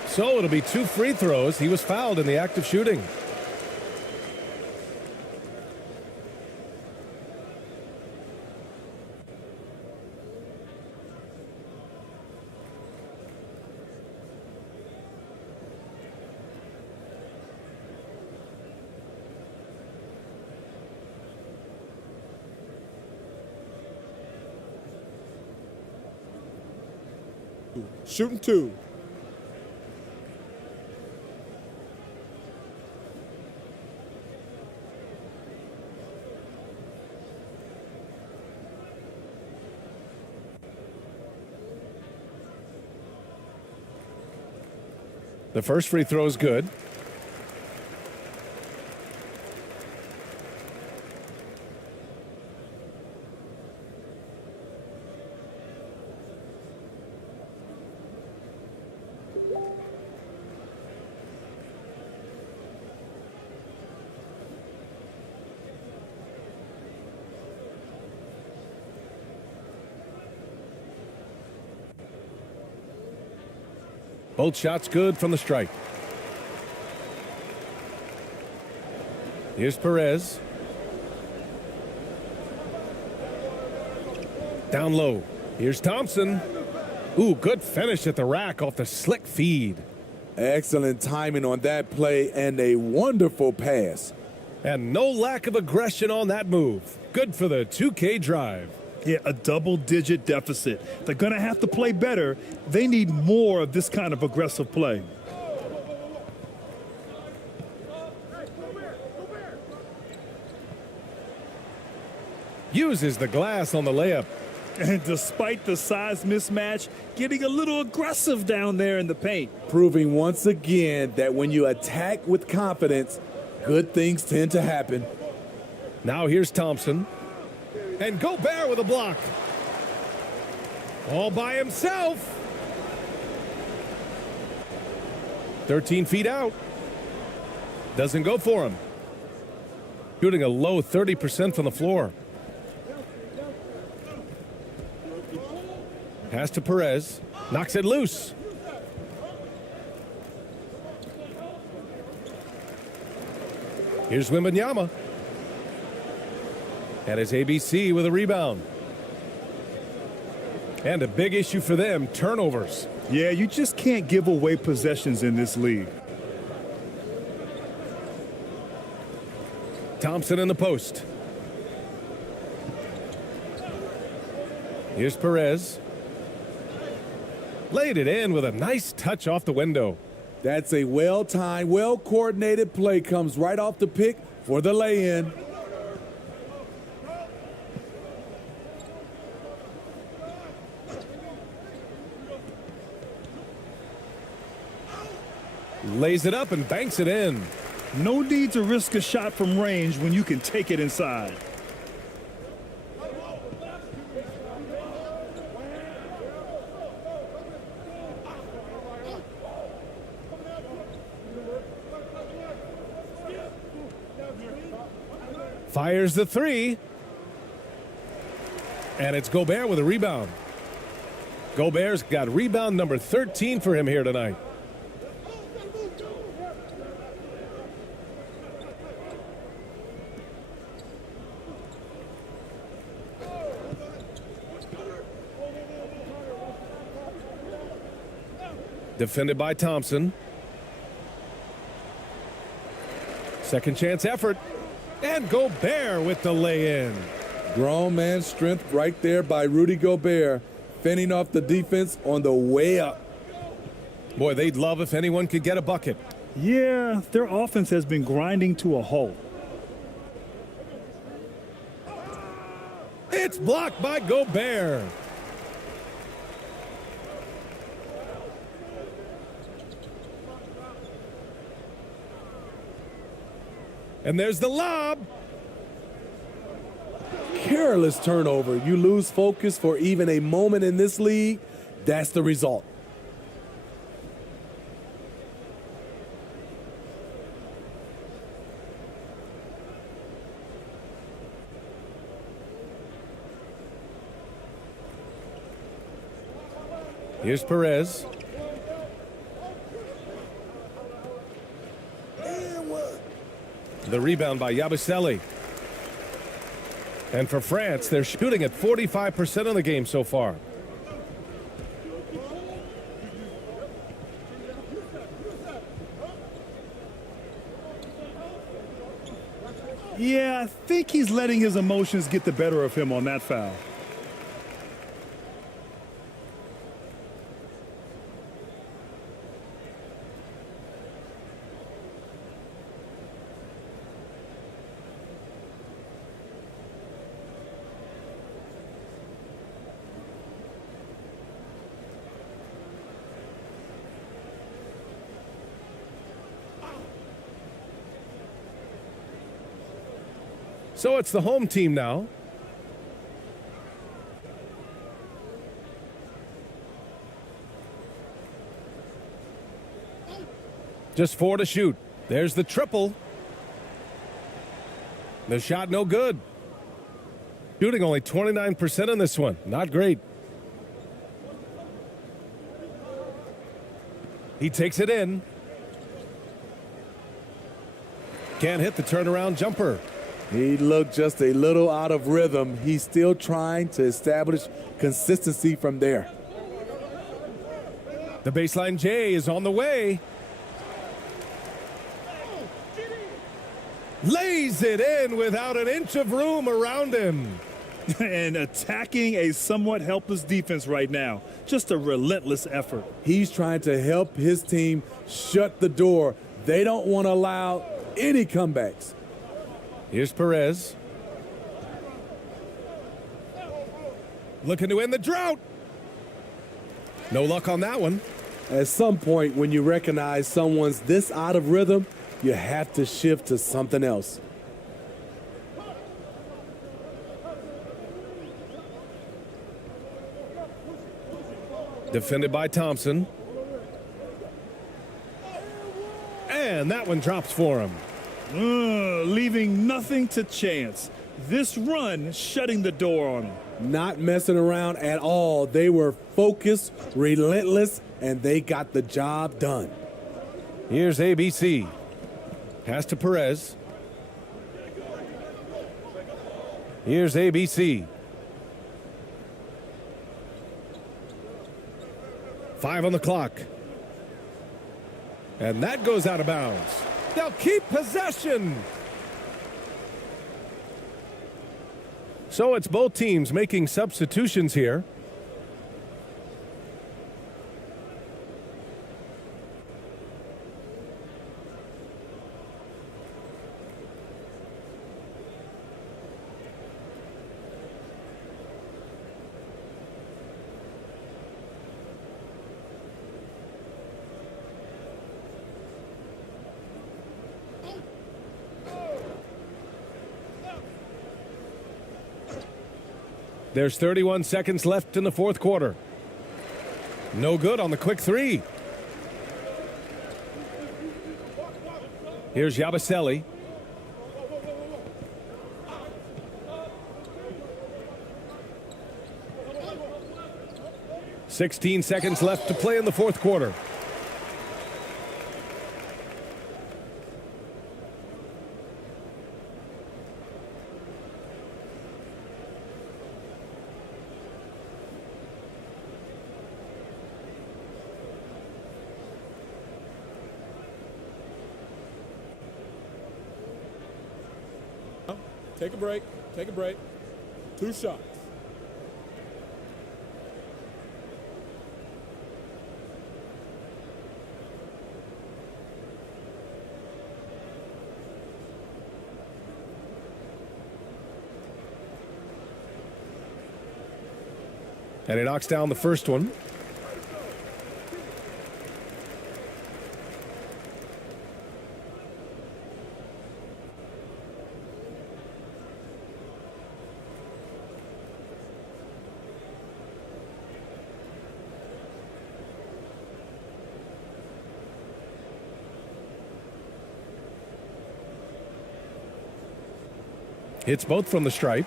So it'll be 2 free throws. He was fouled in the act of shooting. Shooting 2. The first free throw is good. Both shots good from the strike. Here's Perez. Down low. Here's Thompson. Ooh, good finish at the rack off the slick feed. Excellent timing on that play and a wonderful pass. And no lack of aggression on that move. Good for the 2K drive. Yeah, a double-digit deficit. They're going to have to play better. They need more of this kind of aggressive play. Uses the glass on the layup. And despite the size mismatch, getting a little aggressive down there in the paint. Proving once again that when you attack with confidence, good things tend to happen. Now here's Thompson. And Gobert with a block. All by himself. 13 feet out. Doesn't go for him. Shooting a low 30% from the floor. Pass to Perez. Knocks it loose. Here's Wembanyama. And it's ABC with a rebound. And a big issue for them, turnovers. Yeah, you just can't give away possessions in this league. Thompson in the post. Here's Perez. Laid it in with a nice touch off the window. That's a well-timed, well-coordinated play. Comes right off the pick for the lay-in. Lays it up and banks it in. No need to risk a shot from range when you can take it inside. Fires the three. And it's Gobert with a rebound. Gobert's got rebound number 13 for him here tonight. Defended by Thompson. Second chance effort. And Gobert with the lay-in. Grown man strength right there by Rudy Gobert, fending off the defense on the way up. Boy, they'd love if anyone could get a bucket. Yeah, their offense has been grinding to a halt. It's blocked by Gobert. And there's the lob. Careless turnover. You lose focus for even a moment in this league. That's the result. Here's Perez. The rebound by Yabusele. And for France, they're shooting at 45% of the game so far. Yeah, I think he's letting his emotions get the better of him on that foul. So it's the home team now. Just 4 to shoot. There's the triple. The shot no good. Shooting only 29% in this one. Not great. He takes it in. Can't hit the turnaround jumper. He looked just a little out of rhythm. He's still trying to establish consistency from there. The baseline J is on the way. Lays it in without an inch of room around him. And attacking a somewhat helpless defense right now. Just a relentless effort. He's trying to help his team shut the door. They don't want to allow any comebacks. Here's Perez. Looking to end the drought. No luck on that one. At some point, when you recognize someone's this out of rhythm, you have to shift to something else. Defended by Thompson. And that one drops for him. Leaving nothing to chance. This run shutting the door on him. Not messing around at all. They were focused, relentless, and they got the job done. Here's ABC. Pass to Perez. Here's ABC. 5 on the clock. And that goes out of bounds. They'll keep possession. So it's both teams making substitutions here. There's 31 seconds left in the fourth quarter. No good on the quick three. Here's Yabusele. "16 seconds left to play in the fourth quarter. Take a break. Take a break. 2 shots. And he knocks down the first one. Hits both from the stripe.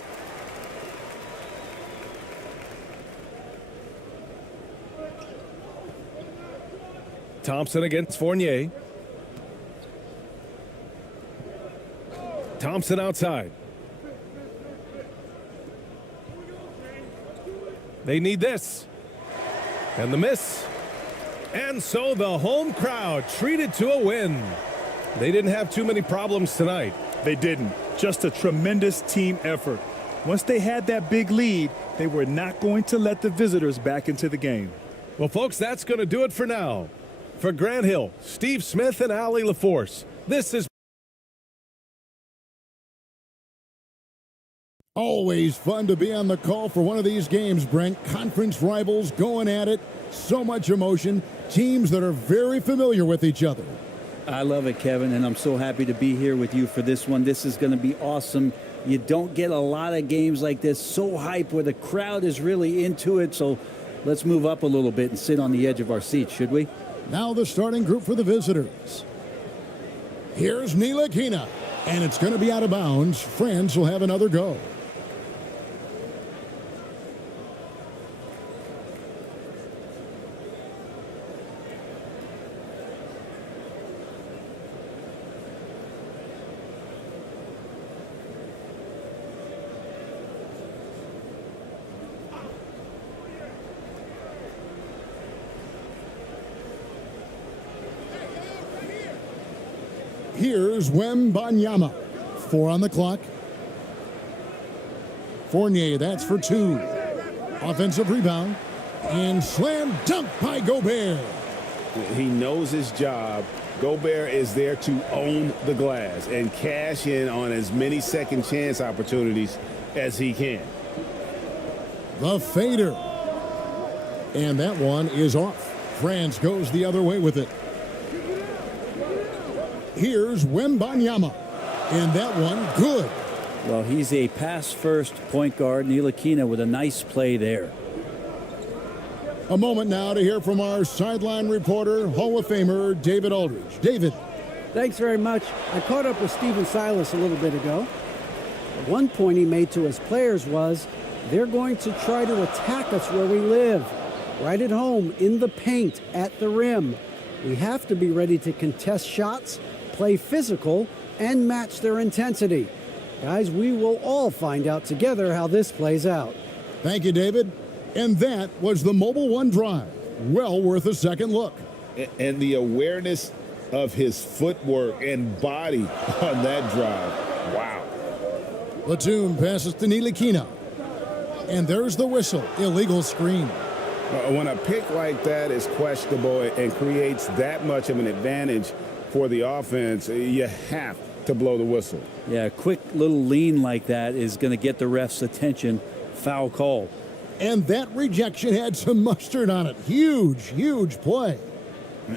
Thompson against Fournier. Thompson outside. They need this. And the miss. And so the home crowd treated to a win. They didn't have too many problems tonight. They didn't. Just a tremendous team effort. Once they had that big lead, they were not going to let the visitors back into the game. Well, folks, that's going to do it for now. For Grant Hill, Steve Smith, and Allie LaForce, this is always fun to be on the call for one of these games, Brent. Conference rivals going at it. So much emotion. Teams that are very familiar with each other. I love it, Kevin, and I'm so happy to be here with you for this one. This is going to be awesome. You don't get a lot of games like this, so hype, where the crowd is really into it. So let's move up a little bit and sit on the edge of our seats, should we? Now the starting group for the visitors. Here's Ntilikina, and it's going to be out of bounds. France will have another go. Here's Wembanyama. 4 on the clock. Fournier, that's for 2. Offensive rebound. And slam dunk by Gobert. He knows his job. Gobert is there to own the glass and cash in on as many second chance opportunities as he can. The fader. And that one is off. France goes the other way with it. Here's Wembanyama. And that one good. Well, he's a pass-first point guard. Ntilikina with a nice play there. A moment now to hear from our sideline reporter, Hall of Famer David Aldridge. David. Thanks very much. I caught up with Stephen Silas a little bit ago. One point he made to his players was, they're going to try to attack us where we live, right at home, in the paint, at the rim. We have to be ready to contest shots, play physical, and match their intensity. Guys, we will all find out together how this plays out. Thank you, David. And that was the Mobile One drive. Well worth a second look. And the awareness of his footwork and body on that drive. Wow. Batum passes to Ntilikina. And there's the whistle. Illegal screen. When a pick like that is questionable and creates that much of an advantage for the offense, you have to blow the whistle. Yeah, a quick little lean like that is going to get the ref's attention. Foul call. And that rejection had some mustard on it. Huge, huge play.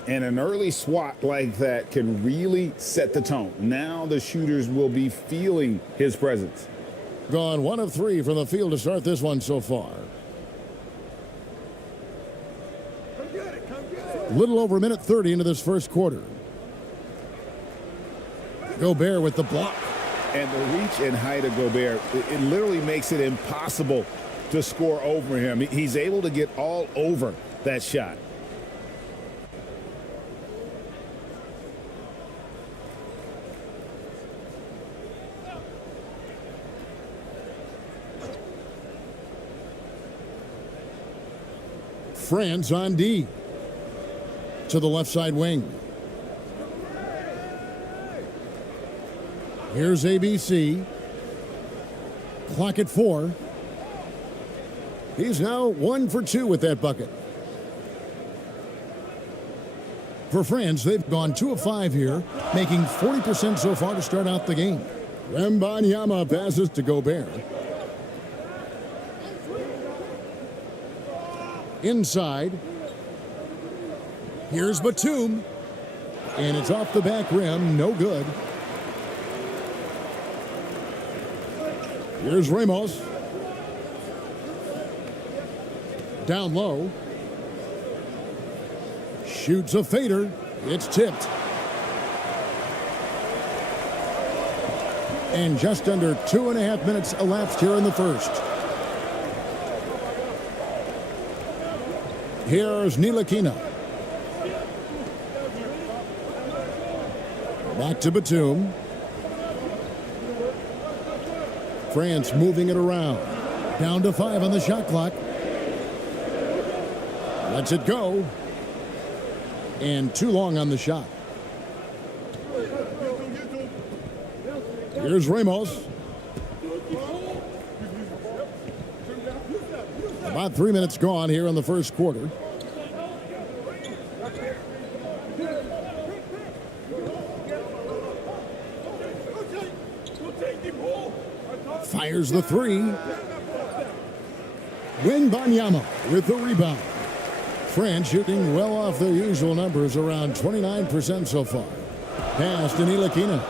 And an early swat like that can really set the tone. Now the shooters will be feeling his presence. Gone 1 of 3 from the field to start this one so far. Little over a minute 30 into this first quarter. Gobert with the block. And the reach and height of Gobert, it literally makes it impossible to score over him. He's able to get all over that shot. France on D. To the left side wing. Here's ABC. Clock at 4. He's now 1 for 2 with that bucket. For France, they've gone 2 of 5 here, making 40% so far to start out the game. Wembanyama passes to Gobert. Inside. Here's Batum. And it's off the back rim. No good. Here's Ramos. Down low. Shoots a fader. It's tipped. And just under 2.5 minutes elapsed here in the first. Here's Ntilikina. Back to Batum. France moving it around. Down to 5 on the shot clock. Lets it go. And too long on the shot. Here's Ramos. About 3 minutes gone here in the first quarter. Fires the 3. Wembanyama with the rebound. France shooting well off their usual numbers, around 29% so far. Pass to Ntilikina.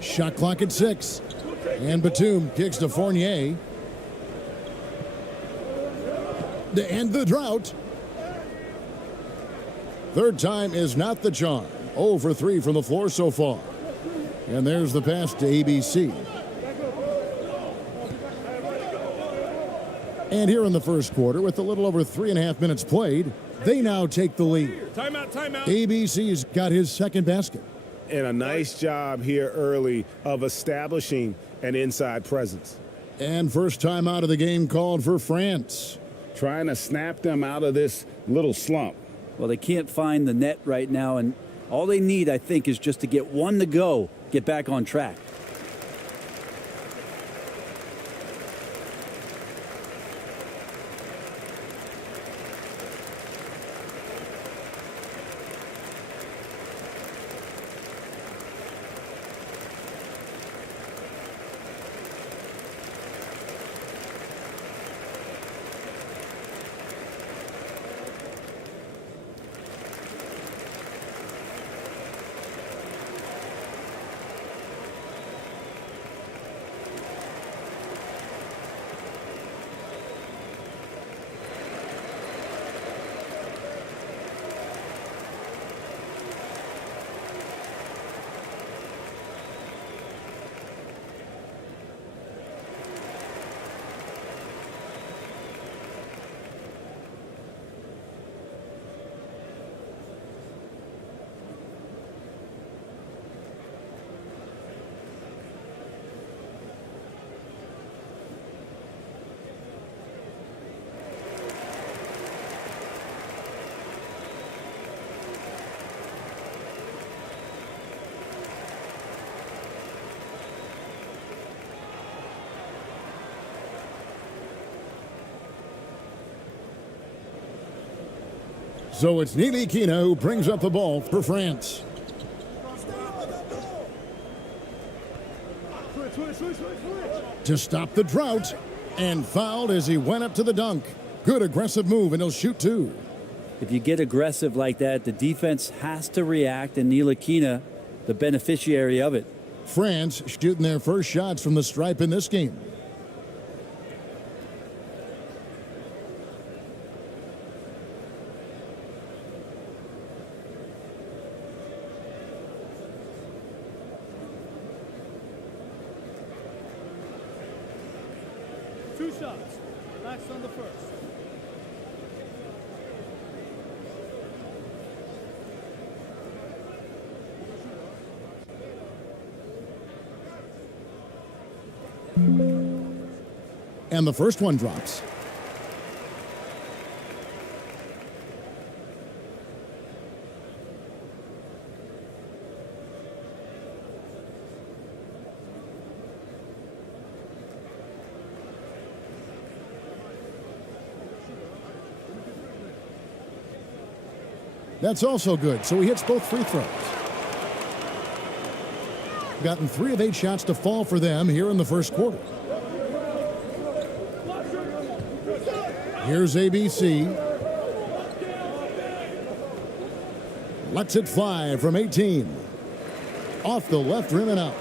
Shot clock at 6. And Batum kicks to Fournier. To end the drought. Third time is not the charm. 0 for 3 from the floor so far. And there's the pass to ABC. And here in the first quarter, with a little over 3.5 minutes played, they now take the lead. Timeout, timeout. ABC's got his second basket. And a nice job here early of establishing an inside presence. And first time out of the game called for France. Trying to snap them out of this little slump. Well, they can't find the net right now, and all they need, I think, is just to get one to go, get back on track. So it's Ntilikina who brings up the ball for France. To stop the drought, and fouled as he went up to the dunk. Good aggressive move, and he'll shoot two. If you get aggressive like that, the defense has to react, and Ntilikina, the beneficiary of it. France shooting their first shots from the stripe in this game. Two shots. Relax on the first. And the first one drops. That's also good, so he hits both free throws. Gotten 3 of 8 shots to fall for them here in the first quarter. Here's ABC. Lets it fly from 18. Off the left rim and out.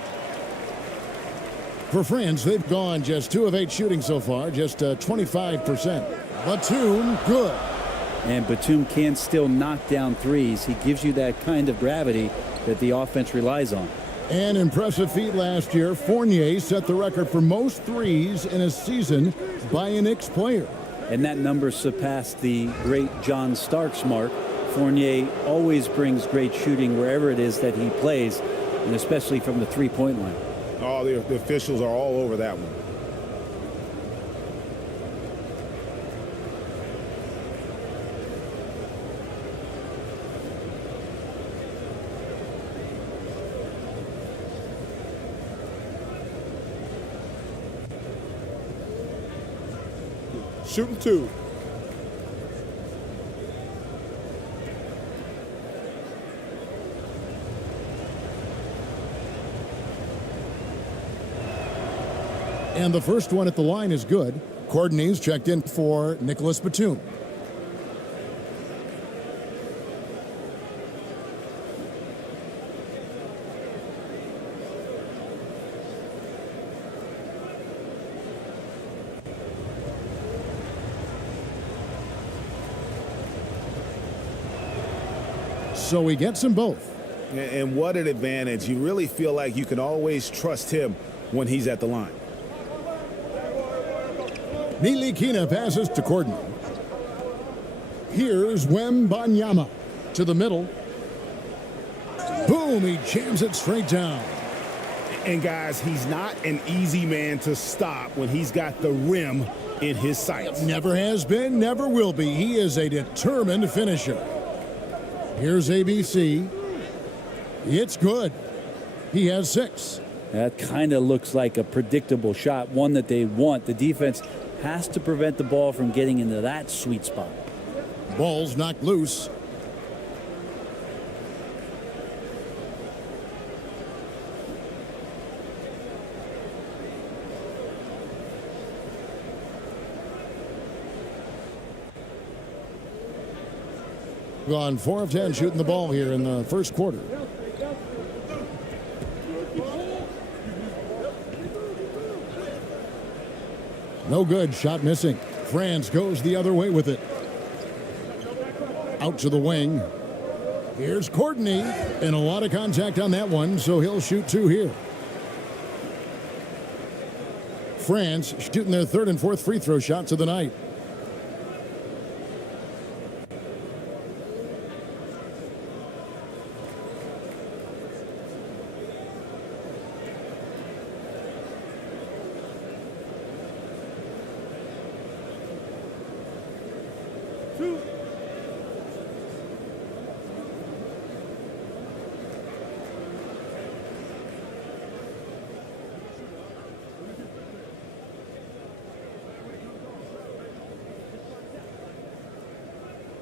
For France, they've gone just 2 of 8 shooting so far, just 25%. Batum, good. And Batum can still knock down threes. He gives you that kind of gravity that the offense relies on. An impressive feat last year. Fournier set the record for most threes in a season by a Knicks player. And that number surpassed the great John Starks mark. Fournier always brings great shooting wherever it is that he plays, and especially from the three-point line. Oh, the officials are all over that one. Shooting two. And the first one at the line is good. Courtney's checked in for Nicholas Batum. So he gets them both. And what an advantage. You really feel like you can always trust him when he's at the line. Ntilikina passes to Courtney. Here's Wembanyama to the middle. Boom, he jams it straight down. And guys, he's not an easy man to stop when he's got the rim in his sights. Never has been, never will be. He is a determined finisher. Here's ABC. It's good. He has 6. That kind of looks like a predictable shot, one that they want. The defense has to prevent the ball from getting into that sweet spot. Ball's knocked loose. Gone 4 of 10 shooting the ball here in the first quarter. No good, shot missing. France goes the other way with it. Out to the wing. Here's Courtney, and a lot of contact on that one, so he'll shoot 2 here. France shooting their 3rd and 4th free throw shots of the night.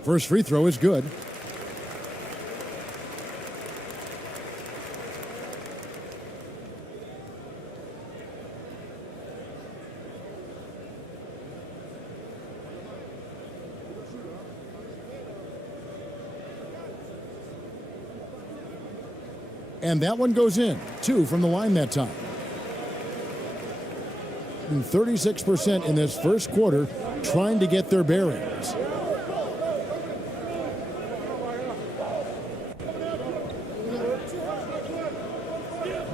First free throw is good. And that one goes in. 2 from the line that time. And 36% in this first quarter trying to get their bearings.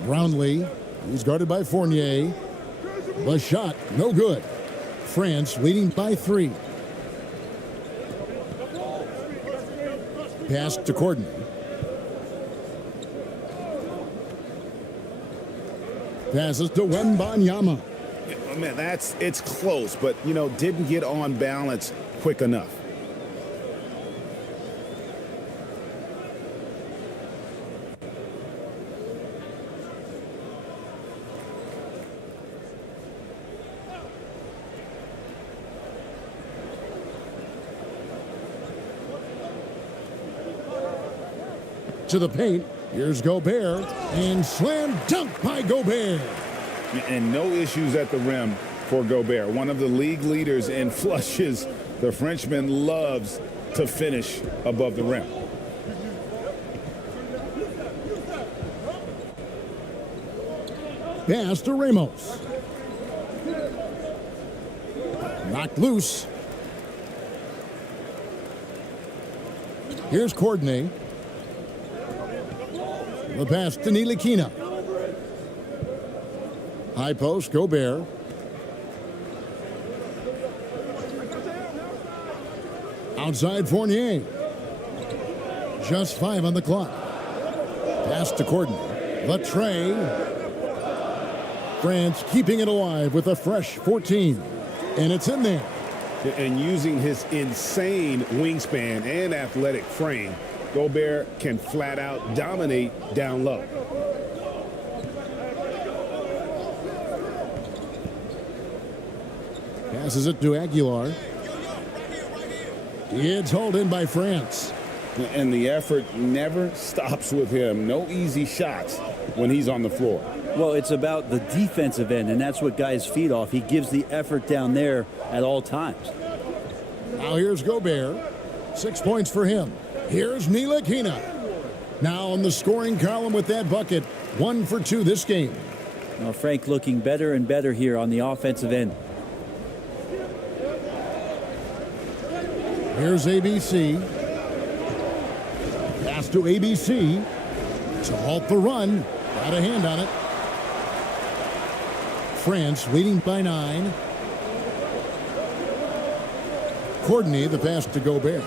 Brownlee, he's guarded by Fournier. The shot, no good. France leading by 3. Pass to Courtney. Passes to Wembanyama. Oh, man, it's close, but, didn't get on balance quick enough. To the paint. Here's Gobert, and slam dunk by Gobert. And no issues at the rim for Gobert. One of the league leaders in flushes. The Frenchman loves to finish above the rim. Pass to Ramos. Knocked loose. Here's Courtney. The pass to Ntilikina. High post, Gobert. Outside Fournier. Just 5 on the clock. Pass to Courtney. The tray. France keeping it alive with a fresh 14. And it's in there. And using his insane wingspan and athletic frame, Gobert can flat out dominate down low. Passes it to Aguilar. It's hauled in by France. And the effort never stops with him. No easy shots when he's on the floor. Well, it's about the defensive end, and that's what guys feed off. He gives the effort down there at all times. Now here's Gobert. 6 points for him. Here's Ntilikina. Now on the scoring column with that bucket. 1 for 2 this game. Well, Frank looking better and better here on the offensive end. Here's ABC. Pass to ABC. To halt the run. Got a hand on it. France leading by 9. Courtney, the pass to Gobert.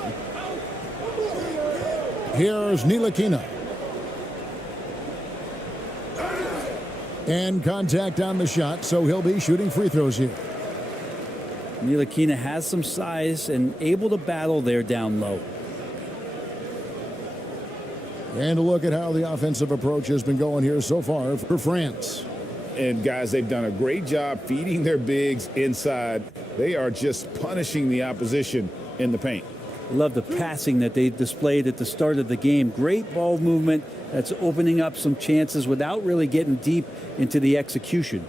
Here's Ntilikina. And contact on the shot, so he'll be shooting free throws here. Ntilikina has some size and able to battle there down low. And a look at how the offensive approach has been going here so far for France. And guys, they've done a great job feeding their bigs inside. They are just punishing the opposition in the paint. Love the passing that they displayed at the start of the game. Great ball movement that's opening up some chances without really getting deep into the execution.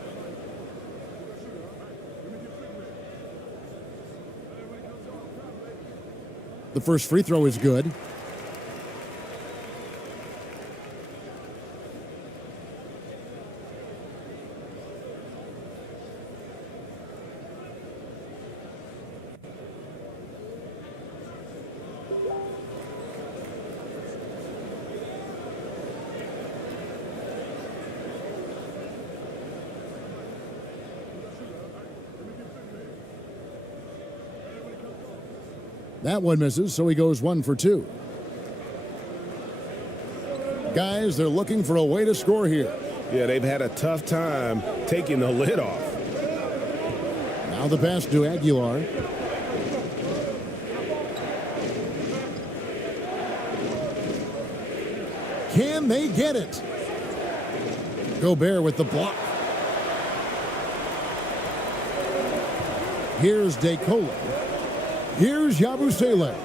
The first free throw is good. That one misses, so he goes 1 for 2. Guys, they're looking for a way to score here. Yeah, they've had a tough time taking the lid off. Now the pass to Aguilar. Can they get it? Gobert with the block. Here's DeCola. Here's Yabusele.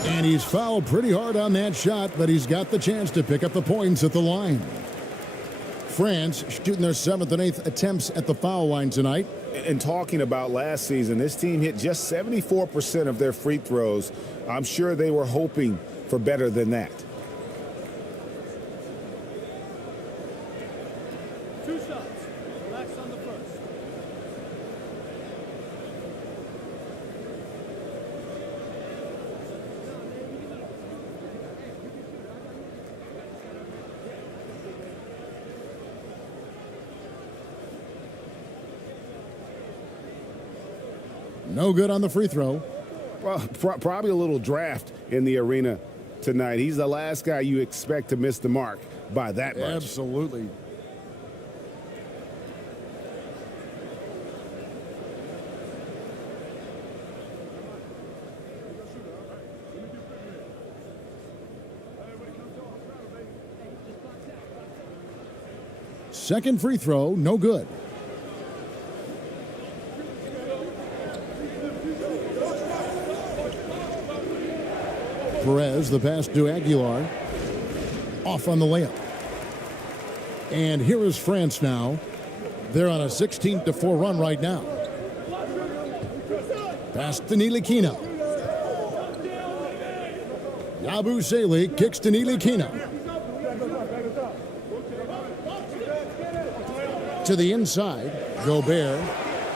And he's fouled pretty hard on that shot, but he's got the chance to pick up the points at the line. France shooting their 7th and 8th attempts at the foul line tonight. And talking about last season, this team hit just 74% of their free throws. I'm sure they were hoping for better than that. Two shots. Relax on the first. No good on the free throw. Well, probably a little draft in the arena tonight. He's the last guy you expect to miss the mark by that much. Absolutely. Second free throw, no good. Perez, the pass to Aguilar. Off on the layup. And here is France now. They're on a 16-4 run right now. Pass to Nilikina. Yabusele kicks to Nilikina. To the inside, Gobert.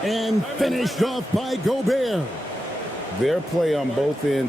And finished off by Gobert. Their play on both ends